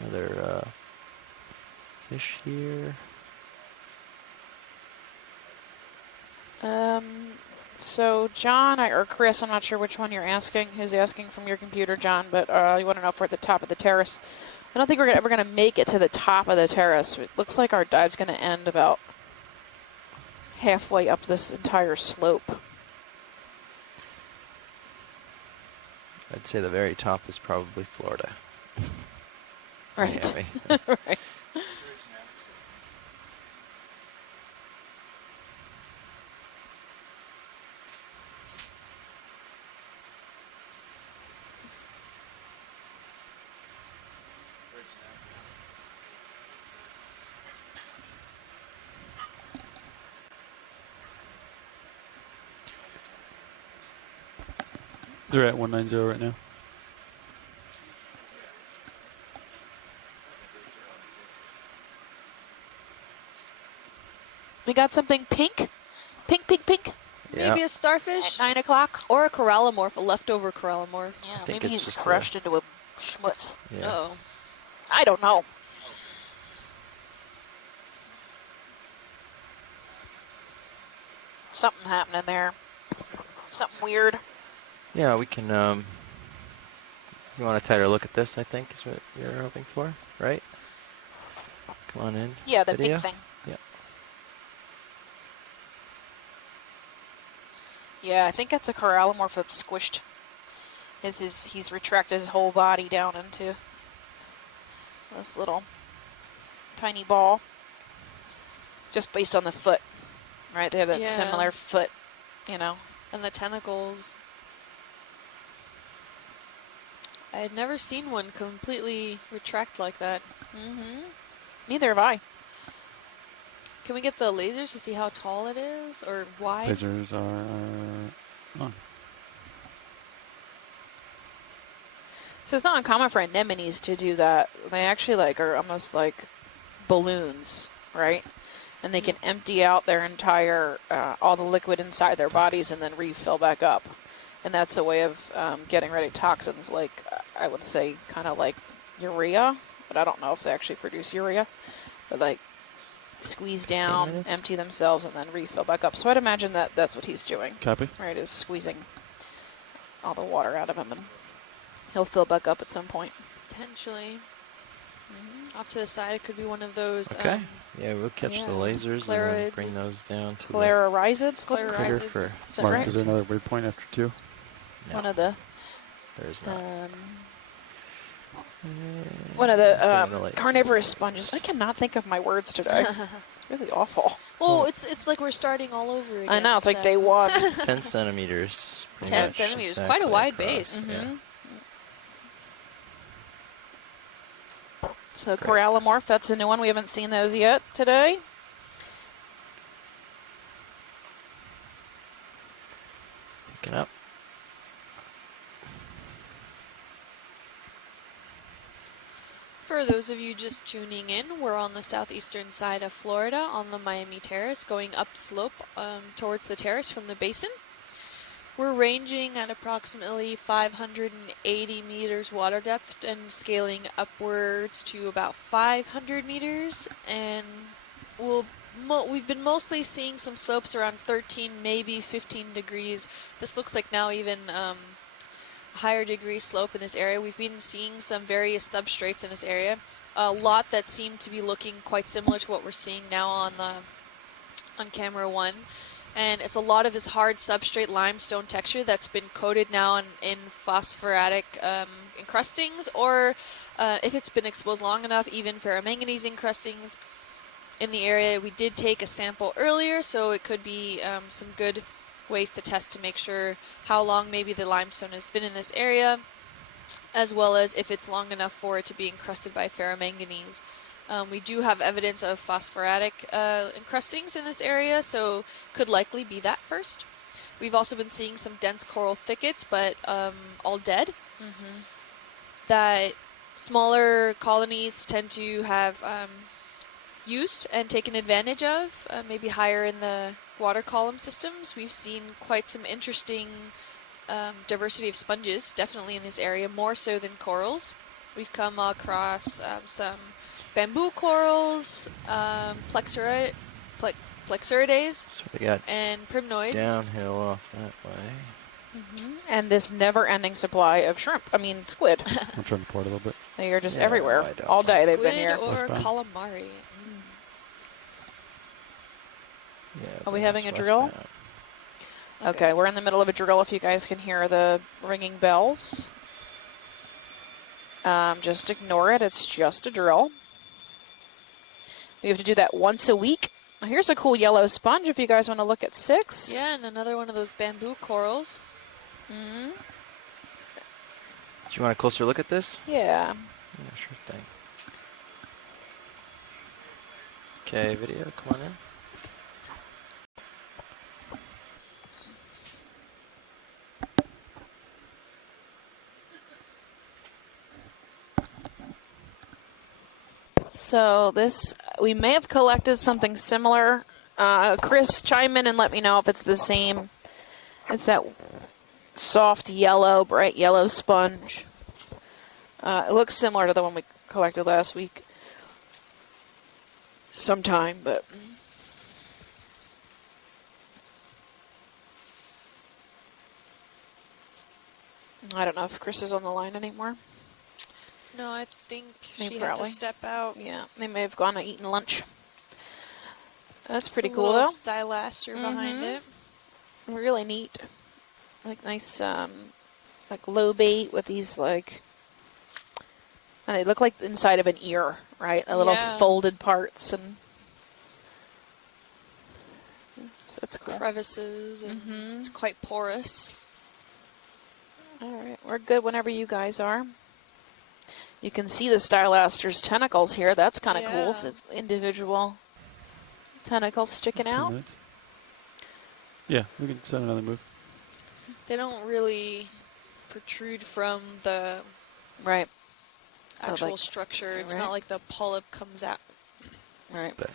Another fish here. So John, or Chris, I'm not sure which one you're asking. Who's asking from your computer, John? But you want to know if we're at the top of the terrace. I don't think we're ever going to make it to the top of the terrace. It looks like our dive's going to end about halfway up this entire slope. I'd say the very top is probably Florida. Right. Miami. Right. They're at 190 right now. We got something pink. Pink, pink, pink. Yeah. Maybe a starfish? At 9 o'clock. Or a corallimorph, a leftover corallimorph. Yeah, I think maybe it's he's just crushed into a schmutz. Yeah. Oh. I don't know. Something happening there. Something weird. Yeah, we can, you want a tighter look at this, I think, is what you're hoping for, right? Come on in. Yeah, the video. big thing. Yeah. Yeah, I think that's a corallimorph that's squished. He's retracted his whole body down into this little tiny ball. Just based on the foot, right? They have that Yeah. similar foot, you know. And the tentacles. I had never seen one completely retract like that. Mm-hmm. Neither have I. Can we get the lasers to see how tall it is or wide? Lasers are on. So it's not uncommon for anemones to do that. They actually are almost like balloons, right? And they can empty out their entire, all the liquid inside their bodies and then refill back up. And that's a way of getting rid of toxins like, I would say, kind of like urea. But I don't know if they actually produce urea. But like squeeze down, empty themselves, and then refill back up. So I'd imagine that that's what he's doing. Copy. Right, is squeezing all the water out of him. And he'll fill back up at some point. Potentially. Off to the side, it could be one of those. Okay. Yeah, we'll catch the lasers and then bring those down to Clararizids? the critter for Is that Mark, right? is there another waypoint after 2? No, One of the there's not. one of the the lights. carnivorous sponges. I cannot think of my words today. It's really awful. Oh, it's like we're starting all over again. I know, it's like day one. 10 centimeters. pretty 10 much, centimeters, exactly quite a wide across, base. Yeah. So corallimorph, that's a new one. We haven't seen those yet today. Picking up. For those of you just tuning in, we're on the southeastern side of Florida on the Miami Terrace, going upslope towards the terrace from the basin. We're ranging at approximately 580 meters water depth and scaling upwards to about 500 meters. And we've been mostly seeing some slopes around 13, maybe 15 degrees. This looks like now even higher degree slope in this area. We've been seeing some various substrates in this area. A lot that seem to be looking quite similar to what we're seeing now on camera 1. And it's a lot of this hard substrate limestone texture that's been coated now in phosphoratic encrustings, or if it's been exposed long enough, even ferromanganese encrustings in the area. We did take a sample earlier, so it could be some good ways to test to make sure how long maybe the limestone has been in this area, as well as if it's long enough for it to be encrusted by ferromanganese. We do have evidence of phosphoratic encrustings in this area, so could likely be that first. We've also been seeing some dense coral thickets, but all dead. That smaller colonies tend to have used and taken advantage of, maybe higher in the water column systems. We've seen quite some interesting diversity of sponges, definitely in this area, more so than corals. We've come across some bamboo corals, plexuridae, So we got and primnoids. downhill off that way. And this never-ending supply of shrimp. I mean, squid. I'm trying to pour it a little bit. They are just Yeah, everywhere. why don't- All day they've been Squid here. or Westbound. calamari. Yeah, Are we but having that's a drill? westbound. Okay, we're in the middle of a drill if you guys can hear the ringing bells. Just ignore it. It's just a drill. We have to do that once a week. Here's a cool yellow sponge if you guys want to look at 6. Yeah, and another one of those bamboo corals. Mm-hmm. Do you want a closer look at this? Yeah. Yeah, sure thing. Okay, video, come on in. So this, we may have collected something similar. Chris, chime in and let me know if it's the same. It's that soft yellow, bright yellow sponge. It looks similar to the one we collected last week. Sometime, but... I don't know if Chris is on the line anymore. No, I think Maybe she had probably. to step out. Yeah, they may have gone and eaten lunch. That's pretty The cool, little though. stylaster behind it. Really neat. Like nice, like low bait with these like, and they look like the inside of an ear, right? A little Yeah. folded parts, and that's cool. Crevices, and it's quite porous. All right, we're good whenever you guys are. You can see the stylaster's tentacles here. That's kind of cool. So it's individual tentacles sticking 2 out. minutes. Yeah, we can send another move. They don't really protrude from the Right. actual like- structure. It's right. not like the polyp comes out. Right. But-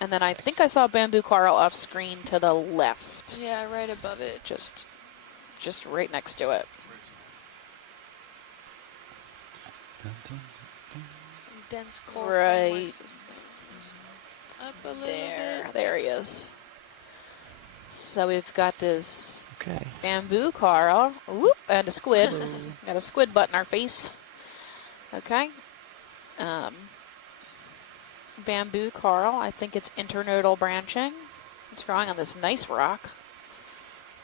And then I think I saw bamboo coral off screen to the left. Yeah, right above it. Just right next to it. Some dense coral Right. framework systems. Up a little bit. There he is. So we've got this Okay. bamboo coral, whoop, and a squid. Got a squid butt in our face. Okay. Bamboo coral. I think it's internodal branching. It's growing on this nice rock.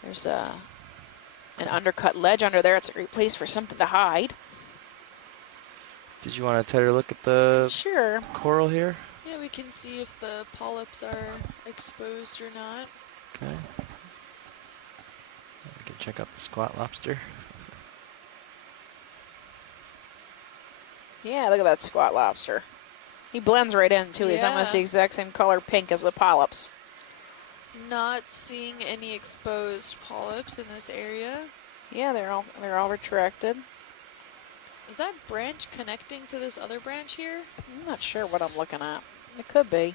There's an undercut ledge under there. It's a great place for something to hide. Did you want a tighter look at the Sure. coral here? Yeah, we can see if the polyps are exposed or not. Okay. We can check out the squat lobster. Yeah, look at that squat lobster. He blends right in, too. He's almost the Yeah. exact same color pink as the polyps. Not seeing any exposed polyps in this area. Yeah, they're all retracted. Is that branch connecting to this other branch here? I'm not sure what I'm looking at. It could be.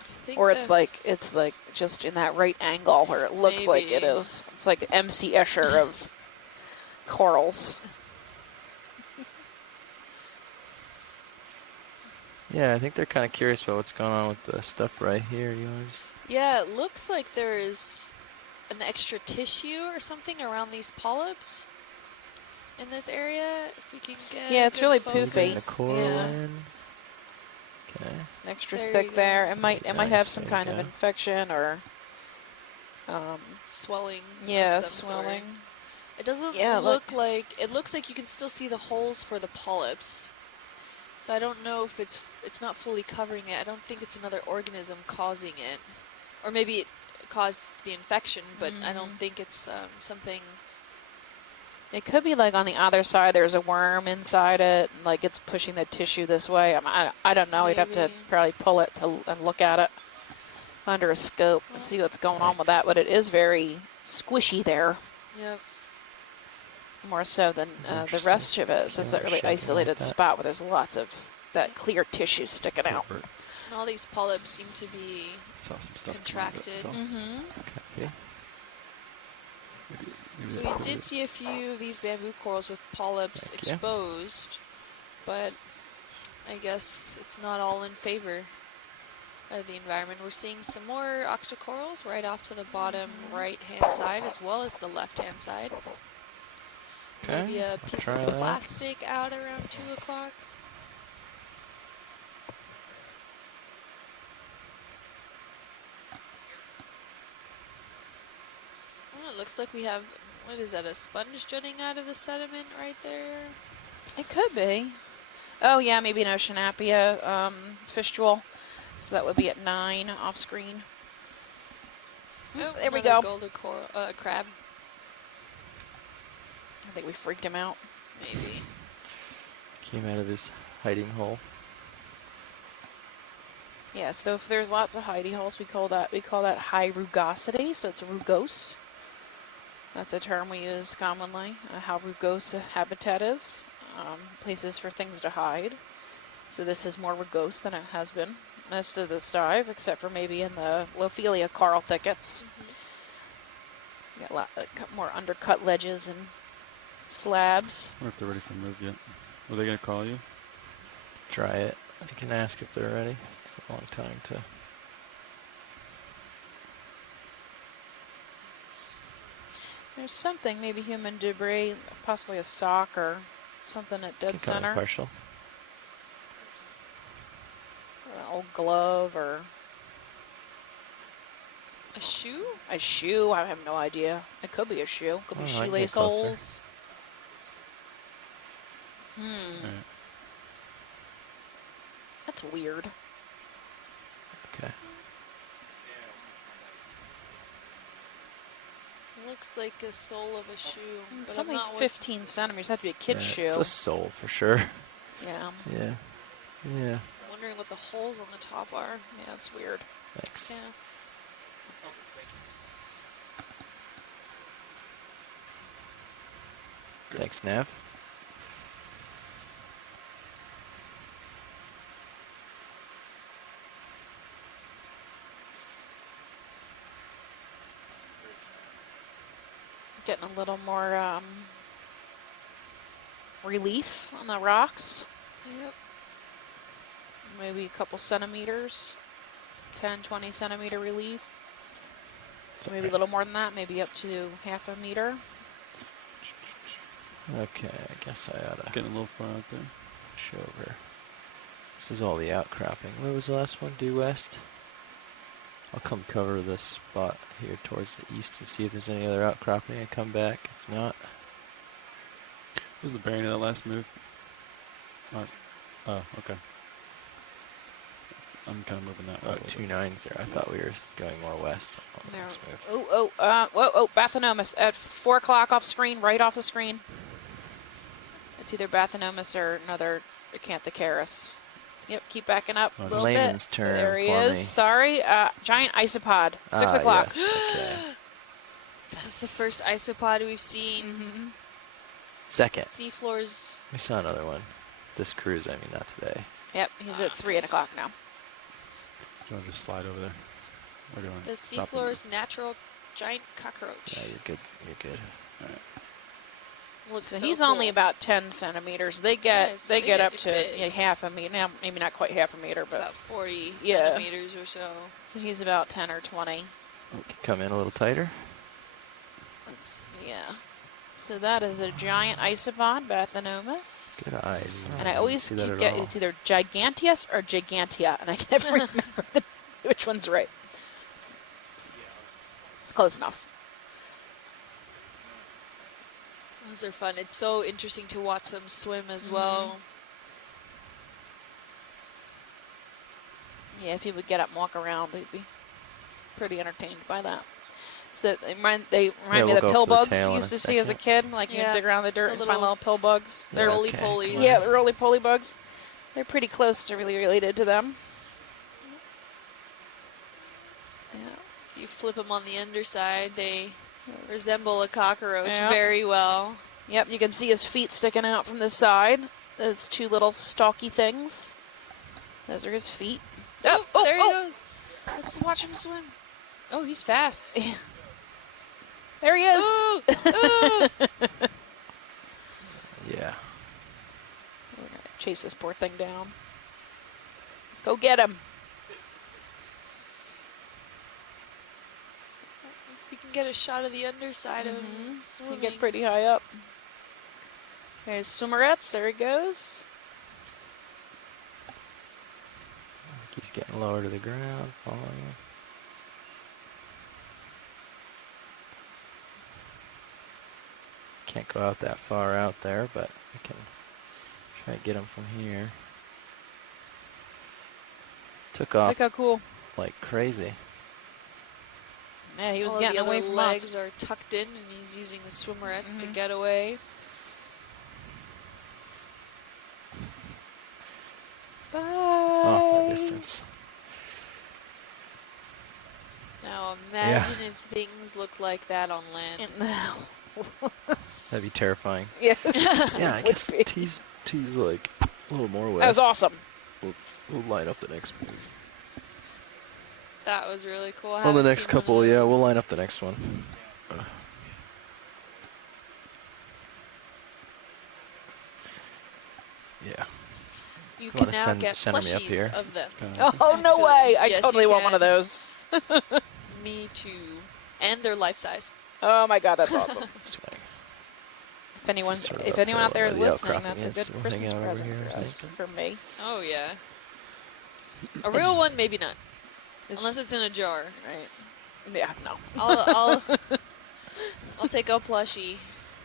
I think Or it's that's- like just in that right angle where it looks like it Maybe. is. It's like MC Escher of corals. Yeah, I think they're kind of curious about what's going on with the stuff right here. You want to just... Yeah, it looks like there is an extra tissue or something around these polyps in this area. If we can get Yeah, a it's good really focus. poofy. the coral Yeah. in. Okay. Extra There you thick go. there. It might Nice, have some there kind you of go. infection or Swelling. yeah, of some sort. swelling. It doesn't Yeah, look like it looks like you can still see the holes for the polyps. So I don't know if it's not fully covering it. I don't think it's another organism causing it, or maybe it caused the infection, but I don't think it's something It could be like on the other side there's a worm inside it, and like it's pushing the tissue this way. I don't know. We'd have to Maybe. probably pull it and look at it under a scope and see what's going on with that. But it is very squishy there, Yep. more so than That's the interesting. rest of it. It's You just wanna that really shake it like isolated that? spot where there's lots of that clear tissue sticking out. Bert, And all these polyps seem to be saw some stuff come out of it, contracted. so Mm-hmm. Okay. maybe So they we cleared did it. see a few of these bamboo corals with polyps Thank you. exposed, but I guess it's not all in favor of the environment. We're seeing some more octocorals right off to the bottom right-hand side as well as the left-hand side. Okay. Maybe a I'll piece try of that. plastic out around 2 o'clock. Oh, it looks like we have, what is that, a sponge jutting out of the sediment right there? It could be. Oh yeah, maybe an Oceanapia fistule. So that would be at 9 off screen. Oh, there we another go. golden coral, crab, I think we freaked him out. maybe. Came out of his hiding hole. Yeah, so if there's lots of hidey holes, we call that high rugosity. So it's rugose. That's a term we use commonly. How rugose a habitat is. Places for things to hide. So this is more rugose than it has been most of this dive, except for maybe in the Lophelia coral thickets. We got a lot more undercut ledges and slabs. I wonder if they're ready for a move yet. Were they going to call you? Try it. I can ask if they're ready. It's a long time to. There's something, maybe human debris, possibly a sock or something at dead Can come in center. partial. An old glove or A shoe? a shoe. I have no idea. It could be a shoe. Could be Oh, I can get shoelace closer. holes. Alright. That's weird. Okay. Looks like a sole of a shoe, It's but I'm only not 15 centimeters. Have to be a kid's Yeah, shoe. It's a sole for sure. Yeah. Yeah. Yeah. wondering what the holes on the top are. Yeah, it's weird. Thanks. Yeah. Thanks, Nav. Getting a little more relief on the rocks. Yep. Maybe a couple centimeters. 10, 20 centimeter relief. So maybe a little more than that. Maybe up to half a meter. Okay, I guess I ought to Getting a little far out there. show over. This is all the outcropping. What was the last one? Due west? I'll come cover this spot here towards the east and see if there's any other outcropping and come back. If not, What was the bearing of that last move? Oh, okay. I'm kind of moving that way. a little bit. 290. I thought we were going more west on the There. next move. Whoa, Bathanomus at 4 o'clock off screen, right off the screen. It's either Bathanomus or another Terrace. Yep, keep backing up a little Layman's bit. turn There he for is. me. Sorry, giant isopod, 6 o'clock. Yes, okay. That's the first isopod we've seen. Mm-hmm. Second. Seafloors. We saw another one. This cruise, I mean, not today. Yep, he's at 3 o'clock now. You want to just slide over there? Or do you want The to stop the seafloor's natural giant cockroach. Yeah, you're good. You're good. Looks So he's cool. only about 10 centimeters. They get Nice. they They get get up to big. half a meter. Now, maybe not quite half a meter, but about 40 Yeah. centimeters or so. so he's about 10 or 20. We can come in a little tighter. Yeah. So that is a giant isopod, Bathanomus. Good eyes. And I didn't always see that keep at getting all. it's either Giganteus or Gigantia, and I can never remember which one's right. It's close enough. Those are fun. It's so interesting to watch them swim as well. Yeah, if he would get up and walk around, we'd be pretty entertained by that. So they remind me we'll of the go pill for the bugs tail you in used a to see as a second. kid. Like you Yeah, dig around the dirt the and find little little pill bugs. Yeah, roly-poly. come on. Yeah, the roly-poly bugs. They're pretty close to really related to them. Yeah. If you flip them on the underside, they resemble a cockroach Yeah. very well. Yep, you can see his feet sticking out from the side. Those two little stalky things. Those are his feet. Oh, there he goes. Let's watch him swim. Oh, he's fast. There he is. Ooh, ooh. Yeah. We're gonna chase this poor thing down. Go get him. If we can get a shot of the underside of him You swimming. get pretty high up. There's swimmerettes. There he goes. He's getting lower to the ground, following him. Can't go out that far out there, but I can try to get him from here. Took off Look how cool. like crazy. Yeah, he was All getting of the away other from legs us. are tucked in, and he's using the swimmerettes to get away. Bye. Off the distance. Now imagine if things look like that on land. That'd be terrifying. Yes. Yeah, I Would guess be. tease like a little more west. That was awesome. We'll line up the next move. That was really cool. I Well, the haven't next seen one of couple, yeah, we'll those. line up the next one. Yeah. You wanna can now send- get send me up plushies here? of them. Oh, no Actually, way. I yes, totally you want one of can. those. Me too. And they're life size. Oh my god, that's awesome. Swing. If anyone, sort of if up anyone there out there where is the listening, outcropping that's a is. good We'll Christmas hang out over present here, for I us, think. for me. Oh yeah. A real one, maybe not. Unless it's in a jar. Right. Yeah, no. I'll take a plushie.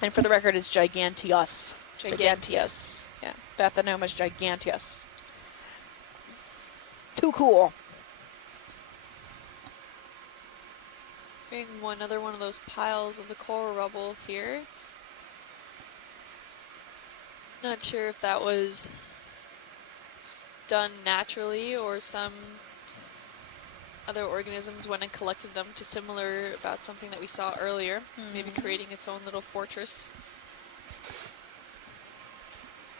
And for the record, it's Giganteus. Giganteus. Yeah. Bathanomus giganteus. Too cool. Hearing another one of those piles of the coral rubble here. Not sure if that was done naturally or some other organisms went and collected them to similar about something that we saw earlier, maybe creating its own little fortress.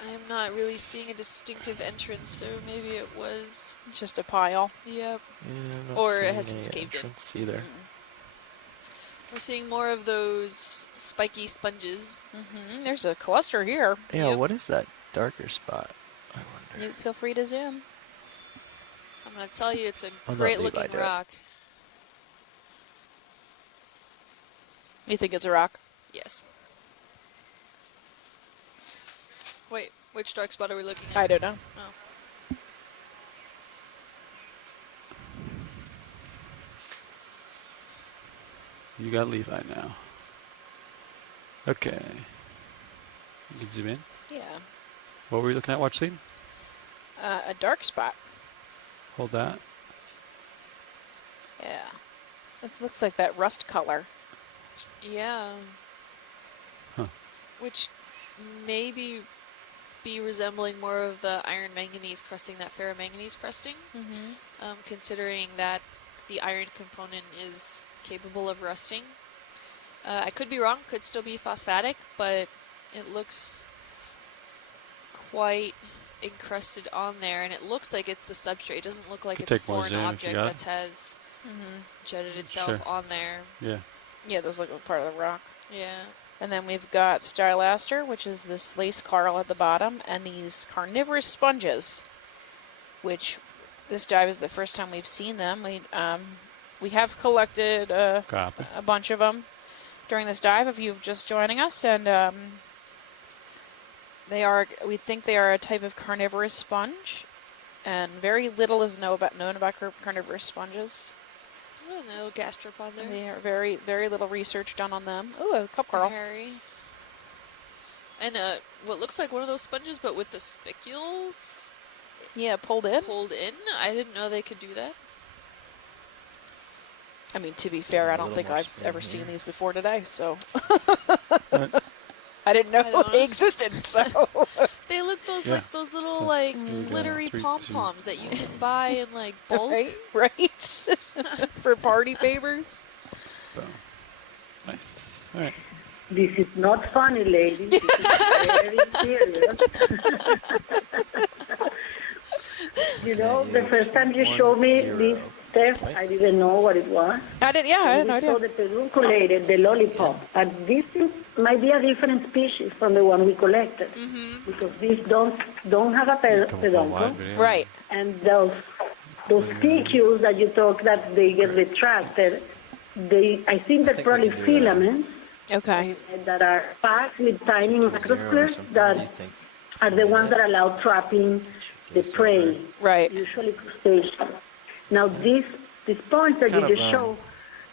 I am not really seeing a distinctive entrance, so maybe it was. Just a pile. Yep. Yeah, I'm not Or it seeing has since any caved in. entrance either. We're seeing more of those spiky sponges. There's a cluster here. Yeah, Yep. what is that darker spot? I wonder. You feel free to zoom. I'm going to tell you, it's a I'll let great Levi looking do it. rock. You think it's a rock? Yes. Wait, which dark spot are we looking at? I don't know. Oh. You got Levi now. Okay. You can zoom in. Yeah. What were we looking at? Watch scene? A dark spot. Hold that. Yeah. It looks like that rust color. Yeah. Huh. Which maybe be resembling more of the iron manganese crusting, that ferromanganese crusting, considering that the iron component is capable of rusting. I could be wrong, could still be phosphatic, but it looks quite encrusted on there, and it looks like it's the substrate. It doesn't look like Could it's a take more foreign zoom if you object got that has jetted itself Sure. on there. Yeah. Yeah, those look like part of the rock. Yeah. And then we've got Starlaster, which is this lace coral at the bottom, and these carnivorous sponges, which this dive is the first time we've seen them. We have collected Copy. a bunch of them during this dive if you're just joining us, and we think they are a type of carnivorous sponge, and very little is known about carnivorous sponges. Oh, and a little gastropod there. They are very, very little research done on them. Ooh, a cup coral. Hairy. And what looks like one of those sponges, but with the spicules Yeah, pulled in. pulled in. I didn't know they could do that. I mean, to be fair, a I don't little think more I've spin ever here. seen these before today, so Right. I didn't know I don't they know. existed. So They look Yeah. like those little So, like here we go. glittery 3, pom 2. poms that you can buy in like bulk. right, for party favors. Boom. Nice. All right. This is not funny, ladies. This is very serious. You know, the first time you showed me this test, I didn't know what it was. I didn't. Yeah, I had no We saw idea. the pedunculated, the lollipop, and this might be a different species from the one we collected because these don't have a Come for a live peduncle, video. Right. and those spicules that you talk that they get retracted, I think they're think we probably can do a- filaments Okay. that are packed with tiny 2-0 or microspheres something. What do you that think? are the ones that allow trapping the prey, Right. usually crustaceans. Now, these points that you kind of, just show,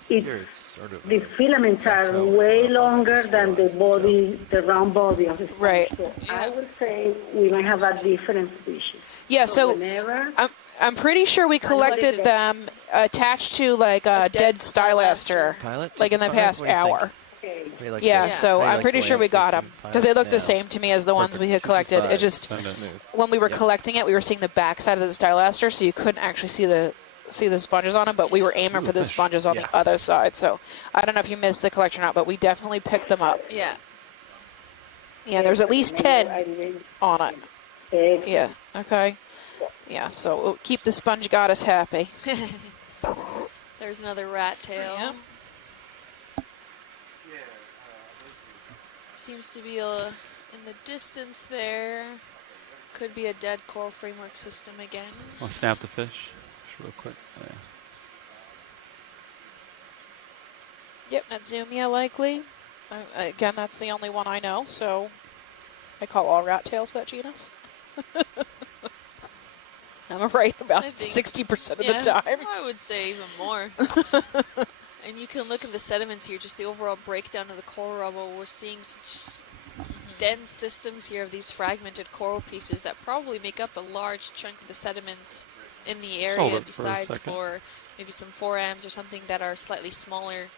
Here it's sort of these a filaments are plateau way come up, I longer just than the realized, body, the round body of the sponge. Right. So I would say we might have a different species. Yeah. So whenever I'm pretty sure we collected them attached to like a dead stylaster, Pilot, like in the take the past photo. What do you hour. think? How do you like Yeah, this? so How do you I'm like pretty the sure way we it got goes them in because they look the now? same to me as the ones we had collected. It just Send it. when we were Yep. collecting it, we were seeing the backside of the stylaster, so you couldn't actually see the sponges on them. But we were aiming for the fish. sponges on the other side. So I don't know if you missed the collection or not, but we definitely picked them up. Yeah. Yeah, there's at least 10 I didn't- on it. Yeah. Okay. Yeah. So we'll keep the sponge goddess happy. There's another rat tail. Yeah. Seems to be in the distance there. Could be a dead coral framework system again. I'll snap the fish just real quick. Oh, yeah. Yep. Natsumia likely. Again, that's the only one I know. So I call all rat tails that genus. I'm right about I think- 60% of Yeah, the time. I would say even more. And you can look at the sediments here, just the overall breakdown of the coral rubble. We're seeing such dense systems here of these fragmented coral pieces that probably make up a large chunk of the sediments in the hold area, it for a besides second. for maybe some forams or something that are slightly smaller.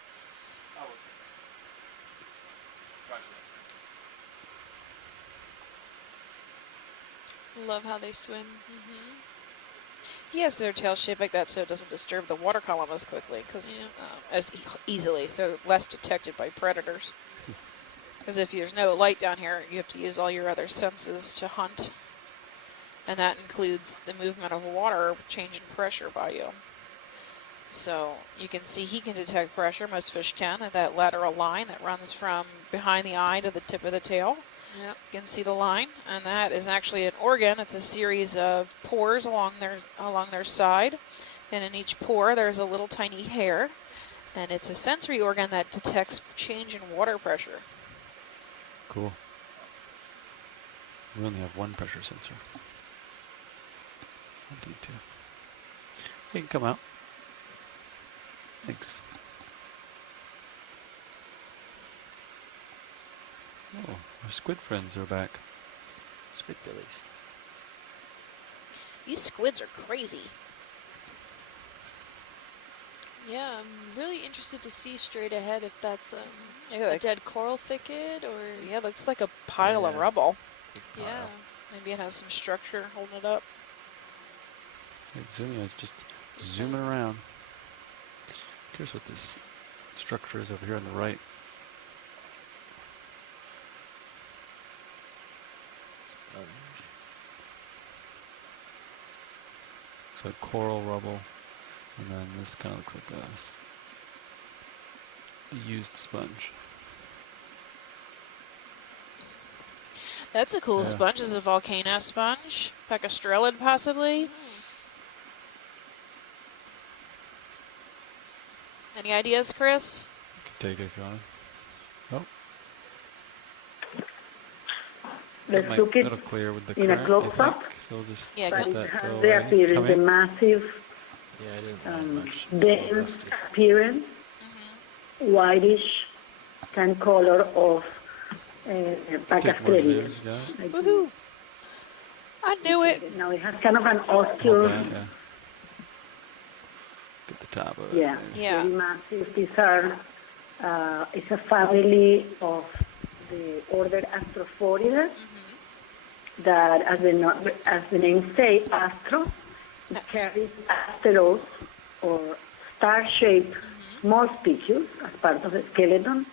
Love how they swim. Yes, their tail shaped like that so it doesn't disturb the water column as quickly, as easily, so less detected by predators. Because if there's no light down here, you have to use all your other senses to hunt. And that includes the movement of water, change in pressure by you. So you can see he can detect pressure, most fish can, at that lateral line that runs from behind the eye to the tip of the tail. Yep. You can see the line, and that is actually an organ. It's a series of pores along their side, and in each pore there's a little tiny hair, and it's a sensory organ that detects change in water pressure. Cool. We only have one pressure sensor. D2. You can come out. Thanks. Oh, our squid friends are back. Squid billies. These squids are crazy. Yeah, I'm really interested to see straight ahead if that's Yeah, a like- dead coral thicket or Yeah, it looks like a pile of Yeah. rubble. yeah. Maybe it has some structure holding it up. Hey, zooming is just zooming around. Curious what this structure is over here on the right. Sponge. Looks like coral rubble, and then this kind of looks like a used sponge. That's a cool Yeah. sponge. It's a volcano sponge. Pecastrellid, possibly. Any ideas, Chris? You can take it if you want. Let's look It'll at clear with the in a current, I close-up. think. So we'll just Yeah, let but that it go has away. the appearance, the Coming? massive Yeah, I didn't learn much. It's a little dense dusty. appearance, whitish tan color of Take more Pecastrellid. zooms, got it? I think. Woohoo! I knew it. Now it has kind of an Hold osseous that, yeah. Look at the top of it. Yeah, Yeah. very massive. These are, it's a family of the order Astrophoridae that, as the name says, astro, it carries asteros or star-shaped small species as part of the skeleton.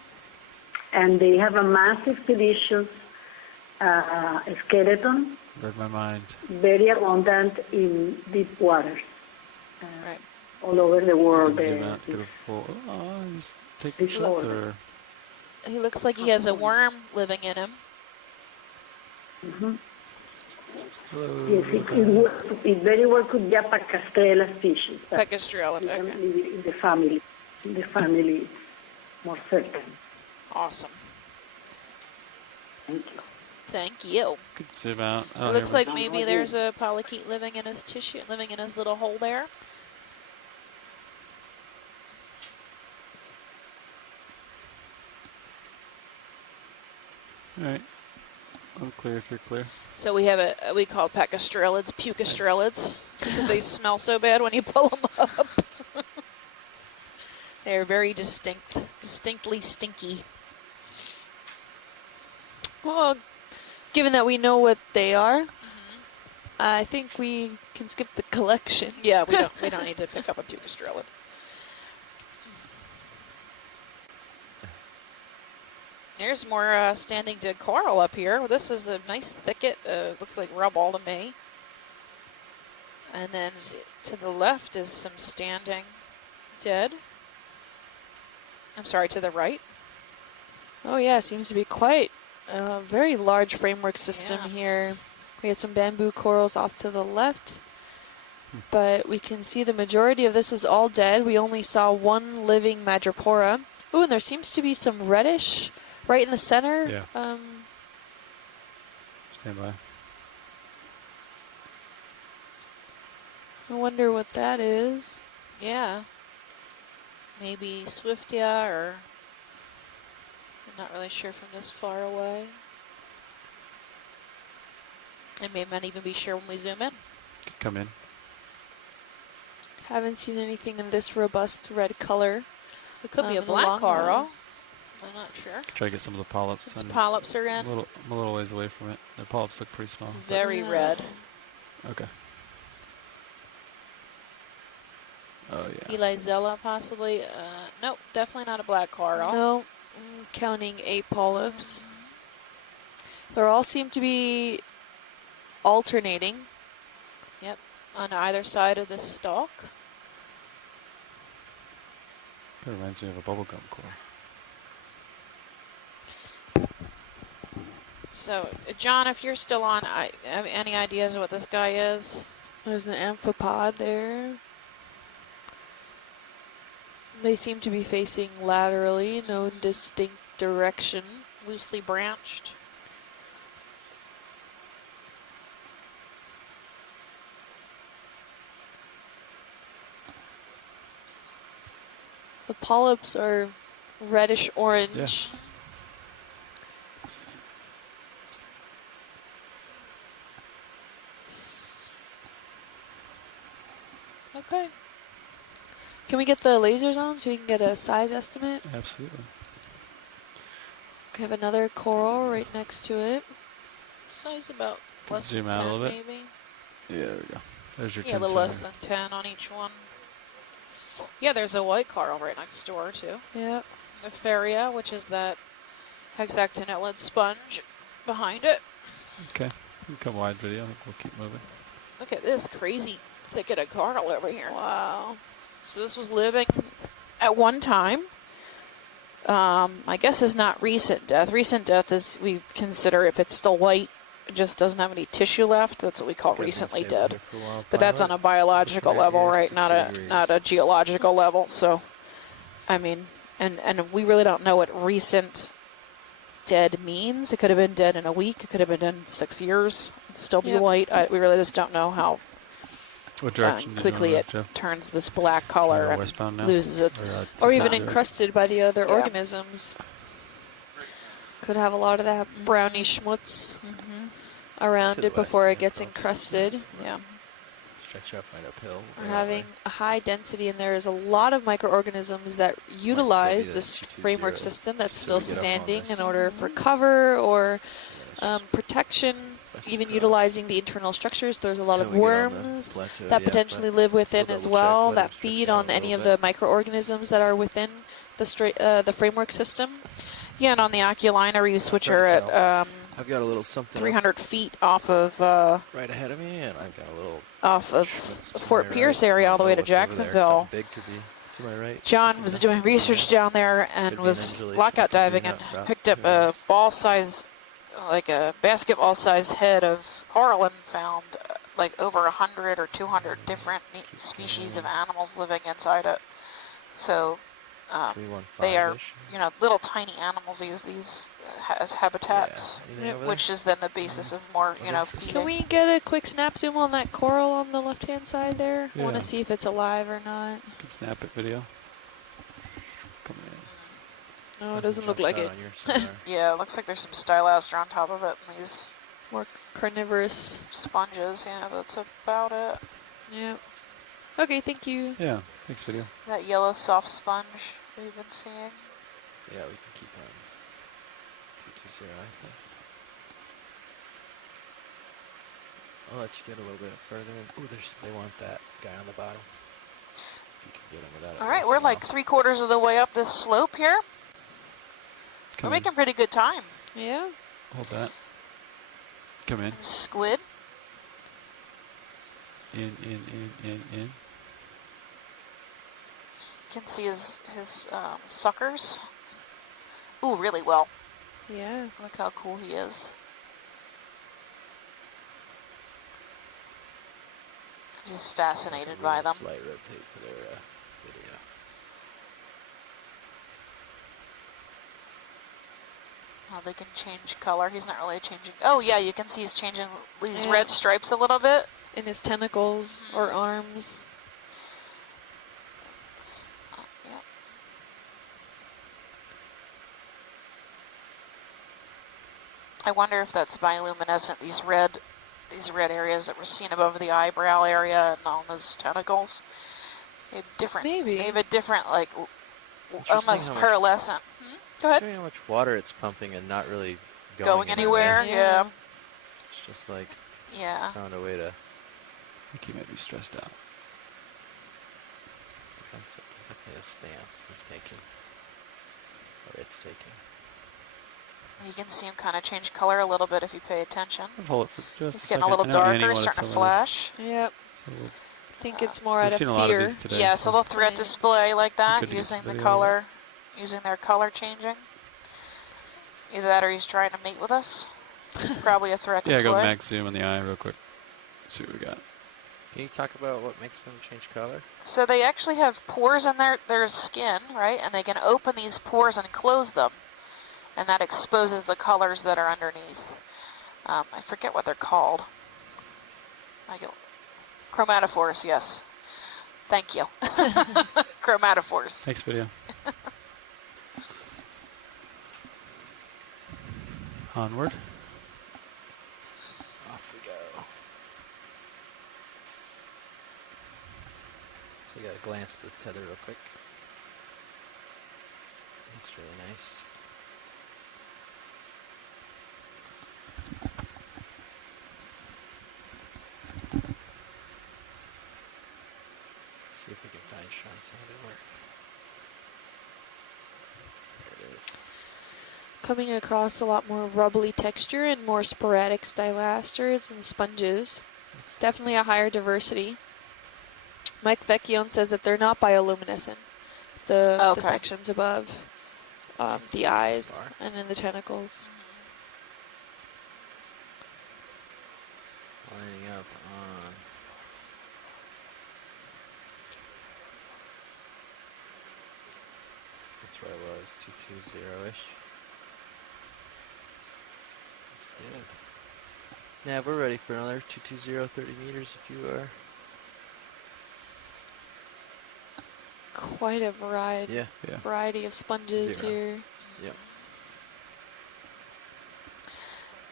And they have a massive, delicious skeleton, Read my mind. very abundant in deep waters. Right. All over the world. Zoom out, get a full. Oh, he's taking This shelter. He looks like he has a worm living in him. Hello. Yes, it very well could be a Pacastrella species. But Pacastrella, we can okay. leave it in the family. In the family, it's more certain. Awesome. Thank you. Thank you. Could zoom out. Oh, It looks here we like maybe there's a polychaete living in his tissue, living in his little hole there. go. All right. I'm clear if you're clear. So we have we call pacastrellids pucastrellids because they smell so bad when you pull them up. They're very distinctly stinky. Well, given that we know what they are, I think we can skip the collection. Yeah, we don't need to pick up a pucastrellid. There's more standing dead coral up here. This is a nice thicket. Looks like rubble to me. And then to the left is some standing dead. I'm sorry, to the right. Oh yeah, seems to be quite a very large framework system here. We had some bamboo corals off to the left, but we can see the majority of this is all dead. We only saw one living madrepora. Ooh, and there seems to be some reddish right in the center. Yeah. Stand by. I wonder what that is. Yeah. Maybe Swiftia, or I'm not really sure from this far away. I may not even be sure when we zoom in. Could come in. Haven't seen anything in this robust red color. It could be a in the black long coral. run. I'm not sure. Could try to get some of the polyps. Its I'm polyps are in. I'm a little ways away from it. The polyps look pretty small. It's but- very Yeah. red. Okay. Oh yeah. Elizella, possibly. Nope, definitely not a black coral. No, counting 8 polyps. They all seem to be alternating. Yep, on either side of the stalk. Kind of reminds me of a bubblegum coral. So, John, if you're still on, I have any ideas of what this guy is? There's an amphipod there. They seem to be facing laterally, no distinct direction. Loosely branched. The polyps are reddish orange. Okay. Can we get the lasers on so we can get a size estimate? Absolutely. We have another coral right next to it. Size about Can less zoom than out a 10, little bit. maybe. Yeah, there we go. There's your Yeah, a 10 little less centimeter. than 10 on each one. Yeah, there's a white coral right next door, too. Yep. The Feria, which is that hexactinellid sponge behind it. Okay. You can come wide video. We'll keep moving. Look at this crazy thicket of coral over here. Wow. So this was living at one time. I guess is not recent death. Recent death is, we consider, if it's still white, it just doesn't have any tissue left. That's what we call recently dead. But that's on a biological level, right? Not a geological level. So, I mean, and we really don't know what recent dead means. It could have been dead in a week. It could have been dead in 6 years. It'd still be Yep. white. We really just don't know how What direction do you quickly wanna it go, Jeff? turns this black Try to color go and westbound now? loses its... Or even south? encrusted by the other Yeah. organisms. Could have a lot of that browny schmutz around To the it before west, it gets yeah. encrusted. Yeah. Stretch out, find uphill. We're having a high density, and there is a lot of microorganisms that utilize this framework system that's still standing in order for cover or protection, even utilizing the internal structures. There's a lot of worms that potentially live within as well that feed on any of the microorganisms that are within the framework system. Yeah, and on the Oculina reefs, which are at I've got a little something 300 feet off of right ahead of me, and I've got a little off of Fort Pierce area all the way to Jacksonville. Big could be to my right. John was doing research down there and was lockout diving and picked up a ball-size, like a basketball-size head of coral and found like over 100 or 200 different species of animals living inside it. So they are, little tiny animals use these as habitats, which is then the basis of more, feeding. Can we get a quick snap zoom on that coral on the left-hand side there? I want to see if it's alive or not. You can snap it video. Come in. No, it doesn't look like it. Yeah, it looks like there's some stylaster on top of it and these more carnivorous sponges. Yeah, that's about it. Yeah. Okay, thank you. Yeah, thanks video. That yellow soft sponge we've been seeing. Yeah, we can keep on 220, I think. I'll let you get a little bit further. Ooh, they want that guy on the bottom. You can get him without. All right, we're like 3/4 of the way up this slope here. We're making pretty good time. Yeah. Hold that. Come in. Squid. In. You can see his suckers. Ooh, really well. Yeah. Look how cool he is. Just fascinated by them. Slight rotate for their video. Oh, they can change color. He's not really changing. Oh, yeah, you can see he's changing these red stripes a little bit. In his tentacles or arms. Yeah. I wonder if that's bioluminescent, these red areas that we're seeing above the eyebrow area and on his tentacles. They have different, Maybe. They have a different, like, almost pearlescent. Go ahead. How much water it's pumping and not really going anywhere. Yeah. It's just like found a way to. I think he might be stressed out. Definitely a stance he's taking, or it's taking. You can see him kind of change color a little bit if you pay attention. Hold it for just He's a getting second. a little darker, starting to flash. Yep. So I think it's more out of seen fear. a lot of these today, Yeah, so they'll threat display like that, Good to get using some the video color, using their color changing. Either that or he's trying to mate with us. Probably a threat display. Yeah, go max zoom on the eye real quick. See what we got. Can you talk about what makes them change color? So they actually have pores in their skin, right? And they can open these pores and close them. And that exposes the colors that are underneath. I forget what they're called. Chromatophores, yes. Thank you. Chromatophores. Thanks, video. Onward. Off we go. So we got a glance at the tether real quick. Looks really nice. See if we can find shots how they work. There it is. Coming across a lot more rubbly texture and more sporadic stylasters and sponges. It's definitely a higher diversity. Mike Vecchione says that they're not bioluminescent. The sections above the eyes and in the tentacles. Lining up on. That's where I was, 220-ish. Looks good. Yeah, we're ready for another 220, 30 meters if you are. Quite a variety of sponges here. Yep.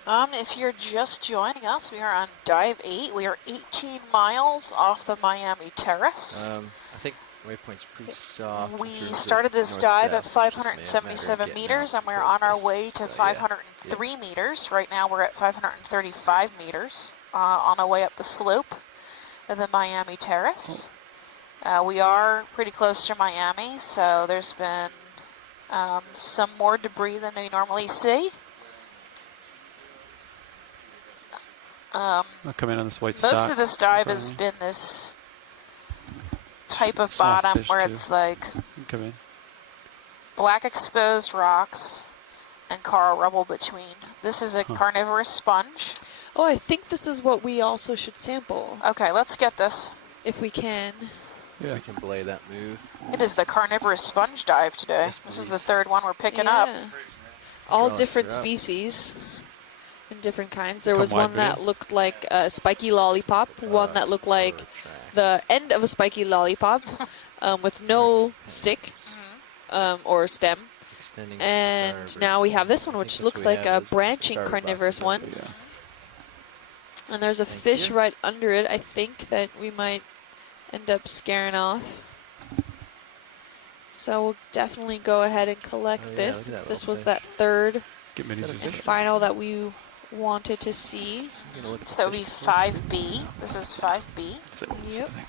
If you're just joining us, we are on dive 8. We are 18 miles off the Miami Terrace. I think waypoint's pretty soft. We started this dive at 577 meters, and we're on our way to 503 meters. Right now we're at 535 meters on our way up the slope of the Miami Terrace. We are pretty close to Miami, so there's been some more debris than we normally see. I'll come in on this white Most stock of this dive in has front of been this type of Soft bottom fish, where too. it's like me. Come in. black exposed rocks and coral rubble between. This is a carnivorous sponge. Oh, I think this is what we also should sample, Okay, let's get this. if we can. Yeah. We can belay that move. It is the carnivorous sponge dive today. Yes, This is please. the third one we're picking up. Yeah. All Gosh, different you're up. species and different kinds. There Come was wide one that video. looked like a spiky lollipop, one that looked like the end of a spiky lollipop with no stick or stem. Extending And starboard. now we have this one, I which think looks that's what like we a have is branching starboard box carnivorous above one. it. Yeah. And there's a Thank fish you. right under it, I think, that we might end up scaring off. So we'll definitely go ahead and collect Oh, yeah, this, look at since that this little was fish. that third Get minis. and final that we wanted to see. You gonna look at So that would the be fish before it's 5B. This is 5B. Yep. Okay.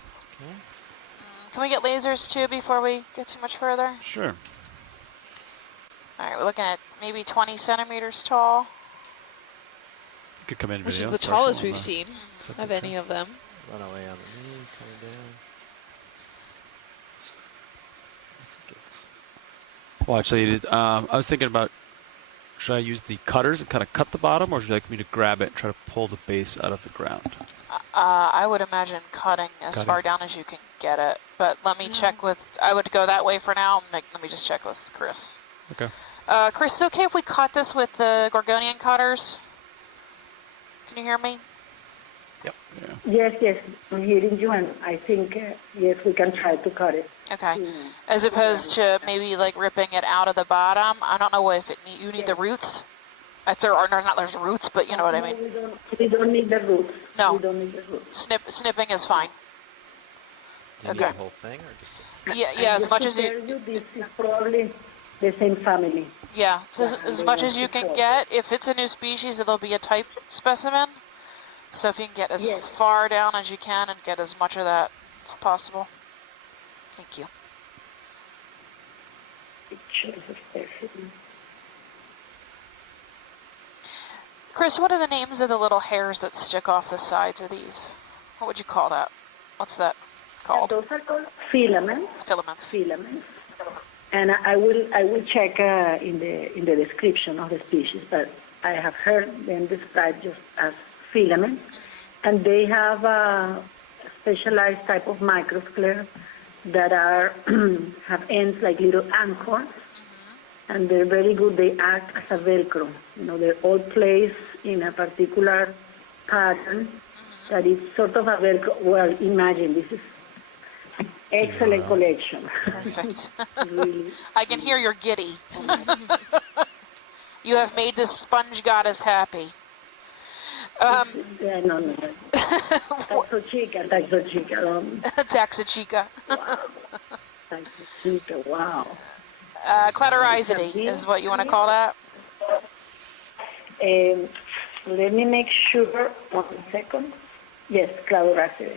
Can we get lasers too before we get too much further? Sure. All right, we're looking at maybe 20 centimeters tall. You could come in Which video. is the partial tallest on we've the seen second of any of them. Run away on the knee, coming down. I think it's Well, actually, I was thinking about, should I use the cutters and kind of cut the bottom, or would you like me to grab it and try to pull the base out of the ground? I would imagine cutting as Cutting. far down as you can get it. But let me check with, I would go that way for now. Let me just check with Chris. Okay. Chris, is it okay if we cut this with the Gorgonian cutters? Can you hear me? Yeah. Yes, I'm hearing you, and I think, yes, we can try to cut it. Okay. As opposed to maybe like ripping it out of the bottom. I don't know if you need the roots. If there are not there's roots, but you know what I mean. We don't need the roots. No. We don't need the roots. Snipping is fine. Do you need Okay. the whole thing or just Yeah, as Just much to as you. tell this is probably the same family. Yeah, so as much as you can get. If it's a new species, it'll be a type specimen. So if you can get as Yes. far down as you can and get as much of that as possible. Thank you. Pictures of specimen. Chris, what are the names of the little hairs that stick off the sides of these? What would you call that? What's that called? Those are called filaments. Filaments. Filaments. And I will check in the description of the species, but I have heard them described just as filaments, and they have a specialized type of microsclera that are have ends like little anchors, and they're very good. They act as a Velcro. You know, they're all placed in a particular pattern that is sort of a Velcro. Well, imagine this is excellent collection. Perfect. Really. I can hear you're giddy. You have made this sponge goddess happy. Yeah, no. Taxo chica. Taxichica. Taxo chica, wow. Cladorhizidie is what you want to call that? Let me make sure, 1 second. Yes, Cladorhizidie.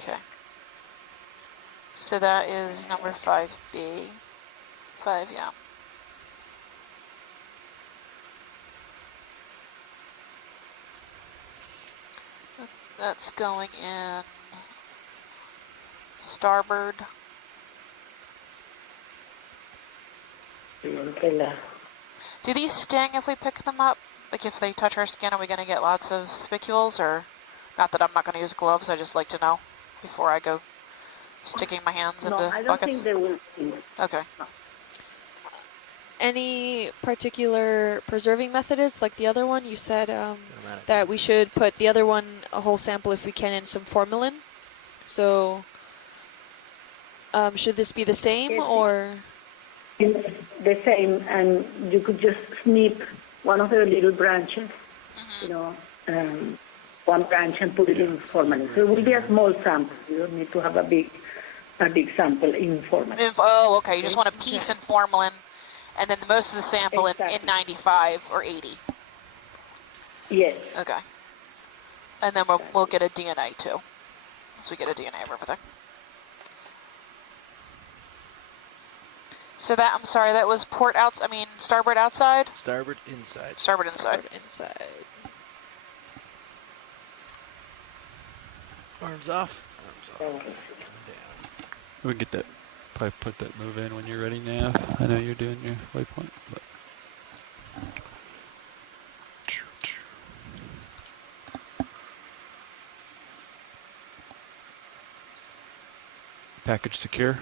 Okay. So that is number 5B. 5, yeah. That's going in starboard. Do these sting if we pick them up? Like if they touch our skin, are we going to get lots of spicules? Or not that I'm not going to use gloves, I just like to know before I go sticking my hands No, into I don't buckets. think they will. Okay. Any particular preserving methods like the other one? You said automatic? that we should put the other one, a whole sample if we can, in some formalin. So should this be the same Yes. or? The same, and you could just snip one of the little branches you know, one branch and put it in formalin. So it will be a small sample. You don't need to have a big sample in formalin. Oh, okay. You just want a piece in formalin, and then most of the sample in Exactly. 95 or 80. Yes. Okay. And then we'll get a DNA too. So we get a DNA of everything. So that, I'm sorry, that was starboard outside? Starboard inside. Starboard inside. Starboard inside. Arms off. Arms off. Coming down. We can get that. Probably put that move in when you're ready, Nav. I know you're doing your waypoint, but. Package secure.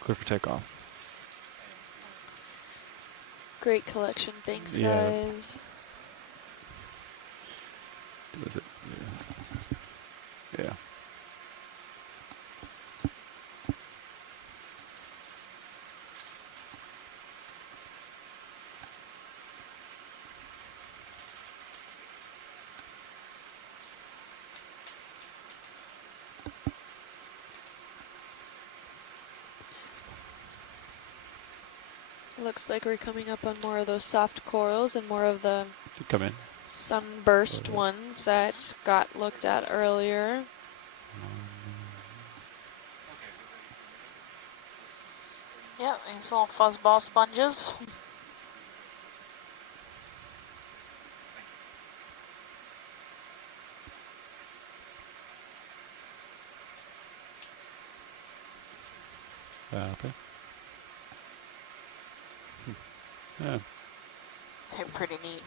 Clear for takeoff. Great collection. Thanks, Yeah. guys. Was it? Yeah. Yeah. Looks like we're coming up on more of those soft corals and more of the You come in. sunburst ones that Scott looked at earlier. Yeah, these little fuzzball sponges. Okay. Yeah. They're pretty neat.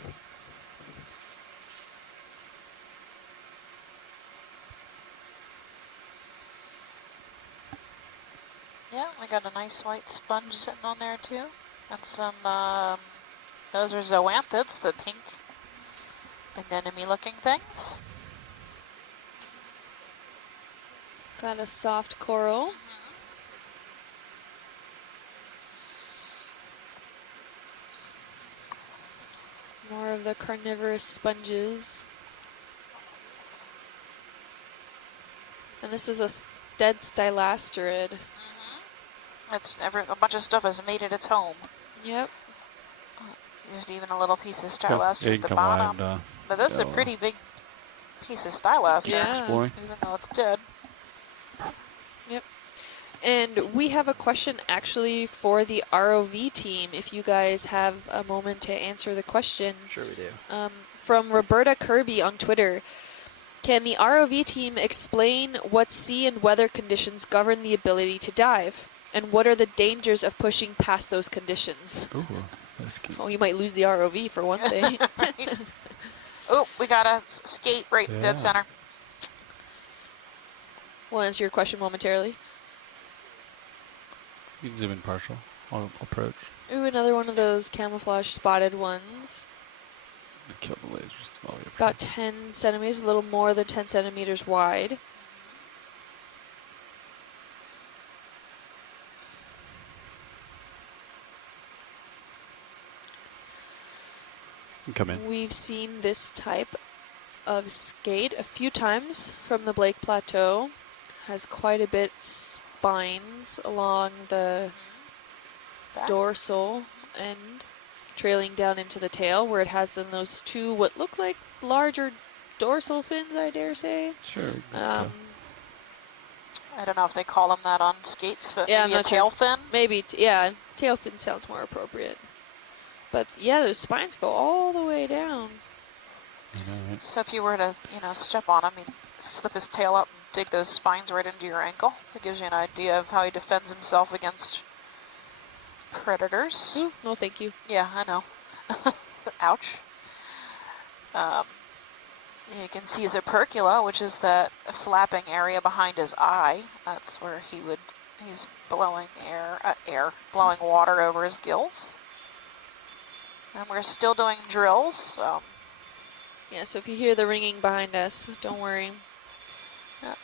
Yeah, we got a nice white sponge sitting on there too. And some, those are zoanthids, the pink anemone looking things. Got a soft coral. More of the carnivorous sponges. And this is a dead stylasterid. It's a bunch of stuff has made it its home. Yep. There's even a little piece of Yeah, stylaster you at can the come bottom. around, But this is a go, pretty big piece of stylaster, Yeah. exploring. even though it's dead. Yep. And we have a question actually for the ROV team, if you guys have a moment to answer the question. Sure we do. From Roberta Kirby on Twitter. Can the ROV team explain what sea and weather conditions govern the ability to dive? And what are the dangers of pushing past those conditions? Ooh, that's cute. Oh, you might lose the ROV for one thing. Oh, we got a skate right in Yeah. dead center. We'll answer your question momentarily. You can zoom in partial. I'll approach. Ooh, another one of those camouflage spotted ones. Kill the lasers while we approach. About 10 centimeters, a little more than 10 centimeters wide. You can come in. We've seen this type of skate a few times from the Blake Plateau. Has quite a bit spines along the Back. dorsal end, trailing down into the tail, where it has then those two what look like larger dorsal fins, I dare say. Sure. I don't know if they call them that on skates, but Yeah, maybe I'm a not tail sure. fin. Maybe, yeah, tail fin sounds more appropriate. But yeah, those spines go all the way down. So if you were to, step on him, he'd flip his tail up and dig those spines right into your ankle. It gives you an idea of how he defends himself against predators. Ooh, no thank you. Yeah, I know. Ouch. You can see his opercula, which is that flapping area behind his eye. That's where he's blowing blowing water over his gills. And we're still doing drills, so. Yeah, so if you hear the ringing behind us, don't worry. Yeah.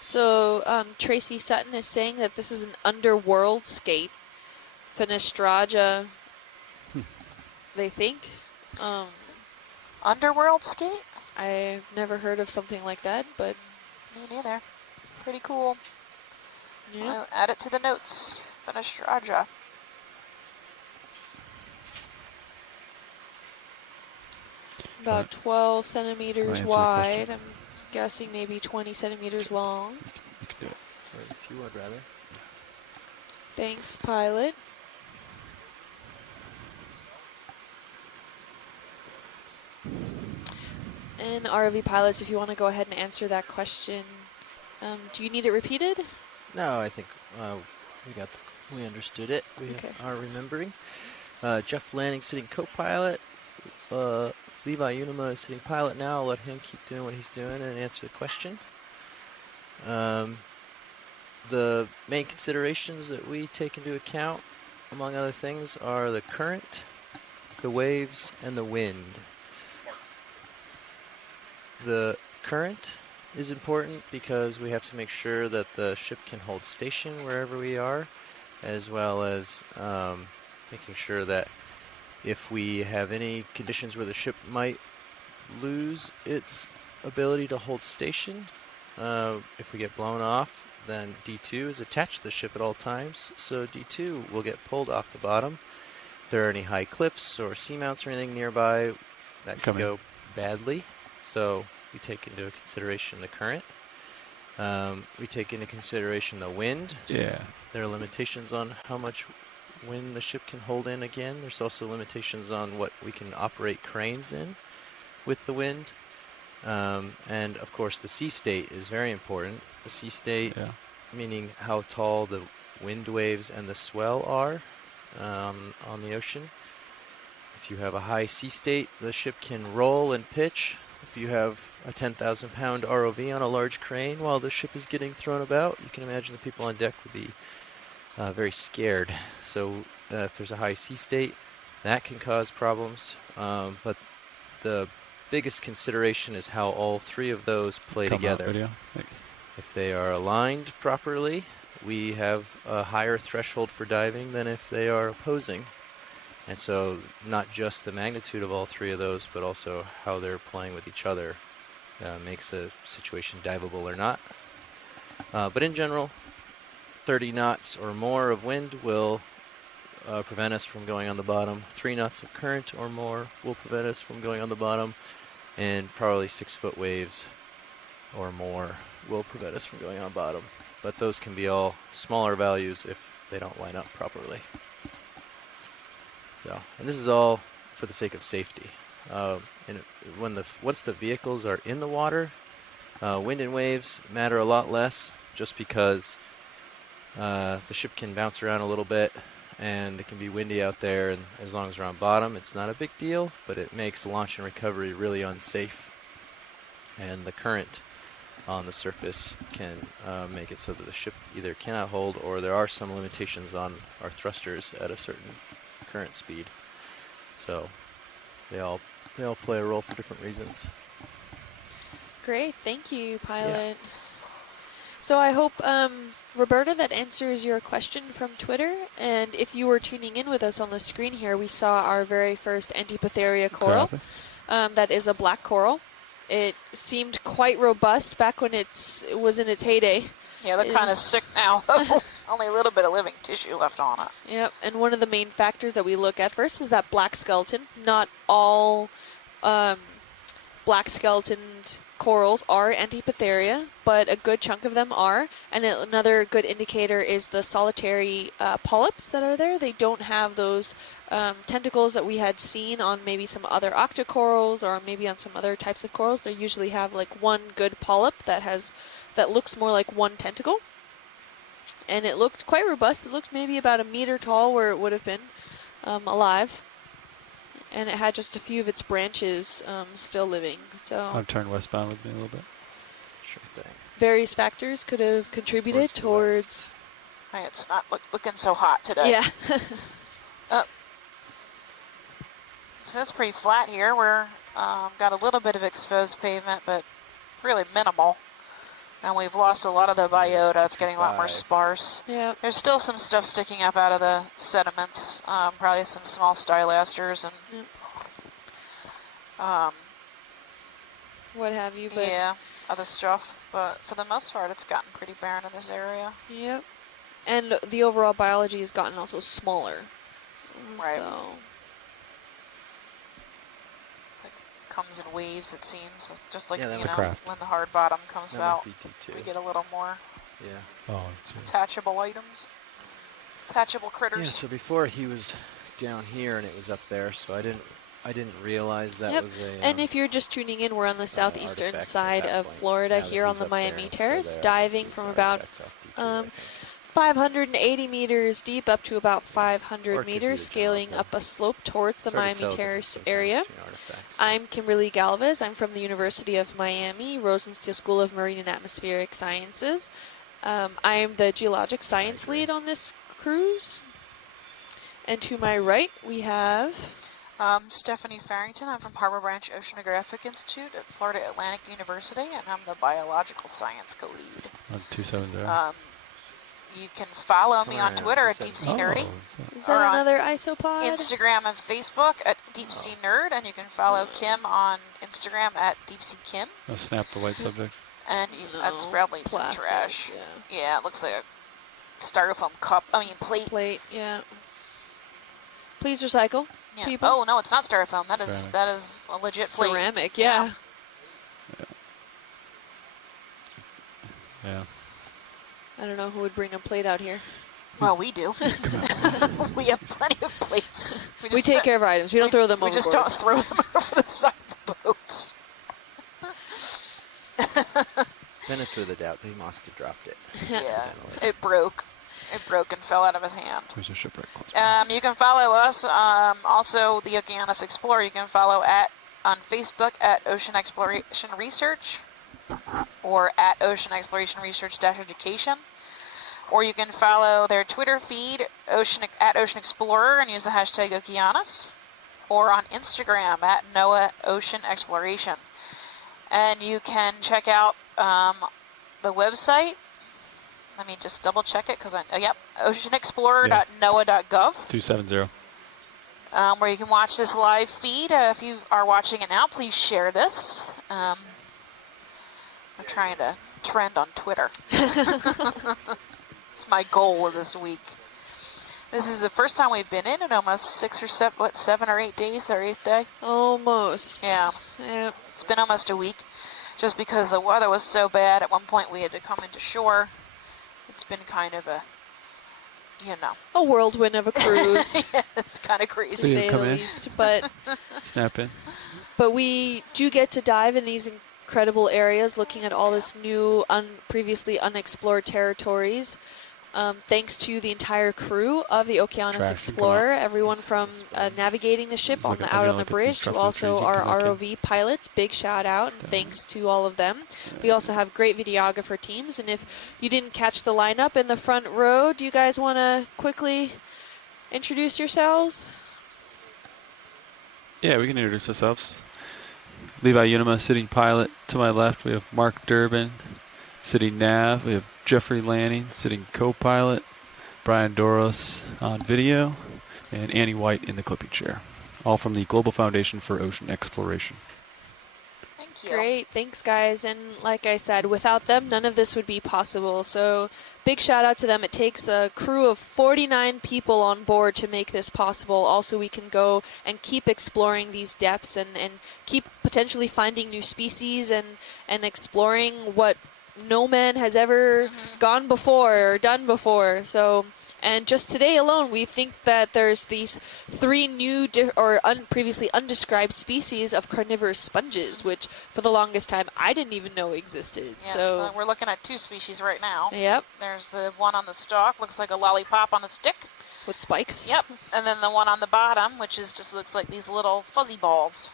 So Tracy Sutton is saying that this is an underworld skate. Fenestraja they think. Underworld skate? I've never heard of something like that, but Me neither. Pretty cool. yeah. I'll add it to the notes. Finish Raja. About 12 Can I centimeters answer the wide. question? I'm guessing maybe 20 centimeters long. You can do it. Or if you would rather. Thanks, pilot. And ROV pilots, if you want to go ahead and answer that question, do you need it repeated? No, I think we understood it. We Okay. are remembering. Jeff Lanning sitting co-pilot. Levi Unuma is sitting pilot now. I'll let him keep doing what he's doing and answer the question. The main considerations that we take into account, among other things, are the current, the waves, and the wind. The current is important because we have to make sure that the ship can hold station wherever we are, as well as making sure that if we have any conditions where the ship might lose its ability to hold station, if we get blown off, then D2 is attached to the ship at all times, so D2 will get pulled off the bottom. If there are any high cliffs or seamounts or anything nearby, that could go badly. So we take into consideration the current. We take into consideration the wind. Yeah. There are limitations on how much wind the ship can hold in again. There's also limitations on what we can operate cranes in with the wind. And of course the sea state is very important. The sea state, meaning how tall the wind waves and the swell are on the ocean. If you have a high sea state, the ship can roll and pitch. If you have a 10,000 pound ROV on a large crane while the ship is getting thrown about, you can imagine the people on deck would be very scared. So if there's a high sea state, that can cause problems. But the biggest consideration is how all three of those play together. Video. Thanks. If they are aligned properly, we have a higher threshold for diving than if they are opposing. And so not just the magnitude of all three of those, but also how they're playing with each other makes the situation diveable or not. But in general, 30 knots or more of wind will prevent us from going on the bottom. 3 knots of current or more will prevent us from going on the bottom. And probably 6-foot waves or more will prevent us from going on bottom. But those can be all smaller values if they don't line up properly. So, and this is all for the sake of safety. And once the vehicles are in the water, wind and waves matter a lot less, just because the ship can bounce around a little bit, and it can be windy out there, and as long as we're on bottom, it's not a big deal, but it makes launch and recovery really unsafe. And the current on the surface can make it so that the ship either cannot hold, or there are some limitations on our thrusters at a certain current speed. So they all play a role for different reasons. Great, thank you, pilot. Yeah. So I hope, Roberta, that answers your question from Twitter. And if you were tuning in with us on the screen here, we saw our very first Antipatheria coral. That is a black coral. It seemed quite robust back when it was in its heyday. Yeah, they're kind of sick now. Only a little bit of living tissue left on it. Yep, and one of the main factors that we look at first is that black skeleton. Not all black skeletoned corals are Antipatheria, but a good chunk of them are. And another good indicator is the solitary polyps that are there. They don't have those tentacles that we had seen on maybe some other octocorals or maybe on some other types of corals. They usually have like one good polyp that looks more like one tentacle. And it looked quite robust. It looked maybe about 1 meter tall where it would have been alive. And it had just a few of its branches still living. So I'll turn westbound with me a little bit. Sure thing. Various factors could have contributed towards... Hey, it's not looking so hot today. Yeah. So it's pretty flat here. We're got a little bit of exposed pavement, but it's really minimal. And we've lost a lot of the biota. It's getting a lot more 55. sparse. Yeah. There's still some stuff sticking up out of the sediments. Probably some small stylasters and What have you, but yeah, other stuff. But for the most part, it's gotten pretty barren in this area. yep. And the overall biology has gotten also smaller. Right. So Comes in waves, it seems. Just like, Yeah, that you was know, craft. when the hard bottom comes That about, might be T2. we get a little more Yeah. Oh, attachable items. Attachable critters. Yeah, so before he was down here and it was up there, so I didn't realize that Yep. was a And if you're just tuning in, we're on the southeastern artifact at side that of point. Florida Now that here on he's the up there Miami and it's still Terrace, there, I can diving see it's from an about artifact off T2, I think. 580 meters deep up to about 500 Or it could be meters, the general scaling pool. up a slope towards the It's hard to Miami tell the Terrace difference area. sometimes between artifacts. I'm Kimberly Galvez. I'm from the University of Miami, Rosenstiel School of Marine and Atmospheric Sciences. I am the geologic science lead on this cruise. And to my right, we have... Stephanie Farrington. I'm from Harbor Branch Oceanographic Institute at Florida Atlantic University, and I'm the biological science co-lead. on 270. You can follow me on Alright, Twitter at 270. Deep Sea Nerdy, Is that or on another isopod? Instagram and Facebook at Deep Sea Nerd, and you can follow Kim on Instagram at Deep Sea Kim. Oh, snap the white subject. And that's probably some Plastic, trash. Yeah. Yeah, it looks like a styrofoam cup. I mean, plate. Plate, yeah. Please recycle, Yeah. people. Oh no, it's not styrofoam. That is Ceramic. that is a legit plate. Ceramic, yeah. Yeah. I don't know who would bring a plate out here. Well, we do. We have plenty of plates. We just take don't- care of our items. We don't throw them We just overboard. don't throw them over the side of the boat. Benefit of the doubt, they must have dropped it. Yeah, accidentally. it broke. It broke and fell out of his hand. There's a shipwreck close by. You can follow us. Also, the Okeanos Explorer. You can follow on Facebook at Ocean Exploration Research, or at Ocean Exploration Research-Education. Or you can follow their Twitter feed at Ocean Explorer and use the hashtag Okeanos. Or on Instagram at NOAA Ocean Exploration. And you can check out the website. Let me just double check it because oceanexplorer.noaa.gov. 270. Where you can watch this live feed. If you are watching it now, please share this. I'm trying to trend on Twitter. It's my goal of this week. This is the first time we've been in almost 7 or 8 days, our 8th day. Almost. Yeah. Yeah. It's been almost a week just because the weather was so bad. At one point we had to come into shore. It's been kind of a, A whirlwind of a cruise, yeah, it's kind of to crazy. you say come the in? least. But Snap in. we do get to dive in these incredible areas, looking at all this new, previously unexplored territories. Thanks to the entire crew of the Okeanos Trash, Explorer, everyone from navigating the ship I was out gonna on the look at bridge these to truffle also trees. You our can look in. ROV pilots. Big shout out and thanks to all of them. We also have great videographer teams. And if you didn't catch the lineup in the front row, do you guys want to quickly introduce yourselves? Yeah, we can introduce ourselves. Levi Unima, sitting pilot. To my left, we have Mark Durbin, sitting nav. We have Jeffrey Lanning, sitting co-pilot. Brian Doros on video. And Annie White in the clipping chair. All from the Global Foundation for Ocean Exploration. Thank you. Great. Thanks, guys. And like I said, without them, none of this would be possible. So big shout out to them. It takes a crew of 49 people on board to make this possible. Also, we can go and keep exploring these depths and keep potentially finding new species and exploring what no man has ever gone before or done before. So, and just today alone, we think that there's these 3 new previously undescribed species of carnivorous sponges, which for the longest time I didn't even know existed. Yes, So, we're looking at 2 species right now. yep, There's the one on the stalk, looks like a lollipop on a stick. with spikes. Yep. And then the one on the bottom, which is just looks like these little fuzzy balls.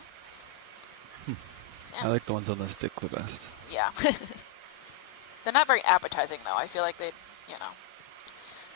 I like the ones on the stick the best. Yeah. They're not very appetizing, though. I feel like they,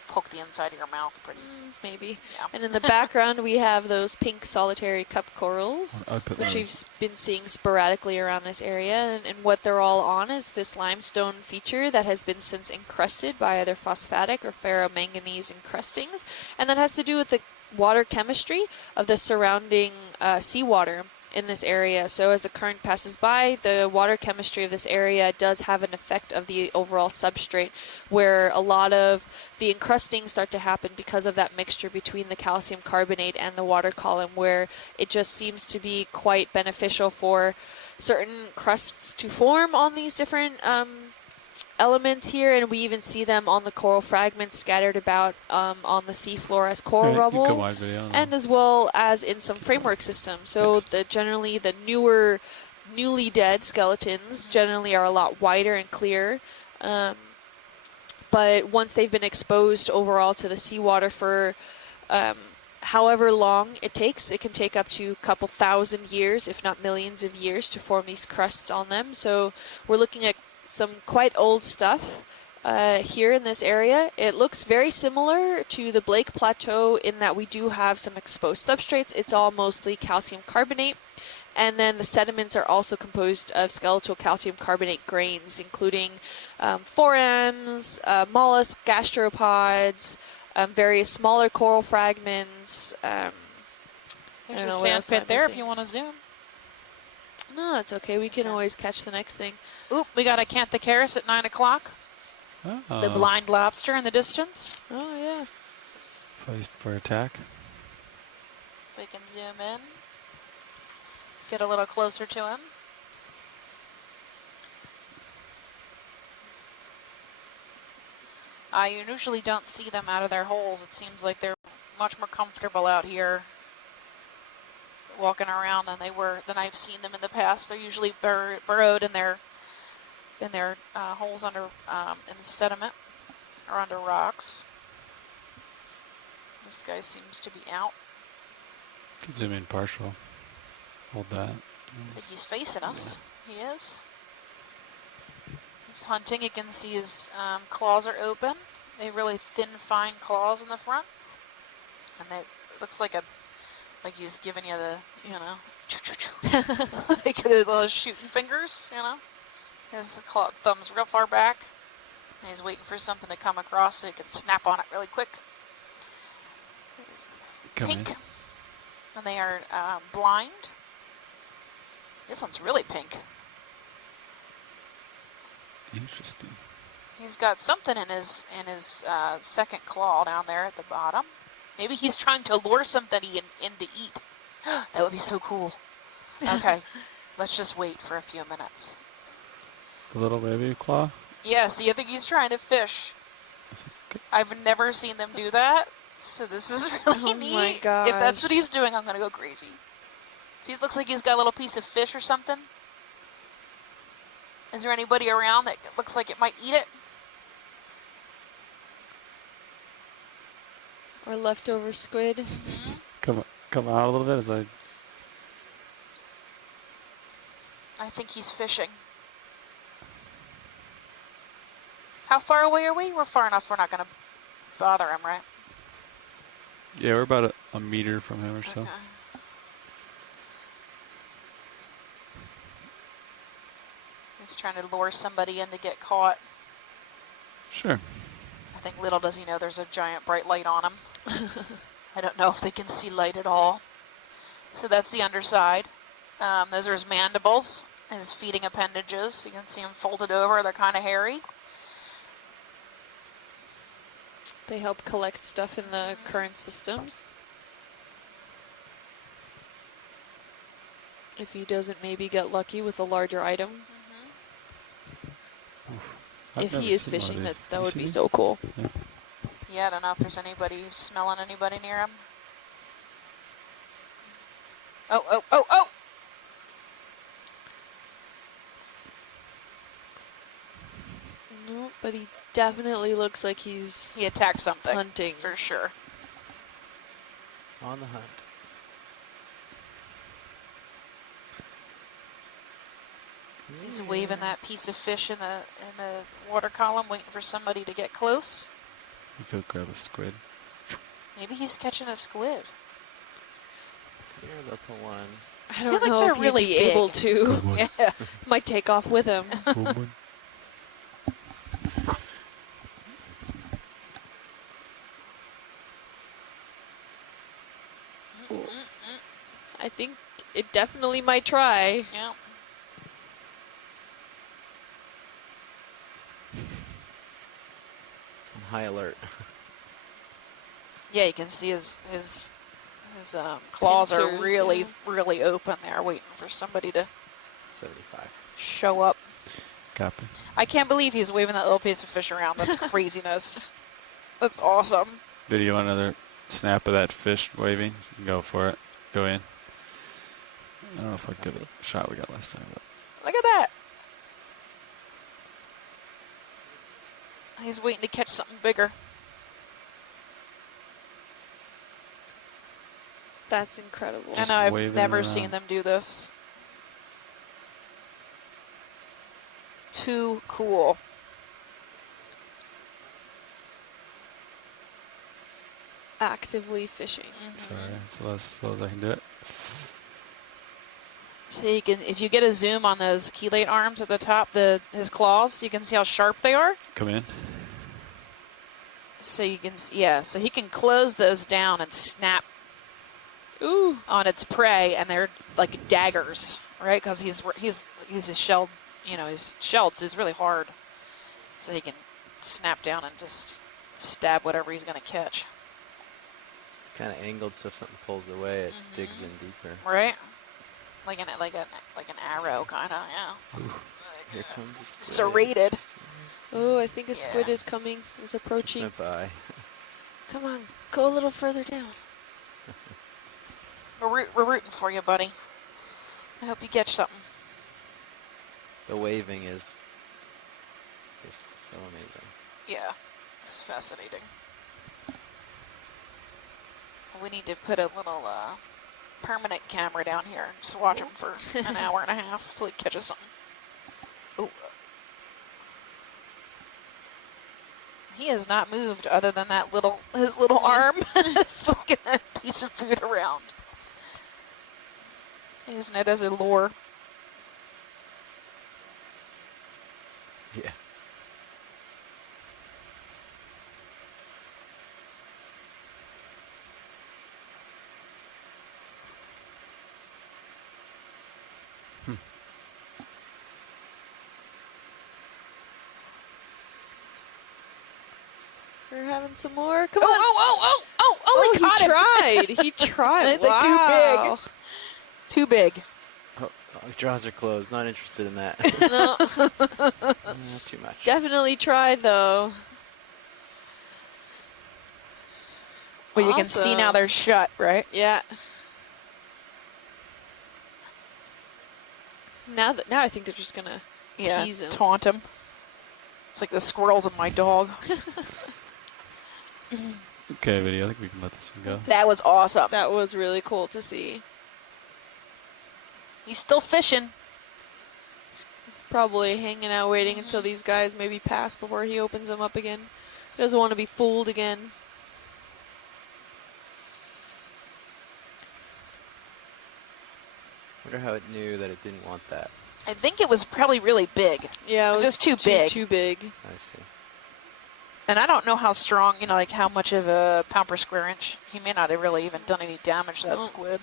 poke the inside of your mouth pretty. Maybe. Yeah. And in the background, we have those pink solitary cup corals, I put which those. we've been seeing sporadically around this area. And what they're all on is this limestone feature that has been since encrusted by either phosphatic or ferromanganese encrustings. And that has to do with the water chemistry of the surrounding seawater in this area. So as the current passes by, the water chemistry of this area does have an effect of the overall substrate, where a lot of the encrusting start to happen because of that mixture between the calcium carbonate and the water column, where it just seems to be quite beneficial for certain crusts to form on these different elements here, and we even see them on the coral fragments scattered about on the seafloor as coral Right, you can go rubble, wide video on and that. as well as in some framework systems. So generally the newly dead skeletons generally are a lot wider and clearer, but once they've been exposed overall to the seawater for however long it takes, it can take up to a couple thousand years, if not millions of years, to form these crusts on them. So we're looking at some quite old stuff here in this area. It looks very similar to the Blake Plateau in that we do have some exposed substrates. It's all mostly calcium carbonate. And then the sediments are also composed of skeletal calcium carbonate grains, including forams, mollusks, gastropods, various smaller coral fragments. There's a sand pit there if you want to zoom. No, that's okay. We can always catch the next thing. Oop, we got Terrace at 9 o'clock. The blind lobster in the distance. Oh, yeah. Poised for attack. We can zoom in. Get a little closer to him. You usually don't see them out of their holes. It seems like they're much more comfortable out here walking around than I've seen them in the past. They're usually burrowed in their holes under in the sediment or under rocks. This guy seems to be out. Can zoom in partial. Hold that. I think he's facing us. He is. He's hunting. You can see his claws are open. They have really thin, fine claws in the front, and it looks like he's giving you the, like the little shooting fingers, His thumb's real far back, and he's waiting for something to come across so he can snap on it really quick. Pink, and they are blind. This one's really pink. Interesting. He's got something in his second claw down there at the bottom. Maybe he's trying to lure somebody in to eat. That would be so cool. Okay, let's just wait for a few minutes. The little baby claw? Yeah, see, I think he's trying to fish. I've never seen them do that, so this is really neat. My gosh. If that's what he's doing, I'm going to go crazy. See, it looks like he's got a little piece of fish or something. Is there anybody around that looks like it might eat it? Or leftover squid. Come out a little bit as I think he's fishing. How far away are we? We're far enough we're not going to bother him, right? Yeah, we're about a meter from him or so. Okay. He's trying to lure somebody in to get caught. Sure. I think little does he know there's a giant bright light on him. I don't know if they can see light at all. So that's the underside. Those are his mandibles, his feeding appendages. You can see them folded over. They're kind of hairy. They help collect stuff in the current systems. If he doesn't maybe get lucky with a larger item. If he is fishing, that would be so cool. Yeah, I don't know if there's anybody smelling anybody near him. Oh! No, but he definitely looks like he attacked something. Hunting. For sure. On the hunt. He's waving that piece of fish in the water column, waiting for somebody to get close. You go grab a squid. Maybe he's catching a squid. Here, little one. I feel don't like know they're if he'd really be able big. to. Yeah. Might take off with him. Ooh. I think it definitely might try. Yeah. On high alert. Yeah, you can see his claws are Pincers, really, yeah. really open there, waiting for somebody to 75. show up. Copy. I can't believe he's waving that little piece of fish around. That's craziness. That's awesome. Did you want another snap of that fish waving? Go for it. Go in. I don't know if I could have shot we got last time. But Look at that. He's waiting to catch something bigger. That's incredible. I know, I've waving never around. seen them do this. Too cool. Actively fishing. sorry, so as slow as I can do it. So you can, if you get a zoom on those chelate arms at the top, his claws, you can see how sharp they are. Come in. So you can, yeah. So he can close those down and snap. Ooh. On its prey, and they're like daggers, right? Because he's a shelled, he's shelled, so he's really hard. So he can snap down and just stab whatever he's going to catch. Kind of angled, so if something pulls away, it digs in deeper. Right? Like an arrow, kind of, yeah. Here comes a squid. Serrated. Oh, I think a squid is coming, is approaching. Went by. Come on, go a little further down. We're rooting for you, buddy. I hope you catch something. The waving is just so amazing. Yeah, it's fascinating. We need to put a little permanent camera down here and just watch him for an hour and a half until he catches something. Ooh. He has not moved other than his little arm flicking a piece of food around. Using it as a lure. Yeah. We're having some more. Come on. Oh, he caught him. tried. He tried. It's like too Wow. big. Too big. Oh, jaws are closed. Not interested in that. No. Too much. Definitely tried, though. But you can see now Awesome. they're shut, right? Yeah. Now I think they're just gonna tease him. Taunt him. It's like the squirrels and my dog. Okay, video. I think we can let this one go. That was awesome. That was really cool to see. He's still fishing. Probably hanging out, waiting until these guys maybe pass before he opens them up again. He doesn't want to be fooled again. Wonder how it knew that it didn't want that. I think it was probably really big. Yeah, it was just too big. Too big. I see. And I don't know how strong, like how much of a pound per square inch. He may not have really even done any damage to that squid.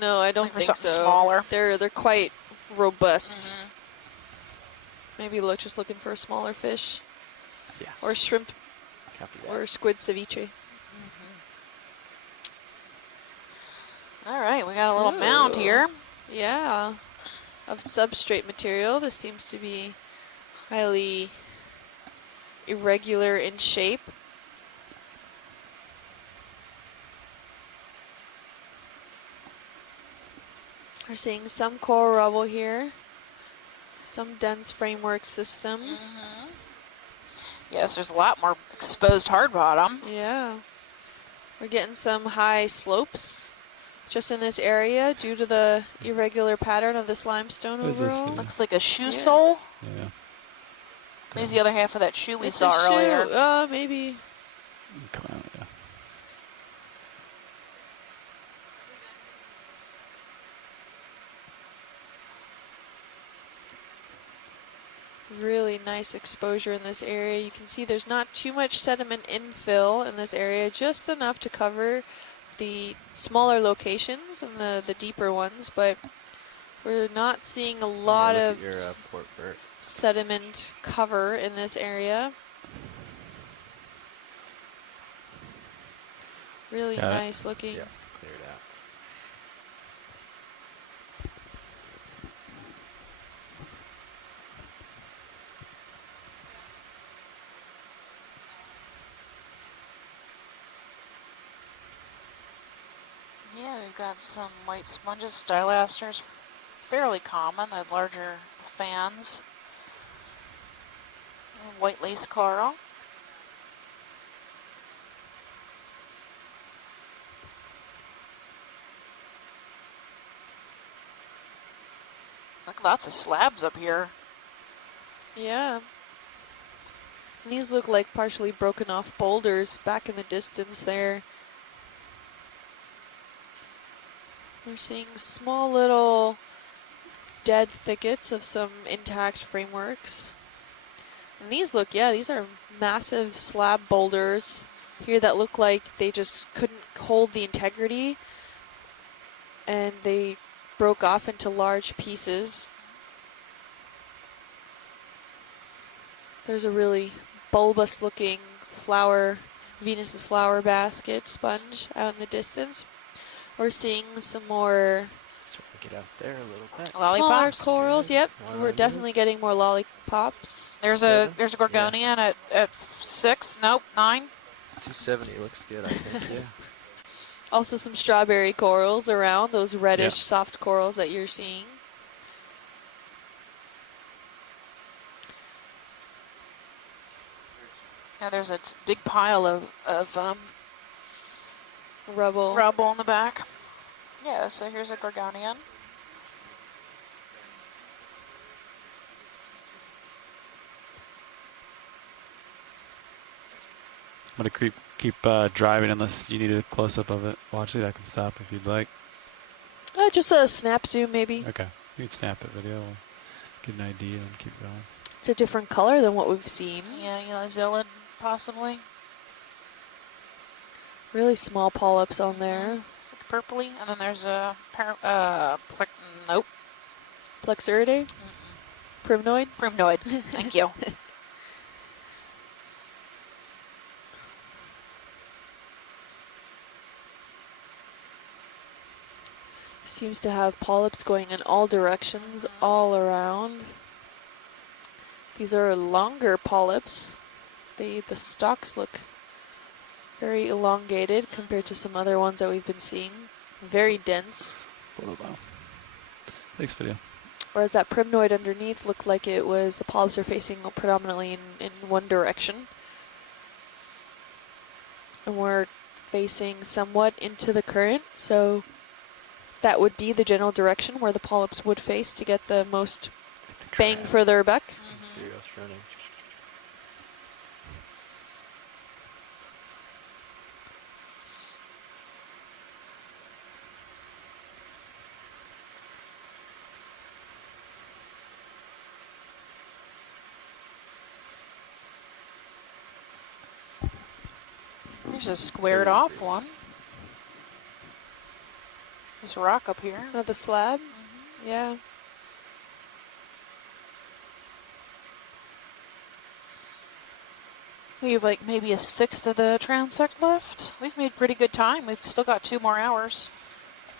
No, I don't For think something so. smaller. They're quite robust. Maybe just looking for a smaller fish. Yeah. Or shrimp. Copy that. Or squid ceviche. All right, we got a little mound here. Yeah. Of substrate material. This seems to be highly irregular in shape. We're seeing some coral rubble here. Some dense framework systems. Yes, there's a lot more exposed hard bottom. Yeah. We're getting some high slopes just in this area due to the irregular pattern of this limestone What is this overall. video? Looks like a shoe sole. Yeah. There's the other half of that shoe we It's saw a shoe. earlier. Maybe. Come out, yeah. Really nice exposure in this area. You can see there's not too much sediment infill in this area, just enough to cover the smaller locations and the deeper ones, but we're not seeing a lot look of at your port Bert. sediment cover in this area. Really Got it. nice looking. Yeah, cleared out. Yeah, we've got some white sponges, stylasters, fairly common, the larger fans. White lace coral. Look, lots of slabs up here. Yeah. And these look like partially broken off boulders back in the distance there. We're seeing small little dead thickets of some intact frameworks. And these look, yeah, these are massive slab boulders here that look like they just couldn't hold the integrity and they broke off into large pieces. There's a really bulbous looking flower, Venus's flower basket sponge out in the distance. We're seeing some more Starting to get out there a little bit. smaller Lollipops? corals. Yep, we're 100. definitely getting more lollipops. There's Seven? a gorgonian at 6. Nope, 9. 270 looks good, I think, yeah. Also some strawberry corals around, those reddish Yeah. soft corals that you're seeing. Now there's a big pile of Rubble. rubble in the back. Yeah, so here's a gorgonian. I'm gonna keep driving unless you need a close up of it. Watch it. I can stop if you'd like. Just a snap zoom maybe. Okay, you can snap it video. We'll get an idea and keep going. It's a different color than what we've seen. Yeah, Zillid, possibly. Really small polyps on there. It's like purpley, and then there's a nope, Plexuridae? Primnoid? primnoid. Thank you. Seems to have polyps going in all directions, all around. These are longer polyps. The stalks look very elongated compared to some other ones that we've been seeing. Very dense. Photo bomb. Thanks, video. Whereas that primnoid underneath looked like it was, the polyps are facing predominantly in one direction. And we're facing somewhat into the current, so that would be the general direction where the polyps would face to get the most bang for their buck. Serious running. There's a squared off one. This rock up here. Oh, the slab? Yeah. We have like maybe a sixth of the transect left. We've made pretty good time. We've still got 2 more hours.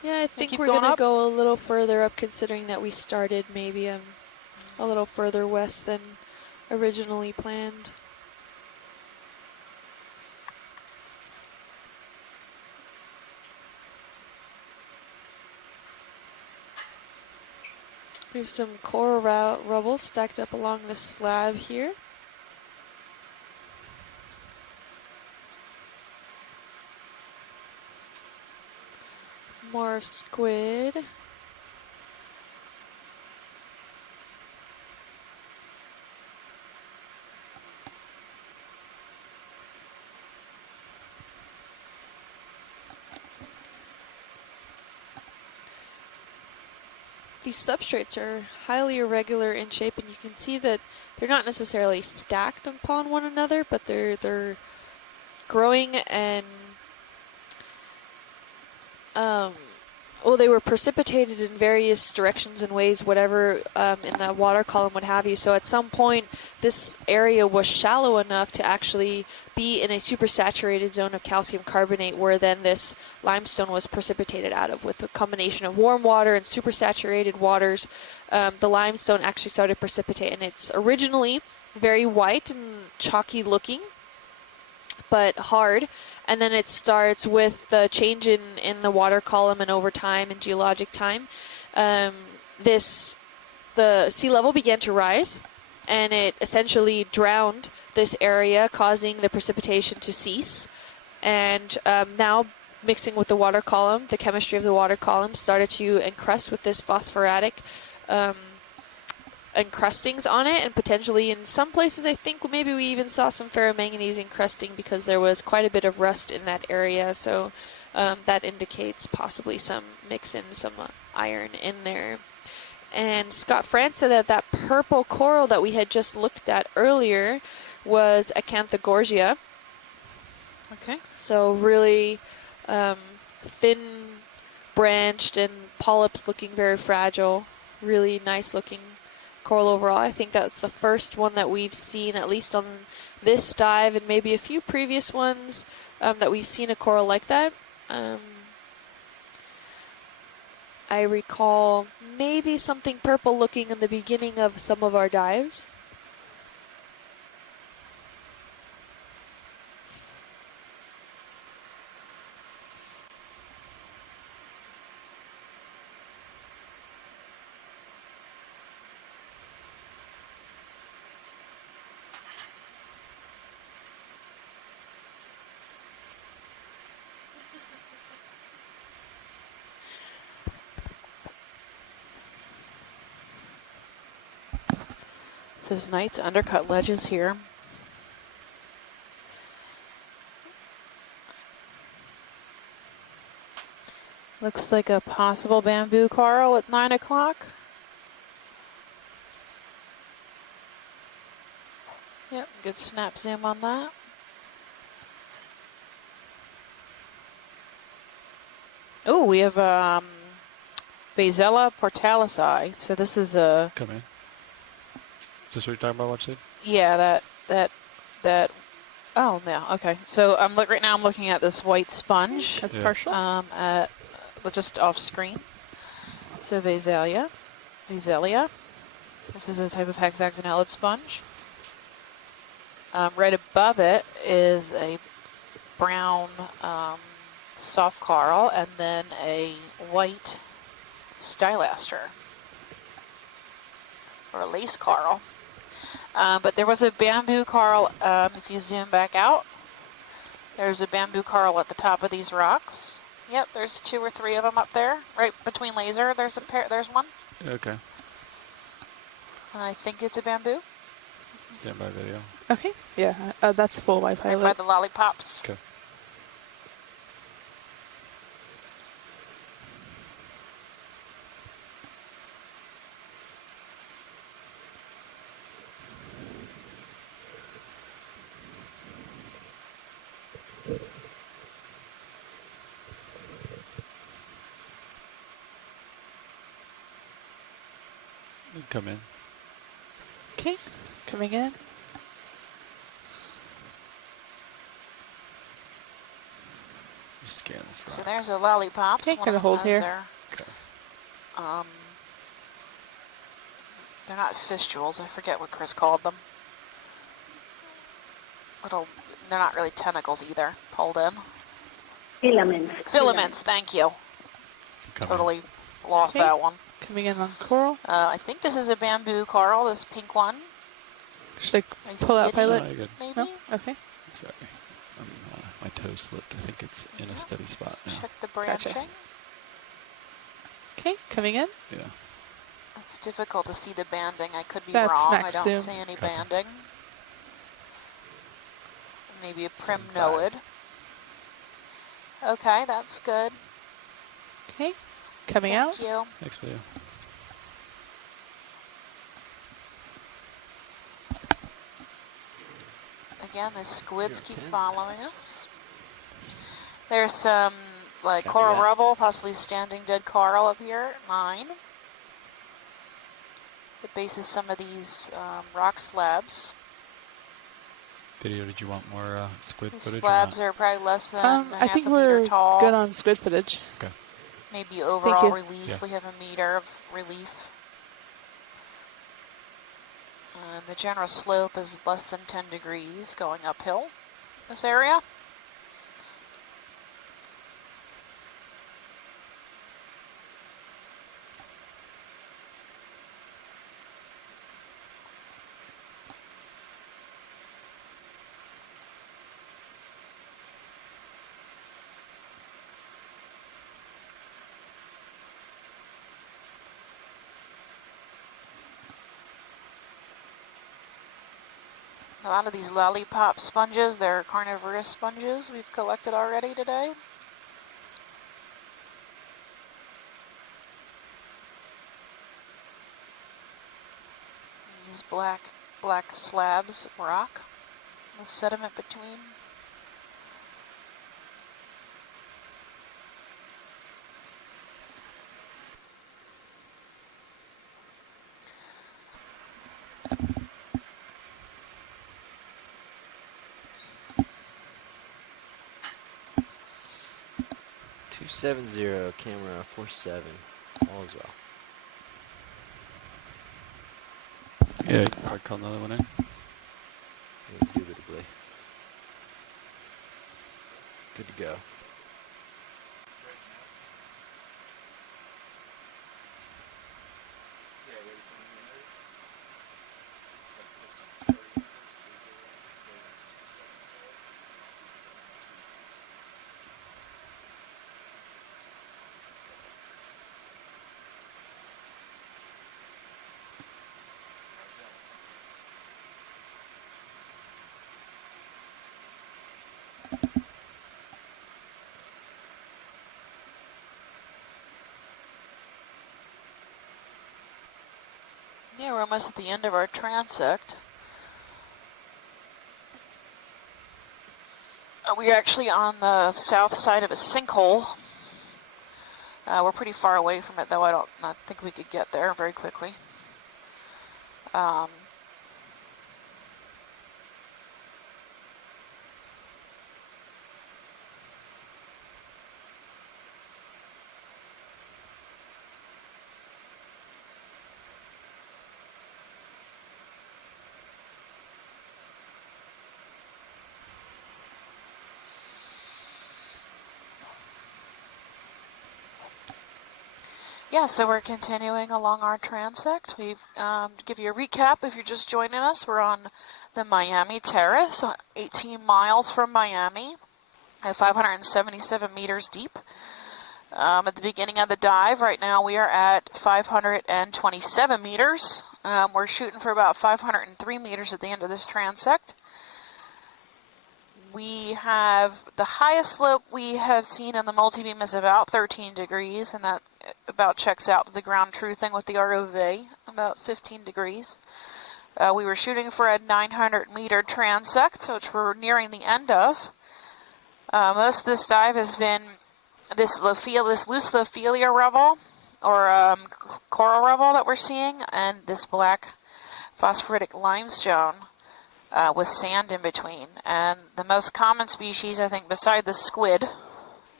Yeah, I think keep we're going going to up? go a little further up considering that we started maybe a little further west than originally planned. There's some coral rubble stacked up along the slab here. More squid. these substrates are highly irregular in shape, and you can see that they're not necessarily stacked upon one another, but they're growing and well, they were precipitated in various directions and ways, whatever in the water column, what have you. So at some point, this area was shallow enough to actually be in a supersaturated zone of calcium carbonate, where then this limestone was precipitated out of. With a combination of warm water and supersaturated waters, the limestone actually started to precipitate. And it's originally very white and chalky looking, but hard. And then it starts with the change in the water column, and over time in geologic time, the sea level began to rise, and it essentially drowned this area, causing the precipitation to cease. And now, mixing with the water column, the chemistry of the water column started to encrust with this phosphoratic encrustings on it, and potentially in some places I think maybe we even saw some ferromanganese encrusting, because there was quite a bit of rust in that area. So that indicates possibly some some iron in there. And Scott France said that that purple coral that we had just looked at earlier was Acanthogorgia. Okay. So really thin branched and polyps, looking very fragile. Really nice looking coral overall. I think that's the first one that we've seen, at least on this dive, and maybe a few previous ones that we've seen a coral like that. I recall maybe something purple looking in the beginning of some of our dives. So there's nice undercut ledges here. Looks like a possible bamboo coral at 9 o'clock. Yep, good snap zoom on that. Oh, we have Vasella portalici. So this is a... Come in. Is this what you're talking about, Watch Sid? Yeah, that. Oh, no. Okay. So right now. I'm looking at this white sponge. That's partial. Just off screen. So Vazelia. This is a type of hexagonellid sponge. Right above it is a brown soft coral, and then a white stylaster, or a lace coral. But there was a bamboo coral, if you zoom back out, there's a bamboo coral at the top of these rocks. Yep, there's 2 or 3 of them up there, right between laser. There's one. Okay. I think it's a bamboo. Stand by video. Okay. Yeah, that's full by Right pilot. by the lollipops. Okay. Come in. Okay, coming in. Just scan this rock. So there's a lollipops. Okay, One gonna of them hold has here. Okay. They're not fistules. I forget what Chris called them. They're not really tentacles either. Pulled in. Filaments. Thank you. Come Totally lost Okay. that one. Coming in on coral. I think this is a bamboo coral. This pink one. Should I I pull see out it. pilot? Oh, you're good. Maybe. No? Okay. Sorry. My toe slipped. I think it's in a steady spot now. Check the branching. Okay, coming in. Yeah. It's difficult to see the banding. I could be That's wrong. I max don't zoom. see any Okay. banding. Maybe a Same primnoid. Okay, that's good. Okay, coming out. Thank you. Next video. again, the squids keep 10. following us. There's some like Copy coral that. rubble, possibly standing dead coral up here at 9. The base of some of these rock slabs. Video, did you want more squid These footage slabs or are probably less than I half think a meter we're tall. good on squid footage. not? Okay. Maybe overall you. relief. Yeah. We have a meter of relief. The general slope is less than 10 degrees going uphill this area. A lot of these lollipop sponges, they're carnivorous sponges we've collected already today. These black slabs of rock with sediment between. .270 camera 47. All is well. Yeah, you can probably call another one in. Indubitably. Good to go. Yeah, we're almost at the end of our transect. We're actually on the south side of a sinkhole. We're pretty far away from it, though. I don't think we could get there very quickly. Yeah, so we're continuing along our transect. We've to give you a recap if you're just joining us. We're on the Miami Terrace, 18 miles from Miami, at 577 meters deep. At the beginning of the dive, right now we are at 527 meters. We're shooting for about 503 meters at the end of this transect. We have the highest slope we have seen in the multi-beam is about 13 degrees, and that about checks out the ground truthing with the ROV, about 15 degrees. We were shooting for a 900 meter transect, which we're nearing the end of. Most of this dive has been this loose Lophelia rubble, or coral rubble that we're seeing, and this black phosphoritic limestone with sand in between. And the most common species, I think, beside the squid,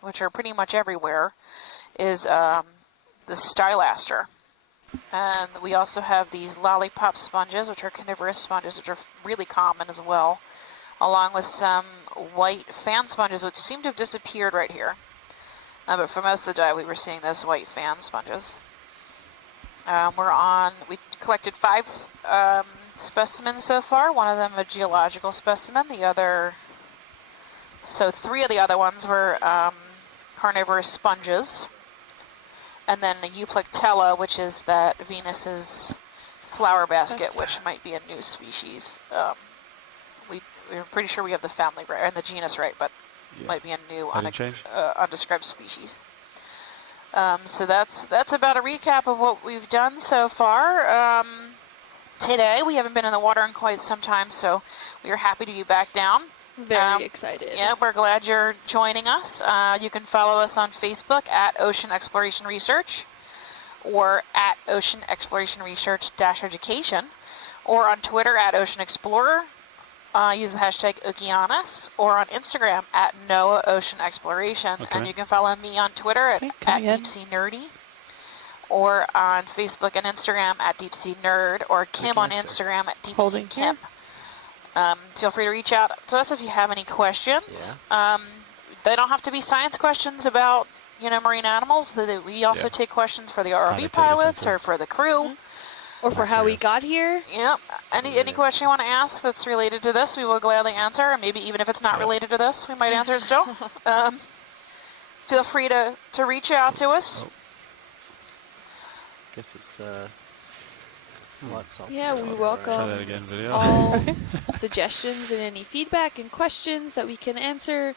which are pretty much everywhere, is the stylaster. And we also have these lollipop sponges, which are carnivorous sponges, which are really common as well, along with some white fan sponges, which seem to have disappeared right here. But for most of the dive, we were seeing those white fan sponges. We collected 5 specimens so far. One of them a geological specimen. So 3 of the other ones were carnivorous sponges. And then a Euplectella, which is that Venus's flower basket, which might be a new species. We're pretty sure we have the family right, and the genus right, but might be a new undescribed species. So that's about a recap of what we've done so far. today. We haven't been in the water in quite some time, so we are happy to be back down. Very excited. Yeah, we're glad you're joining us. You can follow us on Facebook at Ocean Exploration Research or at Ocean Exploration Research-Education or on Twitter at Ocean Explorer. Use the hashtag Okeanos or on Instagram at NOAA Ocean Exploration. Okay. And you can follow me on Twitter at Deep Sea Nerdy or on Facebook and Instagram at Deep Sea Nerd or Kim on Instagram at Deep Sea Kim. Feel free to reach out to us if you have any questions. Yeah. They don't have to be science questions about, marine animals. We also take questions for the ROV pilots or for the crew. Or for how we got here. Yep. Any question you want to ask that's related to this, we will gladly answer. And maybe even if it's not related to this, we might answer it still. Feel free to reach out to us. Guess it's lots of. Yeah, we welcome Try that again, video. all suggestions and any feedback and questions that we can answer.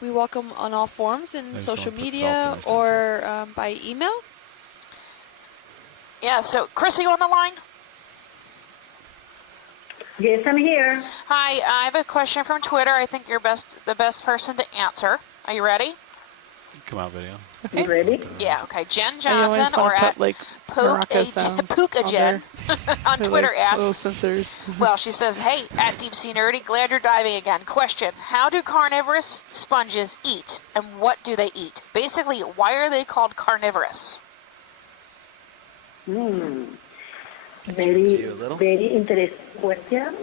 We welcome on all forms in Maybe social someone put media salt in their or by email. Yeah, so Chris, are you on the line? Yes, I'm here. Hi, I have a question from Twitter. I think you're the best person to answer. Are you ready? Come out video. You ready? Yeah, okay. Jen I always Johnson wanna or put, at like, maraca sounds on Pukajen on They're Twitter like little asks. sensors. Well, she says, hey, at Deep Sea Nerdy, glad you're diving again. Question, how do carnivorous sponges eat, and what do they eat? Basically, why are they called carnivorous? Very, very interesting question.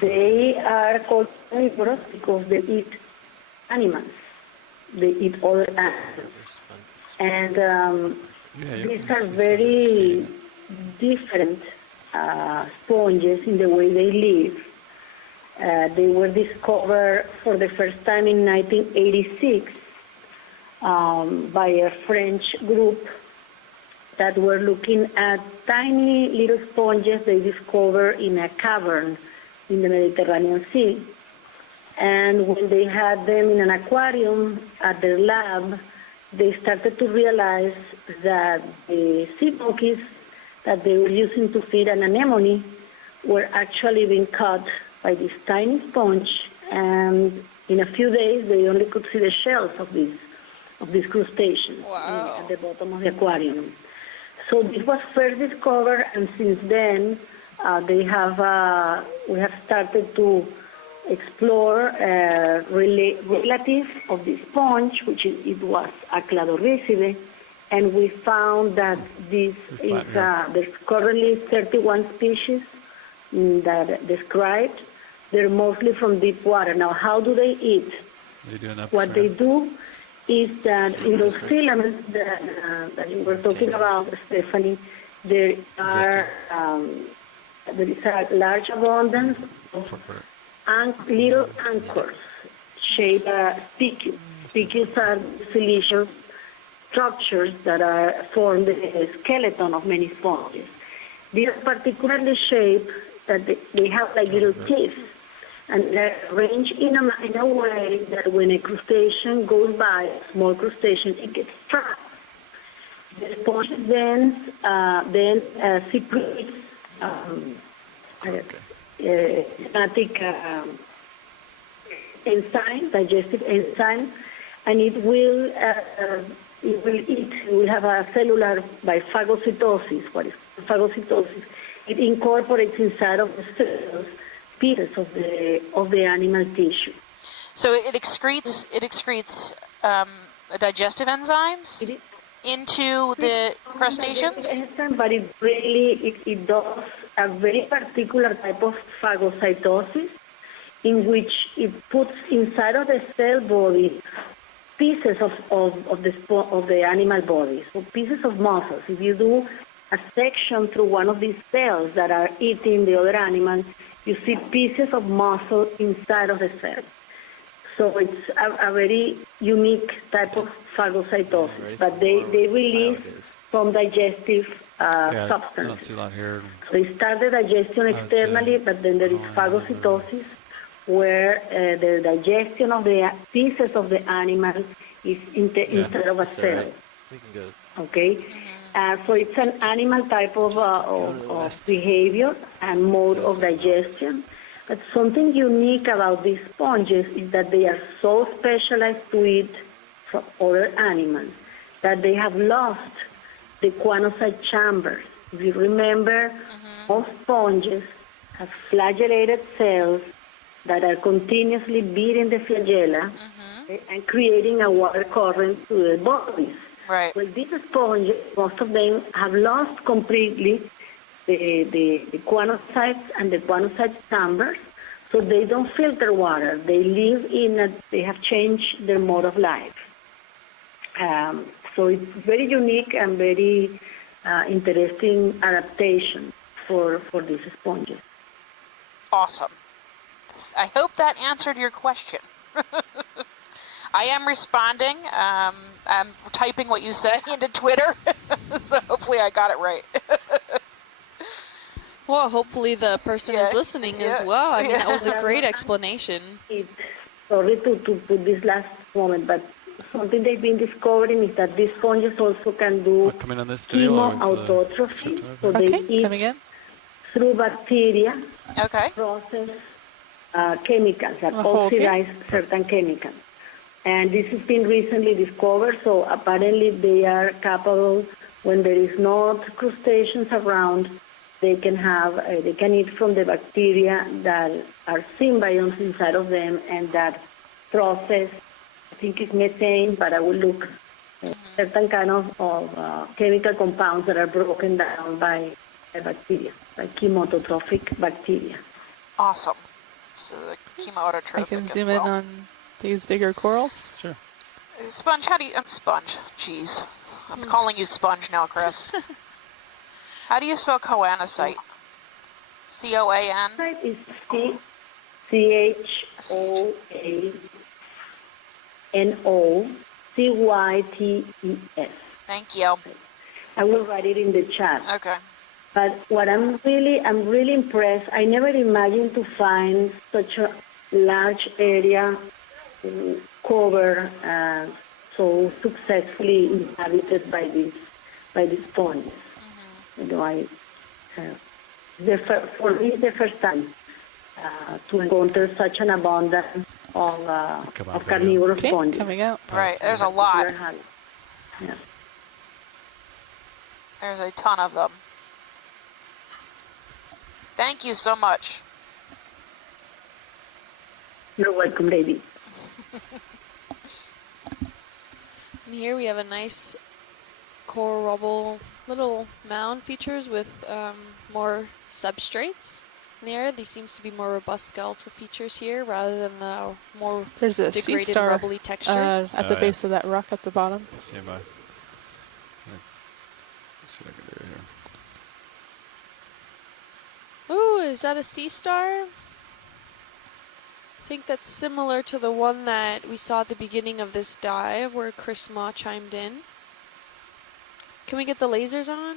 They are called carnivorous because they eat animals. They eat other animals. And these are very different sponges in the way they live. They were discovered for the first time in 1986 by a French group that were looking at tiny little sponges they discovered in a cavern in the Mediterranean Sea. And when they had them in an aquarium at their lab, they started to realize that the sea monkeys that they were using to feed an anemone were actually being caught by this tiny sponge, and in a few days they only could see the shells of these crustaceans at the bottom of the aquarium. So this was first discovered, and since then we have started to explore relative of the sponge, which it was Acladorrhicidae, and we found that this is there's currently 31 species that described. They're mostly from deep water. Now, how do they eat? What they do is that in those filaments that you were talking about, Stephanie, there is a large abundance of little anchors shaped spicules. Spicules are siliceous structures that form the skeleton of many sponges. They are particularly shaped that they have like little teeth, and they're arranged in a way that when a crustacean goes by, a small crustacean, it gets trapped. The sponge then secretes enzymatic enzyme, digestive enzyme, and it will have a cellular by phagocytosis. What is phagocytosis? It incorporates inside of the cells pieces of the animal tissue. So it excretes digestive enzymes into the crustaceans? But it does a very particular type of phagocytosis in which it puts inside of the cell body pieces of the animal body, so pieces of muscles. If you do a section through one of these cells that are eating the other animal, you see pieces of muscle inside of the cell. So it's a very unique type of phagocytosis, but they release some digestive substance. I don't see a lot here. So they start the digestion externally, but then there is phagocytosis, where the digestion of the pieces of the animal is inside of a cell. We can go. Okay, so it's an animal type of behavior and mode of digestion. But something unique about these sponges is that they are so specialized to eat from other animals that they have lost the quanocyte chambers. If you remember, most sponges have flagellated cells that are continuously beating the flagella and creating a water current to their bodies. Right. Well, these sponges, most of them have lost completely the quanocytes and the quanocyte chambers, so they don't filter water. They live they have changed their mode of life. So it's very unique and very interesting adaptation for these sponges. Awesome. I hope that answered your question. I am responding. I'm typing what you said into Twitter, so hopefully I got it right. Well, hopefully the person is listening as well. I mean, that was a great explanation. Sorry to put this last moment, but something they've been discovering is that these sponges also can do chemoautotrophy. So they eat through bacteria, process chemicals that oxidize certain chemicals. And this has been recently discovered, so apparently they are capable, when there is not crustaceans around, they can eat from the bacteria that are symbionts inside of them, and that process, I think it's methane, but I will look at certain kind of chemical compounds that are broken down by bacteria, like chemoautotrophic bacteria. Awesome. So the chemoautotrophic. I can zoom in on these bigger corals. Sure. Sponge, how do you... Sponge. Jeez. I'm calling you Sponge now, Chris. How do you spell coanocyte? C-O-A-N? Is C-H-O-A-N-O-C-Y-T-E-S. Thank you. I will write it in the chat. Okay. But what I'm really impressed. I never imagined to find such a large area covered so successfully inhabited by these sponges. You know, for me, it's the first time to encounter such an abundance of carnivorous sponges. Coming out. Right, there's a lot. Yeah. There's a ton of them. Thank you so much. You're welcome, lady. And here we have a nice coral rubble little mound features with more substrates in the area. These seems to be more robust skeletal features here rather than the more There's a sea degraded star rubbly texture. at the base of that rock at the bottom. Stand by. Let's see what I can do here. Ooh, is that a sea star? I think that's similar to the one that we saw at the beginning of this dive where Chris Ma chimed in. Can we get the lasers on?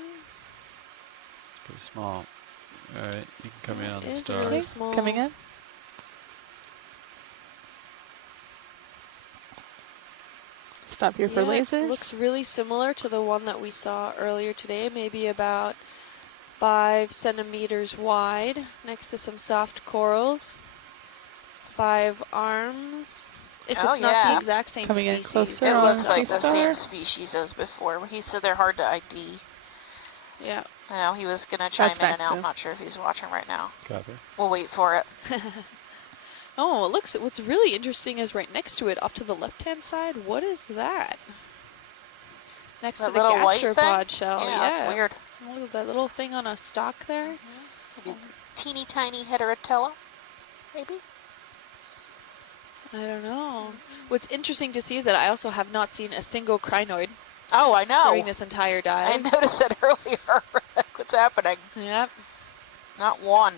It's pretty small. All right, you can come in on the It is star. really small. Coming in. Stop here for Yeah, lasers. it looks really similar to the one that we saw earlier today, maybe about 5 centimeters wide, next to some soft corals. 5 arms. If it's not the exact same Coming in species. closer It on looks like sea the star. same species as before. He said they're hard to ID. Yeah. I know he was going to chime That's in and next out. to- I'm not sure if he's watching right now. Copy. We'll wait for it. Oh, it looks. What's really interesting is right next to it, off to the left-hand side. What is that? Next That to the little white gastropod thing? shell. Yeah, that's weird. Look at that little thing on a stalk there. Maybe teeny tiny heterotella, maybe? I don't know. What's interesting to see is that I also have not seen a single crinoid Oh, I know. during this entire I dive. noticed it earlier. What's happening? Yep. Not one.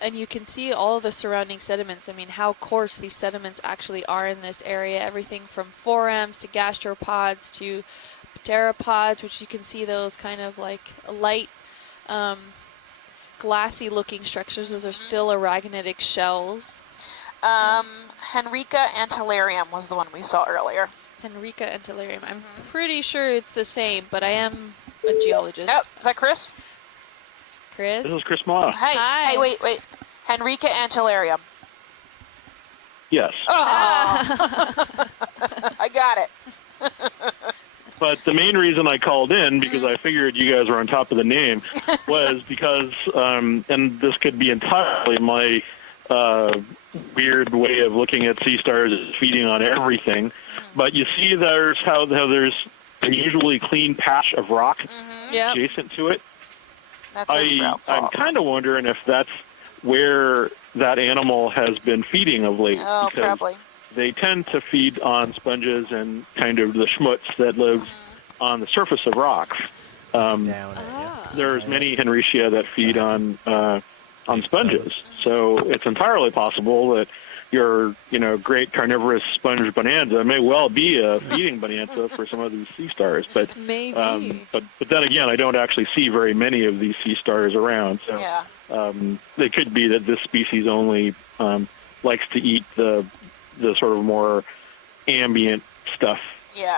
And you can see all of the surrounding sediments. I mean, how coarse these sediments actually are in this area. Everything from forams to gastropods to pteropods, which you can see those kind of like light, glassy-looking structures. Those are still arachnidic shells. Henrica antellarium was the one we saw earlier. Henrica Antilarium. I'm pretty sure it's the same, but I am a geologist. Oh, is that Chris? Chris? This is Chris Ma. Hey, Hi. hey, wait. Henrica Antilarium. Yes. Oh. I got it. But the main reason I called in, because I figured you guys were on top of the name, was because, and this could be entirely my weird way of looking at sea stars as feeding on everything, but you see there's how there's an unusually clean patch of rock adjacent to it. That's his route I'm kind of wondering if that's where that animal has been feeding of late. Oh, because probably. they tend to feed on sponges and kind of the schmutz that lives on the surface of rocks. There's many Henricia that feed on sponges, so it's entirely possible that your great carnivorous sponge bonanza may well be a feeding bonanza for some of these sea stars. But maybe. But then again, I don't actually see very many of these sea stars around. So it could be that this species only likes to eat the sort of more ambient stuff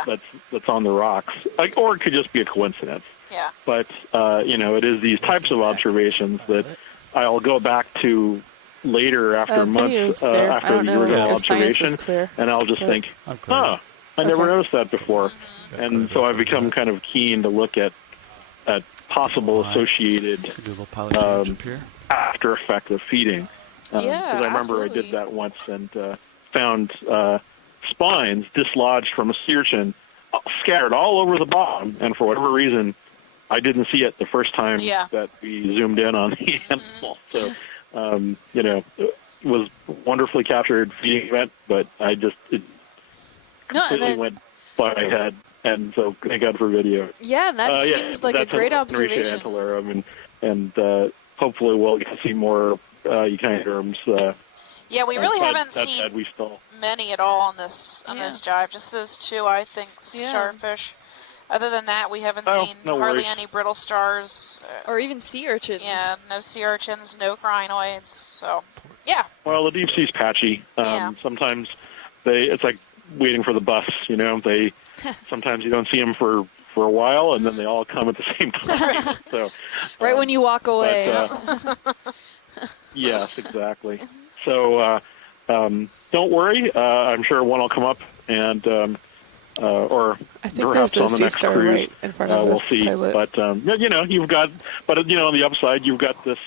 that's on the rocks, or it could just be a coincidence. Yeah. But it is these types of observations that I'll go back to later after months after the original observation, and I'll just think, I never noticed that before. And so I've become kind of keen to look at possible associated after effect of feeding. Because I remember I did that once and found spines dislodged from a sea urchin scattered all over the bottom, and for whatever reason, I didn't see it the first time that we zoomed in on the animal. So, it was wonderfully captured feeding event, but it completely went by my head, and so thank God for video. Yeah, and that seems like a great observation. And hopefully we'll get to see more echinoderms. We really haven't seen we still many at all on this jive. Just those two, I think, starfish. Other than that, we haven't seen hardly any brittle stars. Or even sea urchins. Yeah, no sea urchins, no crinoids. So, yeah. Well, the deep sea's patchy. Sometimes it's like waiting for the bus, They sometimes you don't see them for a while, and then they all come at the same time. So, right when you walk away. Yes, exactly. So don't worry. I'm sure one will come up, and or I think perhaps there's on the next star cruise. right in front of we'll this see. pilot. But you've got, on the upside, you've got this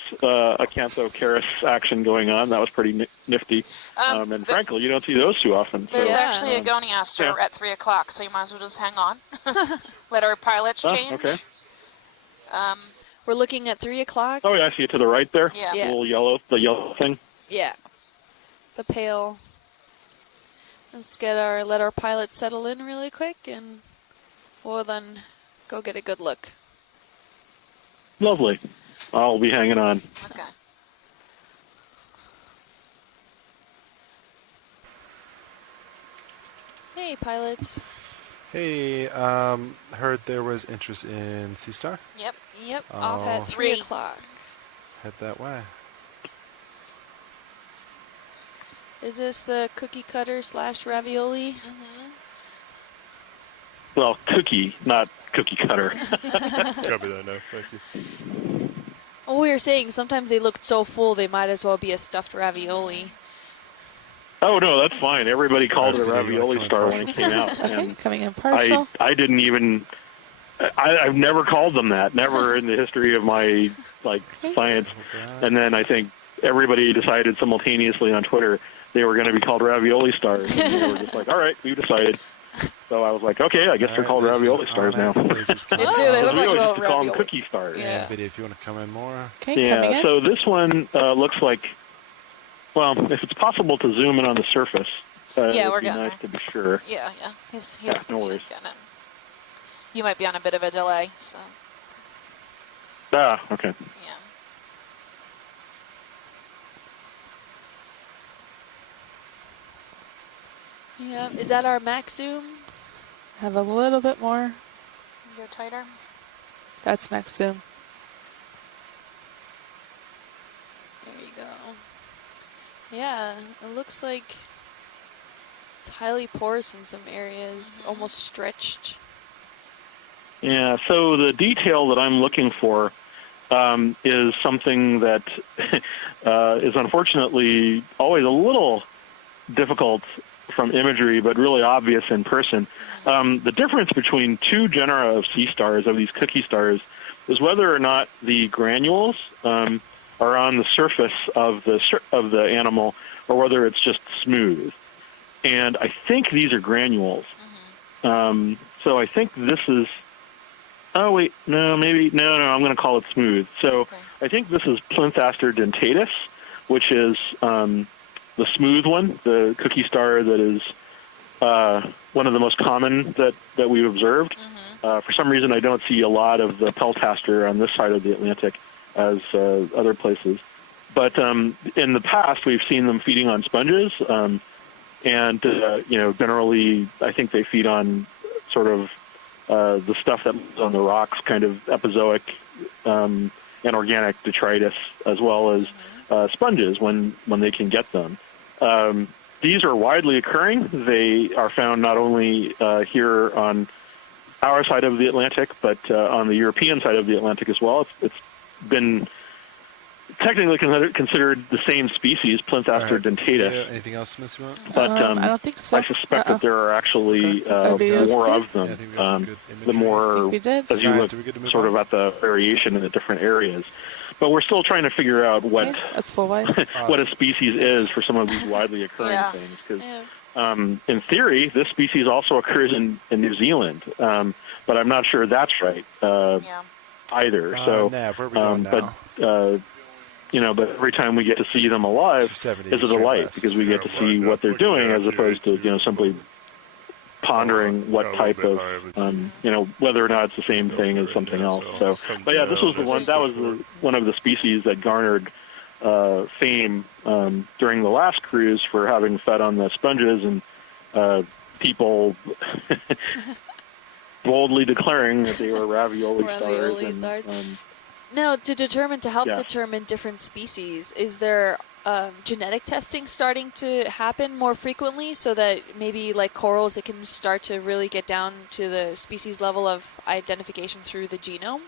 Terrace action going on. That was pretty nifty. And frankly, you don't see those too often. There's so, actually a goniaster at 3:00, so you might as well just hang on. Let our pilots change. Okay. We're looking at 3:00. Oh yeah, I see it to the right there. Yeah. The little the yellow thing. Yeah. The pale. Let's let our pilot settle in really quick, and we'll then go get a good look. Lovely. I'll be hanging on. Okay. Hey, pilots. Hey, heard there was interest in Sea Star. Yep. Off at 3:00. Head that way. Is this the cookie cutter / ravioli? Well, cookie, not cookie cutter. Copy that now. Thank you. Well, we were saying sometimes they look so full they might as well be a stuffed ravioli. Oh no, that's fine. Everybody called it a ravioli star when it came out. Okay, And coming in partial. I didn't even. I've never called them that. Never in the history of my science. And then I think everybody decided simultaneously on Twitter they were going to be called ravioli stars. And they were just like, all right, we've decided. So I was like, okay, I guess they're called ravioli stars now. They do. They look like we always little used to call them raviolis. cookie stars. Yeah. Video, if you want to come in more. Okay, coming Yeah. in. So this one looks like. Well, if it's possible to zoom in on the surface, Yeah, it we're would be getting nice to be sure. Yeah. He's No worries. getting in. You might be on a bit of a delay, so Okay. yeah. Yeah. Is that our max zoom? Have a little bit more. Go tighter. That's max zoom. There you go. Yeah, it looks like It's highly porous in some areas, almost stretched. Yeah, so the detail that I'm looking for is something that is unfortunately always a little difficult from imagery, but really obvious in person. The difference between two genera of sea stars, of these cookie stars, is whether or not the granules are on the surface of the animal, or whether it's just smooth. And I think these are granules. So I think this is. Oh wait, no, maybe no. I'm going to call it smooth. So I think this is Plinthaster dentatus, which is the smooth one, the cookie star that is one of the most common that we've observed. For some reason, I don't see a lot of the Peltaster on this side of the Atlantic as other places. But in the past, we've seen them feeding on sponges, and generally, I think they feed on sort of the stuff that lives on the rocks, kind of epizoic and organic detritus, as well as sponges when they can get them. These are widely occurring. They are found not only here on our side of the Atlantic, but on the European side of the Atlantic as well. It's been technically considered the same species, Plinthaster dentatus. Yeah, anything else, Miss Yvonne? But I don't think so. I suspect that there are actually more of them. The more, as you look sort of at the variation in the different areas. But we're still trying to figure out what that's full white. what a species is for some of these widely occurring things. Because in theory, this species also occurs in New Zealand, but I'm not sure that's right either. So, Nav, where are we going now? But every time we get to see them alive is a delight, because we get to see what they're doing as opposed to simply pondering what type of whether or not it's the same thing as something else. So, but yeah, this was the one that was one of the species that garnered fame during the last cruise for having fed on the sponges, and people boldly declaring that they were ravioli stars. Now, to help determine different species, is there genetic testing starting to happen more frequently, so that maybe like corals, it can start to really get down to the species level of identification through the genome?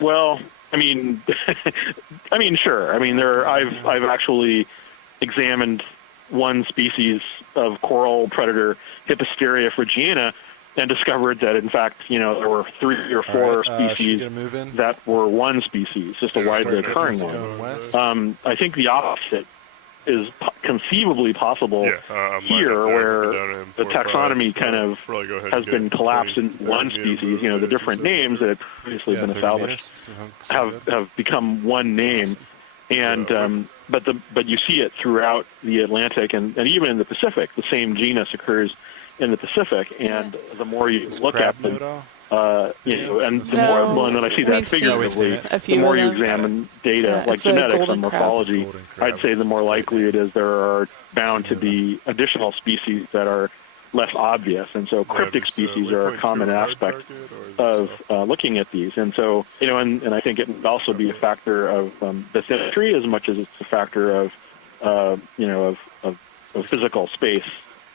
Well, I mean, sure. I mean, I've actually examined one species of coral predator, Hippisteria phrygiana, and discovered that, in fact, there were 3 or 4 species that were one species, just a widely occurring one. I think the opposite is conceivably possible here, where the taxonomy kind of has been collapsed into one species. The different names that had previously been established have become one name, and but you see it throughout the Atlantic and even in the Pacific. The same genus occurs in the Pacific, and the more you look at them, and the more, and then I see that figuratively, the more you examine data like genetics and morphology, I'd say the more likely it is there are bound to be additional species that are less obvious, and so cryptic species are a common aspect of looking at these, and so and I think it would also be a factor of bathymetry as much as it's a factor of physical space.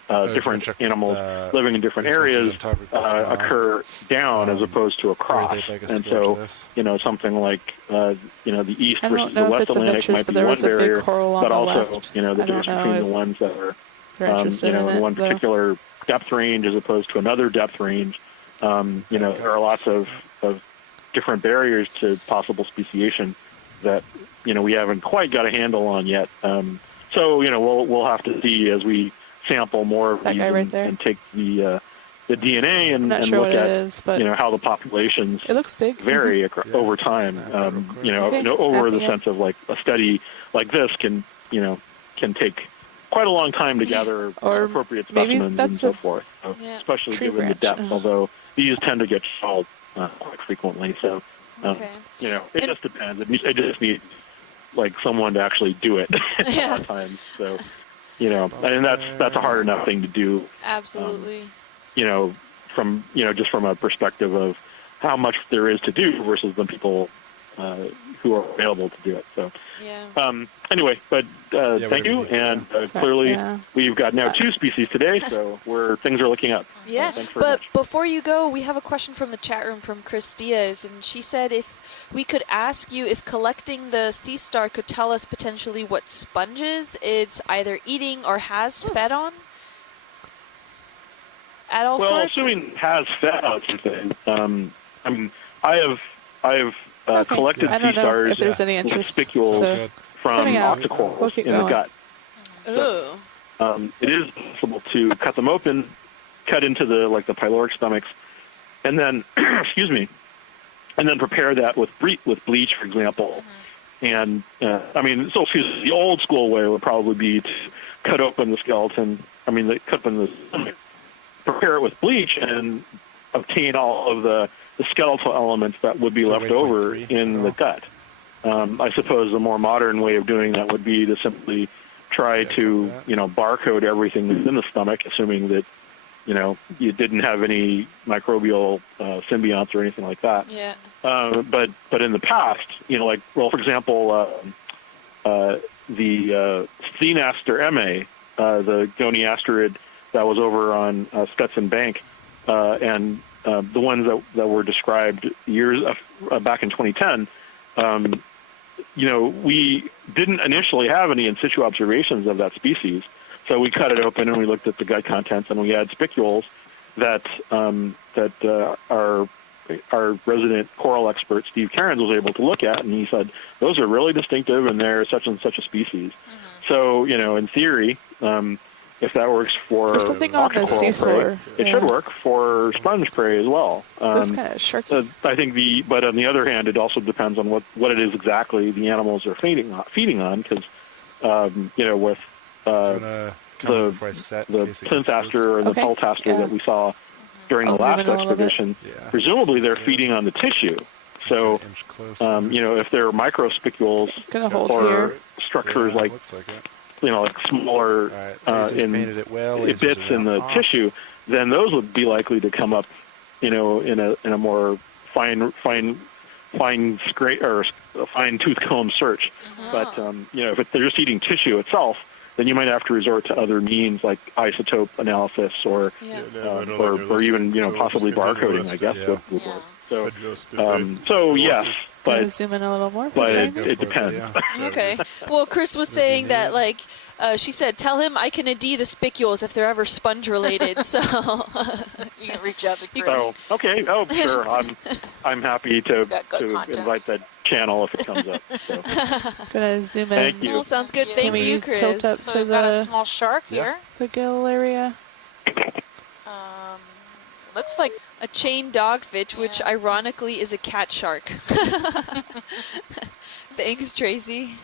Different animals living in different areas occur down as opposed to across, and so something like the East versus the West Atlantic might be one barrier, but also the difference between the ones that are in one particular depth range as opposed to another depth range. There are lots of different barriers to possible speciation that we haven't quite got a handle on yet. So we'll have to see as we sample more of these and take the DNA and look at how the populations vary over time. Over the sense of like a study like this can take quite a long time to gather appropriate specimens and so forth, especially given the depth. Although these tend to get shelled quite frequently, so it just depends. It just needs like someone to actually do it a lot of times. So. And that's a hard enough thing to do. Absolutely. From just from a perspective of how much there is to do versus the people who are available to do it. So Yeah. anyway, but thank you, and clearly we've got now 2 species today, so things are looking up. Yeah, thanks very but much. before you go, we have a question from the chat room from Chris Diaz, and she said if we could ask you if collecting the sea star could tell us potentially what sponges it's either eating or has fed on at all Well, sorts. assuming it has fed on something, I mean, I have collected I sea don't know stars if there's any with interest. spicules So from coming out. octocorals We'll keep in the going. gut. Ooh. It is possible to cut them open, cut into the pyloric stomachs, and then excuse me, and then prepare that with bleach, for example. And I mean, so the old school way would probably be to cut open the skeleton. I mean, cut open the stomach, prepare it with bleach, and obtain all of the skeletal elements that would be left over in the gut. I suppose the more modern way of doing that would be to simply try to, barcode everything that's in the stomach, assuming that, you didn't have any microbial symbionts or anything like that. Yeah. But in the past, for example, the Scenaster MA, the goniasterid that was over on Stetson Bank, and the ones that were described years back in 2010, we didn't initially have any in situ observations of that species. So we cut it open and we looked at the gut contents, and we had spicules that our resident coral expert Steve Cairns was able to look at, and he said those are really distinctive and they're such and such a species. So in theory, if that works for there's something on the octocoral seafloor. prey, it should work for sponge prey as well. It's kind of sharky. I think but on the other hand, it also depends on what it is exactly the animals are feeding on, because with the Plintaster or the Peltaster that we saw during the last expedition, presumably they're feeding on the tissue. So, if they're microspicules or structures like smaller bits in the tissue, then those would be likely to come up, in a more fine tooth comb search. But if they're just eating tissue itself, then you might have to resort to other means like isotope analysis or even possibly barcoding, I guess. Would work. So yes, but zoom in a little more. But it depends. Okay. Well, Chris was saying that she said, tell him I can ID the spicules if they're ever sponge related. So you can reach out to Chris. Oh, okay. Oh, sure. I'm happy to invite that channel if it comes up. So. Gonna zoom in. Thank you. Well, sounds good. Thank you, Chris. Tilt up So to we've got a small shark here. the gill area. Looks like a chain dogfish, which ironically is a cat shark. Thanks, Tracy.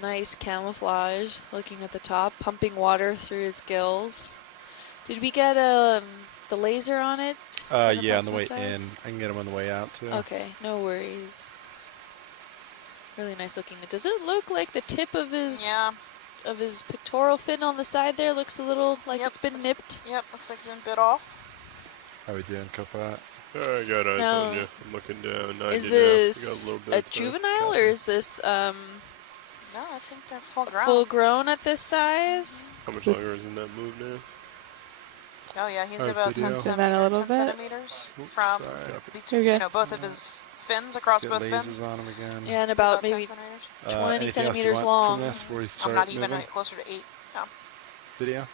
Nice camouflage, looking at the top, pumping water through his gills. Did we get the laser on it? Yeah, on the way in. I can get him on the way out, too. Okay, no worries. Really nice looking. Does it look like the tip of his pectoral fin on the side there looks a little like it's been nipped? Yep, looks like it's been bit off. How we doing, Copilot? I got eyes on you. I'm looking down. Is this a juvenile or is this No, I think they're full grown. Full grown at this size? How much longer is in that move now? Oh yeah, he's about 10 centimeters from between both of his fins across both fins. On him again. Yeah, and about maybe 20 centimeters long. I'm not even closer to 8. No. Video?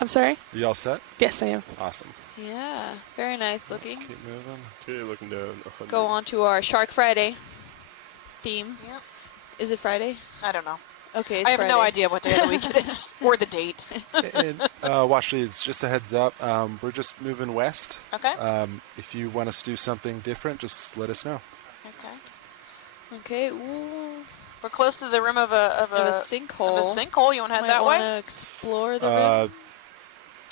I'm sorry? You all set? Yes, I am. Awesome. Yeah, very nice looking. Keep moving. Okay, looking down. 100. Go on to our Shark Friday theme. Yep. Is it Friday? I don't know. Okay, it's I have Friday. no idea what day of the week it is or the date. And Washley, it's just a heads up. We're just moving west. Okay. If you want us to do something different, just let us know. Okay. Okay. Ooh. We're close to the rim of a sinkhole. Of a sinkhole. You want to head that way? Want to explore the rim?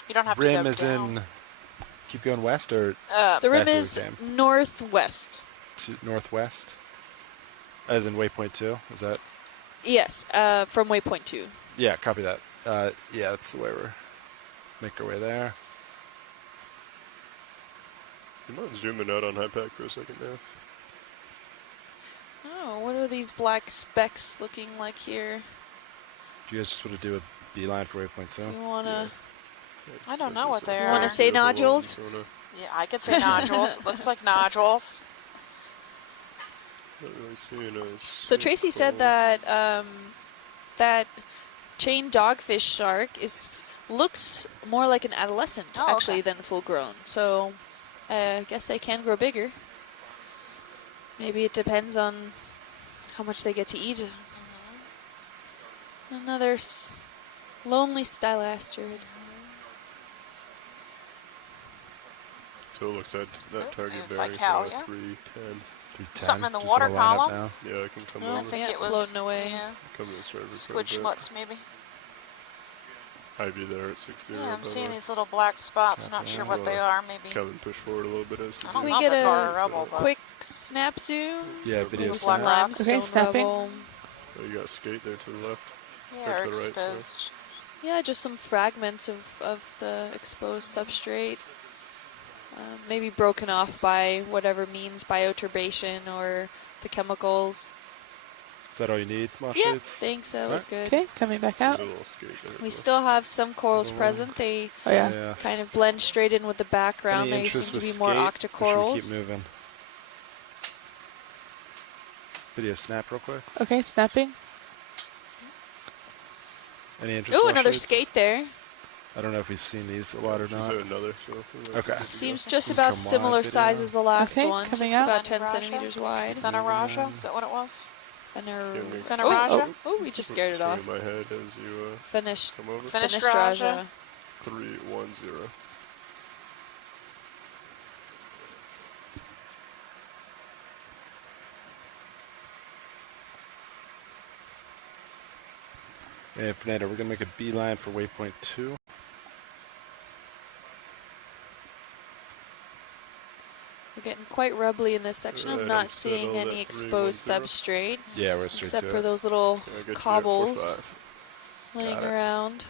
You don't have to rim go is down. in. Keep going west or. The rim is northwest. To northwest. As in waypoint 2. Is that? Yes, from waypoint 2. Yeah, copy that. Yeah, that's the way we're make our way there. You mind zooming out on high pack for a second now? Oh, what are these black specks looking like here? Do you guys just want to do a beeline for waypoint 2? Do you want to... I don't know what they You are. want to say nodules? Yeah, I could say nodules. It looks like nodules. Not really seeing a So Tracy said that that chain dogfish shark looks more like an adolescent actually than full grown. So I guess they can grow bigger. Maybe it depends on how much they get to eat. Another lonely stylasterid. So it looks at that target and bearing Ficalia. 310. Something in the Just water wanna line up column. now. Yeah, I can come Oh, over. I think yeah, it was floating away. Yeah. Come to the server. Squid schmutz, maybe. I'd be there at 6-0. Yeah, I'm seeing these little black spots. Not sure what they are. Maybe. Come and push forward a little bit as I Can don't we know if get they're tar or a rubble, but quick snap zoom? Yeah, video Little snap. black rocks. Okay, snapping. Rubble. Oh, you got skate there to the left. Yeah, Or they're to the right, sorry. exposed. Yeah, just some fragments of the exposed substrate. Maybe broken off by whatever means, bioturbation or the chemicals. Is that all you need, Mosh Yeah, Shades? thanks. That was good. Okay, coming back out. Little skate there. We still have some corals present. They Oh yeah. Yeah. kind of blend straight in with the background. Any They seem interest to with be more skate, or octocorals. should we keep moving? Video snap real quick. Okay, snapping. Any interest? Oh, Mosh another Shades? skate there. I don't know if we've seen these a lot or She's not. at another, so Okay. Seems just Come about on, similar video. size as the last Okay, one. coming Just out. about 10 Fenaraja? centimeters wide. Fenaraja? Is that what it was? Fenaraja. Oh, we just scared it off. In my head as you Finished. come over. Fenestraja. 310. And Fernando, we're gonna make a beeline for waypoint 2. We're getting quite rubbly in this section. I'm Right, not I'm seeing settled any at exposed 310. substrate, Yeah, we're straight except to for it. those little Yeah, I got you there at cobbles 4-5. laying Got it. around.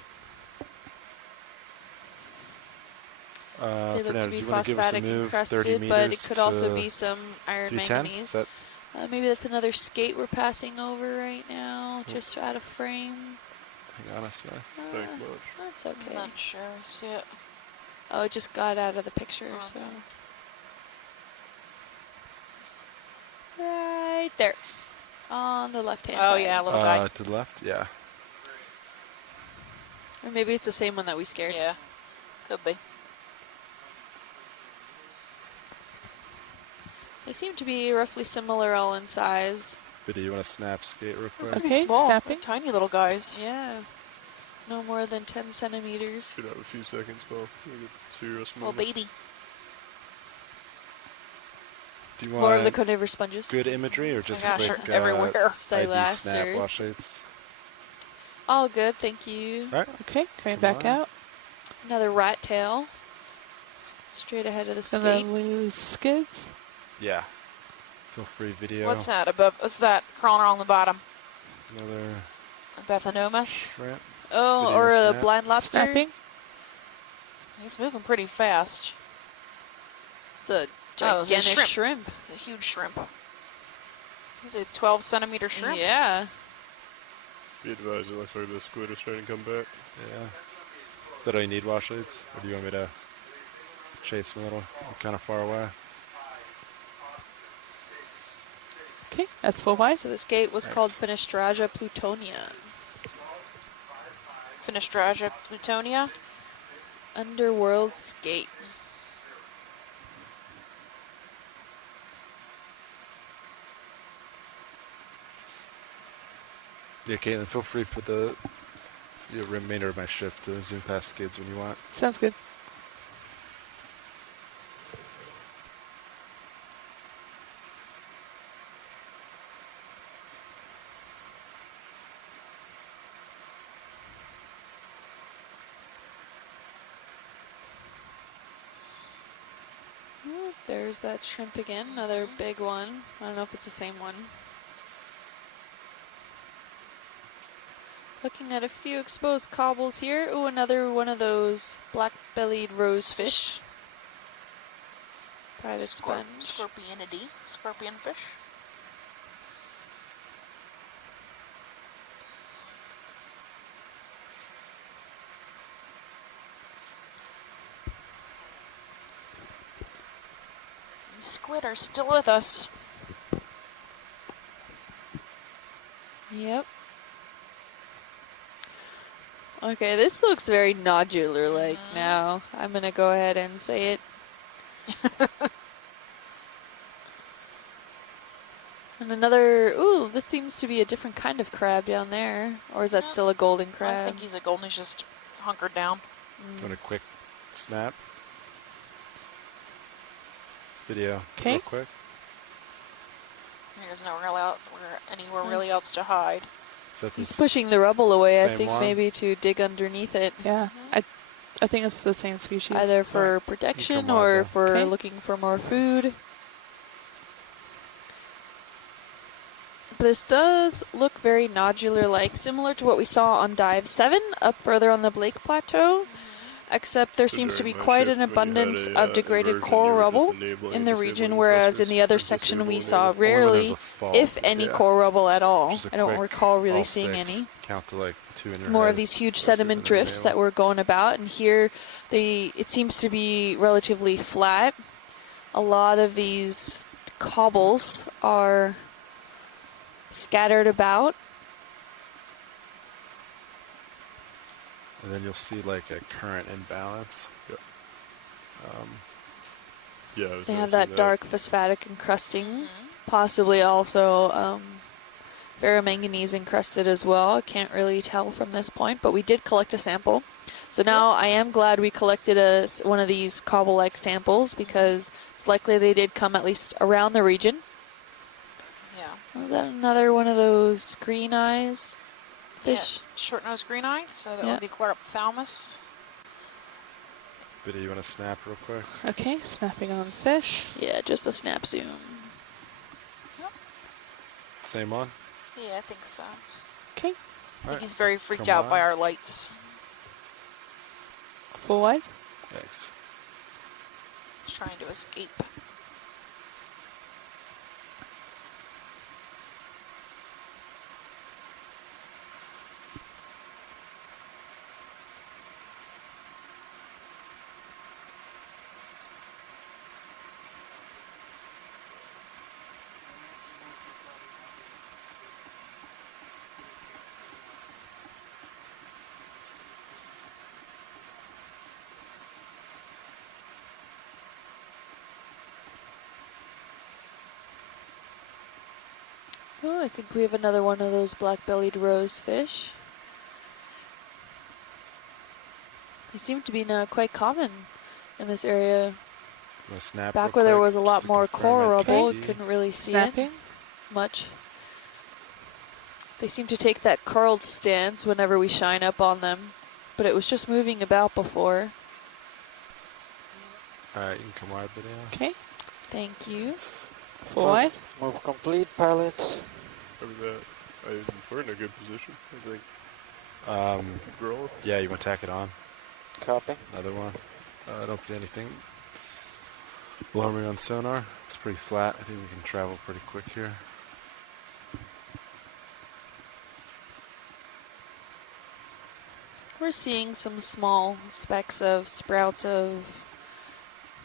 They look to Fernando, be do you want to give us a phosphatic move 30 encrusted, meters but it could also to be some iron 310? manganese. Is that Maybe that's another skate we're passing over right now, just out of frame. hang on a sec. Thanks much. That's I'm okay. not sure. See it. Oh, it just got out of the picture, so. Right there. On the left-hand Oh, side. yeah, little guy. To the left? Yeah. Or maybe it's the same one that we scared. Yeah, could be. They seem to be roughly similar all in size. Video, you want to snap skate real quick? Okay, Small, snapping. tiny little guys. Yeah. No more than 10 centimeters. Should have a few seconds, Paul. We get serious Little movement. baby. Do you More of the want coniferous sponges. good imagery or just Oh my a gosh, quick they're everywhere. ID snap Stylasters. wash shades? All good, thank you. All right. Okay, coming Come back on. out. Another rat tail. Straight ahead of the And skate. then lose skids. Yeah. Feel free video. What's that above? What's that crawling along the bottom? Another Bathanomus. shrimp. Oh, Video or a snap. blind lobster. Snapping. He's moving pretty fast. It's a Oh, it's a gigantic shrimp. shrimp. It's a huge shrimp. He's a 12-centimeter shrimp. Yeah. Be advised, it looks like the squid is starting to come back. Yeah. Is that all you need, wash shades? Or do you want me to chase them a little? I'm kind of far away. Okay, that's full wide. So the skate was Thanks. called Fenestraja plutonia. Fenestraja plutonia. Underworld skate. Yeah, Caitlin, feel free for the remainder of my shift to zoom past skids when you want. Sounds good. Oh, there's that shrimp again, another big one. I don't know if it's the same one. Looking at a few exposed cobbles here. Oh, another one of those black-bellied rosefish. Try the sponge. Scorpionity. Scorpion fish. These squid are still with us. Yep. Okay, this looks very nodular-like now. I'm going to go ahead and say it. And another, ooh, this seems to be a different kind of crab down there. Or is that still a golden crab? I think he's a golden. He's just hunkered down. Doing a quick snap. Video. Okay. Real quick. There's anywhere really else to hide. Is that He's this pushing the rubble away, I same think, one? maybe to dig underneath it. Yeah. I think it's the same species. Either for Alright. protection You come wide or there. for Okay. looking for more food. But this does look very nodular-like, similar to what we saw on Dive 7 up further on the Blake Plateau. Except there So seems to be during my quite shift, an when you had abundance a, of degraded inversion, coral you were just rubble enabling in and the disabling region, whereas in the other clusters, or section we disabling saw enabling? Only when there's rarely, a fault. if any, Yeah. coral rubble at all. Just a I don't quick recall really all seeing 6, any. Count to like 2 in your More head. of these huge Let's sediment get the drifts nail. that were going about, and here it seems to be relatively flat. A lot of these cobbles are scattered about. And then you'll see like a current imbalance. Yep. Yeah, I was They have noticing that dark phosphatic encrusting, possibly also ferromanganese encrusted as well. I can't really tell from this point, but we did collect a sample. So now I am glad we collected one of these cobble-like samples because it's likely they did come at least around the region. Yeah. Was that another one of those green eyes fish? Yeah, short-nosed green-eyed, so that Yeah. would be Chlorophthalmus. Biddy, you want to snap real quick? Okay, snapping on fish. Yeah, just a snap zoom. Same one? Yeah, I think so. Okay. I think Alright, he's very freaked come out by on. our lights. Full wide. Thanks. He's trying to escape. Oh, I think we have another one of those black-bellied rose fish. They seem to be now quite common in this area. Want to snap Back real where there quick, was a just lot to more confirm coral rubble, ID? couldn't really see Snapping. it much. They seem to take that curled stance whenever we shine up on them, but it was just moving about before. Alright, you can come wide, Biddy. Okay. Thank you. Full wide. Move complete, pilots. Over that. We're in a good position, I think. Grow. Yeah, you want to tack it on? Copy. Another one. I don't see anything alarming on sonar. It's pretty flat. I think we can travel pretty quick here. We're seeing some small specks of sprouts of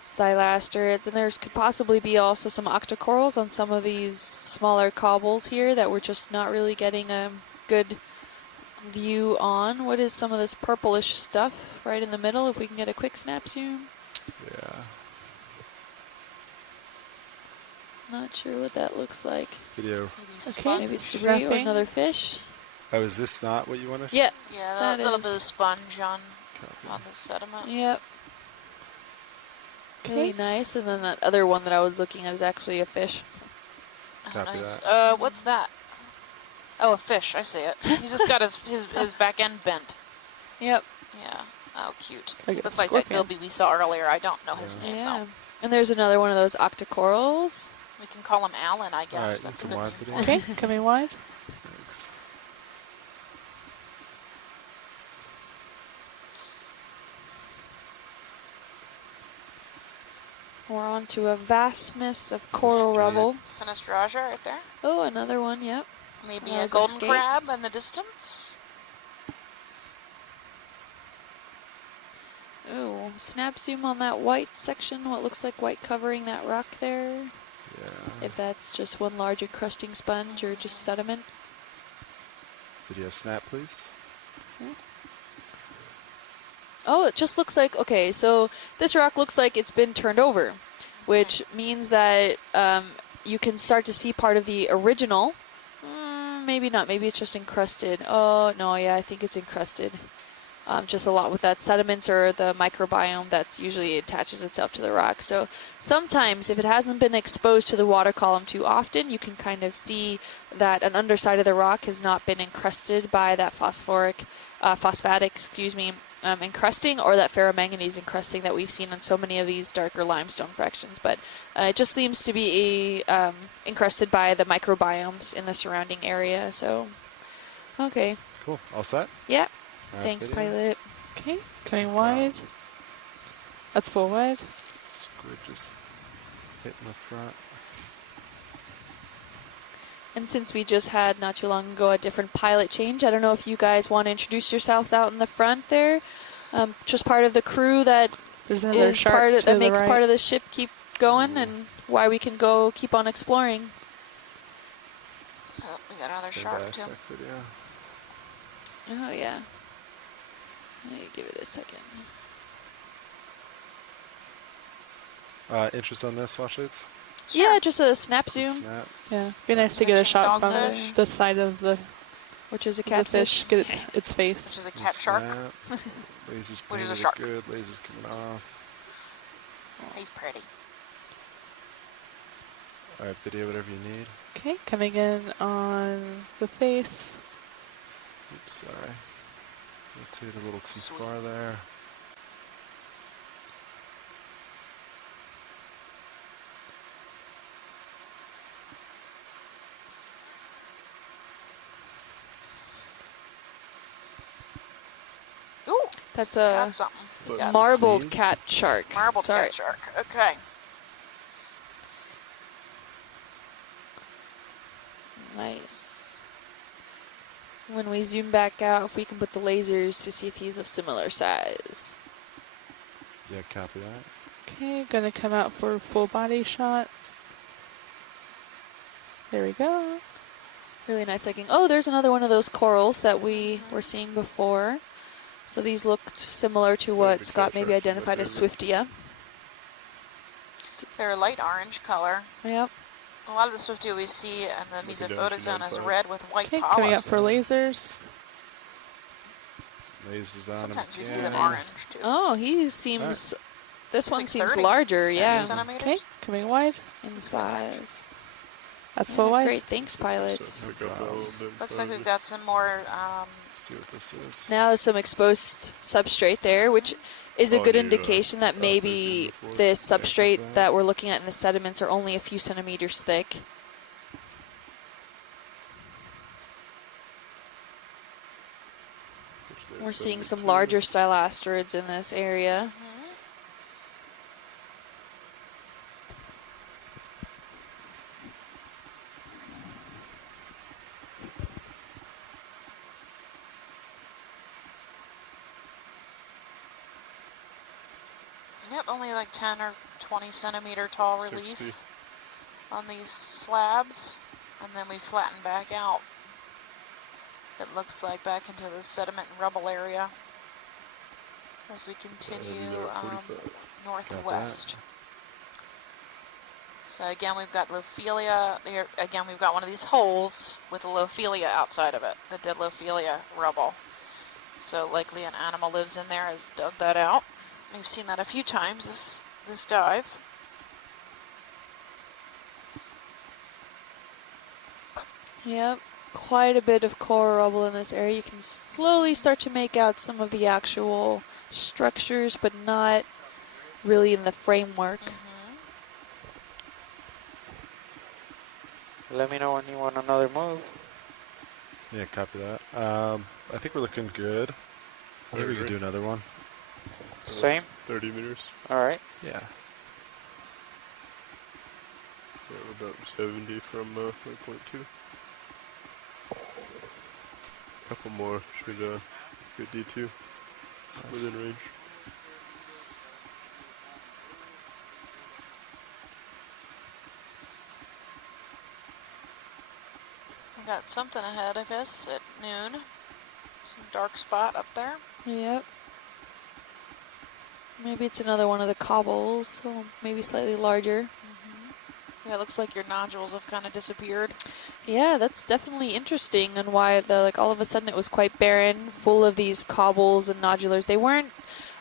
stylasters, and there could possibly be also some octocorals on some of these smaller cobbles here that we're just not really getting a good view on. What is some of this purplish stuff right in the middle, if we can get a quick snap zoom? Yeah. Not sure what that looks like. Video. Okay, maybe it's debris or Wrapping. another fish. Oh, is this not what you wanted? Yeah, Yeah, that a little is. bit of sponge on Copy. the sediment. Yep. Really nice, and then that other one that I was looking at is actually a fish. Oh, Copy nice. that. What's that? Oh, a fish. I see it. He's just got his back end bent. Yep. Yeah. Oh, cute. Like He a looks like that scorpion. gilby we saw earlier. I don't know his name Yeah. though. And there's another one of those octocorals. We can call him Alan, I guess. Alright, That's a you good come name wide, for Biddy. him. Okay, coming wide. Thanks. We're on to a vastness of coral rubble. Fenestraja right there. Oh, another one, yep. Maybe That a was a golden skate. crab in the distance. Ooh, snap zoom on that white section, what looks like white covering that rock there. Yeah. If that's just one large encrusting sponge or just sediment. Video snap, please. Oh, it just looks like, okay, so this rock looks like it's been turned over, which means that you can start to see part of the original. Maybe not, maybe it's just encrusted. Oh, no, yeah, I think it's encrusted. Just a lot with that sediments or the microbiome that's usually attaches itself to the rock. So sometimes if it hasn't been exposed to the water column too often, you can kind of see that an underside of the rock has not been encrusted by that phosphatic, encrusting or that ferromanganese encrusting that we've seen on so many of these darker limestone fractions. But it just seems to be encrusted by the microbiomes in the surrounding area. So, okay. Cool. All set? Yeah. All right, Thanks, video. pilot. Okay, coming wide. That's full wide. Squid just hitting the front. And since we just had not too long ago a different pilot change, I don't know if you guys want to introduce yourselves out in the front there. Just part of the crew that There's another is shark part of, to that the makes right. part of the ship keep going and why we can go keep on exploring. So we got another Stand shark by a too. sec, video. Oh yeah. Let me give it a second. Interest on this, watch it. Sure. Yeah, just a snap zoom, Snap. Yeah, be nice to get a shot from Dogfish. the side of the which is a the catfish. fish, get its Which face. is a cat shark. Snap. Lasers Which is a painted shark. good. Lasers coming off. He's pretty. All right, video, whatever you need. Okay, coming in on the face. Oops, sorry. Rotate a little too Sweet. far there. Ooh, That's got a something. But Got marbled sneeze. cat shark. marbled Sorry. cat shark. Okay. Nice. When we zoom back out, if we can put the lasers to see if he's of similar size. Yeah, copy that. Okay, gonna come out for a full body shot. There we go. Really nice looking. Oh, there's another one of those corals that we were seeing before. So these looked similar to what Maybe Scott cat maybe sharks are my identified as favorite. Swiftia. They're a light orange color. Yep. A lot of the Swiftia we see in the Looking down mesophotic from zone that is side. red with white Okay, coming up polyps. for lasers. Lasers on Sometimes him. you see them again. orange too. Oh, he seems. This one Like seems 30 larger. 30 Yeah. centimeters. Okay, coming wide. In size. That's Yeah, full wide. great. Thanks, pilots. Pick up that little bit Looks like further. we've got some more. Let's see what this is. Now there's some exposed substrate there, which is a Oh, good new, indication that upper maybe fusion before. this Yeah, substrate copy that. that we're looking at in the sediments are only a few centimeters thick. We're seeing some larger style asteroids in this area. Yep, only like 10 or 20 centimeter tall relief 60. on these slabs, and then we flatten back out. It looks like back into the sediment and rubble area as we continue north and Got that. west. So again, we've got Lophelia. Here, again, we've got one of these holes with a Lophelia outside of it, the dead Lophelia rubble. So likely an animal lives in there, has dug that out. We've seen that a few times, this dive. Yep, quite a bit of coral rubble in this area. You can slowly start to make out some of the actual structures, but not really in the framework. Let me know when you want another move. Yeah, copy that. I think we're looking good. I think we could do another one. Same? 30 meters. All right. Yeah. Yeah, we're about 70 from waypoint 2. Couple more should get D2 within range. We got something ahead of us at noon. Some dark spot up there. Yep. Maybe it's another one of the cobbles, so maybe slightly larger. Yeah, it looks like your nodules have kind of disappeared. Yeah, that's definitely interesting, and why all of a sudden it was quite barren, full of these cobbles and nodulars. They weren't.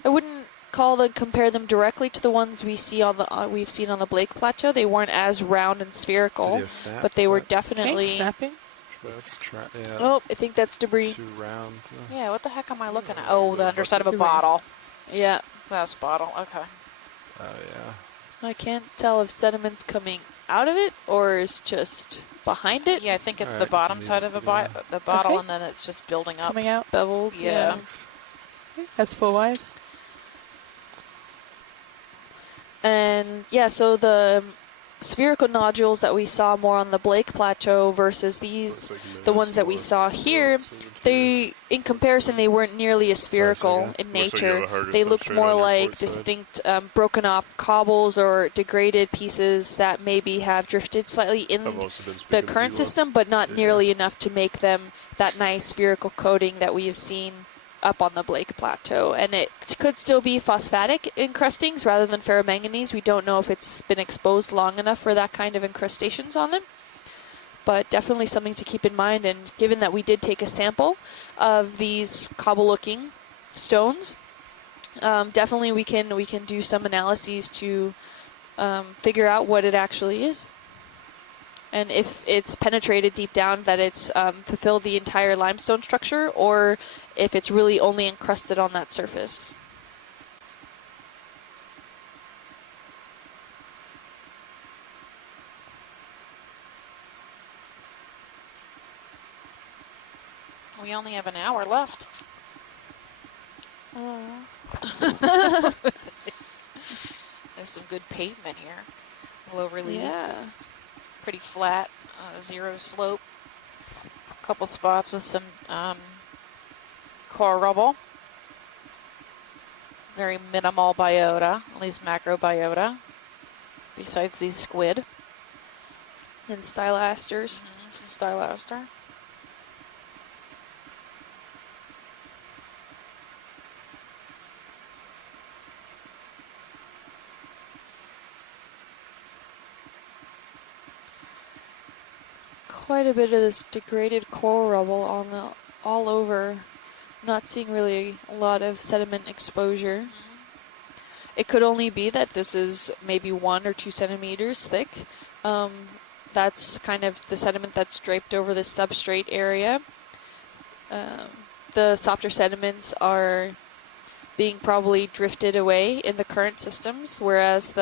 I wouldn't compare them directly to the ones we've seen on the Blake Plateau. They weren't as round and spherical, Video snap, but they is were that- definitely. Snapping? Yeah. Oh, I think that's debris. Too round. Yeah, what the heck am I looking at? Oh, the underside of a Debris. bottle. Yeah, Glass bottle. Okay. Oh yeah. I can't tell if sediment's coming out of it or is just behind it. Yeah, I think it's All the right, bottom leave side it of video. the bottle, Okay. and then it's just building up. Coming out. Beveled. Yeah. Thanks. That's full wide. And yeah, so the spherical nodules that we saw more on the Blake Plateau versus these, the ones that we saw here, in comparison, they weren't nearly as spherical in Looks like you have nature. a harder They looked substrate more on your like port side. distinct broken off cobbles or degraded pieces that maybe have drifted slightly in I've also been the speaking to current you, system, but not nearly enough to make them that nice spherical coating that we have seen up on the Blake Plateau. And it could still be phosphatic encrustings rather than ferromanganese. We don't know if it's been exposed long enough for that kind of incrustations on them. But definitely something to keep in mind. And given that we did take a sample of these cobble-looking stones, definitely we can do some analyses to figure out what it actually is. And if it's penetrated deep down, that it's fulfilled the entire limestone structure, or if it's really only encrusted on that surface. We only have an hour left. There's some good pavement here. Low relief. Yeah. Pretty flat, zero slope. Couple spots with some core rubble. Very minimal biota, at least macro biota, besides these squid. And stylasters. Some stylaster. Quite a bit of this degraded coral rubble all over. Not seeing really a lot of sediment exposure. It could only be that this is maybe 1 or 2 centimeters thick. That's kind of the sediment that's draped over this substrate area. The softer sediments are being probably drifted away in the current systems, whereas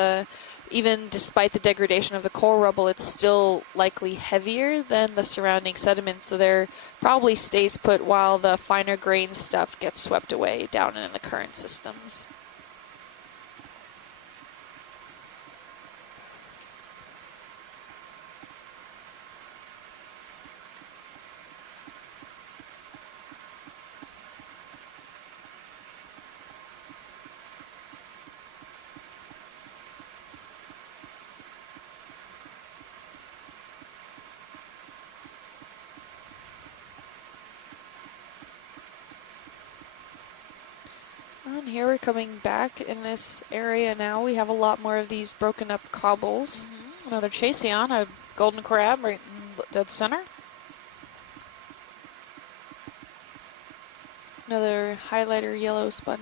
even despite the degradation of the coral rubble, it's still likely heavier than the surrounding sediments, so there probably stays put while the finer grain stuff gets swept away down in the current systems. And here we're coming back in this area now. We have a lot more of these broken up cobbles. Another Chaseon, a golden crab right in dead center. Another highlighter yellow sponge.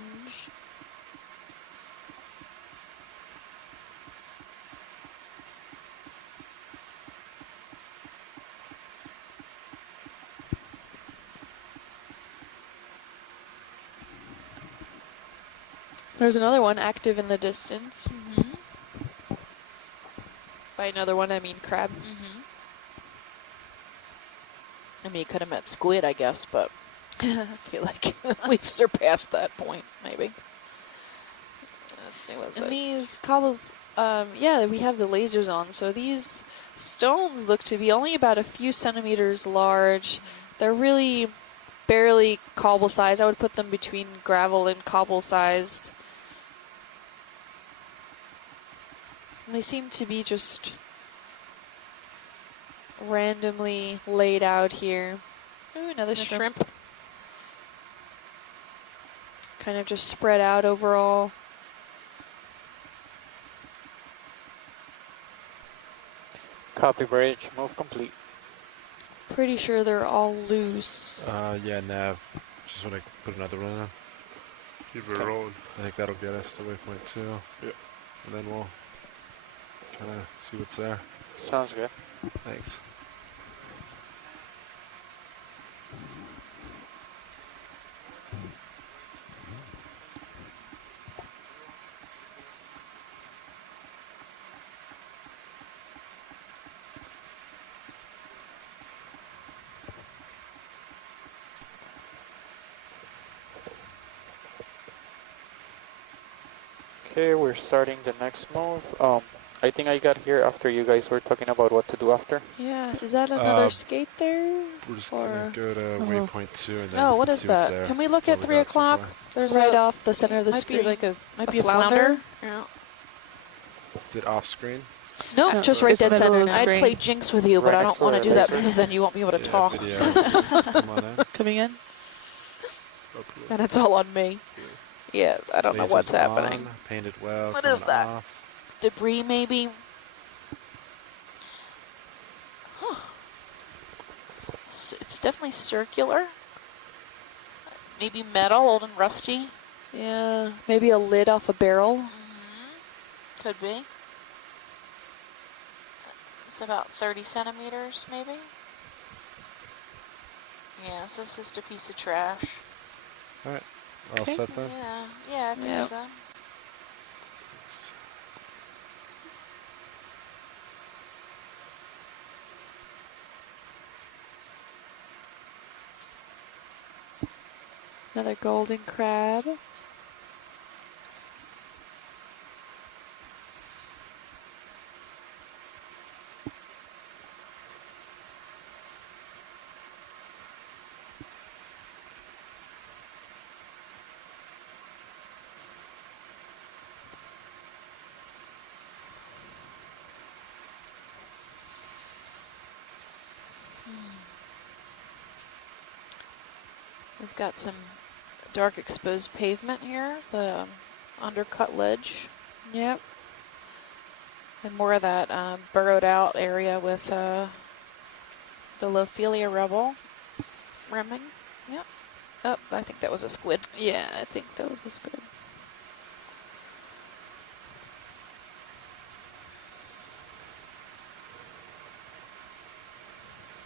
There's another one active in the distance. By another one, I mean crab. I mean, you could have met squid, I guess, but I feel like we've surpassed that point, maybe. Let's see what's And it. these cobbles Yeah, we have the lasers on. So these stones look to be only about a few centimeters large. They're really barely cobble sized. I would put them between gravel and cobble sized. They seem to be just randomly laid out here. Ooh, another shrimp. Kind of just spread out overall. Copy bridge, move complete. Pretty sure they're all loose. Yeah, Nav. Just want to put another one in. Keep it rolling. I think that'll get us to waypoint 2. Yep. And then we'll kind of see what's there. Sounds good. Thanks. Okay, we're starting the next move. I think I got here after you guys were talking about what to do after. Yeah, is that another skate there? We're just going to go to waypoint 2 and then Oh, what is see what's that? there. Can we look That's at all 3 got so o'clock? far. There's Right a, off the center of the might screen. be like a a flounder? Yeah. Is it off screen? No, just right It's dead middle center of the now. I'd play Jinx with you, but Right I next don't want to to the do that laser. because then you won't be able to Yeah, talk. video. Come on in. Coming in? Up to And it's all on me. Yeah, I don't know Lasers what's happening. on, painted well. What is coming that? Off. Debris, maybe? Huh. It's definitely circular. Maybe metal, old and rusty. Yeah, maybe a lid off a barrel. Could be. It's about 30 centimeters, maybe. Yes, this is just a piece of trash. All right. All Okay. set then? Yeah, I think Yep. so. Thanks. Another golden crab. We've got some dark exposed pavement here, the undercut ledge. Yep. And more of that burrowed out area with the Lophelia rubble rimming. Yep. Oh, I think that was a squid. Yeah, I think that was a squid.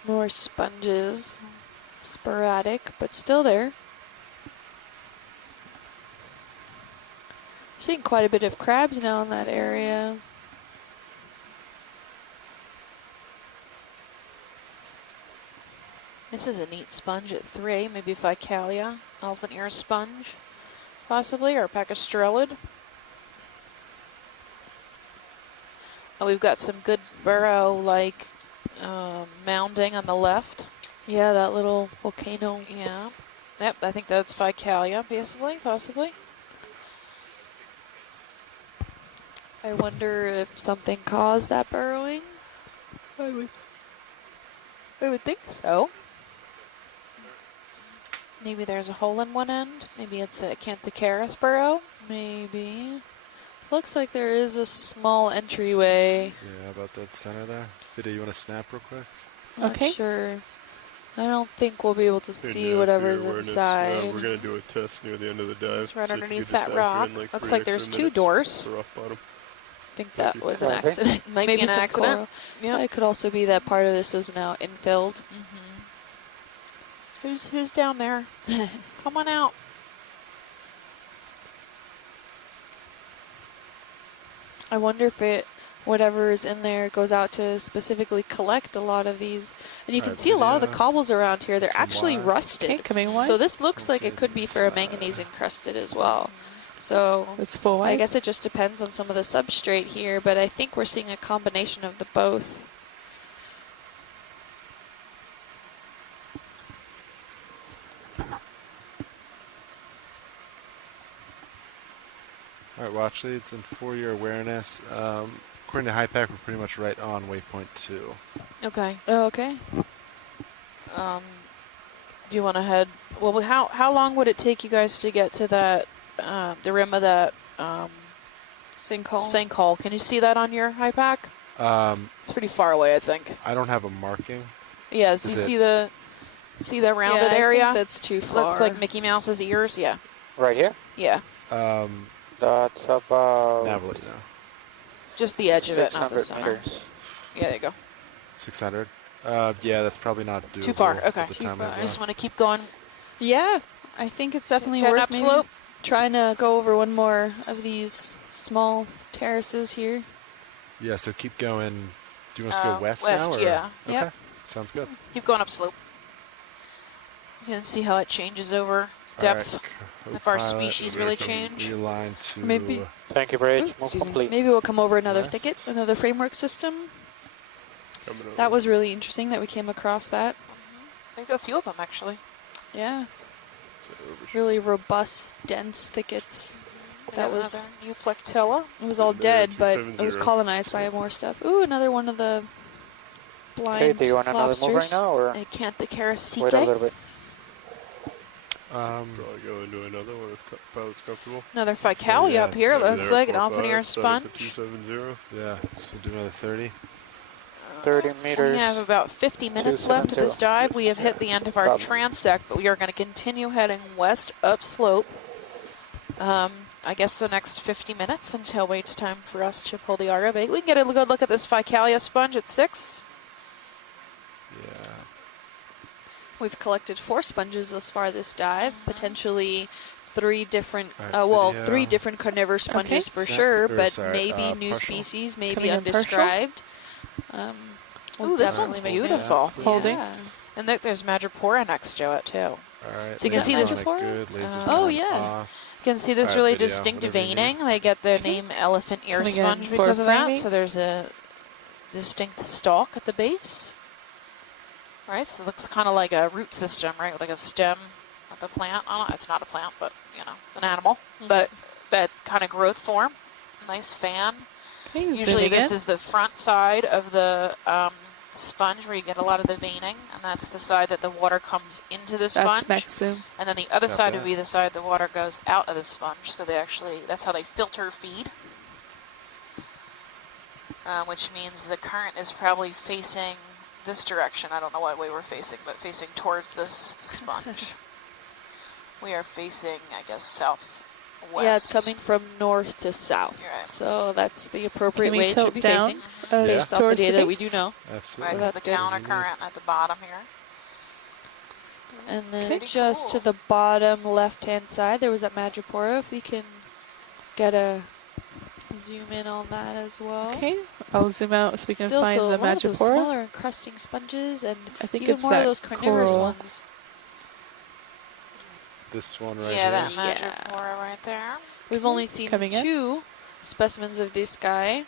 More sponges. Sporadic, but still there. Seeing quite a bit of crabs now in that area. This is a neat sponge at 3, maybe Ficalia, elephant ear sponge, possibly, or Pacastrellid. Oh, we've got some good burrow-like mounding on the left. Yeah, that little volcano. Yeah. Yep, I think that's Ficalia, possibly. I wonder if something caused that burrowing. I would think so. Maybe there's a hole in one end. Maybe it's a Terrace burrow. Maybe. Looks like there is a small entryway. Yeah, about that center there. Video, you want to snap real quick? Not Okay. sure. I don't think we'll be able to Hey, see Nav, whatever's for your awareness, inside. we're going to do a test near the end of the dive. It's right so if you underneath could just that dive rock. in, like, Looks 3 like there's extra 2 minutes doors. for rough bottom. I think that was an Okay. accident. Might Maybe be an some accident. coral. Yeah. It could also be that part of this is now infilled. Who's down there? Come on out. I wonder if whatever is in there goes out to specifically collect a lot of these. And you can Alright, see a lot of the video. cobbles around here. They're Come actually wide. rusted. Okay, coming wide. So this looks Let's like see it if could be it's, for a manganese encrusted as well. So It's full I white. guess it just depends on some of the substrate here, but I think we're seeing a combination of the both. All right, watch leads and for your awareness. According to HiPAC, we're pretty much right on waypoint 2. Okay. Oh, okay. Do you want to head? Well, how long would it take you guys to get to that, the rim of that sinkhole? Can you see that on your HiPAC? It's pretty far away, I think. I don't have a marking. Yeah. Do you see the rounded area? I think that's too far. Looks like Mickey Mouse's ears. Yeah. Right here? Yeah. That's about Now we'll let you know. Just the edge of it, not the 600 center. meters. Yeah, there you go. 600. Yeah, that's probably not doable. Too far. Okay. At the time I just want to keep going. Yeah, I think it's definitely Heading worth up maybe slope. trying to go over one more of these small terraces here. Yeah, so keep going. Do you want us to go west west, now? Or? yeah. Okay. Yep. Sounds good. Keep going up slope. You can see how it changes over depth. All right, If our co-pilot, species so really we can change. Realign to Maybe- Thank you, Bridge. Move Excuse me. complete. Maybe we'll come over another West. thicket, another framework system. Coming over. That was really interesting that we came across that. I think a few of them actually. Yeah, Over- really robust, dense thickets. We That have was- another Euplectella. It was all There, dead, but it was 270. colonized by more stuff. Ooh, another one of the blind Okay, do you want another lobsters. move right now, or I can't the Terrace. wait a little bit? Probably go into another one if pilot's comfortable. Another Ficalia yeah, up here. just Looks There, like an 4-5, Alpheneer starting for sponge. 270. Yeah, so we'll do another 30. 30 meters. We have about 50 minutes left of this 270. dive. We have hit the end of our Problem. transect, but we are going to continue heading west up slope. I guess the next 50 minutes until it waits time for us to pull the ROV. We can get a good look at this Ficalia sponge at 6. Yeah. We've collected 4 sponges thus far this dive, potentially 3 different, All right, video. 3 different carnivorous sponges for Snap- sure, or but sorry, maybe new partial. species, maybe Coming in partial? undescribed. We'll Ooh, this one's definitely make beautiful. that. Holdings. And look, there's Madrepora next to it, too. All right. So you can lasers see this- on it Good. Lasers Oh, coming yeah. off. You can see this Alright, really video, distinct whatever you veining. They get the name elephant ear Coming in sponge for because of that. framing. So there's a distinct stalk at the base. Right, so it looks kind of like a root system, right, with like a stem of the plant. I don't know, it's not a plant, but, you know, it's an animal. But that kind of growth form. Nice fan. Okay, Usually zooming this in. is the front side of the sponge where you get a lot of the veining, and that's the side that the water comes into the That's sponge. max zoom. And then the other Not side bad. would be the side the water goes out of the sponge. So they actually, that's how they filter feed. Which means the current is probably facing this direction. I don't know what way we're facing, but facing towards this sponge. We are facing, I guess, southwest. Yeah, it's coming from north to south. You're right. So that's the appropriate Can we way it should tilt be down facing, Yeah. based off the towards data that we base? do know. Right, Absolutely. So 'cause that's the good. counter current at the bottom here. And then Pretty just cool. to the bottom left-hand side, there was that Madrepora. If we can get a zoom in on that as well. Okay, I'll zoom out so we can Still, find so the a lot of those Madrepora. smaller encrusting sponges, and I think even it's more of that those carnivorous coral. ones. This one right Yeah, here. that Yeah. Madrepora right there. We've only seen Coming in. 2 specimens of this guy.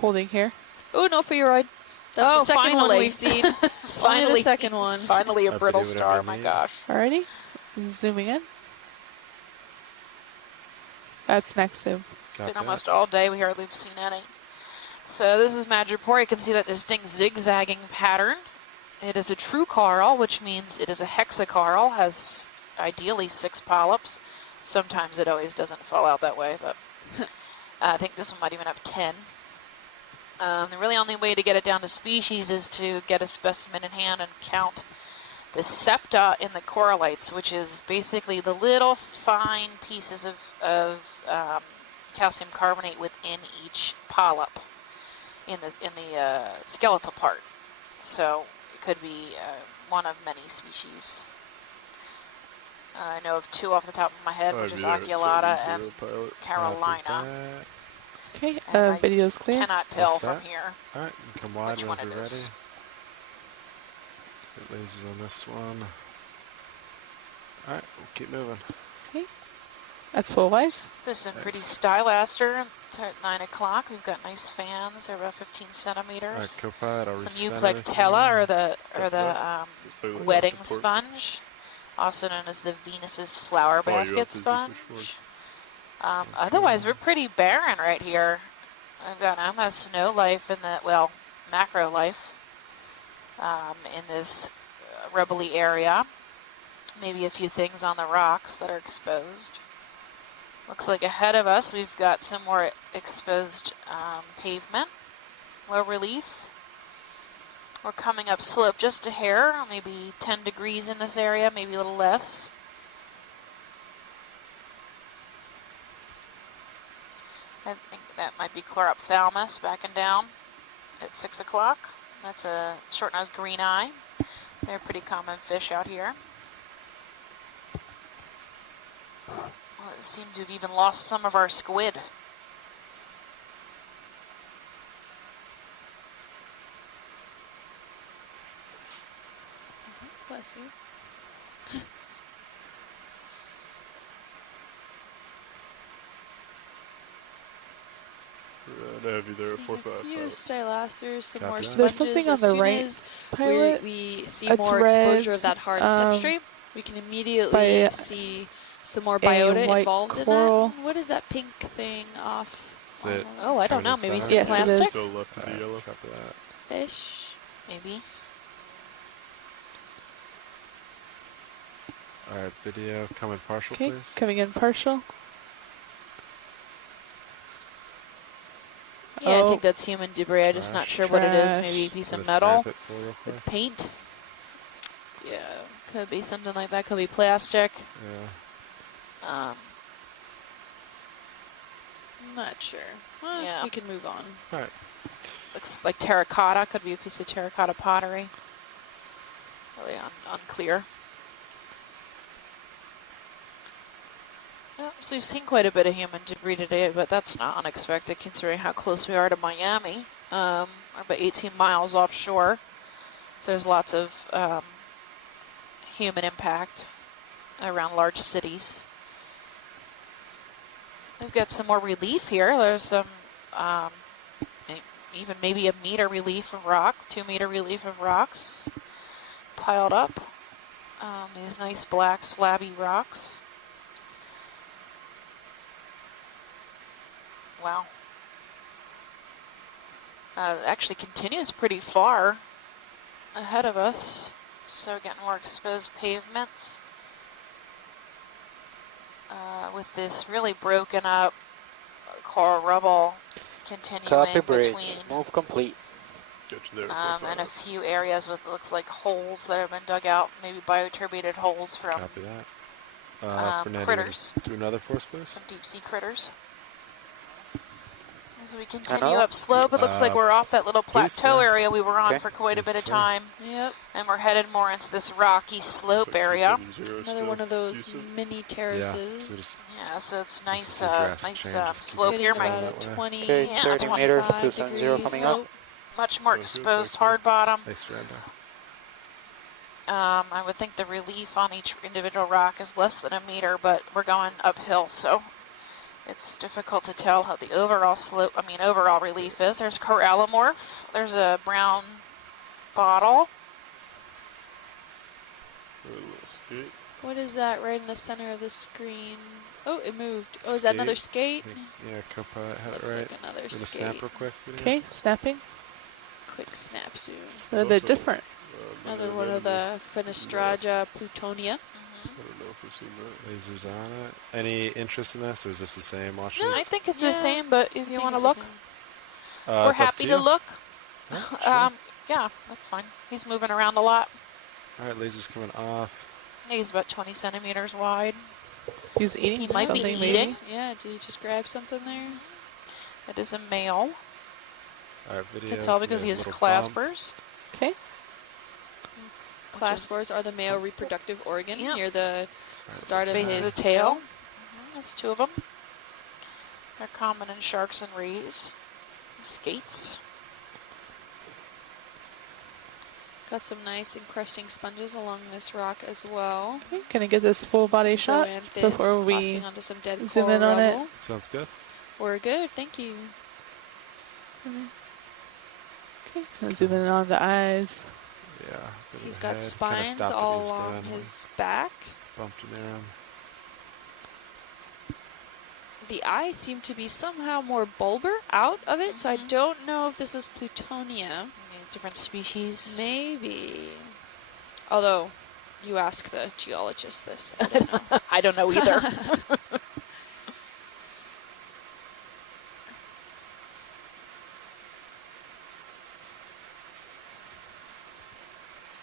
Holding here. Oh, no, Fearoid. That's Oh, the second one finally. we've seen. Only Finally, the second one. Finally a Up brittle to do star, whatever my you need. gosh. Alrighty. Zooming in. That's max zoom. It's Got been that. almost all day. We hardly have seen any. So this is Madrepora. You can see that distinct zigzagging pattern. It is a true coral, which means it is a hexacoral, has ideally 6 polyps. Sometimes it always doesn't fall out that way, but I think this one might even have 10. The really only way to get it down to species is to get a specimen in hand and count the septa in the corallites, which is basically the little fine pieces of calcium carbonate within each polyp in the skeletal part. So it could be one of many species. I know of 2 off the top of my head, which is Okealata and Carolina. Okay, And I video's clear. Cannot tell All from set. here. All right, you can come wide Which one whenever it you're is. ready. Get lasers on this one. All right, we'll keep moving. That's full life. There's some pretty stylaster at 9 o'clock. We've got nice fans. They're about 15 centimeters. All right, Copilot, I'll Some reset Euplectella, or the Just like wedding the port. sponge, also known as the Venus's flower Follow you up basket to see which one. sponge. Otherwise, we're pretty barren right here. I've got almost no life in the, well, macro life in this rubbly area. Maybe a few things on the rocks that are exposed. Looks like ahead of us we've got some more exposed pavement, low relief. We're coming up slope just a hair, maybe 10 degrees in this area, maybe a little less. I think that might be chlorophthalmus backing down at 6 o'clock. That's a short-nosed green eye. They're a pretty common fish out here. Well, it seemed to have even lost some of our squid. Bless you. I have you there at Seeing 4-5. a few stylasters, some more Copy that. sponges. There's something on As the soon right as pilot. we see It's more red, exposure of that hard substrate, we can immediately see some more biota white involved coral. in that. What is that pink thing off? Is it Oh, I don't coming know. in Maybe center? some Yes, it plastic? is. Still left of the yellow. Copy that. Fish. Maybe. All right, video coming partial, Okay, please. coming in partial. Yeah, I Oh. think that's human debris. I'm just not Trash. sure what it is. Trash. Maybe a piece Gonna of metal snap it full real quick. with paint. Yeah, could be something like that. Could be plastic. Yeah. I'm not sure. Well, Yeah. we can move on. All right. Looks like terracotta. Could be a piece of terracotta pottery. Really unclear. Yeah, so we've seen quite a bit of human debris today, but that's not unexpected considering how close we are to Miami. We're about 18 miles offshore. So there's lots of human impact around large cities. We've got some more relief here. There's some, even maybe a meter relief of rock, 2 meter relief of rocks piled up. These nice black slabby rocks. Wow. Actually continues pretty far ahead of us. So getting more exposed pavements. With this really broken up coral rubble continuing Copy bridge. between Move complete. Get you there. and a few areas with looks like holes that have been dug out, maybe bioturbated holes from Copy that. Fernando, critters. do another force, please. some deep sea critters. As we continue Hello? up slope, it looks like we're off that little please, plateau sir. area we were on Okay. for quite a bit of Yes, sir. time. Yep. And we're headed more into this rocky slope area. Another one of those mini terraces. Yeah, so it's This nice, is the drastic nice change. Just keep slope Getting here. going about that a way. 20, Okay, Yeah, 30 meters 25 to Sun Zero degrees coming up. slope. Much more Oh, here's exposed that hard bottom. Thanks, Brando. I would think the relief on each individual rock is less than a meter, but we're going uphill, so it's difficult to tell how the overall slope, overall relief is. There's corallimorph. There's a brown bottle. What is that right in the center of the screen? Oh, it moved. Oh, is that another skate? Yeah, Copilot had Looks it right. like another Gonna skate. snap real quick. Video. Okay, snapping. Quick snap zoom. A bit different. Another one of the Fenestraja plutonia. I don't know if we've seen that. Lasers on it. Any interest in this, or is this the same? Watch No, this. I think it's Yeah, the same, but if I you think want to it's the look, same. we're It's up happy to to you. look. Yeah, sure. Yeah, that's fine. He's moving around a lot. All right, lasers coming off. He's about 20 centimeters wide. He's eating He might be something, eating. maybe. Yeah, did you just grab something there? It is a male. All right, video. You can tell because he has claspers. Okay. Claspers are the male reproductive organ Yep. near the start of Base of his the tail. There's 2 of them. They're common in sharks and rays. Skates. Got some nice encrusting sponges along this rock as well. Okay, gonna get this full body shot Zoanthids before we clasping onto some dead zoom in coral on it. rubble. Sounds good. We're good, thank you. Okay, gonna zoom in on the eyes. Yeah. bit of He's a got head. Kinda spines stopped what he all was along doing when his back. bumped into him. The eyes seem to be somehow more bulbar out of it, so I don't know if this is plutonium. Different species. Maybe. Although, you ask the geologist this. I don't know. I don't know either.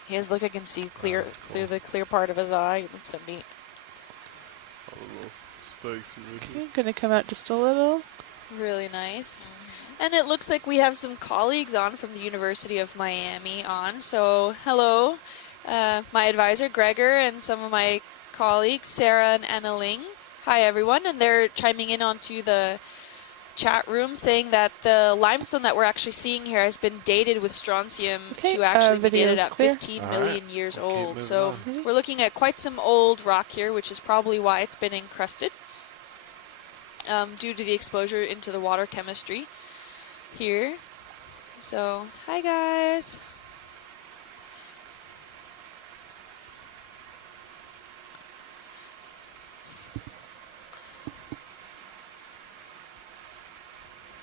He has, look, I can see clear that's cool. through the clear part of his eye. That's so neat. All the little spikes and ridges. Okay, gonna come out just a little. Really nice. And it looks like we have some colleagues on from the University of Miami on. So, hello, my advisor, Gregor, and some of my colleagues, Sarah and Anna Ling. Hi, everyone. And they're chiming in onto the chat room saying that the limestone that we're actually seeing here has been dated with strontium to actually be dated video's at clear. 15 All million right. years We'll keep old. moving So on. we're looking at quite some old rock here, which is probably why it's been encrusted due to the exposure into the water chemistry here. So, hi guys.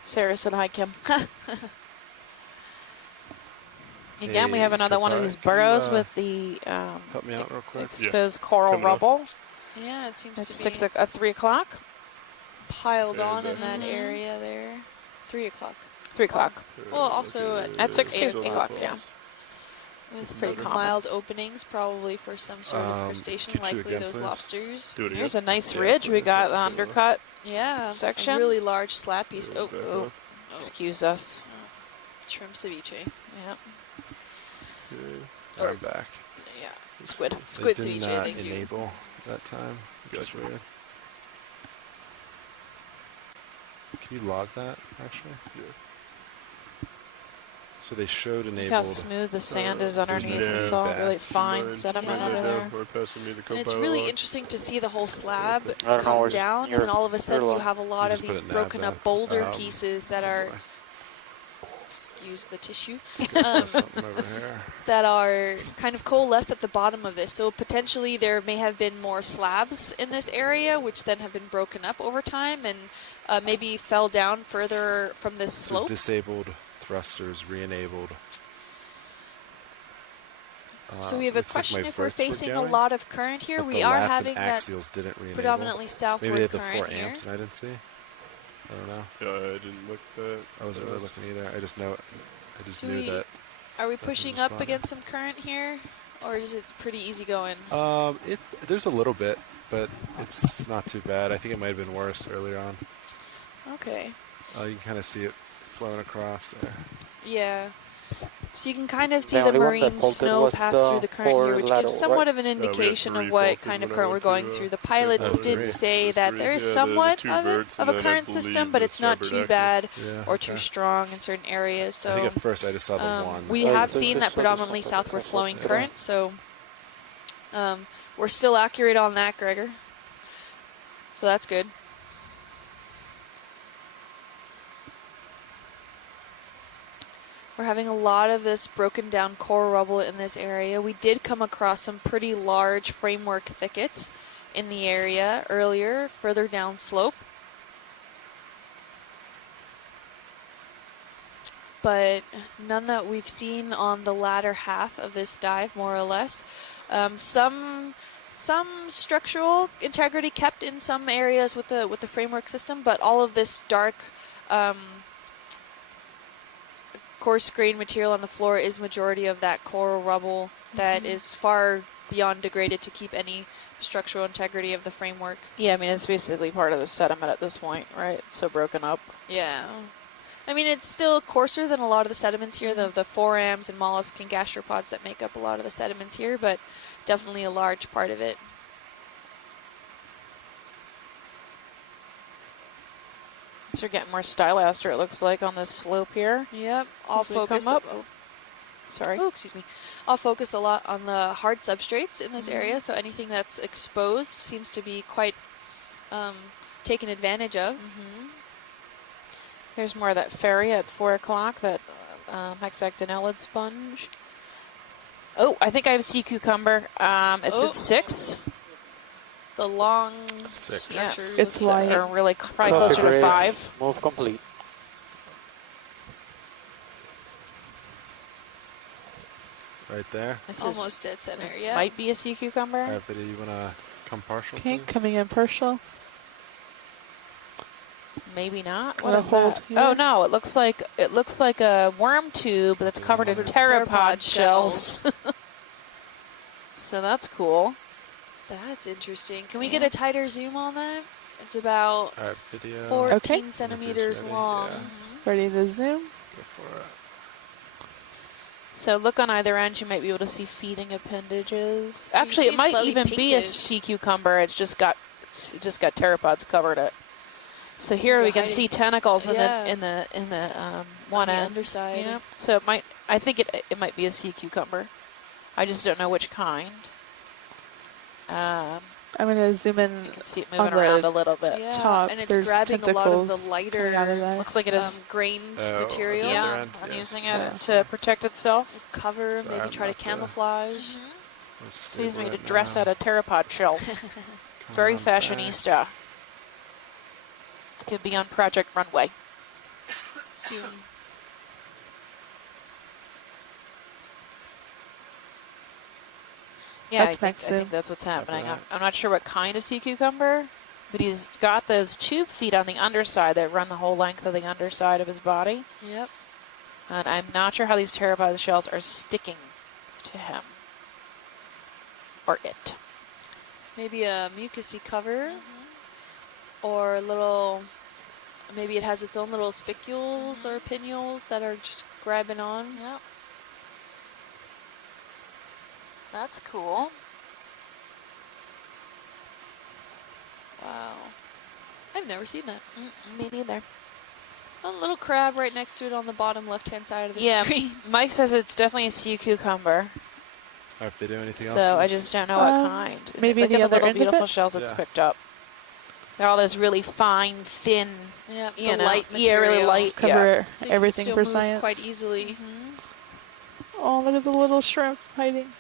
Sarah said hi, Kim. Again, we have Hey, another one of Kopar, these can you, burrows with the Help me out real quick. exposed coral Coming up. rubble. Yeah, it seems It's to be 3 o'clock. piled Yeah, on in that definitely. area there. 3 o'clock. 3 o'clock. Well, also At 6 8 to o'clock, yeah. With Pretty some common. mild openings, probably for some sort of crustacean, could you likely again, those please? lobsters. Do it again. Here's a nice Yeah, ridge. We please. got the undercut. Yeah, Section? a really large slap piece. Yeah, Oh, back oh. up. Excuse us. shrimp ceviche. Yeah. Okay. Or- I'm back. Yeah. Squid. They Squid didn't ceviche, thank you. enable that time, which is Gotcha. weird. Can you log that, actually? Yeah. So they showed Look how enabled. smooth the sand is there's underneath. no It's all feedback. really Do you fine Mind sediment Yeah. under right there. now, or passing me the And it's co-pilot really log? interesting to see the whole slab I don't know come where's down, your- and then all of a sudden your you have a lot You of just put these it nav broken then. up boulder Um, pieces that oh are, boy. excuse the tissue, There's something over here. that are kind of coalesced at the bottom of this. So potentially there may have been more slabs in this area, which then have been broken up over time and maybe fell down further from this So slope. disabled thrusters re-enabled. So we have a looks like question my if we're verts were facing a going, lot of current here. but We the are lats having and that axials didn't re-enable. predominantly Maybe they southward had the 4 current here. amps and I didn't see. I don't know. Yeah, I didn't look that. I wasn't really looking either. I just knew Do knew we- that. Are we Nothing pushing up responded. against some current here, or is it pretty easy going? There's a little bit, but it's not too bad. I think it might have been worse earlier on. Okay. You can kind of see it flowing across there. Yeah. So you can kind of see The the only one that marine faulted snow was pass the through the current here, four which lateral, gives somewhat right? of an we had indication of 3 what faulted kind of when I current we're went going to, through. The St. pilots Paul. did Three. say There's that 3. there is Yeah, the somewhat 2 of verts, a and then I current believe system, but the it's not starboard too axle. bad Yeah. or too strong in certain areas. I think So at first I just saw the one. we Oh, have so seen this that one is predominantly not southward the flowing faulted. current. So we're still accurate on that, Gregor. So that's good. We're having a lot of this broken down coral rubble in this area. We did come across some pretty large framework thickets in the area earlier, further down slope. But none that we've seen on the latter half of this dive, more or less. Some structural integrity kept in some areas with the framework system, but all of this dark coarse grain material on the floor is majority of that coral rubble that is far beyond degraded to keep any structural integrity of the framework. Yeah, I mean, it's basically part of the sediment at this point, right? It's so broken up. Yeah. I mean, it's still coarser than a lot of the sediments here, the forams and mollusks and gastropods that make up a lot of the sediments here, but definitely a large part of it. So you're getting more stylaster, it looks like, on this slope here. Yep, all As we come focused up. Sorry. Oh, excuse me. I'll focus a lot on the hard substrates in this area, so anything that's exposed seems to be quite taken advantage of. Here's more of that fairy at 4 o'clock, that hexactinellid sponge. Oh, I think I have sea cucumber. It's at 6. The long 6. structure It's looks white. Or really probably Copy closer to bridge. 5. Move complete. Right there. This is- almost dead center. Yeah. might be a sea cucumber. All right, Vidya, you want to come partial, Okay, please? coming in partial. Maybe not. Wanna What is hold that? here? Oh no, it looks like a worm tube that's covered in Pteropod pteropod shells. So that's cool. That's interesting. Can we Yeah. get a tighter zoom on that? It's about All right, video. 14 Okay. centimeters Ready? long. Yeah. Ready to zoom? Go for it. So look on either end, you might be able to see feeding appendages. Actually, see it it's might slightly even be a pinkish. sea cucumber. It's just got pteropods covered it. So here we can see tentacles in Yeah. the one On the end. underside. You know? So it might. I think it might be a sea cucumber. I just don't know which kind. I'm going to zoom in. You can see it On moving the around a little bit. Yeah, top, and it's there's grabbing a lot of the tentacles lighter coming out of that. Looks like it is grained Oh, material. the other yeah, end, and yes. using Yeah. it to protect itself. Cover, Sorry, maybe I'm try to not the- camouflage. So he's made a Right dress now. out of pteropod shells. Come Very on back. fashionista. Could be on Project Runway. Soon. Yeah, That's I next think zoom. that's what's happening. that. I'm not sure what kind of sea cucumber, but he's got those tube feet on the underside that run the whole length of the underside of his body. Yep. And I'm not sure how these pteropod shells are sticking to him. Or it. Maybe a mucousy cover. Or a little, maybe it has its own little spicules or pinnules that are just grabbing on. Yep. That's cool. Wow. I've never seen that. Me neither. A little crab right next to it on the bottom left-hand side of the Yeah, screen. Mike says it's definitely a sea cucumber. All right, if they do anything else. So I please? just don't know what kind. maybe Look the at other little end of beautiful it? shells it's Yeah. picked up. They're all those really fine, thin, Yeah, you the know, light yeah, really material. light, Cover So you everything can for still move science. quite easily. Oh, look at the little shrimp hiding.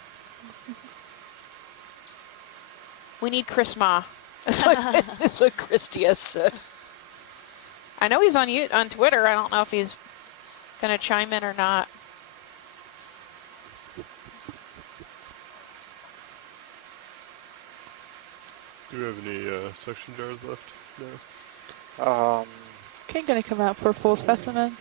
We need Chris Ma. That's what Christy has said. I know he's on Twitter. I don't know if he's going to chime in or not. Do we have any suction jars left now? Okay, going to come out for full specimen.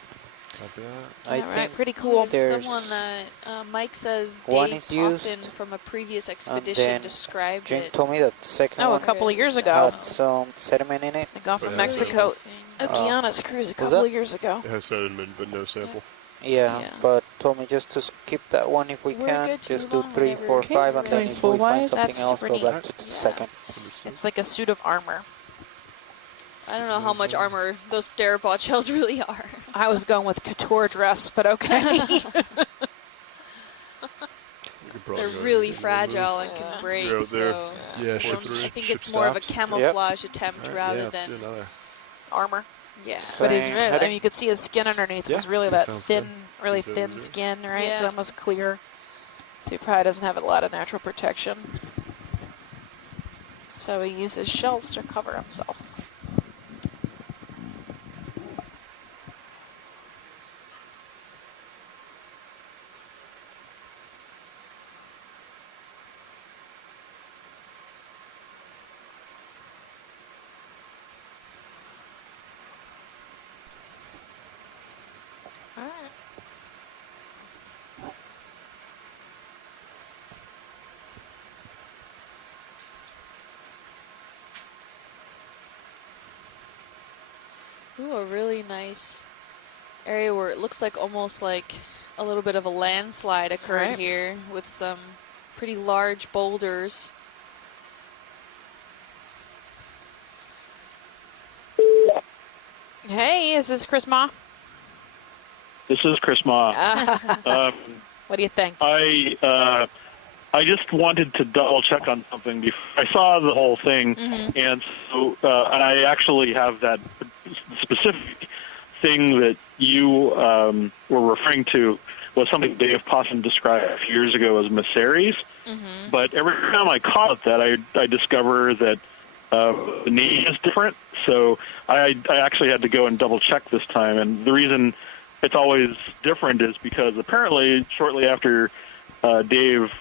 Copy that. I All right, think pretty cool. there's Someone that Mike says one Dave is used, Tossin from a previous and expedition then described Jane it. told me that the second Oh, a one couple of years ago. had some sediment in it. They got from Yeah. Mexico. Interesting. Okeanos cruise a was couple that? of years ago. It has sediment, but no sample. Yeah, Yeah. but told me just to skip that one if we We're can. good to Just move do on 3, whenever 4, Okay, 5, and then going if full we find wide. something That's else, super go back neat. to the Yeah. second. Understood. It's like a suit of armor. I don't know how much armor those pteropod shells really are. I was going with couture dress, but okay. We could probably They're go really ahead and fragile Yeah. and can They're break, out there. so Yeah, I ship think ship it's more of a stopped. camouflage attempt All right, rather yeah, let's than do another. Armor. yeah. But he's Same really, I heading. mean, you could see his skin underneath was Yeah, really that that sounds thin, good. really Sounds thin good. skin, right? It's Yeah. almost clear. So he probably doesn't have a lot of natural protection. So he uses shells to cover himself. All right. Ooh, a really nice area where it looks like almost like a little bit of a landslide occurred Right. here with some pretty large boulders. Hey, is this Chris Ma? This is Chris Ma. Ah, Um, What do you think? I just wanted to double check on something before I saw the whole thing, and so and I actually have that specific thing that you were referring to was something Dave Posson described a few years ago as Maceres. But every time I caught that, I discover that the name is different. So I actually had to go and double check this time, and the reason it's always different is because apparently shortly after Dave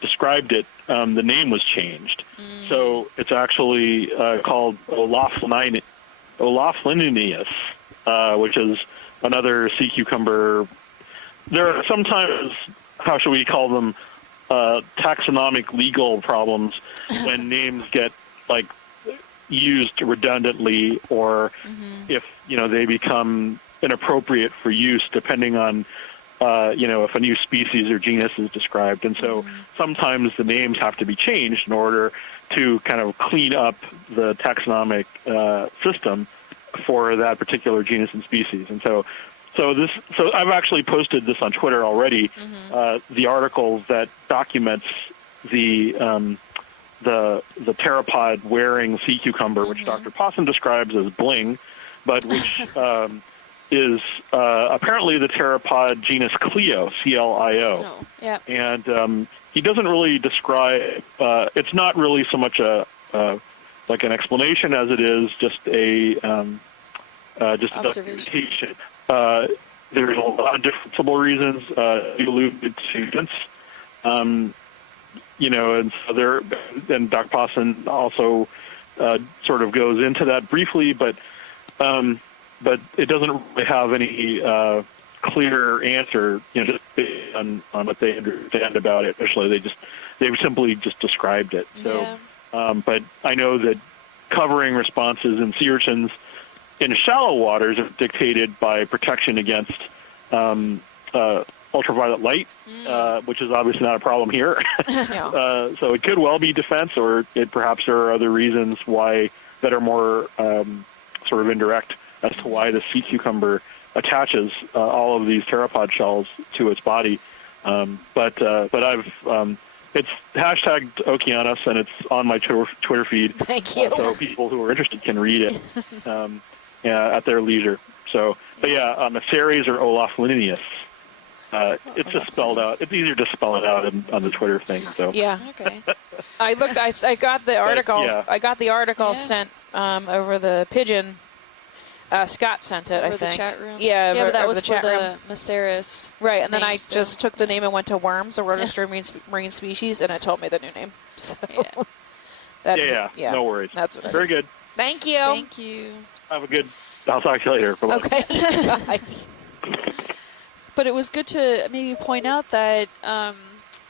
described it, the name was changed. So it's actually called Olaflinius, which is another sea cucumber. There are sometimes, how should we call them, taxonomic legal problems when names get like used redundantly, or if they become inappropriate for use, depending on if a new species or genus is described. And so sometimes the names have to be changed in order to kind of clean up the taxonomic system for that particular genus and species. And so I've actually posted this on Twitter already, the article that documents the pteropod wearing sea cucumber, which Dr. Posson describes as bling, but which is apparently the pteropod genus Clio, C-L-I-O. Oh, yeah. And he doesn't really describe, it's not really so much like an explanation as it is just a observation. There's a lot of different simple reasons. You alluded to students, and so there, and Dr. Posson also sort of goes into that briefly, but it doesn't really have any clear answer, just based on what they understand about it. Actually, they've simply just described it. So, but I know that covering responses in sea urchins in shallow waters are dictated by protection against ultraviolet light, which is obviously not a problem here. So it could well be defense, or perhaps there are other reasons why that are more sort of indirect as to why the sea cucumber attaches all of these pteropod shells to its body. But I've it's hashtagged Okeanos, and it's on my Twitter feed. Thank you. So people who are interested can read it at their leisure. So, but Maceres or Olaflinius. It's just spelled out. It's easier to spell it out on the Twitter thing. So Okay. I looked. I got the article. But, I got the article sent over the pigeon. Scott sent it, Over I think. the chat room. Yeah, but that was the for chat room. the Maceres. Right, and then I still. just took the name and went to worms, a registered marine species, and it told me the new name. So that's, no worries. That's very good. Thank you. Thank you. Have a good. I'll talk to you later. Bye-bye. Okay. But it was good to maybe point out that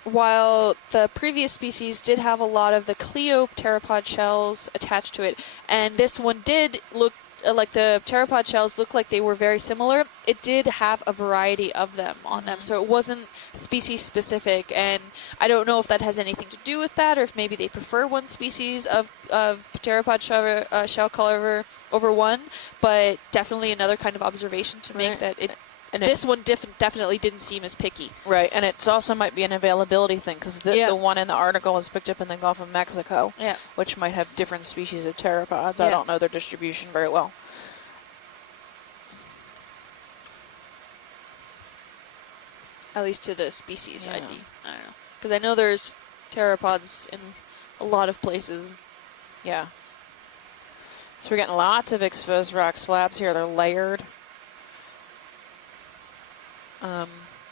while the previous species did have a lot of the Clio pteropod shells attached to it, and this one did look like the pteropod shells looked like they were very similar, it did have a variety of them on them. So it wasn't species specific, and I don't know if that has anything to do with that, or if maybe they prefer one species of pteropod shell color over one, but definitely another kind of observation to make that it. And this one definitely didn't seem as picky. Right, and it also might be an availability thing, because the one in the article was picked up in the Gulf of Mexico, which might have different species of pteropods. I don't know their distribution very well. At least to the species ID. I don't know. Because I know there's pteropods in a lot of places. Yeah. So we're getting lots of exposed rock slabs here. They're layered.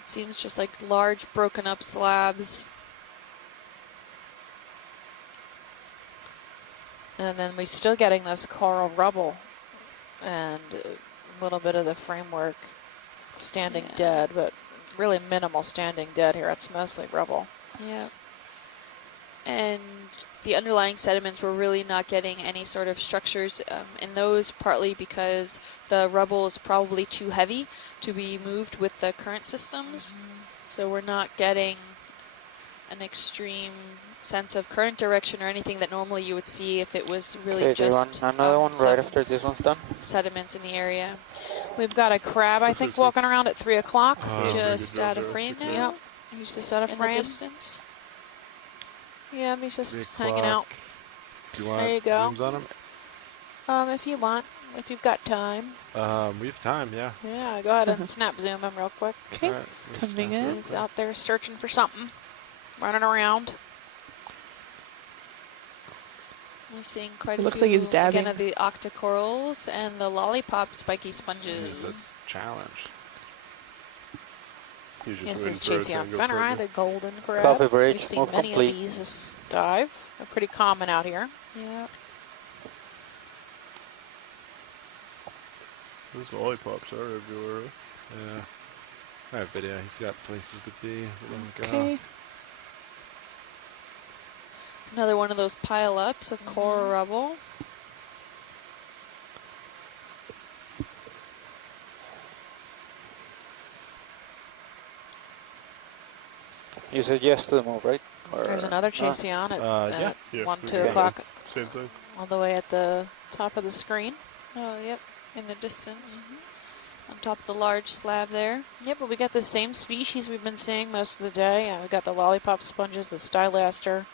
Seems just like large broken up slabs. And then we're still getting this coral rubble and a little bit of the framework standing dead, but really minimal standing dead here. It's mostly rubble. Yeah. And the underlying sediments were really not getting any sort of structures in those, partly because the rubble is probably too heavy to be moved with the current systems. So we're not getting an extreme sense of current direction or anything that normally you would see if it was really just another one right after this one's done. Sediments in the area. We've got a crab, I think, walking around at 3 o'clock. Just out of frame now. Yep. He's just out of in frame. the distance. Yeah, he's just 3 hanging out. o'clock. Do you There want you go. zooms on him? If you want, if you've got time. We have time, yeah. Yeah, go ahead and snap zoom him real quick. Okay, All right, we'll coming snap in. it. He's out there searching for something, running around. We're seeing quite It a looks few like he's dabbing. again of the octocorals and the lollipop spiky It's sponges. a challenge. He's just This waiting is for our chasing tango Fenner Eye, partner. the golden crab. Coffee break, We've seen move many complete. of these this dive. They're pretty common out here. Yeah. Those lollipops are everywhere. Yeah. All right, video. He's got places to be. Let him go. Okay. Another one of those pile-ups of coral rubble. You said yes to the move, right? There's another Chaseon at Yeah, 1, we 2 got o'clock, Same thing. all the way at the top of the screen. Oh, yep, in the distance. On top of the large slab there. Yep, but we got the same species we've been seeing most of the day. We got the lollipop sponges, the stylaster,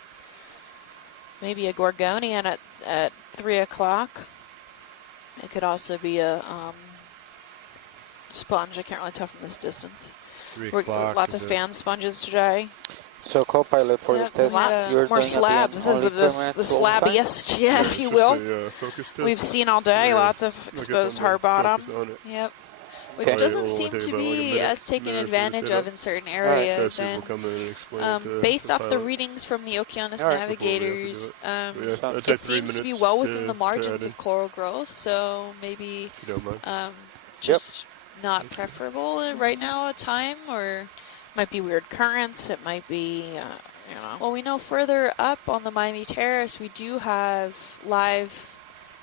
maybe a gorgonian at 3 o'clock. It could also be a sponge. I can't really tell from this distance. 3 We're, o'clock. lots is of it- fan sponges today. So co-pilot for Yep, the test, lot you're More doing slabs. at This is the the, end, only 10 the minutes all time? slabbiest, Yeah. if you will. Focus test. We've seen all day Yeah. lots of I guess exposed I'm gonna hard bottom. focus on it. Yep. Which Okay. doesn't It'll seem take to about like a be minute- as taken minute or so to advantage set of up. in certain Guys areas. will And come in and explain it to based the off the pilot. readings from the Okeanos All right. navigators, Yeah, I'd say it 3 seems to be minutes well within the to margins add of coral growth. So maybe if you don't mind. just not preferable right now a time, or Might be weird currents. It might be, you know. well, we know further up on the Miami Terrace we do have live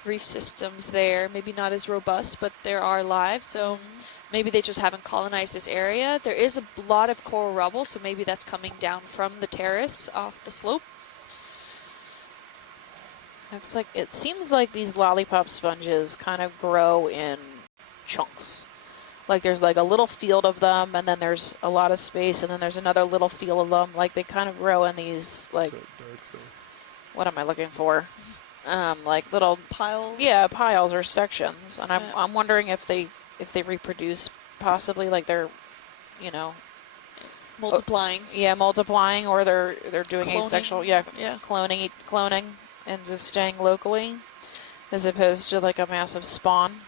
reef systems there. Maybe not as robust, but there are live. So maybe they just haven't colonized this area. There is a lot of coral rubble, so maybe that's coming down from the terrace off the slope. It's like it seems like these lollipop sponges kind of grow in chunks. Like there's like a little field of them, and then there's a lot of space, and then there's another little field of them. Like they kind of grow in these like what am I looking for? Like little Piles. piles or sections. And Yeah. I'm wondering if they reproduce possibly like they're Multiplying. multiplying, or they're doing Cloning. asexual Yeah. cloning and just staying locally as opposed to like a massive spawn.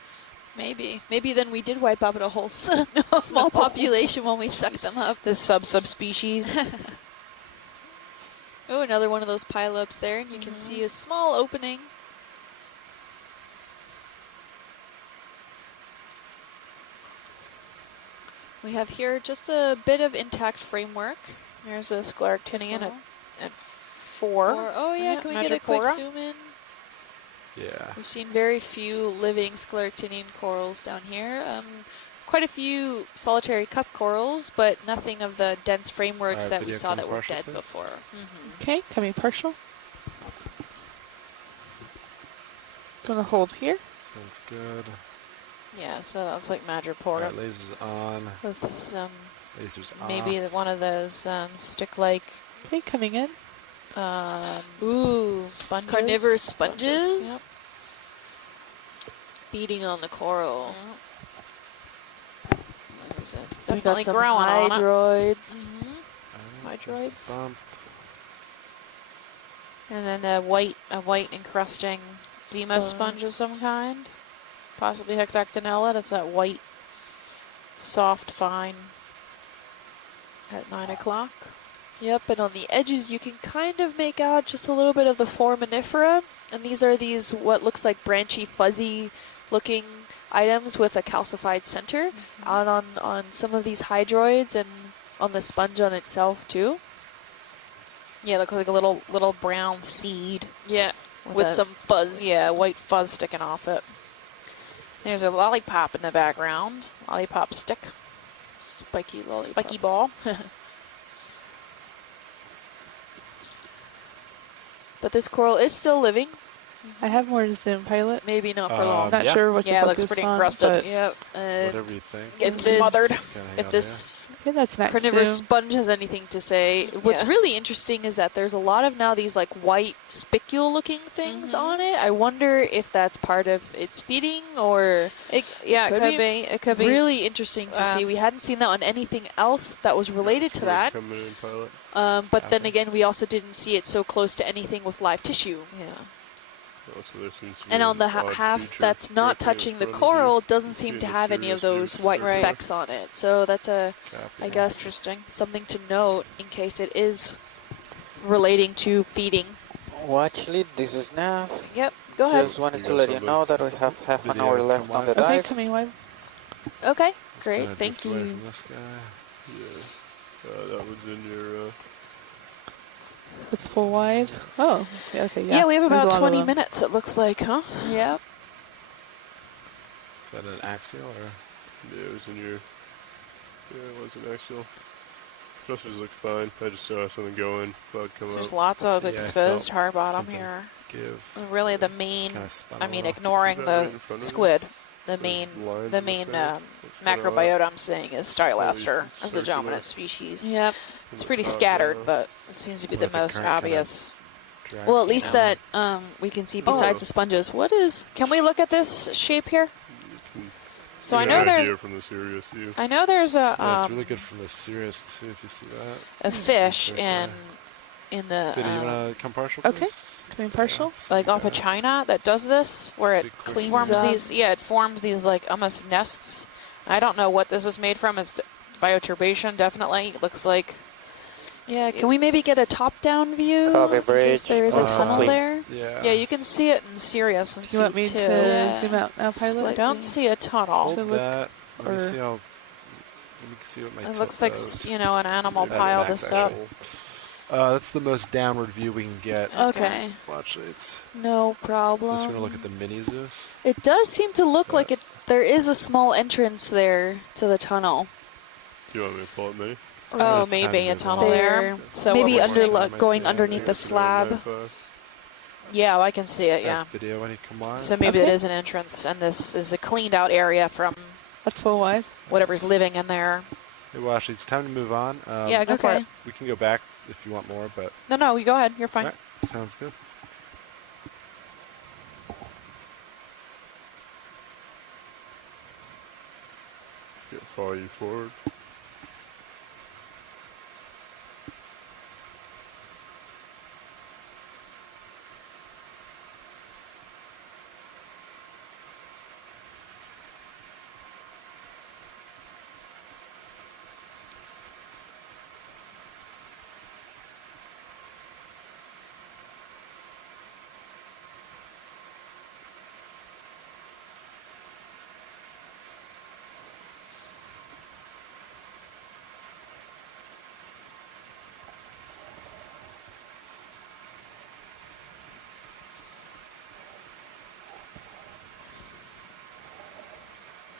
Maybe then we did wipe out a whole small population when we sucked them up. This subspecies. Oh, another one of those pile-ups there, and you can see a small opening. We have here just a bit of intact framework. There's a scleractinian Oh. at 4. Oh yeah, can we get a quick Metrocora. zoom in? Yeah. We've seen very few living scleractinian corals down here. Quite a few solitary cup corals, but nothing of the dense frameworks that we video saw come that were partial, dead please. before. Okay, coming partial. Gonna hold here. Sounds good. Yeah, so that looks like All Madrepora. right, lasers on. With some, Lasers maybe off. one of those stick-like Okay, coming in. Ooh, sponges. carnivorous sponges Yep. feeding on the coral. Is it We definitely got some growing on it. hydroids. All right, there's the Hydroids. bump. And then a white encrusting Demos Spon- sponge of some kind. Possibly Hexactinella. That's that white, soft, fine at 9 o'clock. Yep, and on the edges you can kind of make out just a little bit of the foraminifera. And these are what looks like branchy, fuzzy looking items with a calcified center out on some of these hydroids and on the sponge on itself too. Yeah, it looks like a little brown seed. Yeah, with a- some fuzz. Yeah, white fuzz sticking off it. There's a lollipop in the background. Lollipop stick. Spiky lollipop. Spiky ball. But this coral is still living. I have more to zoom, Pilot. Maybe not for long. Not Yeah. sure what Yeah, your it book looks is pretty on, encrusted. but Yep. Whatever you think. Getting If this- smothered. Just kinda hang If out this okay, that's max carnivorous zoom. sponge has anything to say, what's Yeah. really interesting is that there's a lot of now these like white spicule-looking things on it. I wonder if that's part of its feeding or It could be. It could be. really interesting to see. We hadn't seen that on anything else that was related to that. Coming in, Pilot. But then again, we also didn't see it so close to anything with live tissue. Yeah. Also, there seems to be And on the an odd half feature that's not directly in touching the front of coral you. doesn't You seem see to the have any of serious those view, white right. specks on it. So that's I Copy. guess, Interesting. something to note in case it is relating to feeding. Well, actually, this is Nav. Yep. Go ahead. Just wanted You to got let you something? know that we have half an Video hour come left on the live. Okay, dive. coming live. Okay, Just great. kinda Thank drift away you. from this guy. Yeah. That was in your. It's full wide. Oh, okay, Yeah, we have There's a about lot of 20 them. minutes, it looks like, huh? Yep. Is that an axial or? Yeah, it was in your. Yeah, it was an axial. Thrusters looked fine. I just saw something go in. Cloud come There's out. lots of Yeah, I exposed felt hard bottom something here. Give. Really, the main. Kinda spun I a mean, little. ignoring Is that right the in front of you? squid, the There's main, lines the in the main sky? That's kinda macrobiota I'm seeing is Stylaster Probably as a circular. dominant species. Yep. It's pretty top scattered, down. but it seems to be What the if the most current kinda obvious. Drags Well, at it least down. that we can see besides the sponges. What is? Can we look at this shape here? So I You know get an idea there's. from the serious view. I know there's a Yeah, it's really good from the Sirius too. If you see that. a fish Right in the Did you wanna come partial? Okay. Please? Coming partial. Yeah, see like off of that. China that does this, where it Big quick Cleans forms up. these. Yeah, it forms these like almost nests. I don't know what this is made from. It's bioturbation, definitely. It looks like. Yeah. Can we maybe get a top-down view? Copy, In case bridge. there is a tunnel Complete. there. Yeah. Yeah, you can see it in Sirius. And Do you want me too. to Yeah. zoom out now, I Pilot? don't see a tunnel. Hold to look- that. Let me or- see how. Let me see what my It tilt looks like does. you know an animal That's piled max this up. actual. That's the most downward view we can get. Okay. Watch it's. No problem. Let's look at the mini Zeus. It does seem to look like it. There is a small entrance there to the tunnel. Do you want me to pull it, Mini? Oh, It's time maybe to a move tunnel on. there. So maybe what we're under seeing- going Yeah, underneath the slab. 995. Yeah, I can see it. Yeah. That video when you come on. So maybe it Okay. is an entrance, and this is a cleaned out area from That's full wide. whatever's living in there. Hey, Wash, it's time to move on. Yeah, go for okay. it. We can go back if you want more, but No, you go ahead. You're fine. Alright, sounds good. Follow you forward.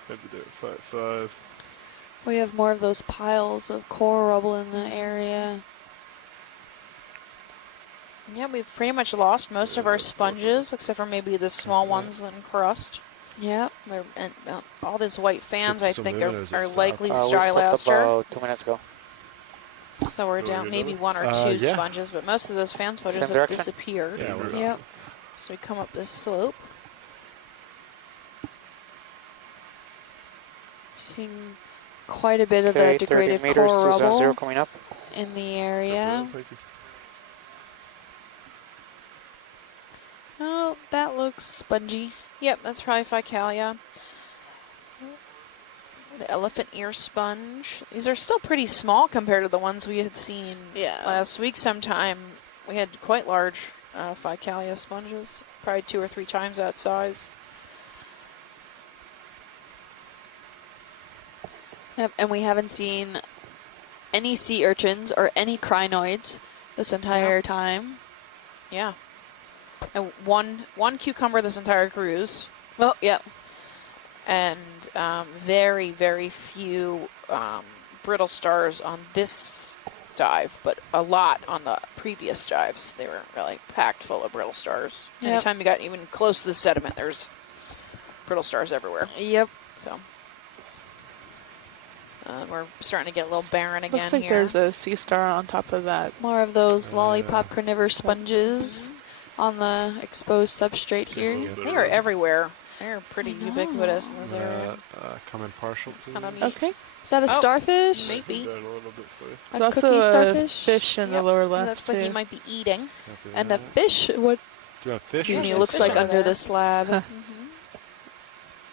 Every day at 5.5. We have more of those piles of coral rubble in the area. Yeah, we've pretty much lost most of our sponges, except for maybe the small ones in crust. Yep. And all these white fans, Ship I still think, moving, or is it are stopped? likely We stopped Stylaster. about 2 minutes ago. So we're Do we down get maybe another? one or two Yeah. sponges, but most of those fan sponges Same have direction? disappeared. Yeah, we're Yep. So we come up this slope. Seeing quite a bit of Okay, the 30 degraded meters coral to zone 0 rubble coming up. in the area. Thank you. Oh, that looks spongy. Yep, that's probably Ficalia. The elephant ear sponge. These are still pretty small compared to the ones we had seen Yeah. last week sometime. We had quite large Ficalia sponges, probably 2 or 3 times that size. Yep, and we haven't seen any sea urchins or any crinoids this entire time. Yeah. And one cucumber this entire cruise. Oh, yep. And very, very few brittle stars on this dive, but a lot on the previous dives. They were really packed full of brittle stars. Yep. Anytime you got even close to the sediment, there's brittle stars everywhere. Yep. So we're starting to get a little barren again. Looks like here. there's a sea star on top of that. More of those lollipop carnivorous sponges on the exposed substrate here. They are everywhere. They're pretty ubiquitous in this area. Come in partial, please. Okay. Is that a starfish? Maybe. Down a little bit for you. A There's cookie also a starfish? fish in the lower left. Looks like too. he might be eating. Copy And a that. fish? What? Do you want fish? Excuse or me, sea it looks star? like under the slab.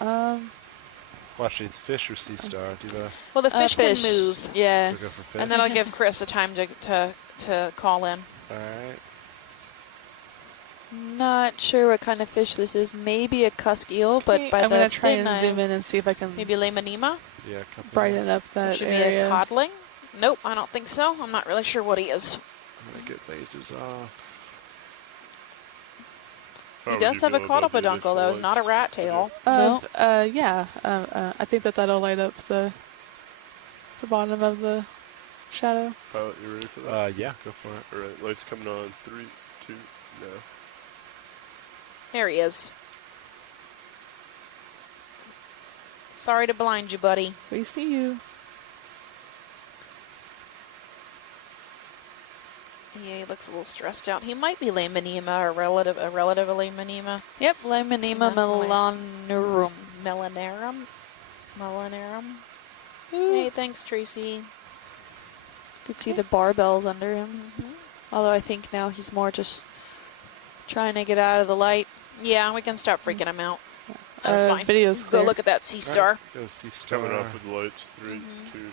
Well, actually, it's fish or sea star. Do the Well, the fish can fish. move. Yeah. so go for fish. And then I'll give Chris a time to call in. All right. Not sure what kind of fish this is. Maybe a cusk eel, but Okay, by I'm the gonna try fin and I- zoom in and see if I can Maybe Lemonema? Yeah, copy brighten that. up that Should be area. a codling? Nope, I don't think so. I'm not really sure what he is. I'm gonna get lasers off. How He would does you have a feel about the caudal additional though. It's not a lights? rat tail. Yeah. I think that'll light up the bottom of the shadow. Pilot, you ready for that? Yeah, go for it. All right, lights coming on. 3, 2, now. There he is. Sorry to blind you, buddy. We see you. Yeah, he looks a little stressed out. He might be Lemonema or a relative of Lemonema. Yep, Lemonema melanorum. Melanarum. Hey, thanks, Tracy. You could see the barbells under him. Although I think now he's more just trying to get out of the light. Yeah, we can stop freaking him out. That's fine. Video's Go clear. look at that sea star. Right, go sea star. Coming off with the lights. 3, 2, now.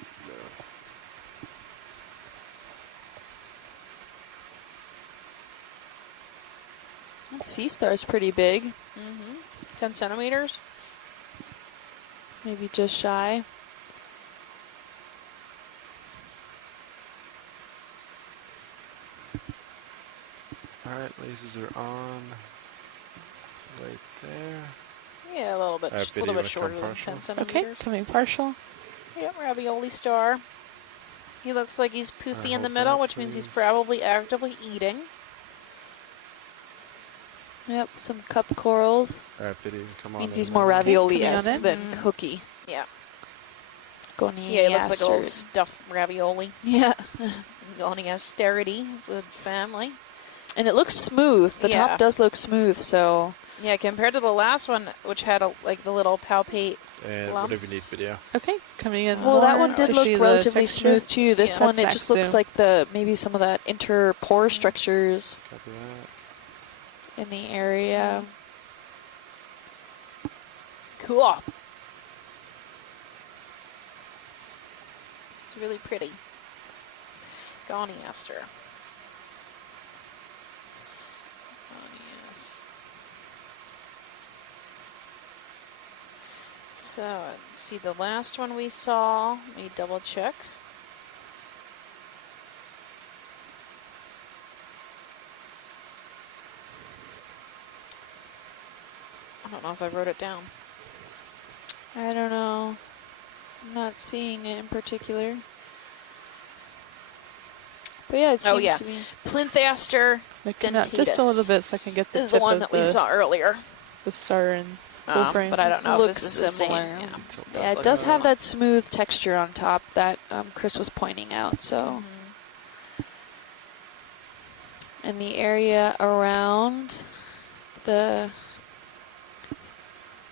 That sea star's pretty big. 10 centimeters. Maybe just shy. All right, lasers are on. Right there. Yeah, a little bit, Video little bit would shorter come than partial. 10 centimeters. Okay, coming partial. Yep, ravioli star. He looks like he's poofy in the hold middle, that, which means he's please. probably actively eating. Yep, some cup corals. All right, video can come on. Means in he's more now. ravioli-esque coming on than in. cookie. Yeah. Goni Yeah, he looks like a little astrid. stuffed ravioli. Yeah. Goni austerity. It's a family. And it looks smooth. The Yeah. top does look smooth, so... Yeah, compared to the last one, which had like the little palpate. And lumps. whatever you need video. Okay, coming in. Well, that more one did to look see the relatively texture. smooth, too. This Yeah. one, That's it just max looks zoom. like maybe some of that interpore structures Copy that. in the area. Cool. It's really pretty. Goni ester. So, let's see the last one we saw. Let me double check. I don't know if I wrote it down. I don't know. I'm not seeing it in particular. But yeah, it seems yeah. to be... Plinth aster Making up just a little dentatus. bit so I can get the This is the tip one of that we saw earlier. the star in full frame. But I don't know if Looks this is the same. similar. Yeah. Yeah, it does have that smooth texture on top that Chris was pointing out, so... And the area around the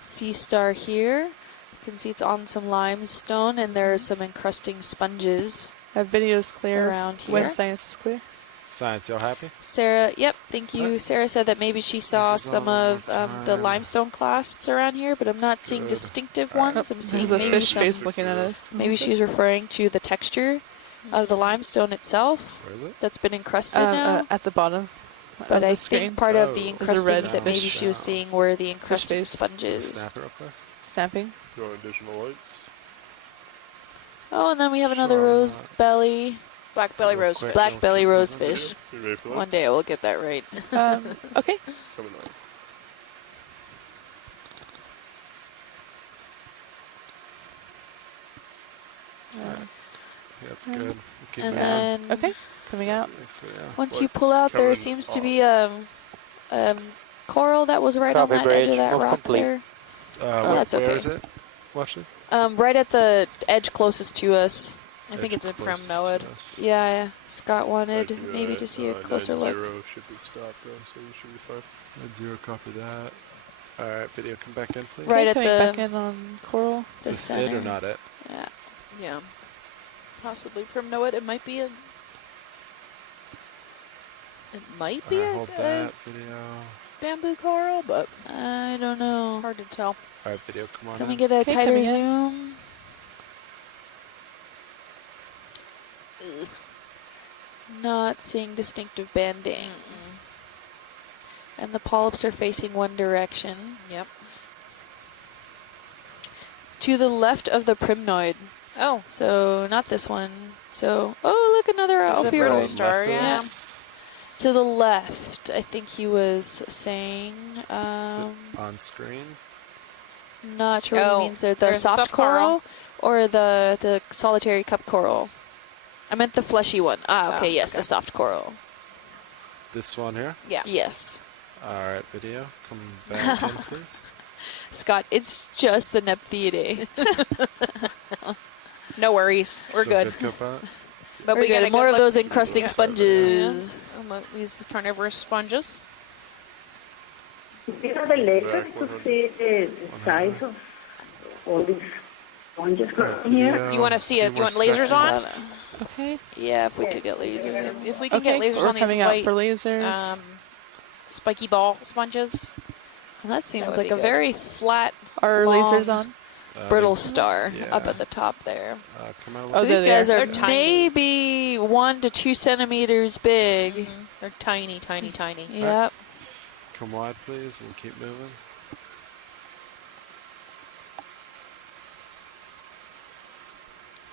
sea star here, you can see it's on some limestone, and there are some encrusting sponges That video's clear. around here. When science is clear. Science, y'all happy? Sarah, yep, thank you. Sarah said that maybe she saw This is some all of one more the time. limestone clasts around here, but I'm not seeing good. distinctive All right. ones. I'm seeing There's a maybe fish some. face looking at us. Maybe she's referring to the texture of the limestone itself Where is it? that's been encrusted now. At the bottom. But of I the screen. think part of the Oh. encrustings red that maybe fish. she was seeing were the encrusting face. sponges. Snap it real quick. Snapping. Do you want additional lights? Oh, and then we have another Sure, rose not. belly, Black belly Real rose quick. fish. black belly rosefish. You ready for One lights? day I will get that right. Okay. Coming on. That's good. We'll keep And moving. then Okay, coming out. Next video. once you pull out, there coming seems to off. be coral that was right on Copy, that edge of bridge. that Move rock complete. there. That's Where okay. is it? Watch it. Right at the edge closest to us. I think it's a Closest to primnoid. us. Yeah, Scott wanted Thank you, maybe to see a closer look. 90 should be stopped though, so you should be fine. 90, copy that. All right, video, come back in, please. Right at Coming the- back in on coral. Is the this it or center. not it? Yeah. Yeah. Possibly primnoid. It might be a. It might be Hold a that video. bamboo coral, but I don't it's know. hard to tell. All right, video, come on Can we in. get a Okay, tighter coming in. zoom? Not seeing distinctive banding. And the polyps are facing one direction. Yep. To the left of the primnoid. Oh, So not this one. So, oh, look, another It's a brittle Alpheroid. star, Left of yeah. us. To the left, I think he was saying. Is it on screen? Not sure what Oh, he means there. The there's a soft soft coral or the solitary cup coral? I meant the fleshy one. Ah, okay, Oh, yes, okay. the soft coral. This one here? yeah. Yes. All right, video, come back in, please. Scott, it's just the Nepthiidae. No worries. We're So good. Copilot? But We're we got good. a More good of look- those encrusting Yeah. sponges. These carnivorous sponges. Do you have a laser to see the size of all these sponges growing here? Video, You want to see few it? You more want lasers on? seconds. Okay. Yeah, if we could get lasers. If we can Okay, get lasers we're on these coming out white for lasers. spiky ball sponges. And that seems would like be a good. very flat, Are long, lasers on? brittle star yeah. up at the top there. Come out a Oh, So little these there they guys are. are They're tiny. maybe 1 to 2 centimeters big. Mm-hmm. They're tiny, tiny, tiny. Yep. Come wide, please, and keep moving.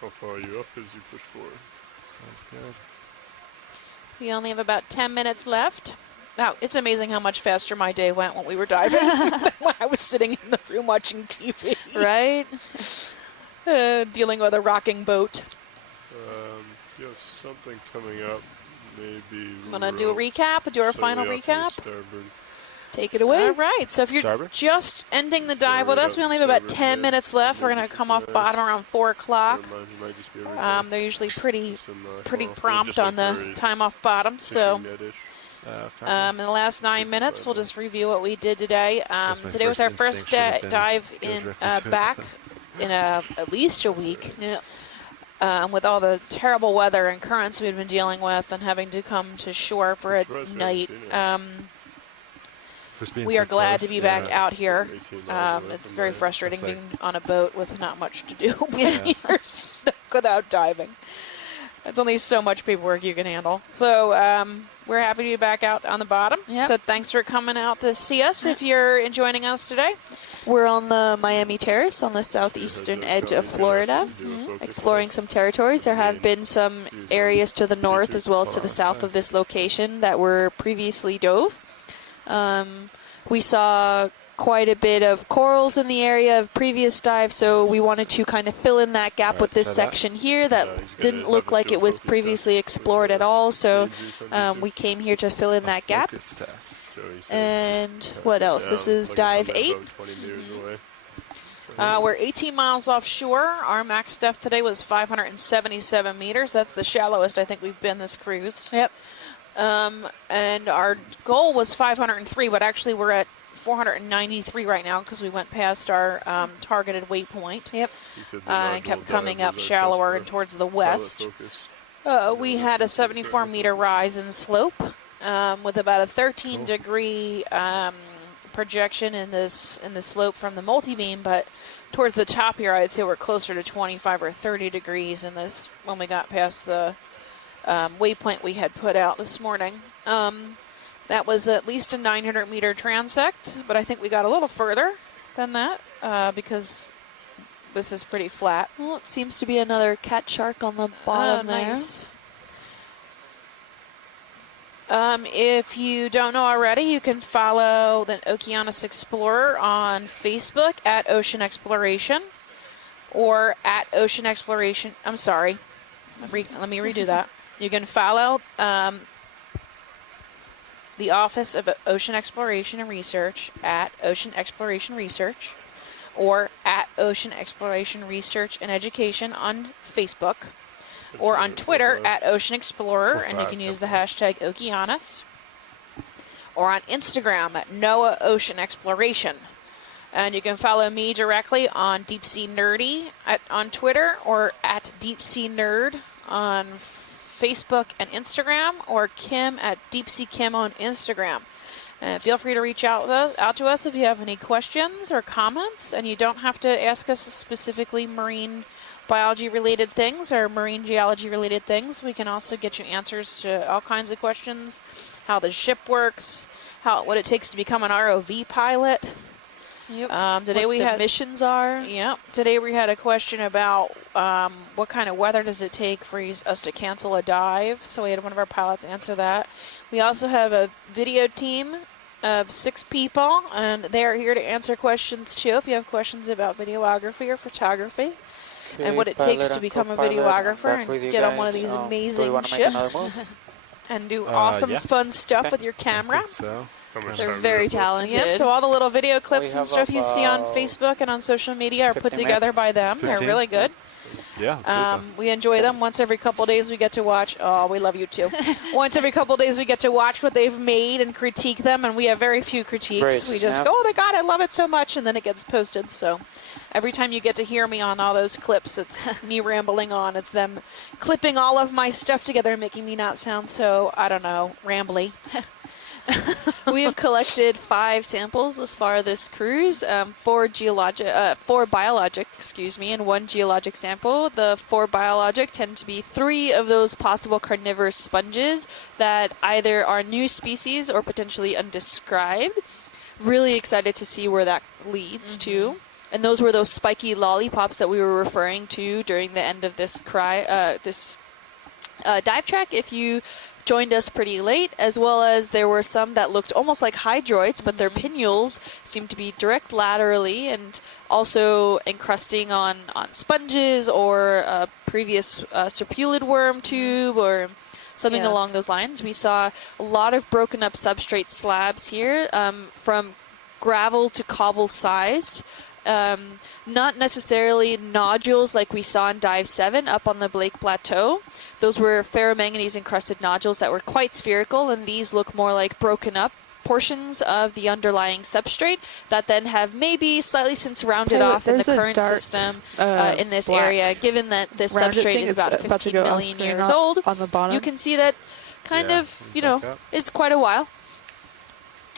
How far are you up as you push forward? Sounds good. We only have about 10 minutes left. Now, it's amazing how much faster my day went when we were diving than when I was sitting in the room watching TV. Right? Dealing with a rocking boat. You have something coming up, maybe. I'm going to do a recap, do our final slightly off to the recap. starboard. Take it away. All right, so if you're Starboard? just ending the dive with us, we only have about 10 minutes left. We're going to come off bottom around 4 o'clock. Never mind, you might just be a They're usually pretty Some, well, prompt just on like the very time off bottom. So fishing net-ish. in the last 9 minutes, we'll just review what we did today. That's my Today was first our first instinct, should have been dive go in directly to it. back in at least a week. Yeah. With all the terrible weather and currents we've been dealing with and having to come to shore for a Surprised we night. haven't seen it. First being We so are glad to close, be back yeah. out here. 18 miles away It's from very there. frustrating That's like- being on a boat with not much to do when Yeah. you're stuck without diving. It's only so much paperwork you can handle. So we're happy to be back out on the bottom. Yep. So thanks for coming out to see us if you're joining us today. We're on the Miami Terrace on the southeastern edge of Florida, exploring some territories. There have been some areas to the north as well as to the south of this location that were previously dove. We saw quite a bit of corals in the area of previous dive, so we wanted to kind of fill in that gap with this section here that didn't look like it was previously explored at all. So we came here to fill in that gap. Focus test. And what else? This is dive 8. We're 18 miles offshore. Our max depth today was 577 meters. That's the shallowest I think we've been this cruise. Yep. And our goal was 503, but actually we're at 493 right now because we went past our targeted waypoint. Yep. And kept coming up shallower and towards the west. We had a 74-meter rise in slope with about a 13-degree projection in the slope from the multi-beam, but towards the top here, I'd say we're closer to 25 or 30 degrees in this when we got past the waypoint we had put out this morning. That was at least a 900-meter transect, but I think we got a little further than that because this is pretty flat. Well, it seems to be another cat shark on the bottom there. Nice. If you don't know already, you can follow the Okeanos Explorer on Facebook at Ocean Exploration or at Ocean Exploration. I'm sorry. Let me redo that. You can follow the Office of Ocean Exploration and Research at Ocean Exploration Research, or at Ocean Exploration Research and Education on Facebook, or on Twitter at Ocean Explorer, and you can use the hashtag Okeanos, or on Instagram at NOAA Ocean Exploration. And you can follow me directly on Deep Sea Nerdy on Twitter, or at Deep Sea Nerd on Facebook and Instagram, or Kim at Deep Sea Kim on Instagram. And feel free to reach out to us if you have any questions or comments, and you don't have to ask us specifically marine biology related things or marine geology related things. We can also get you answers to all kinds of questions, how the ship works, what it takes to become an ROV pilot. Yep. Today what we the had missions are. Yep. Today we had a question about what kind of weather does it take for us to cancel a dive. So we had one of our pilots answer that. We also have a video team of 6 people, and they are here to answer questions too. If you have questions about videography or photography, and what it takes to become a videographer and get on one of these amazing ships and do awesome, fun stuff with your camera. I think so. They're very talented. Yep, so all the little video clips and stuff you see on Facebook and on social media are put together by them. 15? They're really good. Yeah, we enjoy them. Once every couple days we get to watch. Oh, we love you too. Once every couple days we get to watch what they've made and critique them, and we have very few critiques. Great. We just go, oh my God, I love it so much, and then it gets posted. So every time you get to hear me on all those clips, it's me rambling on. It's them clipping all of my stuff together and making me not sound so, I don't know, rambly. We have collected 5 samples as far as this cruise, 4 biologic, and 1 geologic sample. The 4 biologic tend to be 3 of those possible carnivorous sponges that either are new species or potentially undescribed. Really excited to see where that leads to. And those were those spiky lollipops that we were referring to during the end of this dive track. If you joined us pretty late, as well as there were some that looked almost like hydroids, but their pinnules seemed to be direct laterally and also encrusting on sponges or a previous serpulid worm tube or something along those lines. We saw a lot of broken up substrate slabs here, from gravel to cobble sized. Not necessarily nodules like we saw in Dive 7 up on the Blake Plateau. Those were ferromanganese encrusted nodules that were quite spherical, and these look more like broken up portions of the underlying substrate that then have maybe slightly since rounded off in the current system in this area. Given that this substrate is about 15 million years old, on the bottom. you can see that kind of, is quite a while.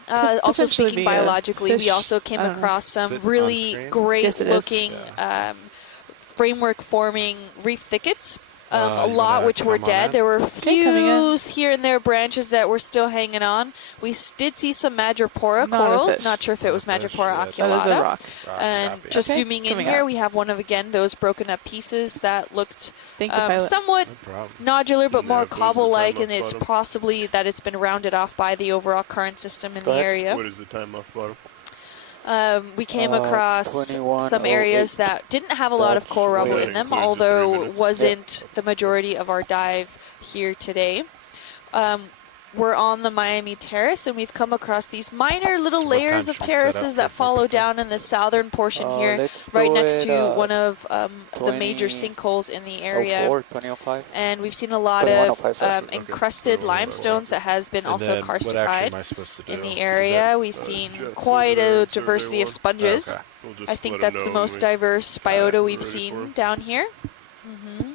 Also speaking biologically, we also came across some really great looking framework forming reef thickets. A lot which were dead. There were a few here and there branches that were still hanging on. We did see some Madrepora corals. Not sure if it was Madrepora acuata. And just zooming in here, we have one of, again, those broken up pieces that looked somewhat nodular but more cobble-like, and it's possibly that it's been rounded off by the overall current system in the area. What is the time off bottom? We came across some areas that didn't have a lot of coral rubble in them, although it wasn't the majority of our dive here today. We're on the Miami Terrace, and we've come across these minor little layers of terraces that follow down in the southern portion here, right next to one of the major sinkholes in the area. And we've seen a lot of encrusted limestones that has been also karstified in the area. We've seen quite a diversity of sponges. I think that's the most diverse biota we've seen down here.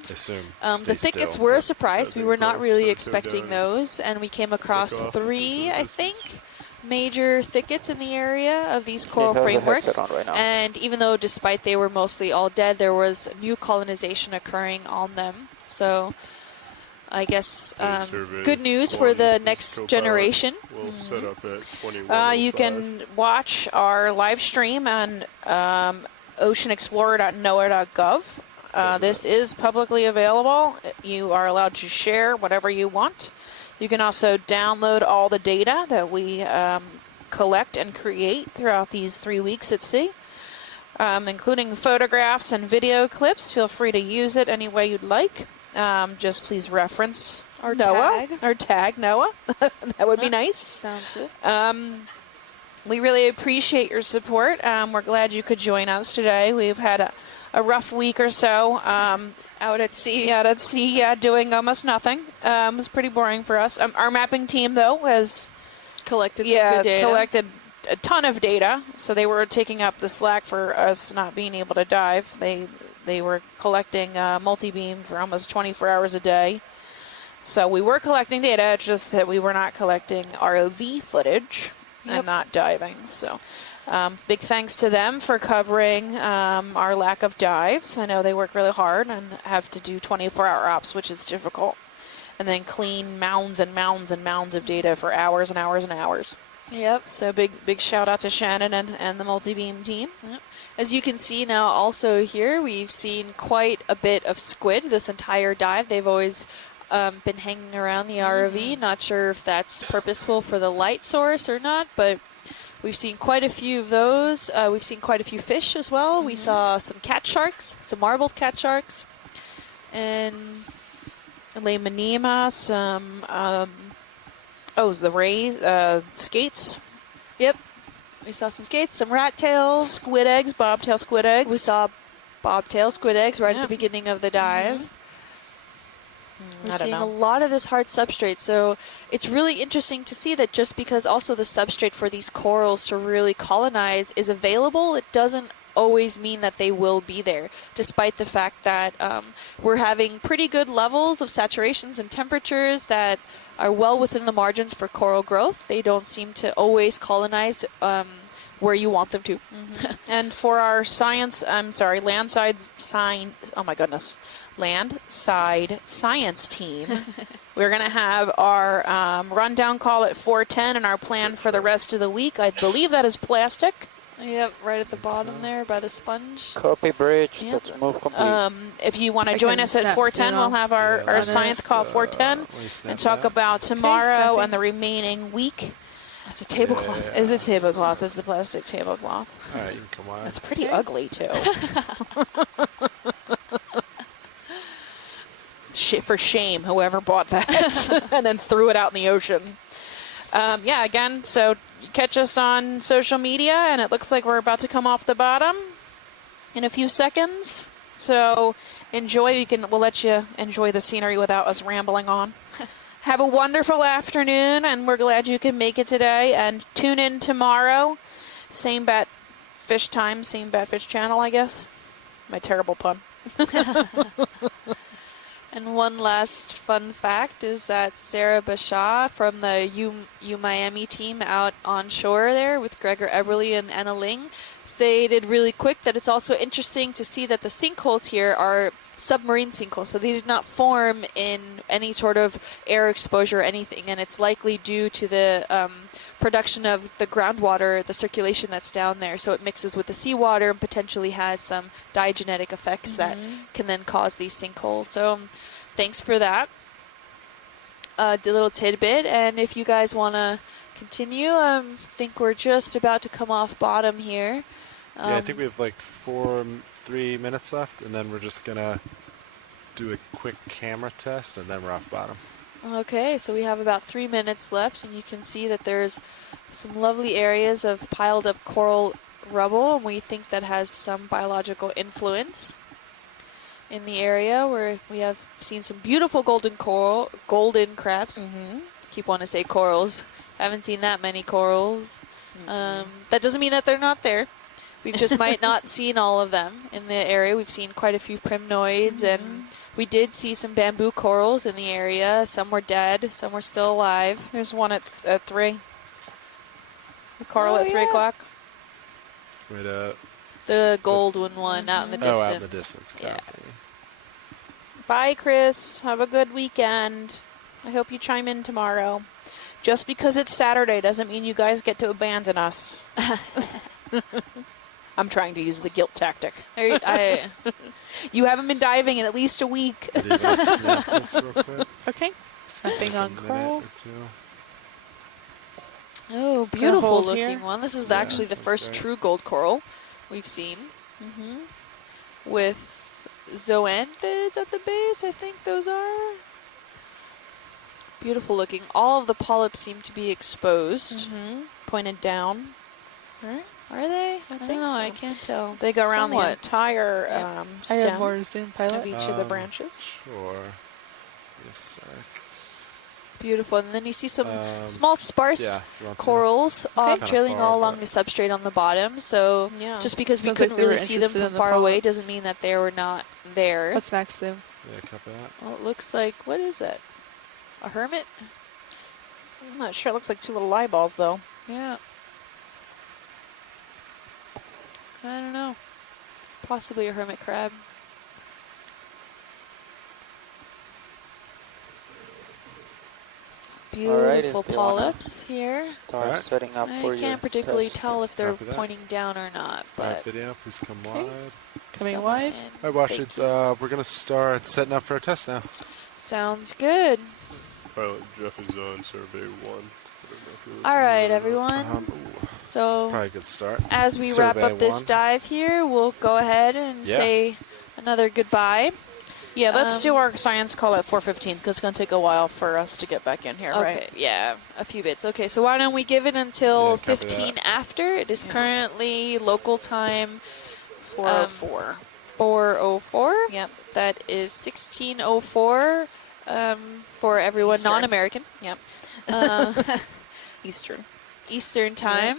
The thickets were a surprise. We were not really expecting those, and we came across 3, I think, major thickets in the area of these coral frameworks. And even though despite they were mostly all dead, there was new colonization occurring on them. So I guess good news for the next generation. You can watch our live stream on oceanexplorer.noaa.gov. This is publicly available. You are allowed to share whatever you want. You can also download all the data that we collect and create throughout these 3 weeks at sea, including photographs and video clips. Feel free to use it any way you'd like. just please reference Or Noah. tag. Or tag Noah. That would be nice. Sounds good. We really appreciate your support. We're glad you could join us today. We've had a rough week or so. Out at sea. Out at sea, doing almost nothing. It was pretty boring for us. Our mapping team, though, has Collected some good data. collected a ton of data. So they were taking up the slack for us not being able to dive. They were collecting multi-beam for almost 24 hours a day. So we were collecting data, it's just that we were not collecting ROV footage and not diving. So big thanks to them for covering our lack of dives. I know they work really hard and have to do 24-hour ops, which is difficult. And then clean mounds and mounds and mounds of data for hours and hours and hours. Yep. So big shout out to Shannon and the multi-beam team. Yep. As you can see now also here, we've seen quite a bit of squid this entire dive. They've always been hanging around the ROV. Not sure if that's purposeful for the light source or not, but we've seen quite a few of those. We've seen quite a few fish as well. We saw some cat sharks, some marbled cat sharks, and Lemonema, some the rays, skates. Yep. We saw some skates, some rat tails. Squid eggs, bobtail squid eggs. We saw bobtail squid eggs right at the beginning of the dive. We're seeing a lot of this hard substrate, so it's really interesting to see that just because also the substrate for these corals to really colonize is available, it doesn't always mean that they will be there, despite the fact that we're having pretty good levels of saturations and temperatures that are well within the margins for coral growth. They don't seem to always colonize where you want them to. And for our landside science team, we're going to have our rundown call at 4:10 and our plan for the rest of the week. I believe that is plastic. Yep, right at the bottom there by the sponge. Copy bridge. Let's move complete. If you want to join us at 4:10, we'll have our science call at 4:10 and talk about tomorrow and the remaining week. It's a tablecloth. Is a tablecloth. It's a plastic tablecloth. All right, you can come on. It's pretty ugly, too. For shame, whoever bought that and then threw it out in the ocean. Again, so catch us on social media, and it looks like we're about to come off the bottom in a few seconds. So enjoy. We'll let you enjoy the scenery without us rambling on. Have a wonderful afternoon, and we're glad you can make it today. And tune in tomorrow. Same bat fish time, same bat fish channel, I guess. My terrible pun. And one last fun fact is that Sarah Bashaw from the U Miami team out on shore there with Gregor Eberle and Anna Ling stated really quick that it's also interesting to see that the sinkholes here are submarine sinkholes, so they did not form in any sort of air exposure or anything, and it's likely due to the production of the groundwater, the circulation that's down there, so it mixes with the seawater and potentially has some diagenetic effects that can then cause these sinkholes. So thanks for that little tidbit, and if you guys want to continue, I think we're just about to come off bottom here. I think we have like 3 minutes left, and then we're just gonna do a quick camera test, and then we're off bottom. Okay, so we have about 3 minutes left, and you can see that there's some lovely areas of piled up coral rubble, and we think that has some biological influence in the area, where we have seen some beautiful golden crabs. Keep wanting to say corals. I haven't seen that many corals. That doesn't mean that they're not there. We just might not seen all of them in the area. We've seen quite a few primnoids, and we did see some bamboo corals in the area. Some were dead, some were still alive. There's one at 3. The coral at 3 o'clock. Wait, the golden one out in the distance. Oh, out in the distance. Yeah. Bye, Chris. Have a good weekend. I hope you chime in tomorrow. Just because it's Saturday doesn't mean you guys get to abandon us. I'm trying to use the guilt tactic. You haven't been diving in at least a week. Okay. Snapping on coral. Two. Oh, beautiful looking here. one. This is actually the first true gold coral we've seen. With zoanthids at the base, I think those are. Beautiful looking. All of the polyps seem to be exposed. Pointed down. Right? Are they? I think don't know. so. I can't tell. They go around the Somewhat. entire I stem have more Zoom pilot. of each of the branches. Sure. Yes, sec. Beautiful. And then you see some small sparse corals trailing all along the substrate on the bottom. So just because we Sounds couldn't like they were really see them interested from in the far away polyps. doesn't mean that they were not there. What's max zoom? Yeah, copy that. Well, it looks like, what is that? A hermit? I'm not sure. It looks like two little eyeballs, though. Yeah. I don't know. Possibly a hermit crab. Beautiful polyps here. Start setting up for I can't particularly test. tell if they're pointing down or not. But video, please come wide. Coming wide. Hi, Wash. It's we're gonna start setting up for a test now. Sounds good. Pilot Jeff is on survey 1. All right, everyone. So probably a good start. As we wrap Survey up this 1. dive here, we'll go ahead and say another goodbye. Yeah, let's do our science call at 4:15 because it's going to take a while for us to get back in here, right? Okay, yeah, a few bits. Okay, so why don't we give it until 15 after? It is currently local time 4:04. 4:04. Yep. That is 16:04 for everyone Eastern. non-American. Yep. Eastern time.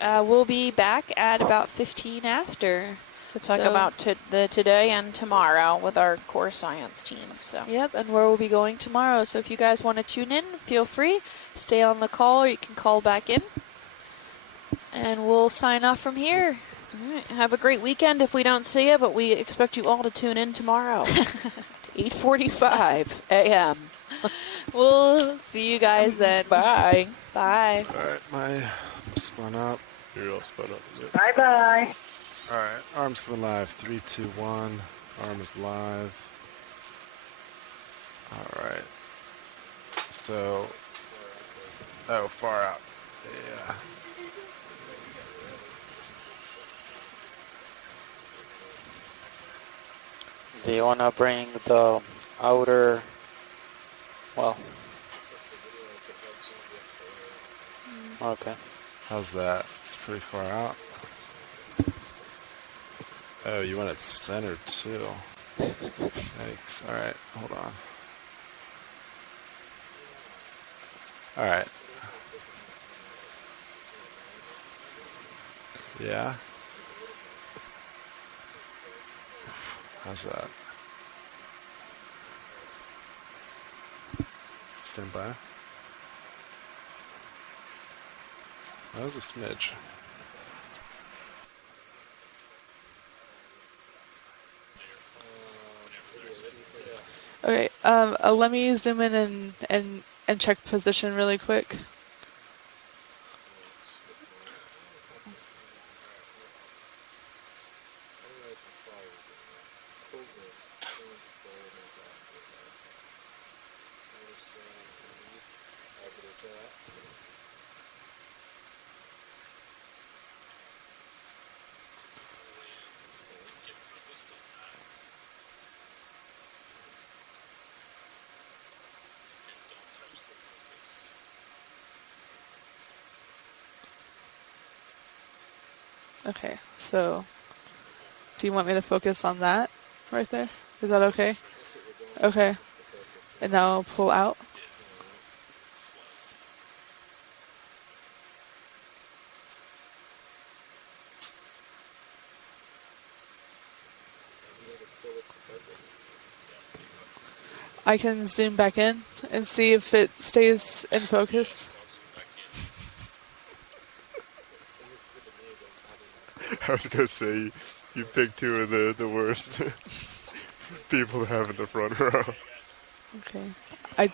We'll be back at about 15 after. To talk about the today and tomorrow with our core science teams. So. Yep, and where we'll be going tomorrow. So if you guys want to tune in, feel free. Stay on the call, or you can call back in. And we'll sign off from here. All right. Have a great weekend if we don't see you, but we expect you all to tune in tomorrow. 8:45 a.m. We'll see you guys then. Bye. Bye. All right, my spun up. You're all spun up. Yeah. Bye-bye. All right, arms coming live. 3, 2, 1. Arm is live. All right. So, far out. Yeah. Do you want to bring the outer, well, okay. How's that? It's pretty far out. Oh, you want it centered too. Thanks. All right, hold on. All right. Yeah. How's that? Stand by. That was a smidge. Okay, let me zoom in and check position really quick. Okay, so do you want me to focus on that right there? Is that okay? Okay. And now I'll pull out. I can zoom back in and see if it stays in focus. I was going to say, you picked two of the worst people to have in the front row. Okay. I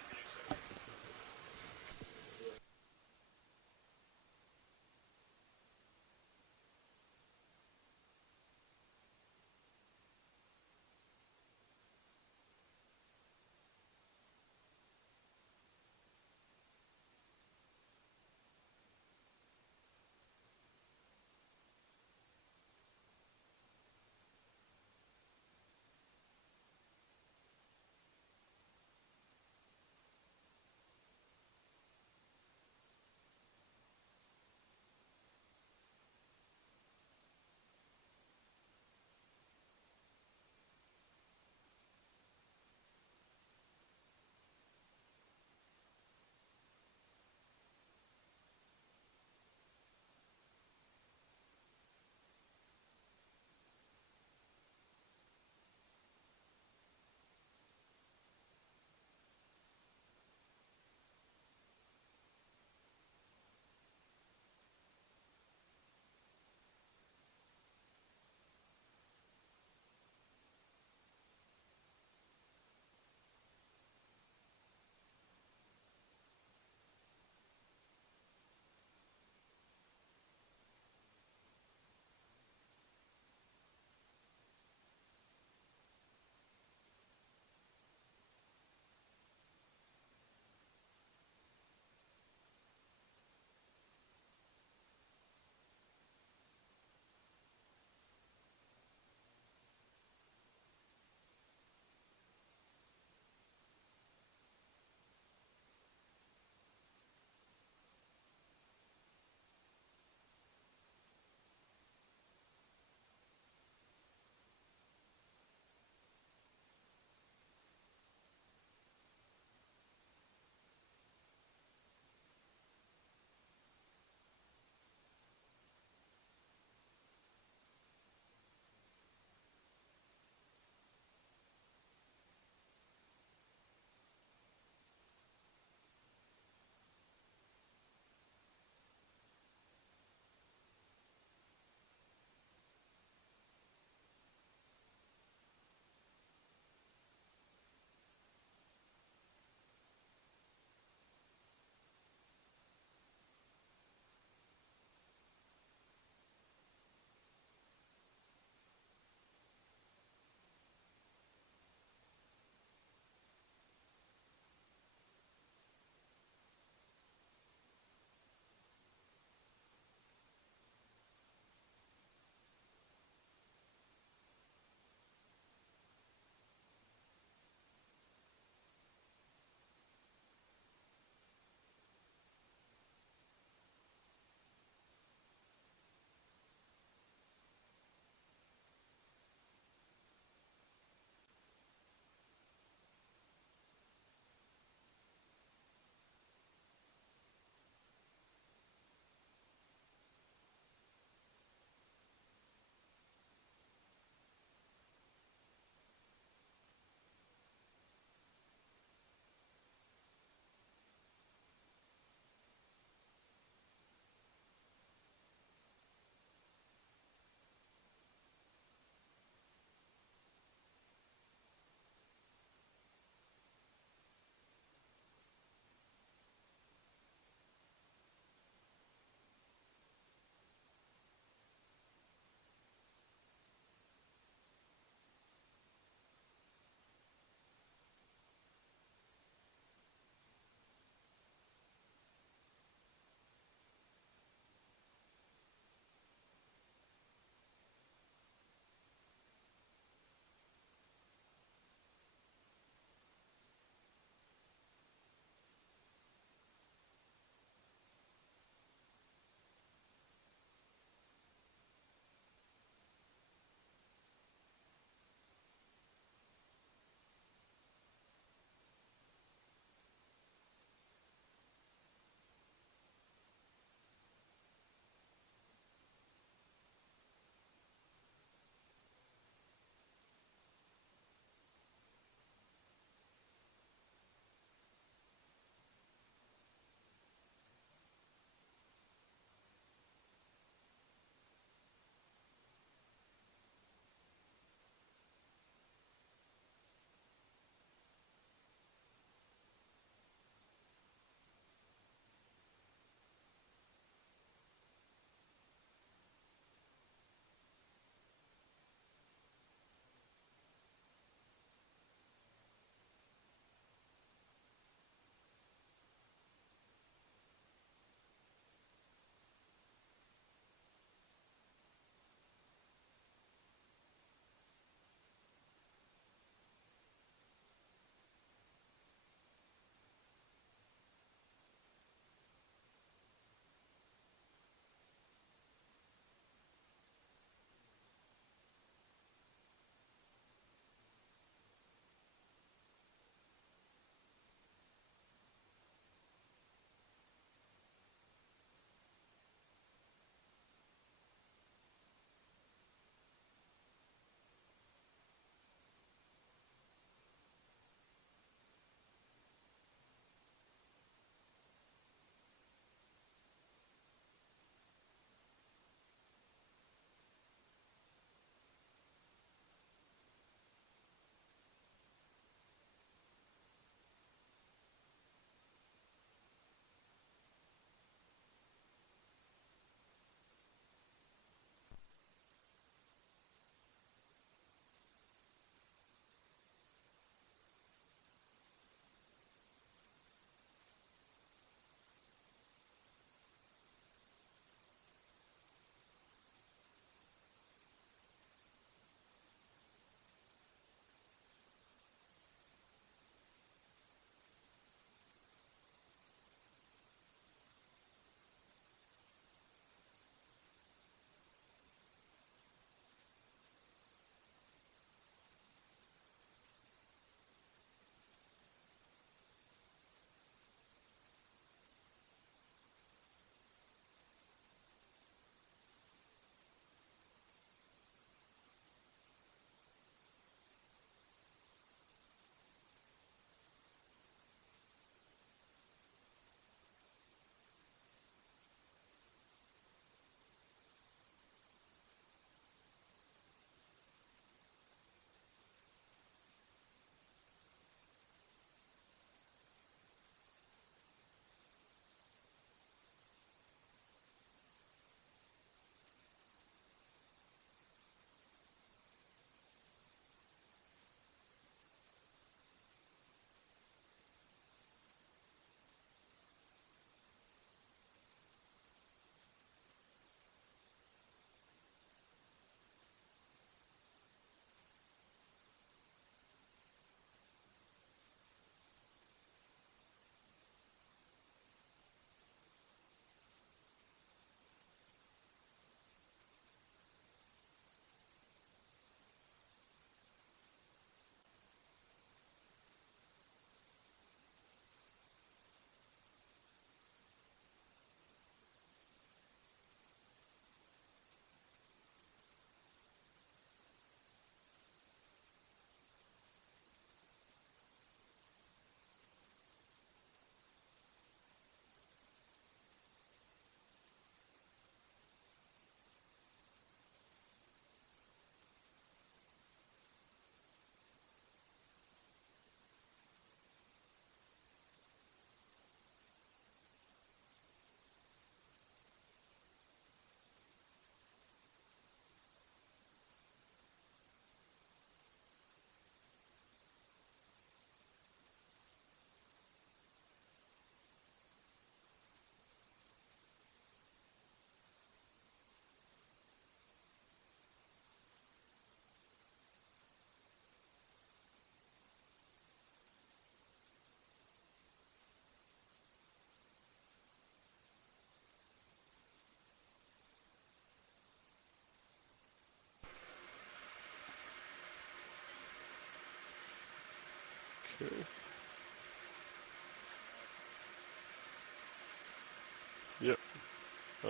Yep.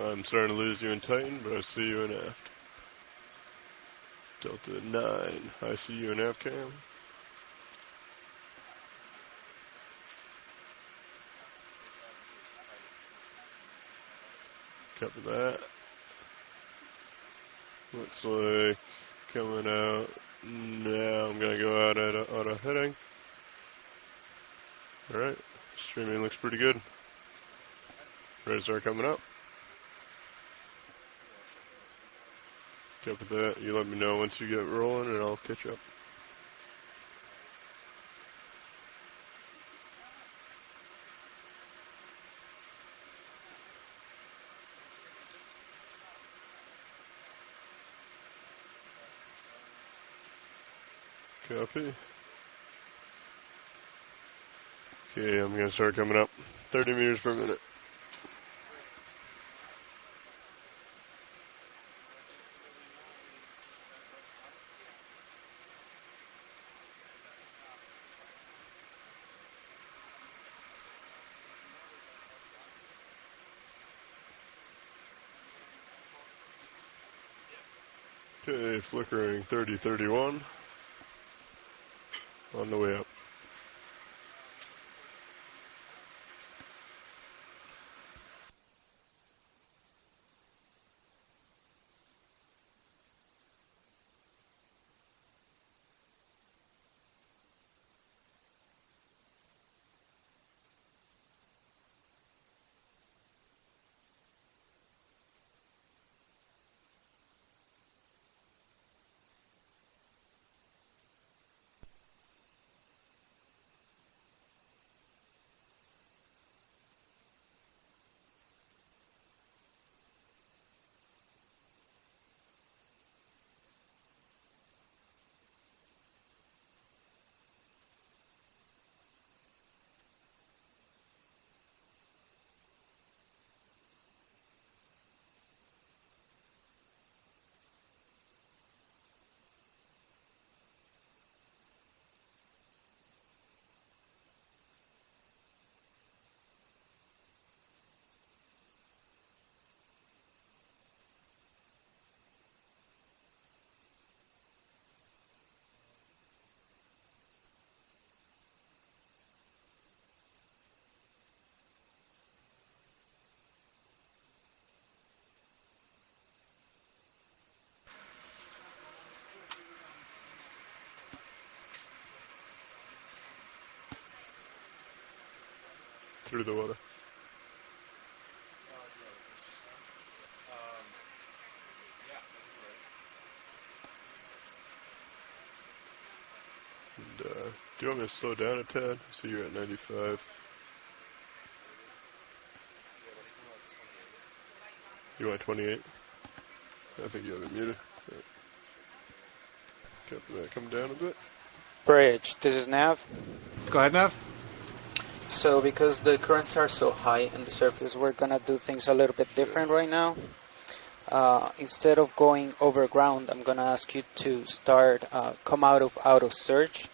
I'm starting to lose you in Titan, but I see you in aft. Delta 9, I see you in aft cam. Copy that. Looks like coming out. Now I'm going to go out at auto heading. Alright, streaming looks pretty good. Ready to start coming up. Copy that. You let me know once you get rolling and I'll catch up. Copy. Okay, I'm going to start coming up. 30 meters per minute. Okay, flickering 30-31. On the way up. Through the water. And, do you want me to slow down a tad? So you're at 95. You want 28? I think you have it muted. Right. Copy that. Come down a bit. Bridge, this is Nav. Go ahead, Nav. So because the currents are so high in the surface, we're going to do things a little bit different right now. Instead of going over ground, I'm going to ask you to start, come out of auto search